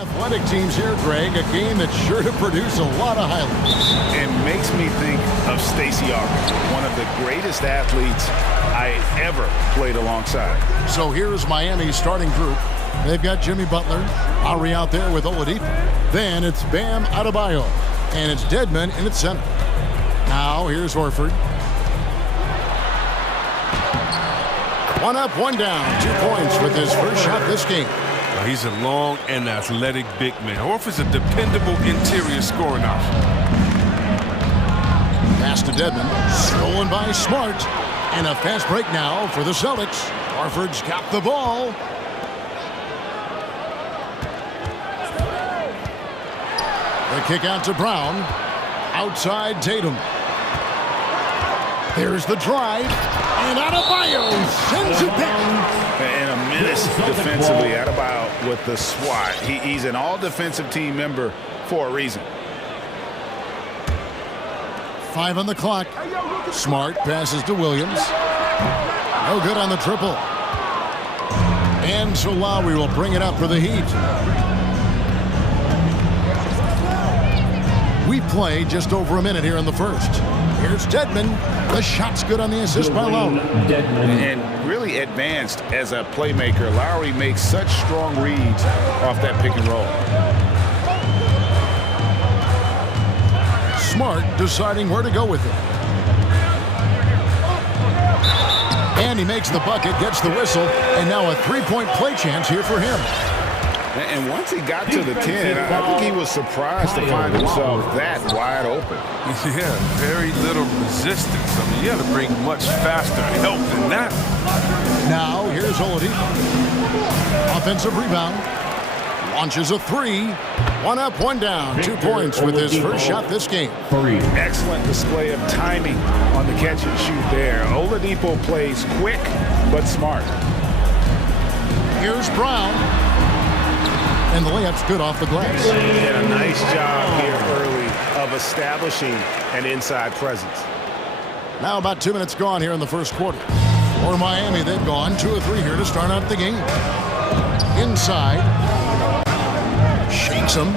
Athletic teams here, Greg, a game that's sure to produce a lot of highlights. It makes me think of Stacey August, one of the greatest athletes I ever played alongside. So here's Miami's starting group. They've got Jimmy Butler, Lowry out there with Oladipo. Then it's Bam Adebayo, and it's Dedmon in its center. Now here's Horford. One up, one down. 2 points with his first shot this game. Well, he's a long and athletic big man. Horford's a dependable interior scoring option. Pass to Dedmon. Stolen by Smart. And a fast break now for the Celtics. Horford's got the ball. The kick out to Brown. Outside Tatum. Here's the drive. And Adebayo sends it back. And a menace defensively. Adebayo with the swat. He's an all-defensive team member for a reason. 5 on the clock. Smart passes to Williams. No good on the triple. And so Lowry will bring it up for the Heat. We play just over a minute here in the first. Here's Dedmon. The shot's good on the assist by Lowry. And really advanced as a playmaker. Lowry makes such strong reads off that pick and roll. Smart deciding where to go with it. And he makes the bucket, gets the whistle, and now a three-point play chance here for him. And once he got to the 10, I think he was surprised to find himself that wide open. Yeah, very little resistance. I mean, you got to bring much faster help than that. Now, here's Oladipo. Offensive rebound. Launches a three. 1 up, 1 down. 2 points with his first shot this game. Excellent display of timing on the catch and shoot there. Oladipo plays quick but smart. Here's Brown. And the layup's good off the glass. Did a nice job here early of establishing an inside presence. Now about 2 minutes gone here in the first quarter. For Miami, they've gone 2 of 3 here to start out the game. Inside. Shakes him.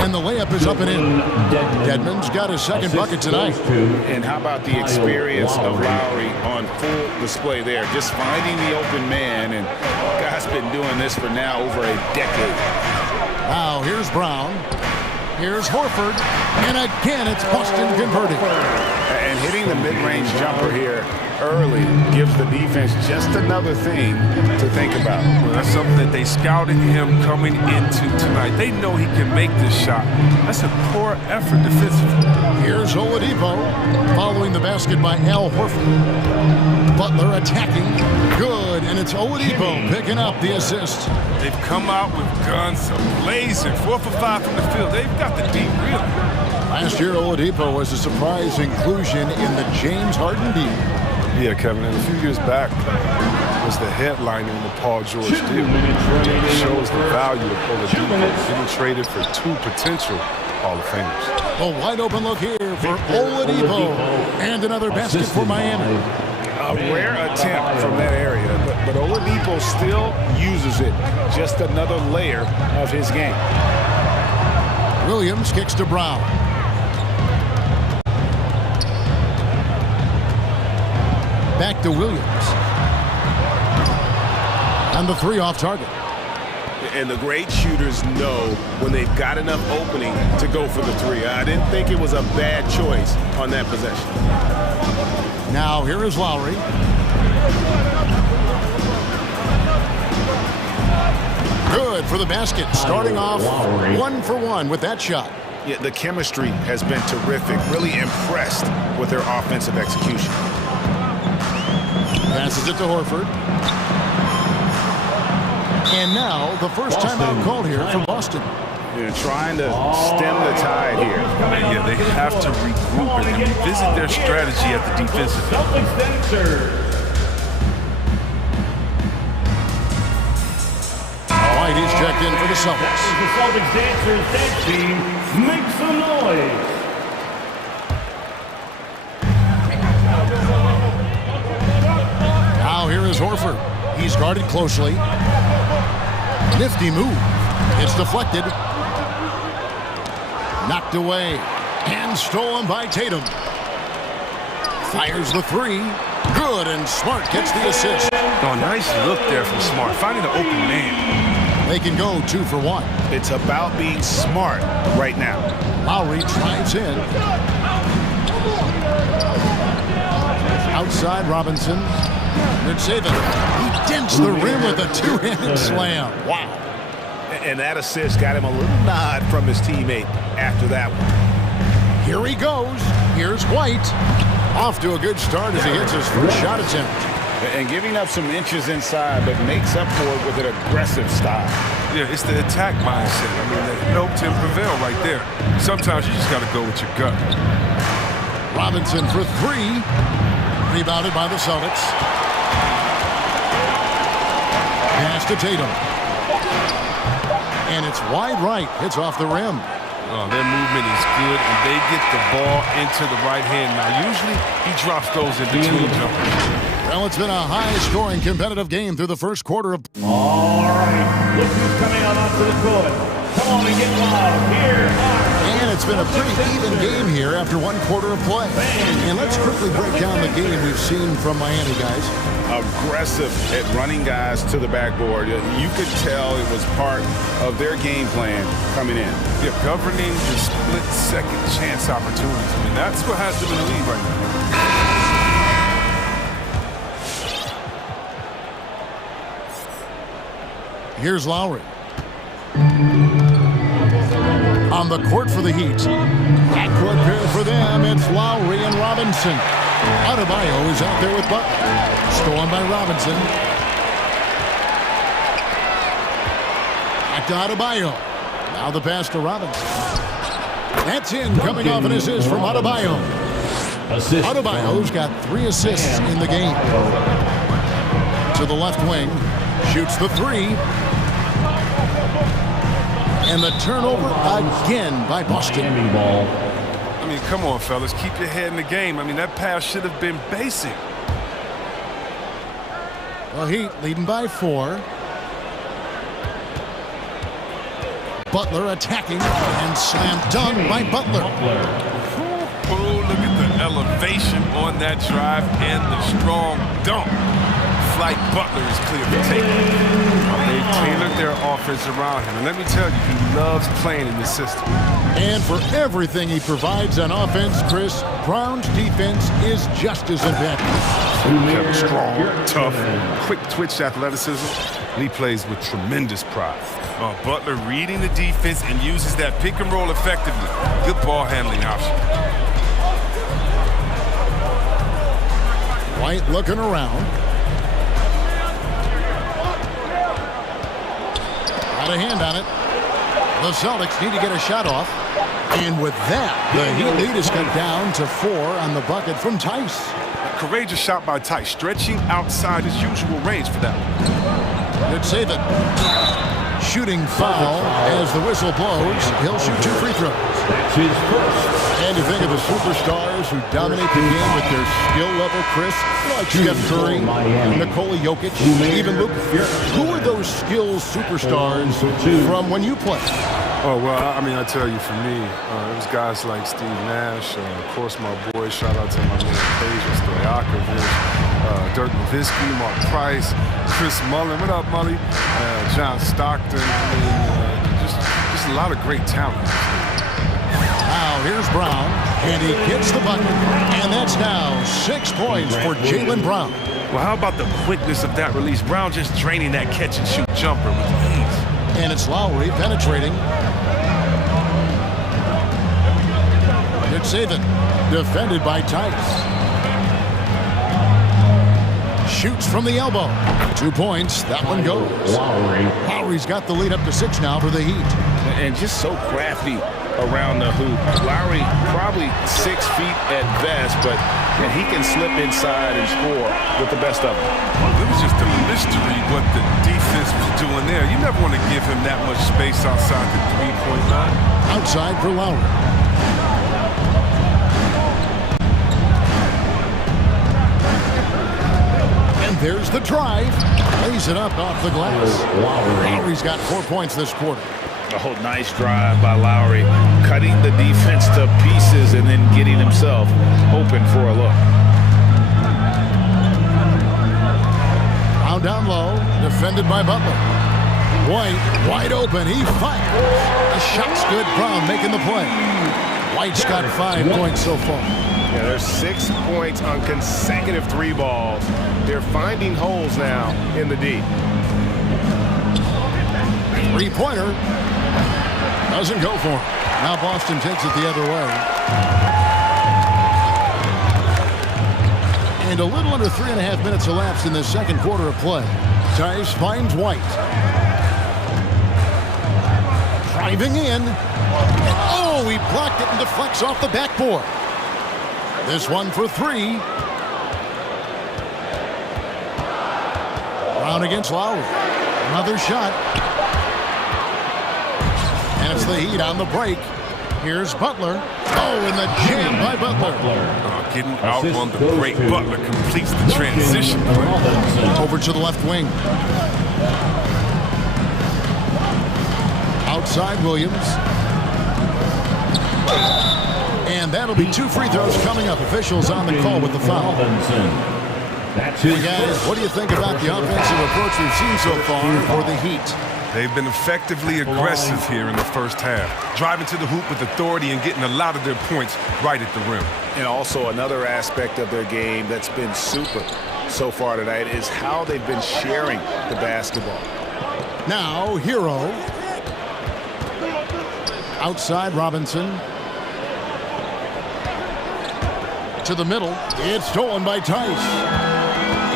And the layup is up and in. Dedmon's got his second bucket tonight. And how about the experience of Lowry on full display there? Just finding the open man. And guy's been doing this for now over a decade. Now here's Brown. Here's Horford. And again, it's Boston converting. And hitting the mid-range jumper here early gives the defense just another thing to think about. Well, that's something that they scouted him coming into tonight. They know he can make this shot. That's a poor effort defensively. Here's Oladipo following the basket by Al Horford. Butler attacking. Good, and it's Oladipo picking up the assist. They've come out with guns blazing. 4 for 5 from the field. They've got the deep reel. Last year, Oladipo was a surprise inclusion in the James Harden deal. Yeah, Kevin, and a few years back was the headliner in the Paul George deal. It shows the value of Oladipo getting traded for 2 potential Hall of Famers. A wide open look here for Oladipo. And another basket for Miami. A rare attempt from that area, but Oladipo still uses it. Just another layer of his game. Williams kicks to Brown. Back to Williams. And the 3 off target. And the great shooters know when they've got enough opening to go for the 3. I didn't think it was a bad choice on that possession. Now here is Lowry. Good for the basket. Starting off 1 for 1 with that shot. Yeah, the chemistry has been terrific. Really impressed with their offensive execution. Passes it to Horford. And now the first timeout called here from Boston. They're trying to stem the tide here. Yeah, they have to regroup and revisit their strategy at the defensive end. All right, he's checked in for the Celtics. The Celtics dancers dance team, make some noise. Now here is Horford. He's guarded closely. Nifty move. It's deflected. Knocked away. And stolen by Tatum. Fires the three. Good, and Smart gets the assist. Oh, nice look there from Smart, finding the open man. They can go 2 for 1. It's about being smart right now. Lowry drives in. Outside Robinson. Good save it. He dents the rim with a two-handed slam. Wow. And that assist got him a little nod from his teammate after that one. Here he goes. Here's White. Off to a good start as he hits his first shot attempt. And giving up some inches inside, but makes up for it with an aggressive style. Yeah, it's the attack mindset. I mean, that helped him prevail right there. Sometimes you just got to go with your gut. Robinson for 3. Rebounded by the Celtics. Pass to Tatum. And it's wide right. Hits off the rim. Oh, their movement is good, and they get the ball into the right hand. Now, usually he drops those in between jumpers. Well, it's been a high-scoring competitive game through the first quarter of... All right, look who's coming out onto the court. Come on and get loud. Here And it's been a pretty even game here after 1 quarter of play. And let's quickly break down the game we've seen from Miami, guys. Aggressive at running guys to the backboard. You could tell it was part of their game plan coming in. Yeah, governing the split-second chance opportunities. I mean, that's what has them in the lead right now. Here's Lowry. On the court for the Heat. Backcourt pair for them. It's Lowry and Robinson. Adebayo is out there with Butler. Stolen by Robinson. Back to Adebayo. Now the pass to Robinson. That's in, coming off an assist from Adebayo. Adebayo's got 3 assists in the game. To the left wing. Shoots the 3. And the turnover again by Boston. I mean, come on, fellas. Keep your head in the game. I mean, that pass should have been basic. The Heat leading by 4. Butler attacking and slam dunk by Butler. Oh, look at the elevation on that drive and the strong dunk. Flight Butler is clear for taking. They tailored their offense around him. And let me tell you, he loves playing in this system. And for everything he provides on offense, Chris, Brown's defense is just as impactful. Strong, tough, quick twitch athleticism, and he plays with tremendous pride. Butler reading the defense and uses that pick and roll effectively. Good ball handling option. White looking around. Got a hand on it. The Celtics need to get a shot off. And with that, the Heat lead is cut down to 4 on the bucket from Tice. A courageous shot by Tice, stretching outside his usual range for that one. Good save it. Shooting foul as the whistle blows. He'll shoot 2 free throws. That's his first. And you think of the superstars who dominate the game with their skill level, Chris, like Steph Curry, Nikola Jokic, even Luka. Who are those skills superstars from when you played? Oh, well, I mean, I tell you, for me, it was guys like Steve Nash, of course, my boy, shout out to my man, Peja Stojakovic, Dirk Nowitzki, Mark Price, Chris Mullin, what up, Mully? John Stockton, I mean, just a lot of great talent. Now here's Brown, and he gets the bucket, and that's now 6 points for Jaylen Brown. Well, how about the quickness of that release? Brown just draining that catch-and-shoot jumper with ease. And it's Lowry penetrating. Good save it. Defended by Tice. Shoots from the elbow. 2 points. That one goes. Lowry's got the lead up to 6 now for the Heat. And just so crafty around the hoop. Lowry probably 6 feet at best, but he can slip inside and score with the best of them. It was just a mystery what the defense was doing there. You never want to give him that much space outside the 3-point line. Outside for Lowry. And There's the drive. Lays it up off the glass. Lowry's got 4 points this quarter. Oh, nice drive by Lowry. Cutting the defense to pieces and then getting himself open for a look. Now down low, defended by Butler. White, wide open, he fires. The shot's good, Brown making the play. White's got 5 points so far. Yeah, there's 6 points on consecutive 3 balls. They're finding holes now in the D. Three-pointer. Doesn't go for him. Now Boston takes it the other way. And a little under 3.5 minutes elapsed in the second quarter of play. Tice finds White. Driving in. And oh, he blocked it and deflects off the backboard. This one for 3. Brown against Lowry. Another shot. And it's the Heat on the break. Here's Butler. Oh, and the jam by Butler. Getting out on the break. Butler completes the transition play. Over to the left wing. Outside Williams. And that'll be 2 free throws coming up. Officials on the call with the foul. Hey guys, what do you think about the offensive approach we've seen so far for the Heat? They've been effectively aggressive here in the first half, driving to the hoop with authority and getting a lot of their points right at the rim. And also another aspect of their game that's been super so far tonight is how they've been sharing the basketball. Now, Hero. Outside Robinson. To the middle. It's stolen by Tice.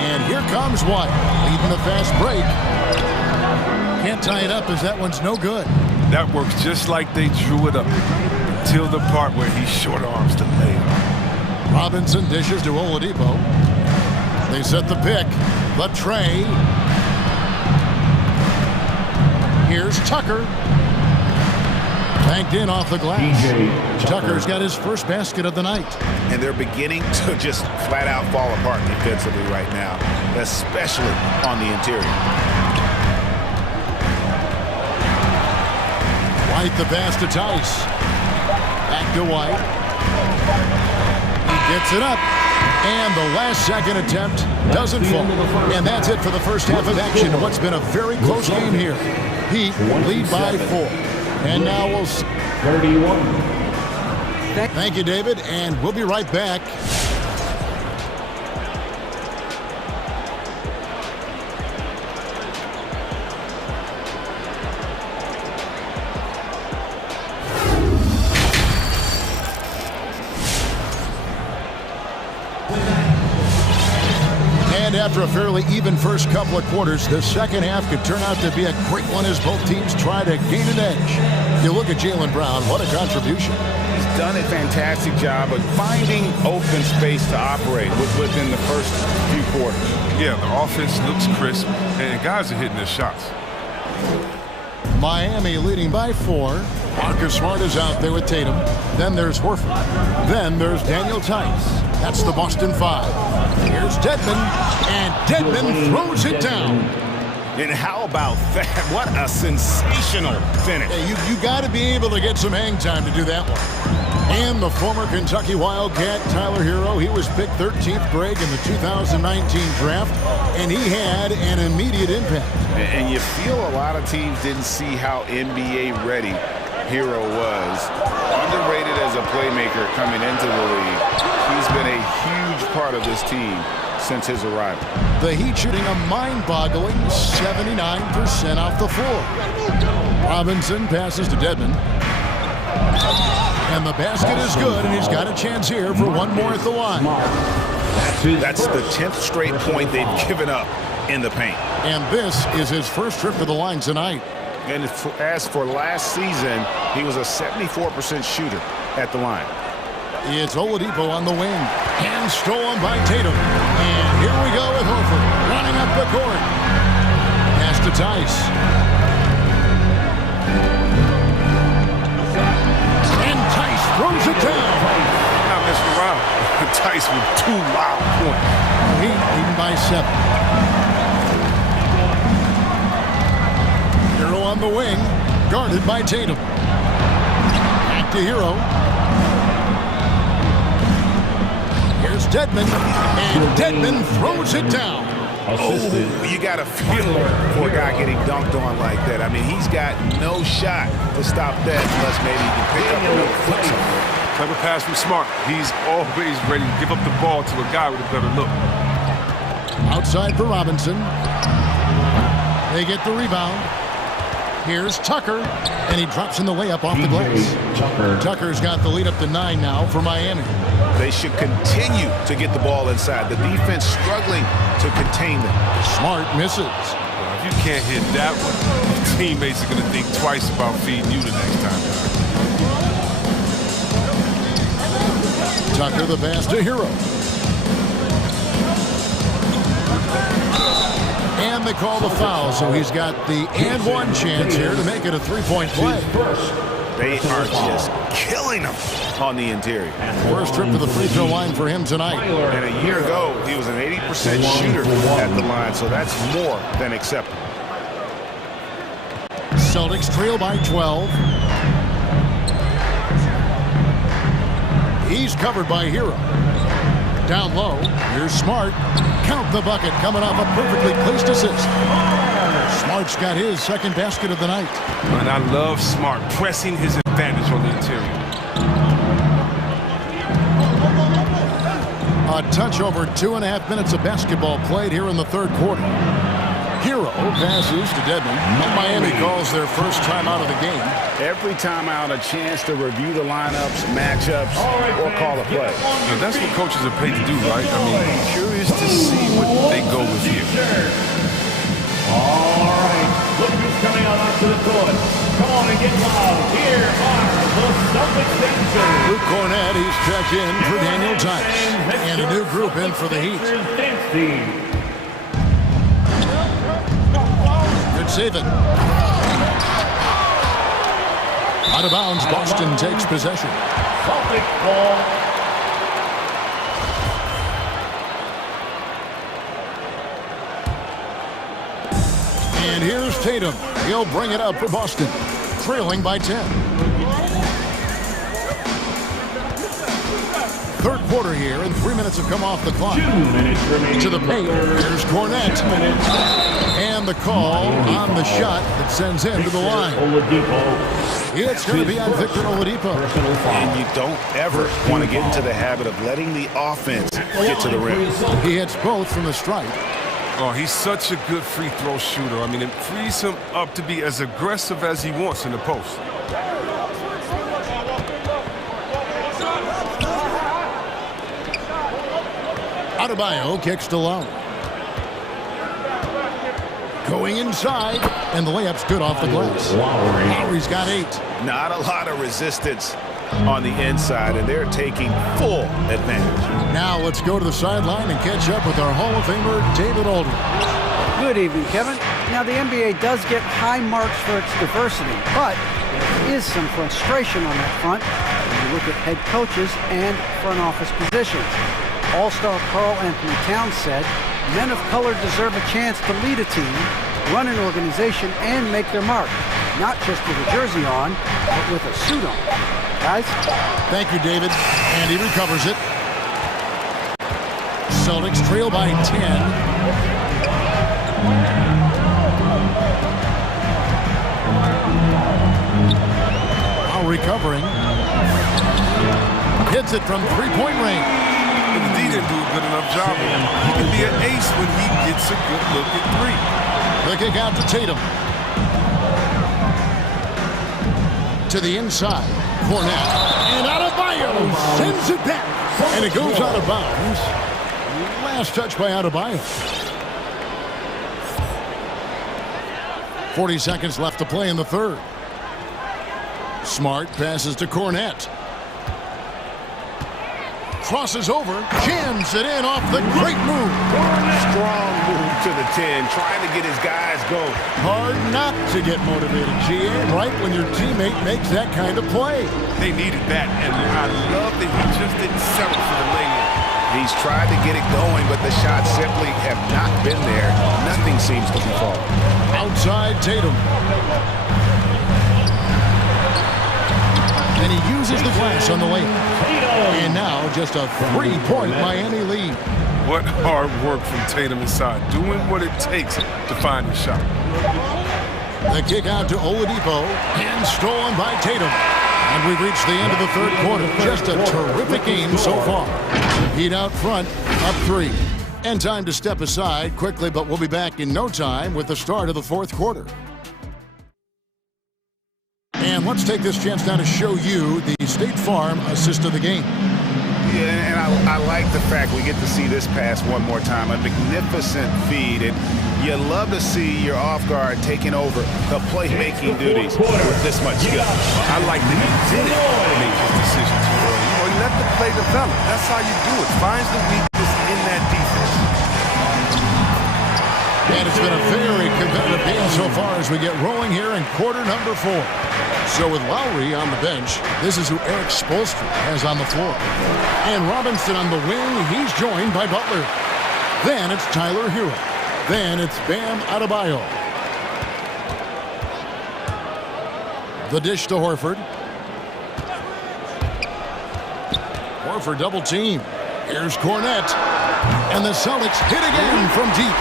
And here comes White, leading the fast break. Can't tie it up as that one's no good. That works just like they drew it up until the part where he short arms the layup. Robinson dishes to Oladipo. They set the pick. The tray. Here's Tucker. Banked in off the glass. Tucker's got his first basket of the night. And they're beginning to just flat out fall apart defensively right now, especially on the interior. White the pass to Tice. Back to White. He gets it up. And the last second attempt doesn't fall. And that's it for the first half of action. What's been a very close game here. Heat lead by 4. And now we'll see. 31. Thank you, David. And we'll be right back. After a fairly even first couple of quarters, the second half could turn out to be a great one as both teams try to gain an edge. You look at Jaylen Brown, what a contribution. He's done a fantastic job of finding open space to operate within the first few quarters. Yeah, the offense looks crisp, and guys are hitting their shots. Miami leading by 4. Marcus Smart is out there with Tatum. Then there's Horford. Then there's Daniel Tice. That's the Boston 5. Here's Dedmon, and Dedmon throws it down. And how about that? What a sensational finish. Hey, you got to be able to get some hang time to do that one. And the former Kentucky Wildcat, Tyler Hero, he was picked 13th grade in the 2019 draft, and he had an immediate impact. And you feel a lot of teams didn't see how NBA ready Hero was. Underrated as a playmaker coming into the league. He's been a huge part of this team since his arrival. The Heat shooting a mind-boggling 79% off the floor. Robinson passes to Dedmon. And the basket is good, and he's got a chance here for one more at the line. That's the 10th straight point they've given up in the paint. And this is his first trip to the line tonight. And as for last season, he was a 74% shooter at the line. It's Oladipo on the wing. And stolen by Tatum. And here we go with Horford running up the court. Pass to Tice. And Tice throws it down. Not messing around. Tice with 2 wild points. Heat leading by 7. Hero on the wing, guarded by Tatum. Back to Hero. Here's Dedmon, and Dedmon throws it down. Oh, you got to feel for a guy getting dunked on like that. I mean, he's got no shot to stop that unless maybe he can pick up another foot somewhere. Clever pass from Smart. He's always ready to give up the ball to a guy with a better look. Outside for Robinson. They get the rebound. Here's Tucker, and he drops in the layup off the glass. Tucker's got the lead up to 9 now for Miami. They should continue to get the ball inside. The defense struggling to contain them. Smart misses. Well, if you can't hit that one, your teammates are going to think twice about feeding you the next time. Tucker the pass to Hero. And they call the foul, so he's got the and one chance here to make it a three-point play. They are just killing him on the interior. First trip to the free throw line for him tonight. And a year ago, he was an 80% shooter at the line, so that's more than acceptable. Celtics trail by 12. He's covered by Hero. Down low, here's Smart. Count the bucket, coming off a perfectly placed assist. Smart's got his second basket of the night. And I love Smart pressing his advantage on the interior. A touch over 2.5 minutes of basketball played here in the third quarter. Hero passes to Dedmon. Miami calls their first time out of the game. Every time out, a chance to review the lineups, matchups, or call a play. Now, that's what coaches are paid to do, right? I mean, curious to see what they go with here. All right, look who's coming out onto the court. Come on and get loud. Here are the Celtics dancers. Luke Cornett, he's checked in for Daniel Tice. And a new group in for the Heat. Good save it. Out of bounds, Boston takes possession. Celtic ball. And here's Tatum. He'll bring it up for Boston, trailing by 10. Third quarter here, and 3 minutes have come off the clock. 2 minutes remaining. To the paint, here's Cornett. And the call on the shot that sends him to the line. It's going to be on Victor Oladipo. And you don't ever want to get into the habit of letting the offense get to the rim. He hits both from the stripe. Oh, he's such a good free throw shooter. I mean, it frees him up to be as aggressive as he wants in the post. Adebayo kicks to Lowry. Going inside, and the layup's good off the glass. Lowry's got 8. Not a lot of resistance on the inside, and they're taking full advantage. Now let's go to the sideline and catch up with our Hall of Famer, David Aldridge. Good evening, Kevin. Now, the NBA does get high marks for its diversity, but there is some frustration on that front when you look at head coaches and front office positions. All-star Karl Anthony Towns said, men of color deserve a chance to lead a team, run an organization, and make their mark. Not just with a jersey on, but with a suit on. Guys? Thank you, David. And he recovers it. Celtics trail by 10. Now recovering. Hits it from three-point range. But the D didn't do a good enough job of him. He can be an ace when he gets a good look at 3. The kick out to Tatum. To the inside. Cornett. And Adebayo sends it back. And it goes out of bounds. Last touch by Adebayo. 40 seconds left to play in the third. Smart passes to Cornett. Crosses over, jams it in off the great move. Strong move to the 10, trying to get his guys going. Hard not to get motivated, GA, right when your teammate makes that kind of play. They needed that, and I love that he just didn't settle for the lay-in. He's tried to get it going, but the shots simply have not been there. Nothing seems to be falling. Outside Tatum. And he uses the glass on the layup. And now just a 3-point Miami lead. What hard work from Tatum inside, doing what it takes to find the shot. The kick out to Oladipo, and stolen by Tatum. And we've reached the end of the third quarter. Just a terrific game so far. Heat out front, up 3. And time to step aside quickly, but we'll be back in no time with the start of the fourth quarter. And let's take this chance now to show you the State Farm assist of the game. Yeah, and I like the fact we get to see this pass one more time. A magnificent feed, and you love to see your off guard taking over the playmaking duties with this much skill. I like that he didn't make his decision too early. You know, he let the play develop. That's how you do it. Finds the weakness in that defense. And it's been a very competitive game so far as we get rolling here in quarter number 4. So with Lowry on the bench, this is who Eric Spoelstra has on the floor. And Robinson on the wing, he's joined by Butler. Then it's Tyler Hero. Then it's Bam Adebayo. The dish to Horford. Horford double team. Here's Cornette. And the Celtics hit again from deep.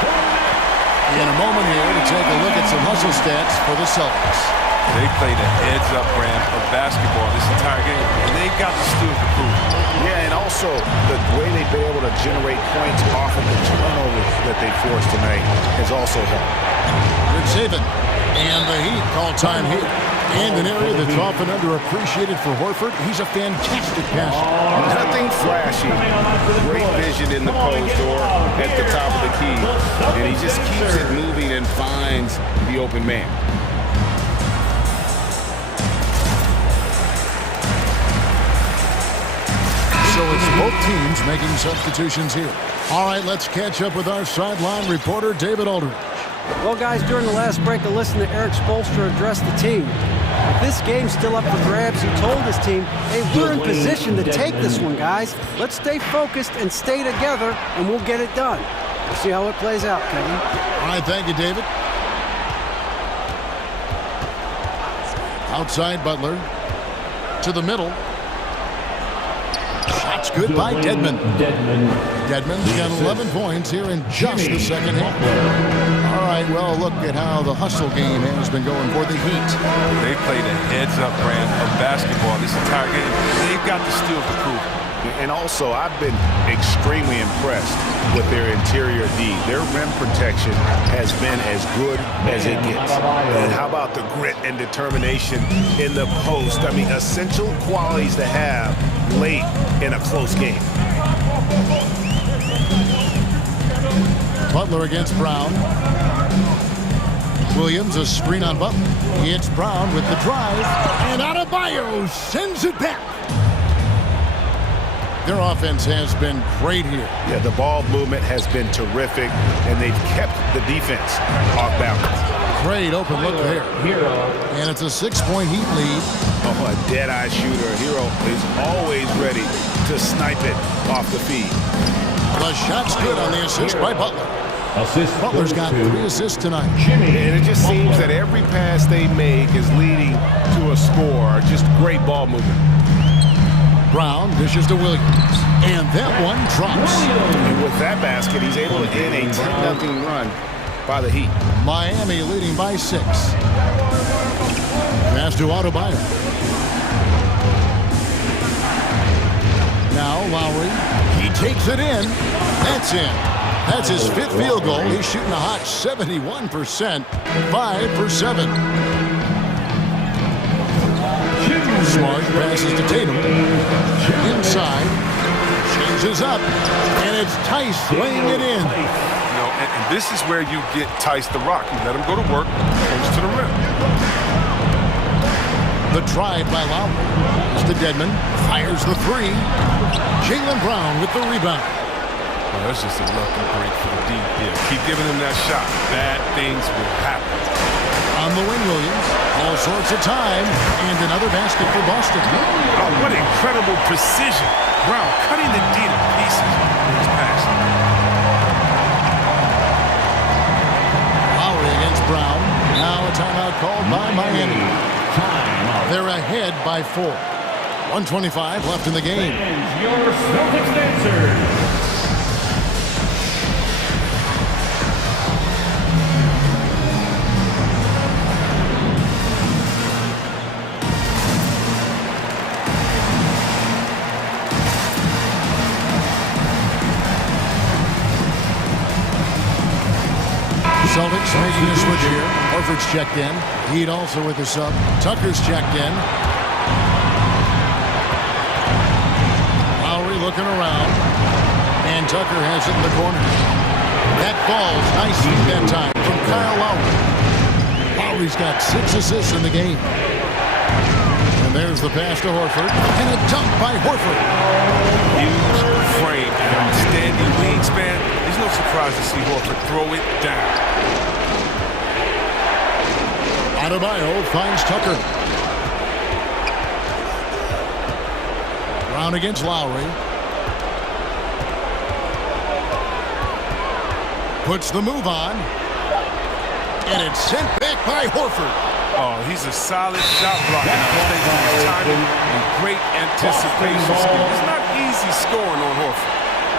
In a moment here to take a look at some hustle stats for the Celtics. They played a heads-up brand of basketball this entire game, and they've got the steals to prove it. Yeah, and also the way they've been able to generate points off of the turnovers that they forced tonight has also helped. Good saving. And the Heat call time here. And an area that's often underappreciated for Horford. He's a fantastic passer. Nothing flashy. Great vision in the post or at the top of the key. And he just keeps it moving and finds the open man. So it's both teams making substitutions here. All right, let's catch up with our sideline reporter, David Aldridge. Well, guys, during the last break, I listened to Eric Spoelstra address the team. With this game's still up for grabs, he told his team, hey, we're in position to take this one, guys. Let's stay focused and stay together, and we'll get it done. We'll see how it plays out, Kevin. All right, thank you, David. Outside Butler. To the middle. Shots good by Dedmon. Dedmon's got 11 points here in just the second half. All right, well, look at how the hustle game has been going for the Heat. They played a heads-up brand of basketball this entire game. They've got the steals to prove it. And also, I've been extremely impressed with their interior D. Their rim protection has been as good as it gets. And how about the grit and determination in the post? I mean, essential qualities to have late in a close game. Butler against Brown. Williams, a screen on Butler. It's Brown with the drive. And Adebayo sends it back. Their offense has been great here. Yeah, the ball movement has been terrific, and they've kept the defense off balance. Great open look there. And it's a 6-point Heat lead. Oh, a dead-eye shooter. Hero is always ready to snipe it off the feed. The shot's good on the assist by Butler. Butler's got 3 assists tonight. And it just seems that every pass they make is leading to a score. Just great ball movement. Brown dishes to Williams. And that one drops. And with that basket, he's able to end a 10-0 run by the Heat. Miami leading by 6. Pass to Adebayo. Now Lowry. He takes it in. That's in. That's his 5th field goal. He's shooting a hot 71%. 5 for 7. Smart passes to Tatum. Inside. Changes up. And it's Tice laying it in. You know, and this is where you get Tice the Rock. You let him go to work, goes to the rim. The drive by Lowry. It's to Dedmon. Fires the 3. Jaylen Brown with the rebound. Well, that's just a lucky break for the D here. Keep giving him that shot. Bad things will happen. On the wing, Williams. All sorts of time. And another basket for Boston. Oh, what incredible precision. Brown cutting the D to pieces. Timeout called by Miami. They're ahead by 4. 1:25 left in the game. Your Celtics answer. Celtics making a switch here. Horford's checked in. Heat also with the sub. Tucker's checked in. Lowry looking around. And Tucker has it in the corner. That ball's nice that time from Kyle Lowry. Lowry's got 6 assists in the game. And there's the pass to Horford. And a dunk by Horford. Huge frame and outstanding wingspan. There's no surprise to see Horford throw it down. Adebayo finds Tucker. Brown against Lowry. Puts the move on. And it's sent back by Horford. Oh, he's a solid shot blocker. Timing and great anticipation skill. It's not easy scoring on Horford.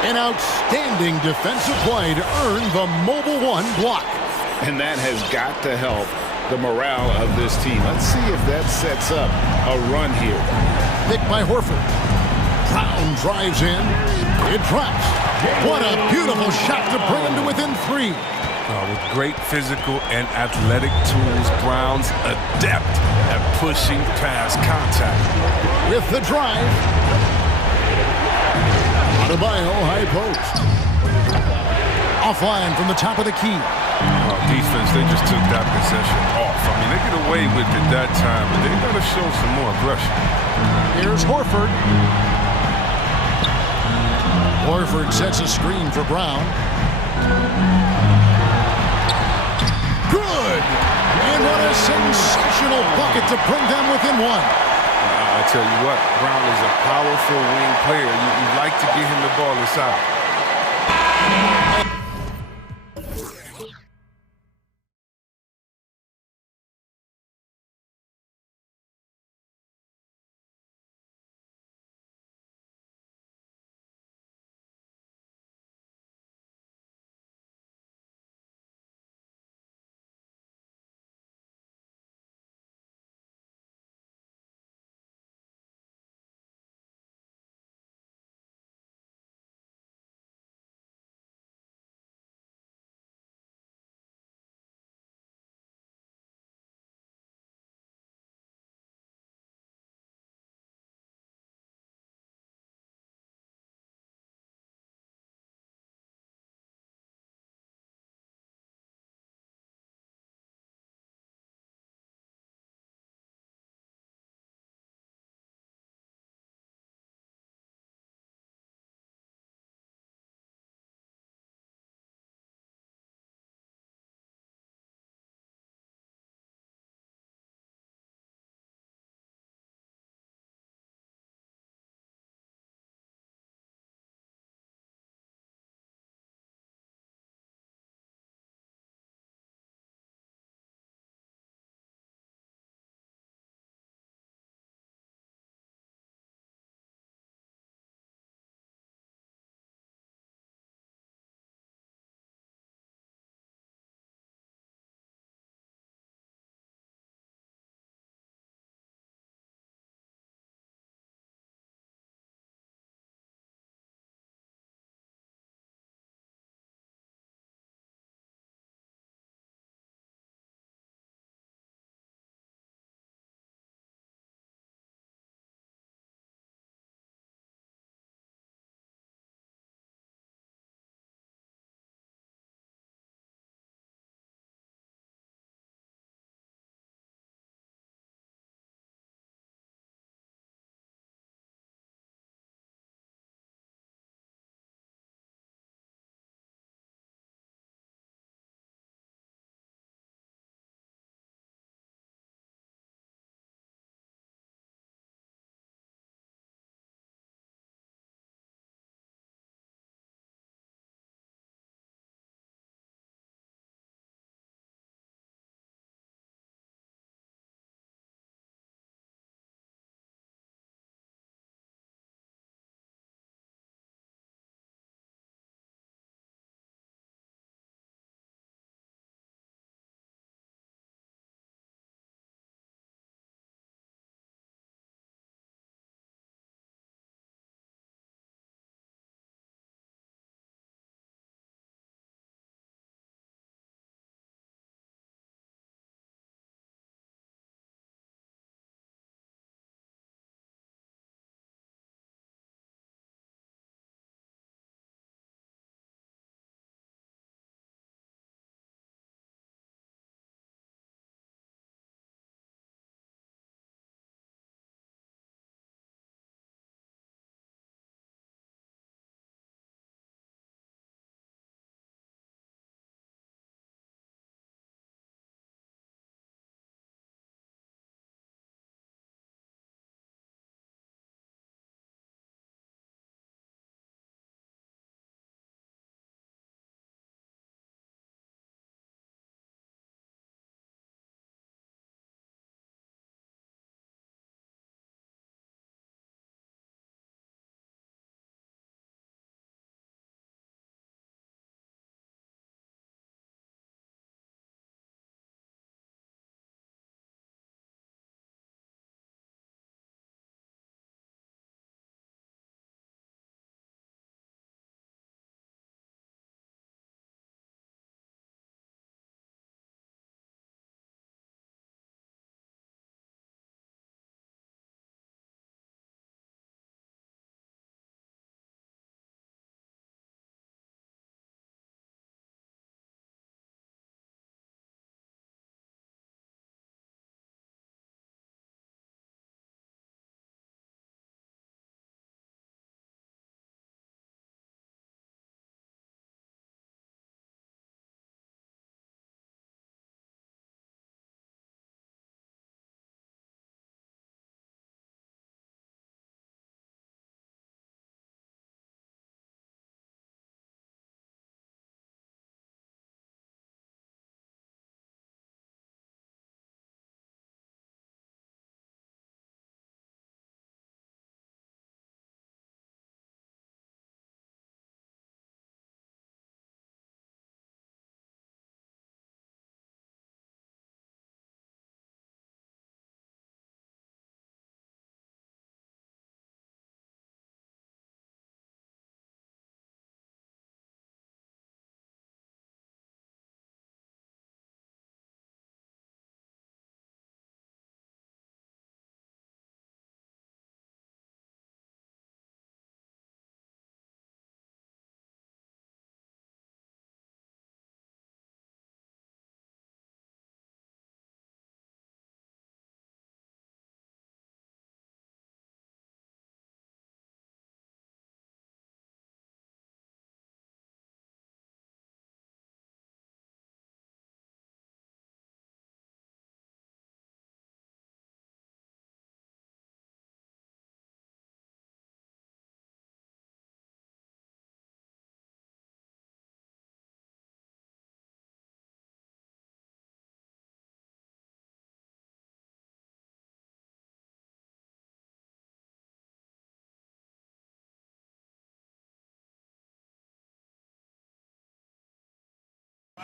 An outstanding defensive play to earn the Mobile One block. And that has got to help the morale of this team. Let's see if that sets up a run here. Picked by Horford. Brown drives in. It drops. What a beautiful shot to bring him to within 3. With great physical and athletic tools, Brown's adept at pushing past contact. With the drive. Adebayo high post. Offline from the top of the key. Defense, they just took that possession off. I mean, they get away with it that time, but they got to show some more aggression. Here's Horford. Horford sets a screen for Brown. Good! And what a sensational bucket to bring them within 1. I tell you what, Brown is a powerful wing player. You'd like to get him the ball inside.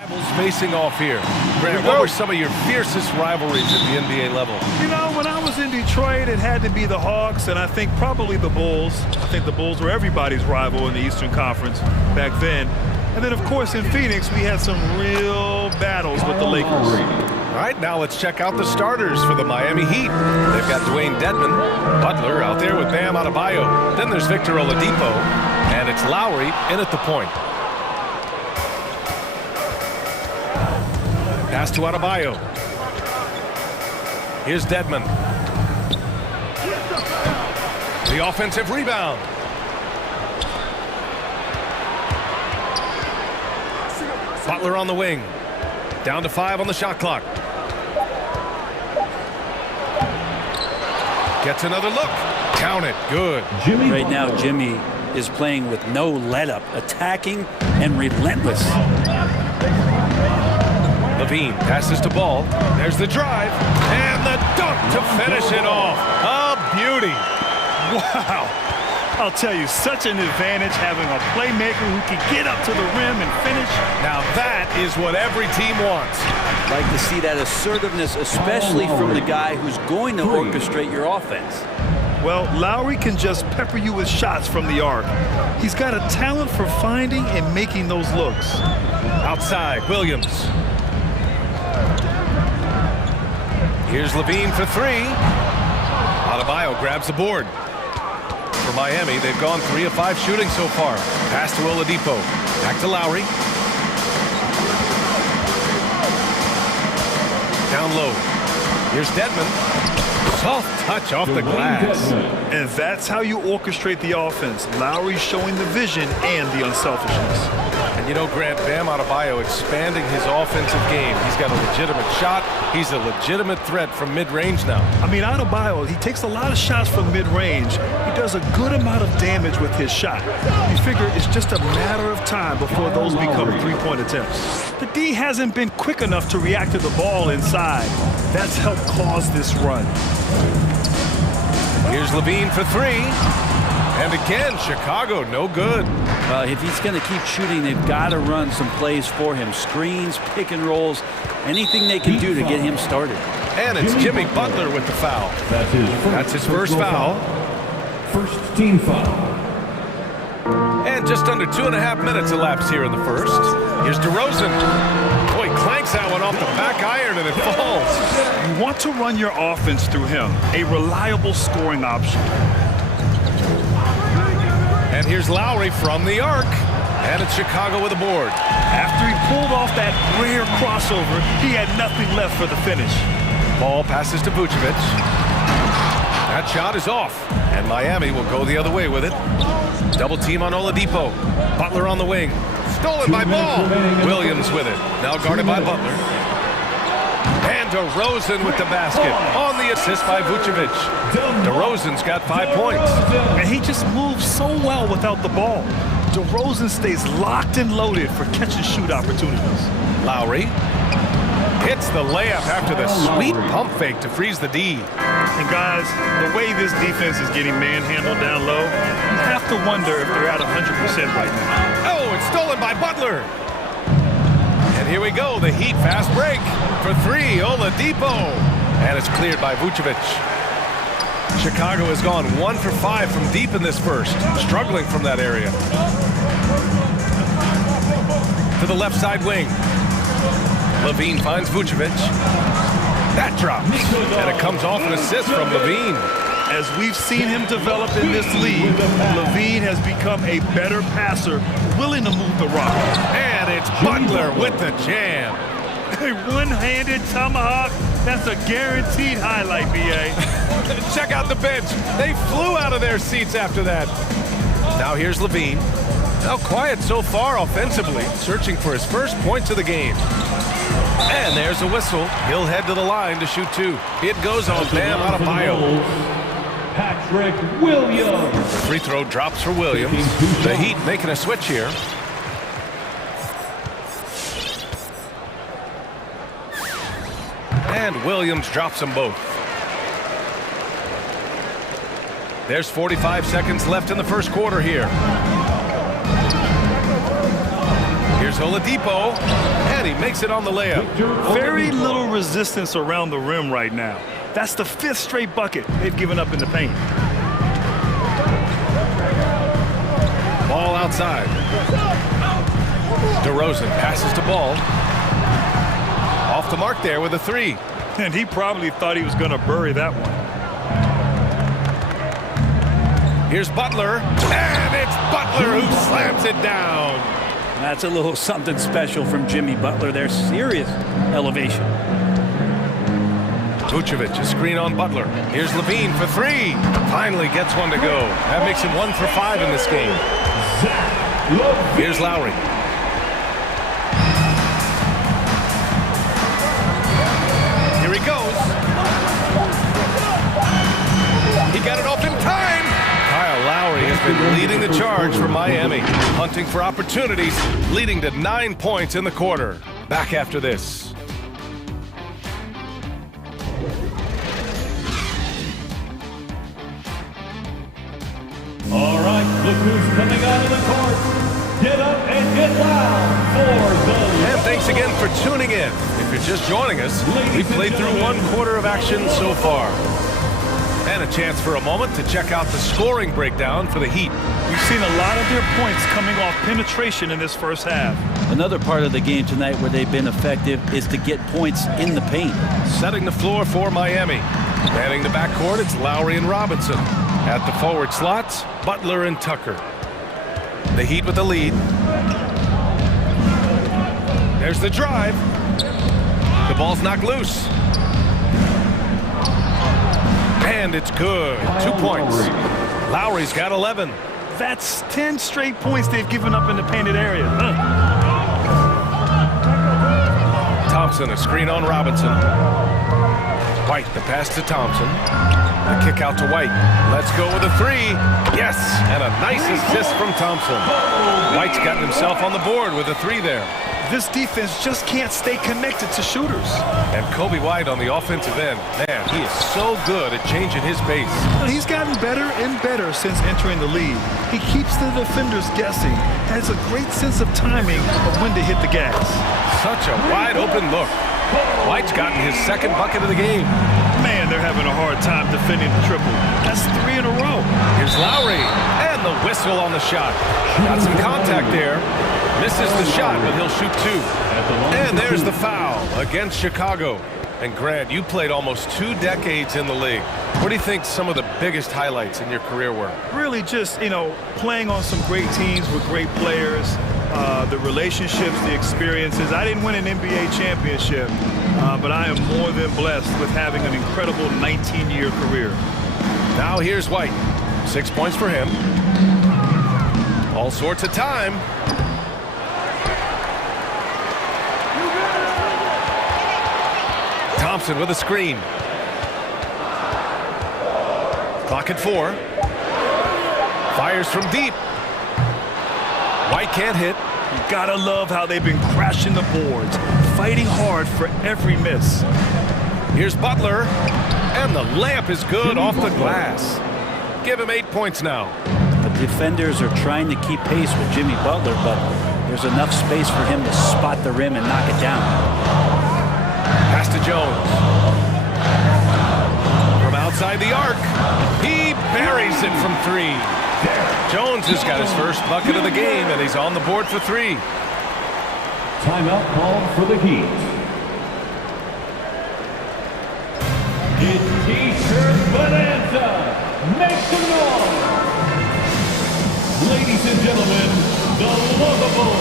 Rivals facing off here. Grant, what were some of your fiercest rivalries at the NBA level? You know, when I was in Detroit, it had to be the Hawks, and I think probably the Bulls. I think the Bulls were everybody's rival in the Eastern Conference back then. And then, of course, in Phoenix, we had some real battles with the Lakers. All right, now let's check out the starters for the Miami Heat. They've got Dwayne Dedmon, Butler out there with Bam Adebayo. Then there's Victor Oladipo, and it's Lowry in at the point. Pass to Adebayo. Here's Dedmon. The offensive rebound. Butler on the wing. Down to 5 on the shot clock. Gets another look. Count it. Good. Right now, Jimmy is playing with no let-up, attacking and relentless. Levine passes to Ball. There's the drive. And the dunk to finish it off. A beauty. Wow. I'll tell you, such an advantage having a playmaker who can get up to the rim and finish. Now that is what every team wants. Like to see that assertiveness, especially from the guy who's going to orchestrate your offense. Well, Lowry can just pepper you with shots from the arc. He's got a talent for finding and making those looks. Outside, Williams. Here's Levine for 3. Adebayo grabs the board. For Miami, they've gone 3 of 5 shooting so far. Pass to Oladipo. Back to Lowry. Down low. Here's Dedmon. Soft touch off the glass. And that's how you orchestrate the offense. Lowry showing the vision and the unselfishness. And you know, Grant, Bam Adebayo expanding his offensive game. He's got a legitimate shot. He's a legitimate threat from mid-range now. I mean, Adebayo, he takes a lot of shots from mid-range. He does a good amount of damage with his shot. You figure it's just a matter of time before those become three-point attempts. The D hasn't been quick enough to react to the ball inside. That's helped cause this run. Here's Levine for 3. And again, Chicago, no good. If he's going to keep shooting, they've got to run some plays for him. Screens, pick and rolls, anything they can do to get him started. And it's Jimmy Butler with the foul. That's his first foul. First team foul. And just under 2.5 minutes elapsed here in the first. Here's DeRozan. Boy, clanks that one off the back iron and it falls. You want to run your offense through him, a reliable scoring option. And here's Lowry from the arc. And it's Chicago with a board. After he pulled off that rare crossover, he had nothing left for the finish. Ball passes to Vucevic. That shot is off. And Miami will go the other way with it. Double team on Oladipo. Butler on the wing. Stolen by Ball. Williams with it. Now guarded by Butler. And DeRozan with the basket. On the assist by Vucevic. DeRozan's got 5 points. And he just moves so well without the ball. DeRozan stays locked and loaded for catch-and-shoot opportunities. Lowry hits the layup after the sweet pump fake to freeze the D. And guys, the way this defense is getting manhandled down low, you have to wonder if they're at 100% right now. Oh, it's stolen by Butler. And here we go, the Heat fast break. For 3, Oladipo. And it's cleared by Vucevic. Chicago has gone 1 for 5 from deep in this first, struggling from that area. To the left side wing. Levine finds Vucevic. That drops. And it comes off an assist from Levine. As we've seen him develop in this league, Levine has become a better passer, willing to move the rock. And it's Butler with the jam. A one-handed tomahawk. That's a guaranteed highlight, B.A. Check out the bench. They flew out of their seats after that. Now here's Levine. Now quiet so far offensively, searching for his first points of the game. And there's a whistle. He'll head to the line to shoot 2. It goes on Bam Adebayo. Patrick Williams. The free throw drops for Williams. The Heat making a switch here. And Williams drops them both. There's 45 seconds left in the first quarter here. Here's Oladipo, and he makes it on the layup. Very little resistance around the rim right now. That's the 5th straight bucket they've given up in the paint. Ball outside. DeRozan passes to Ball. Off the mark there with a 3. And he probably thought he was going to bury that one. Here's Butler, and it's Butler who slams it down. That's a little something special from Jimmy Butler. There's serious elevation. Vucevic, a screen on Butler. Here's Levine for 3. Finally gets one to go. That makes him 1 for 5 in this game. Here's Lowry. Here he goes. He got it off in time. Kyle Lowry has been leading the charge for Miami, hunting for opportunities, leading to 9 points in the quarter. Back after this. All right, look who's coming out of the court. Get up and get loud for the... And thanks again for tuning in. If you're just joining us, we've played through 1 quarter of action so far. And a chance for a moment to check out the scoring breakdown for the Heat. We've seen a lot of their points coming off penetration in this first half. Another part of the game tonight where they've been effective is to get points in the paint. Setting the floor for Miami. Manning the backcourt, it's Lowry and Robinson. At the forward slots, Butler and Tucker. The Heat with the lead. There's the drive. The ball's knocked loose. And it's good. 2 points. Lowry's got 11. That's 10 straight points they've given up in the painted area. Thompson, a screen on Robinson. White, the pass to Thompson. The kick out to White. Let's go with a 3. Yes, and a nice assist from Thompson. White's gotten himself on the board with a 3 there. This defense just can't stay connected to shooters. And Kobe White on the offensive end. Man, he is so good at changing his pace. He's gotten better and better since entering the league. He keeps the defenders guessing, has a great sense of timing of when to hit the gas. Such a wide open look. White's gotten his 2nd bucket of the game. Man, they're having a hard time defending the triple. That's 3 in a row. Here's Lowry, and the whistle on the shot. Got some contact there. Misses the shot, but he'll shoot 2. And there's the foul against Chicago. And Grant, you played almost 2 decades in the league. What do you think some of the biggest highlights in your career were? Really just, playing on some great teams with great players, the relationships, the experiences. I didn't win an NBA championship, but I am more than blessed with having an incredible 19-year career. Now here's White. 6 points for him. All sorts of time. Thompson with a screen. Clock at 4. Fires from deep. White can't hit. You gotta love how they've been crashing the boards, fighting hard for every miss. Here's Butler, and the layup is good off the glass. Give him 8 points now. The defenders are trying to keep pace with Jimmy Butler, but there's enough space for him to spot the rim and knock it down. Pass to Jones. From outside the arc, he buries it from 3. Jones has got his first bucket of the game, and he's on the board for 3. Timeout called for the Heat. It's T-shirt bonanza. Make some noise. Ladies and gentlemen, the lovable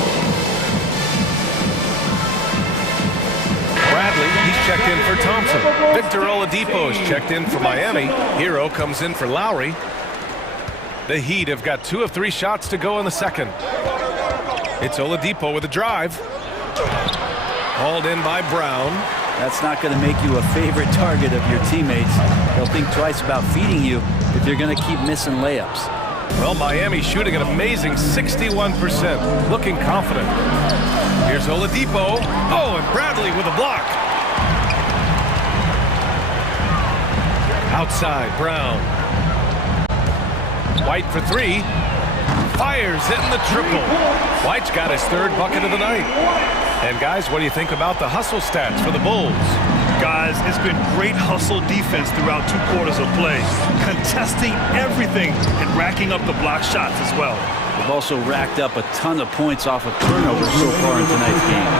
Bradley, he's checked in for Thompson. Victor Oladipo is checked in for Miami. Hero comes in for Lowry. The Heat have got 2 of 3 shots to go in the second. It's Oladipo with a drive. Hauled in by Brown. That's not going to make you a favorite target of your teammates. They'll think twice about feeding you if you're going to keep missing layups. Well, Miami shooting an amazing 61%, looking confident. Here's Oladipo. Oh, and Bradley with a block. Outside, Brown. White for 3. Fires in the triple. White's got his third bucket of the night. And guys, what do you think about the hustle stats for the Bulls? Guys, it's been great hustle defense throughout 2 quarters of play, contesting everything and racking up the block shots as well. They've also racked up a ton of points off of turnovers so far in tonight's game.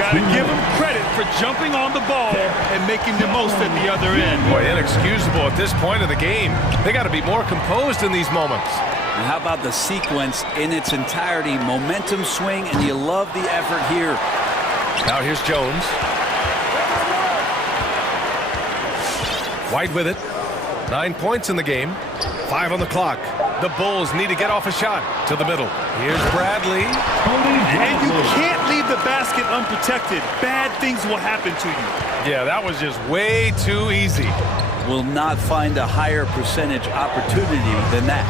Got to give them credit for jumping on the ball and making the most at the other end. Boy, inexcusable at this point of the game. They got to be more composed in these moments. And how about the sequence in its entirety? Momentum swing, and you love the effort here. Now here's Jones. White with it. 9 points in the game. 5 on the clock. The Bulls need to get off a shot to the middle. Here's Bradley. And you can't leave the basket unprotected. Bad things will happen to you. Yeah, that was just way too easy. Will not find a higher percentage opportunity than that.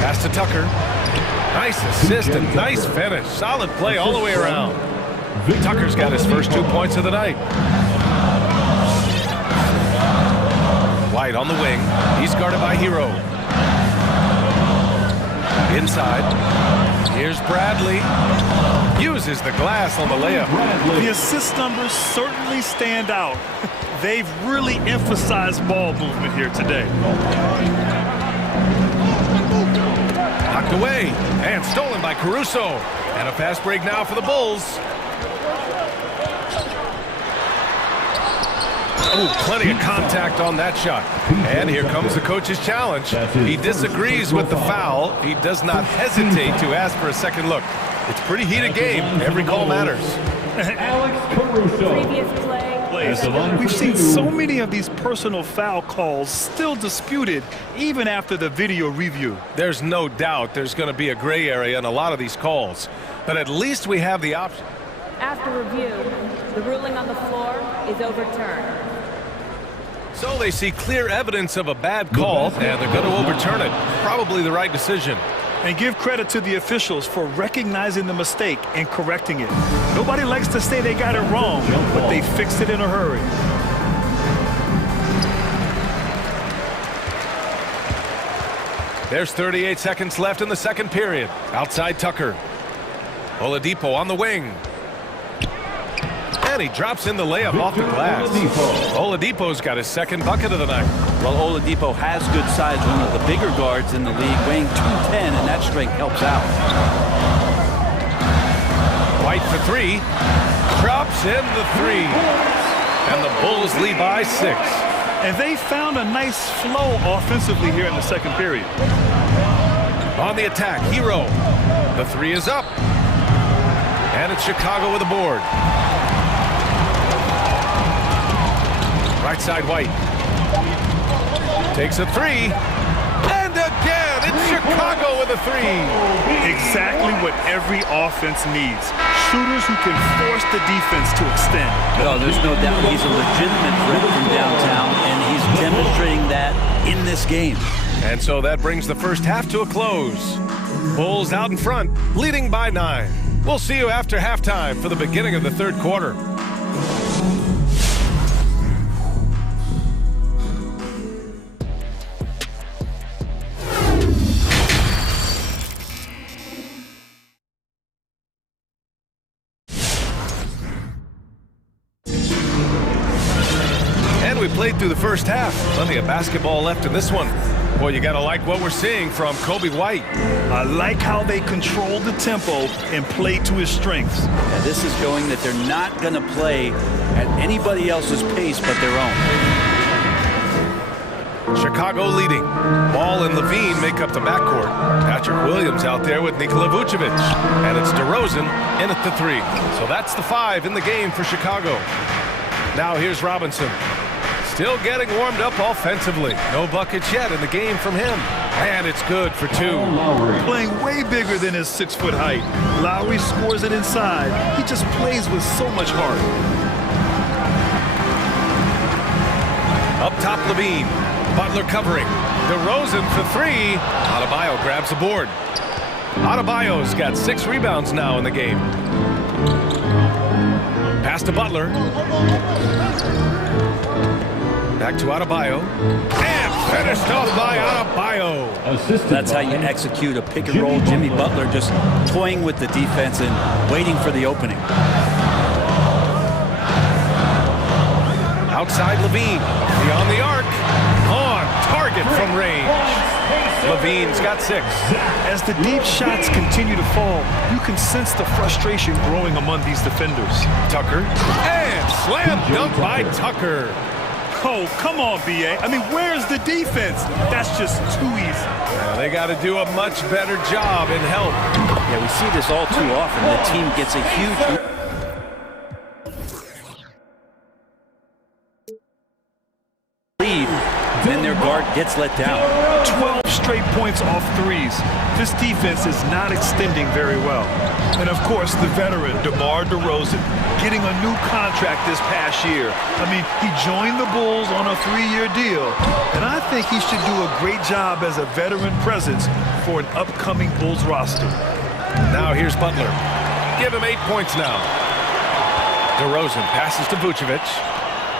Pass to Tucker. Nice assist and nice finish. Solid play all the way around. Tucker's got his first 2 points of the night. White on the wing. He's guarded by Hero. Inside. Here's Bradley. Uses the glass on the layup. The assist numbers certainly stand out. They've really emphasized ball movement here today. Knocked away and stolen by Caruso. And a fast break now for the Bulls. Ooh, plenty of contact on that shot. And here comes the coach's challenge. He disagrees with the foul. He does not hesitate to ask for a second look. It's a pretty heated game. Every call matters. We've seen so many of these personal foul calls still disputed even after the video review. There's no doubt there's going to be a gray area in a lot of these calls. But at least we have the option. After review, the ruling on the floor is overturned. So they see clear evidence of a bad call, and they're going to overturn it. Probably the right decision. And give credit to the officials for recognizing the mistake and correcting it. Nobody likes to say they got it wrong, but they fixed it in a hurry. There's 38 seconds left in the second period. Outside Tucker. Oladipo on the wing. And he drops in the layup off the glass. Oladipo's got his second bucket of the night. Well, Oladipo has good size, one of the bigger guards in the league, weighing 210, and that strength helps out. White for 3. Drops in the 3. And the Bulls lead by 6. And they found a nice flow offensively here in the second period. On the attack, Hero. The 3 is up. And it's Chicago with a board. Right side, White. Takes a 3. And again, it's Chicago with a 3. Exactly what every offense needs. Shooters who can force the defense to extend. No, there's no doubt he's a legitimate threat from downtown, and he's demonstrating that in this game. And so that brings the first half to a close. Bulls out in front, leading by 9. We'll see you after halftime for the beginning of the third quarter. And we played through the first half. Plenty of basketball left in this one. Boy, you gotta like what we're seeing from Kobe White. I like how they control the tempo and play to his strengths. Yeah, this is showing that they're not going to play at anybody else's pace but their own. Chicago leading. Ball and Levine make up the backcourt. Patrick Williams out there with Nikola Vucevic. And it's DeRozan in at the 3. So that's the 5 in the game for Chicago. Now here's Robinson. Still getting warmed up offensively. No buckets yet in the game from him. And it's good for 2. Playing way bigger than his 6-foot height. Lowry scores it inside. He just plays with so much heart. Up top, Levine. Butler covering. DeRozan for 3. Adebayo grabs the board. Adebayo's got 6 rebounds now in the game. Pass to Butler. Back to Adebayo. And Finished off by Adebayo. That's how you execute a pick and roll. Jimmy Butler just toying with the defense and waiting for the opening. Outside Levine, beyond the arc, on target from range. Levine's got 6. As the deep shots continue to fall, you can sense the frustration growing among these defenders. Tucker, and slam dunk by Tucker. Oh, come on, B.A. I mean, where's the defense? That's just too easy. Yeah, they got to do a much better job in help. Yeah, we see this all too often. The team gets a huge lead, then their guard gets let down. 12 straight points off threes. This defense is not extending very well. And of course, the veteran, DeMar DeRozan, getting a new contract this past year. I mean, he joined the Bulls on a 3-year deal, and I think he should do a great job as a veteran presence for an upcoming Bulls roster. Now here's Butler. Give him 8 points now. DeRozan passes to Vucevic.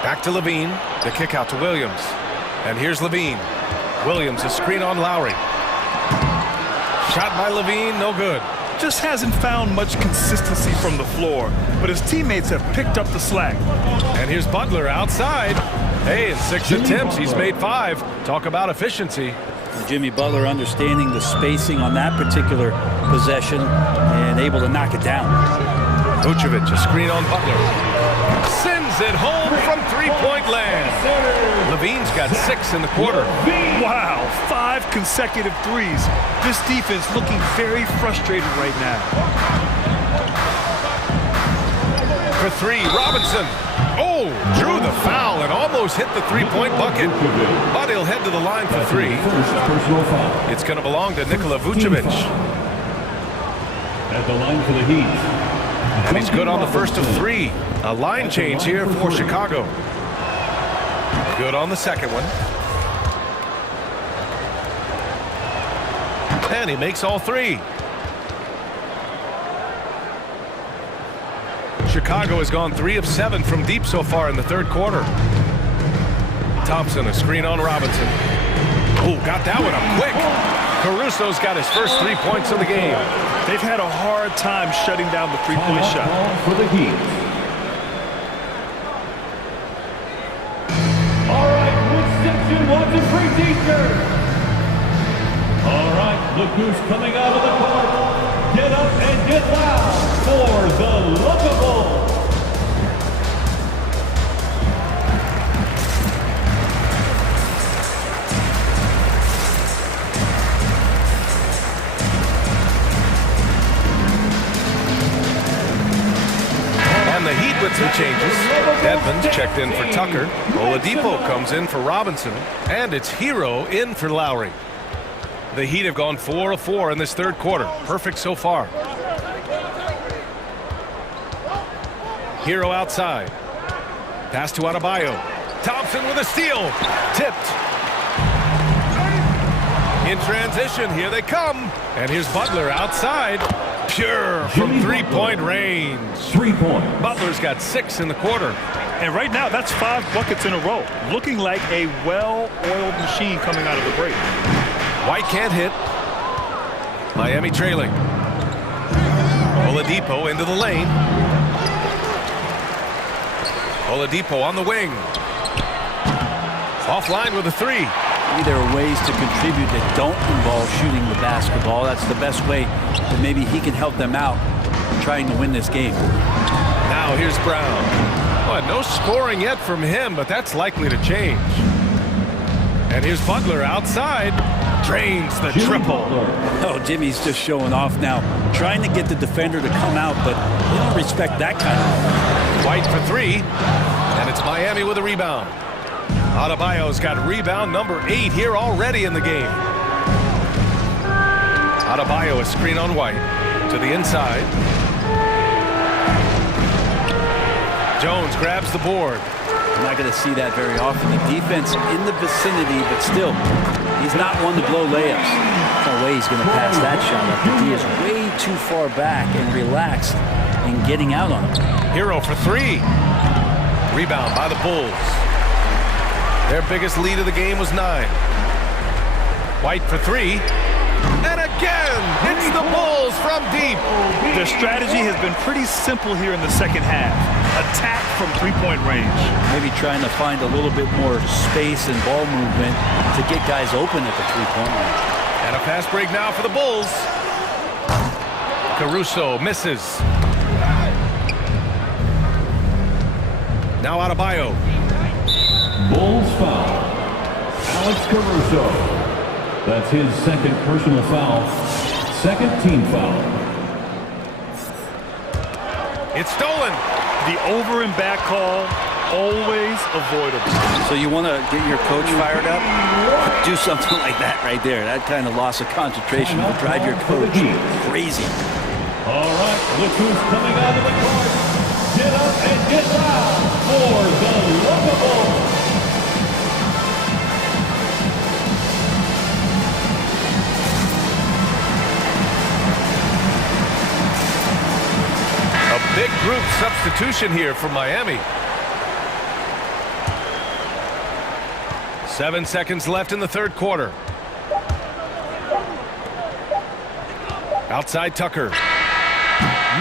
Back to Levine. The kick out to Williams. And here's Levine. Williams, a screen on Lowry. Shot by Levine, no good. Just hasn't found much consistency from the floor, but his teammates have picked up the slack. And here's Butler outside. Hey, in 6 attempts, he's made 5. Talk about efficiency. Jimmy Butler understanding the spacing on that particular possession and able to knock it down. Vucevic, a screen on Butler. Sends it home from 3-point land. Levine's got 6 in the quarter. Wow, 5 consecutive threes. This defense looking very frustrated right now. For 3, Robinson. Oh, drew the foul and almost hit the 3-point bucket. But he'll head to the line for 3. It's going to belong to Nikola Vucevic. At the line for the Heat. And he's good on the first of 3. A line change here for Chicago. Good on the second one. And he makes all 3. Chicago has gone 3 of 7 from deep so far in the third quarter. Thompson, a screen on Robinson. Oh, got that one up quick. Caruso's got his first 3 points of the game. They've had a hard time shutting down the 3-point shot. For the Heat. All right, which section wants a free t-shirt? All right, look who's coming out of the court. Get up and get loud for the Lookable. The Heat with some changes. Edmonds checked in for Tucker. Oladipo comes in for Robinson. And it's Hero in for Lowry. The Heat have gone 4 of 4 in this third quarter. Perfect so far. Hero outside. Pass to Adebayo. Thompson with a steal. Tipped. In transition, here they come. And here's Butler outside. Pure from 3-point range. 3-point. Butler's got 6 in the quarter. And right now, that's 5 buckets in a row. Looking like a well-oiled machine coming out of the break. White can't hit. Miami trailing. Oladipo into the lane. Oladipo on the wing. Offline with a 3. Maybe there are ways to contribute that don't involve shooting the basketball. That's the best way that maybe he can help them out trying to win this game. Now here's Brown. Well, no scoring yet from him, but that's likely to change. And here's Butler outside. Drains the triple. Oh, Jimmy's just showing off now. Trying to get the defender to come out, but they don't respect that kind of. White for 3. And it's Miami with a rebound. Adebayo's got rebound number 8 here already in the game. Adebayo, a screen on White. To the inside. Jones grabs the board. We're not going to see that very often. The defense in the vicinity, but still, he's not one to blow layups. No way he's going to pass that shot up. But he is way too far back and relaxed in getting out on it. Hero for 3. Rebound by the Bulls. Their biggest lead of the game was 9. White for three. And again, it's the Bulls from deep. Their strategy has been pretty simple here in the second half. Attack from three-point range. Maybe trying to find a little bit more space and ball movement to get guys open at the three-point range. And a fast break now for the Bulls. Caruso misses. Now Adebayo. Bulls foul. Alex Caruso. That's his second personal foul. Second team foul. It's stolen. The over and back call, always avoidable. So you want to get your coach fired up? Do something like that right there. That kind of loss of concentration will drive your coach crazy. All right, look who's coming out of the court. Get up and get loud for the Bulls. A big group substitution here for Miami. 7 seconds left in the third quarter. Outside Tucker.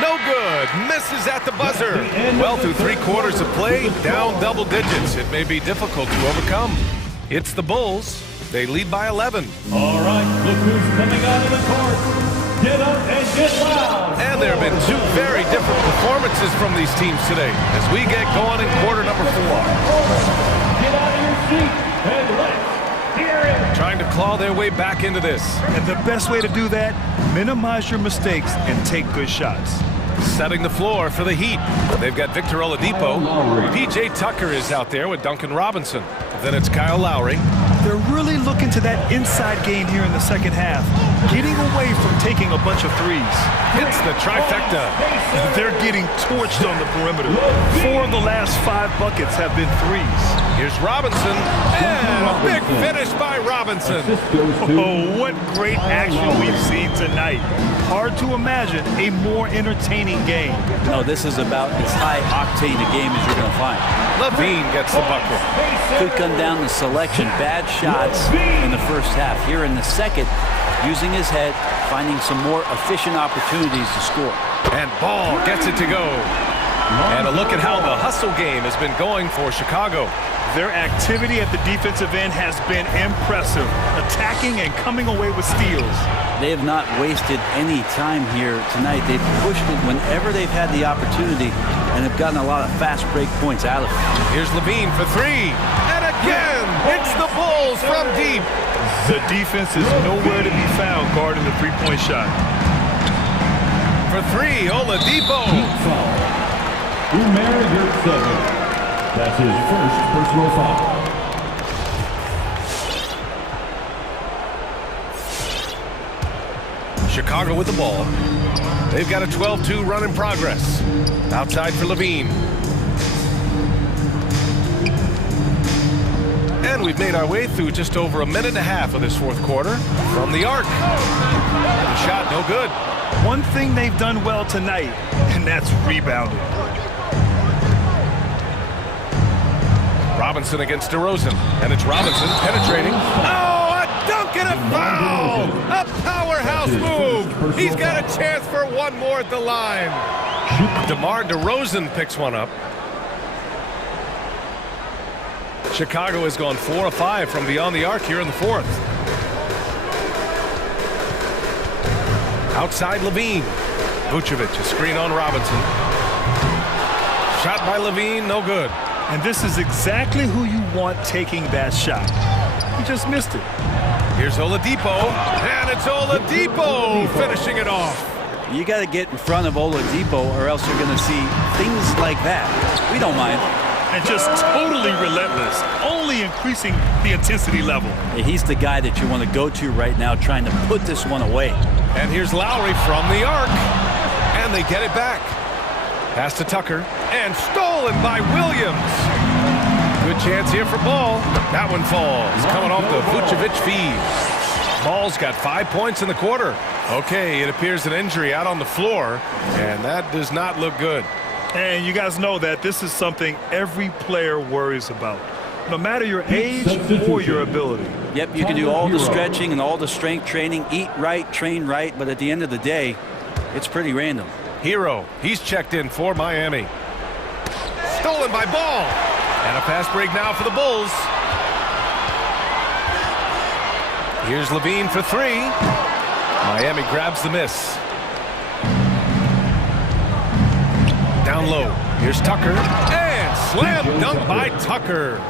No good. Misses at the buzzer. Well, through 3 quarters of play, down double digits. It may be difficult to overcome. It's the Bulls. They lead by 11. All right, look who's coming out of the court. Get up and get loud. And there have been 2 very different performances from these teams today as we get going in quarter number 4. Get out of your seat and let's hear it. Trying to claw their way back into this. And the best way to do that, minimize your mistakes and take good shots. Setting the floor for the Heat. They've got Victor Oladipo. P.J. Tucker is out there with Duncan Robinson. Then it's Kyle Lowry. They're really looking to that inside game here in the second half, getting away from taking a bunch of threes. Hits the trifecta. They're getting torched on the perimeter. 4 of the last 5 buckets have been threes. Here's Robinson, and a big finish by Robinson. Oh, what great action we've seen tonight. Hard to imagine a more entertaining game. No, this is about as high-octane a game as you're going to find. Levine gets the bucket. Could come down to selection. Bad shots in the first half. Here in the second, using his head, finding some more efficient opportunities to score. And Ball gets it to go. And a look at how the hustle game has been going for Chicago. Their activity at the defensive end has been impressive, attacking and coming away with steals. They have not wasted any time here tonight. They've pushed it whenever they've had the opportunity and have gotten a lot of fast break points out of it. Here's Levine for 3. And again, it's the Bulls from deep. The defense is nowhere to be found guarding the three-point shot. For 3, Oladipo. That's his first personal foul. Chicago with the ball. They've got a 12-2 run in progress. Outside for Levine. And we've made our way through just over a minute and a half of this fourth quarter. From the arc. The shot no good. One thing they've done well tonight, and that's rebounding. Robinson against DeRozan, and it's Robinson penetrating. Oh, a dunk and a foul! A powerhouse move! He's got a chance for one more at the line. DeMar DeRozan picks one up. Chicago has gone 4 of 5 from beyond the arc here in the fourth. Outside Levine. Vucevic, a screen on Robinson. Shot by Levine, no good. And this is exactly who you want taking that shot. He just missed it. Here's Oladipo, and it's Oladipo finishing it off. You got to get in front of Oladipo or else you're going to see things like that. We don't mind. And just totally relentless, only increasing the intensity level. He's the guy that you want to go to right now trying to put this one away. And here's Lowry from the arc, and they get it back. Pass to Tucker, and stolen by Williams. Good chance here for Ball. That one falls, coming off the Vucevic feed. Ball's got 5 points in the quarter. Okay, it appears an injury out on the floor, and that does not look good. And you guys know that this is something every player worries about. no matter your age or your ability. Yep, you can do all the stretching and all the strength training, eat right, train right, but at the end of the day, it's pretty random. Hero, he's checked in for Miami. Stolen by Ball. And a fast break now for the Bulls. Here's Levine for three. Miami grabs the miss. Down low. Here's Tucker. And slam dunk by Tucker.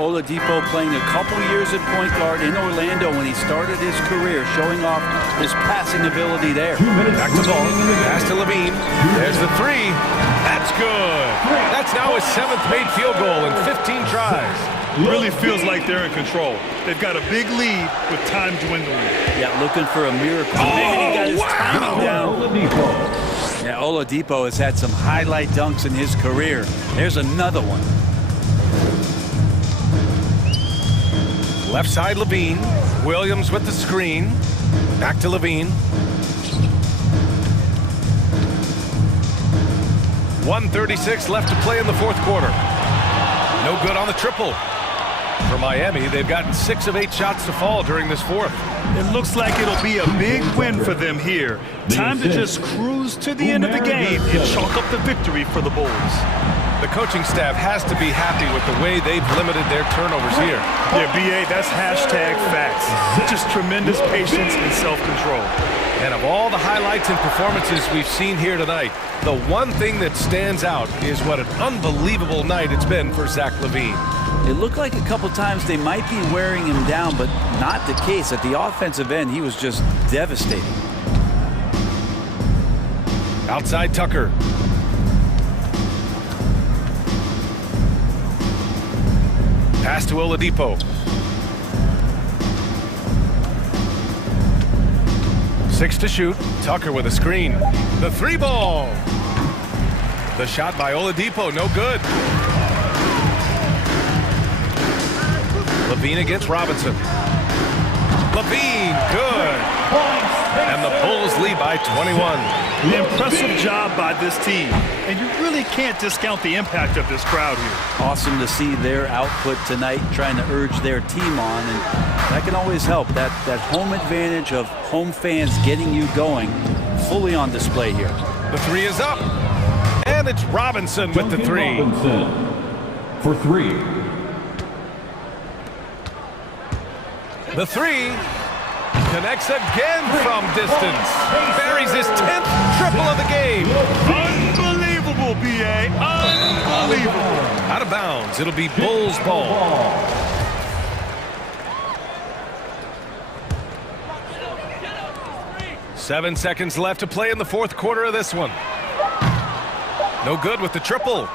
Oladipo playing a couple years at point guard in Orlando when he started his career, showing off his passing ability there. Back to Ball. Pass to Levine. There's the three. That's good. That's now his 7th made field goal in 15 tries. Really feels like they're in control. They've got a big lead with time dwindling. Yeah, looking for a miracle. He got his timing down. Yeah, Oladipo has had some highlight dunks in his career. There's another one. Left side Levine. Williams with the screen. Back to Levine. 1:36 left to play in the fourth quarter. No good on the triple. For Miami, they've gotten 6 of 8 shots to fall during this fourth. It looks like it'll be a big win for them here. Time to just cruise to the end of the game and chalk up the victory for the Bulls. The coaching staff has to be happy with the way they've limited their turnovers here. Yeah, BA, that's hashtag facts. Just tremendous patience and self-control. And of all the highlights and performances we've seen here tonight, the one thing that stands out is what an unbelievable night it's been for Zach LaVine. It looked like a couple times they might be wearing him down, but not the case. At the offensive end, he was just devastating. Outside Tucker. Pass to Oladipo. 6 to shoot. Tucker with a screen. The 3 ball. The shot by Oladipo, no good. Levine against Robinson. Levine, good. And the Bulls lead by 21. An impressive job by this team. And you really can't discount the impact of this crowd here. Awesome to see their output tonight, trying to urge their team on. And that can always help. That home advantage of home fans getting you going, fully on display here. The 3 is up. And it's Robinson with the 3. Robinson for 3. The 3 connects again from distance. Buries his 10th triple of the game. Unbelievable, BA. Unbelievable. Out of bounds. It'll be Bulls ball. Seven seconds left to play in the fourth quarter of this one. No good with the triple.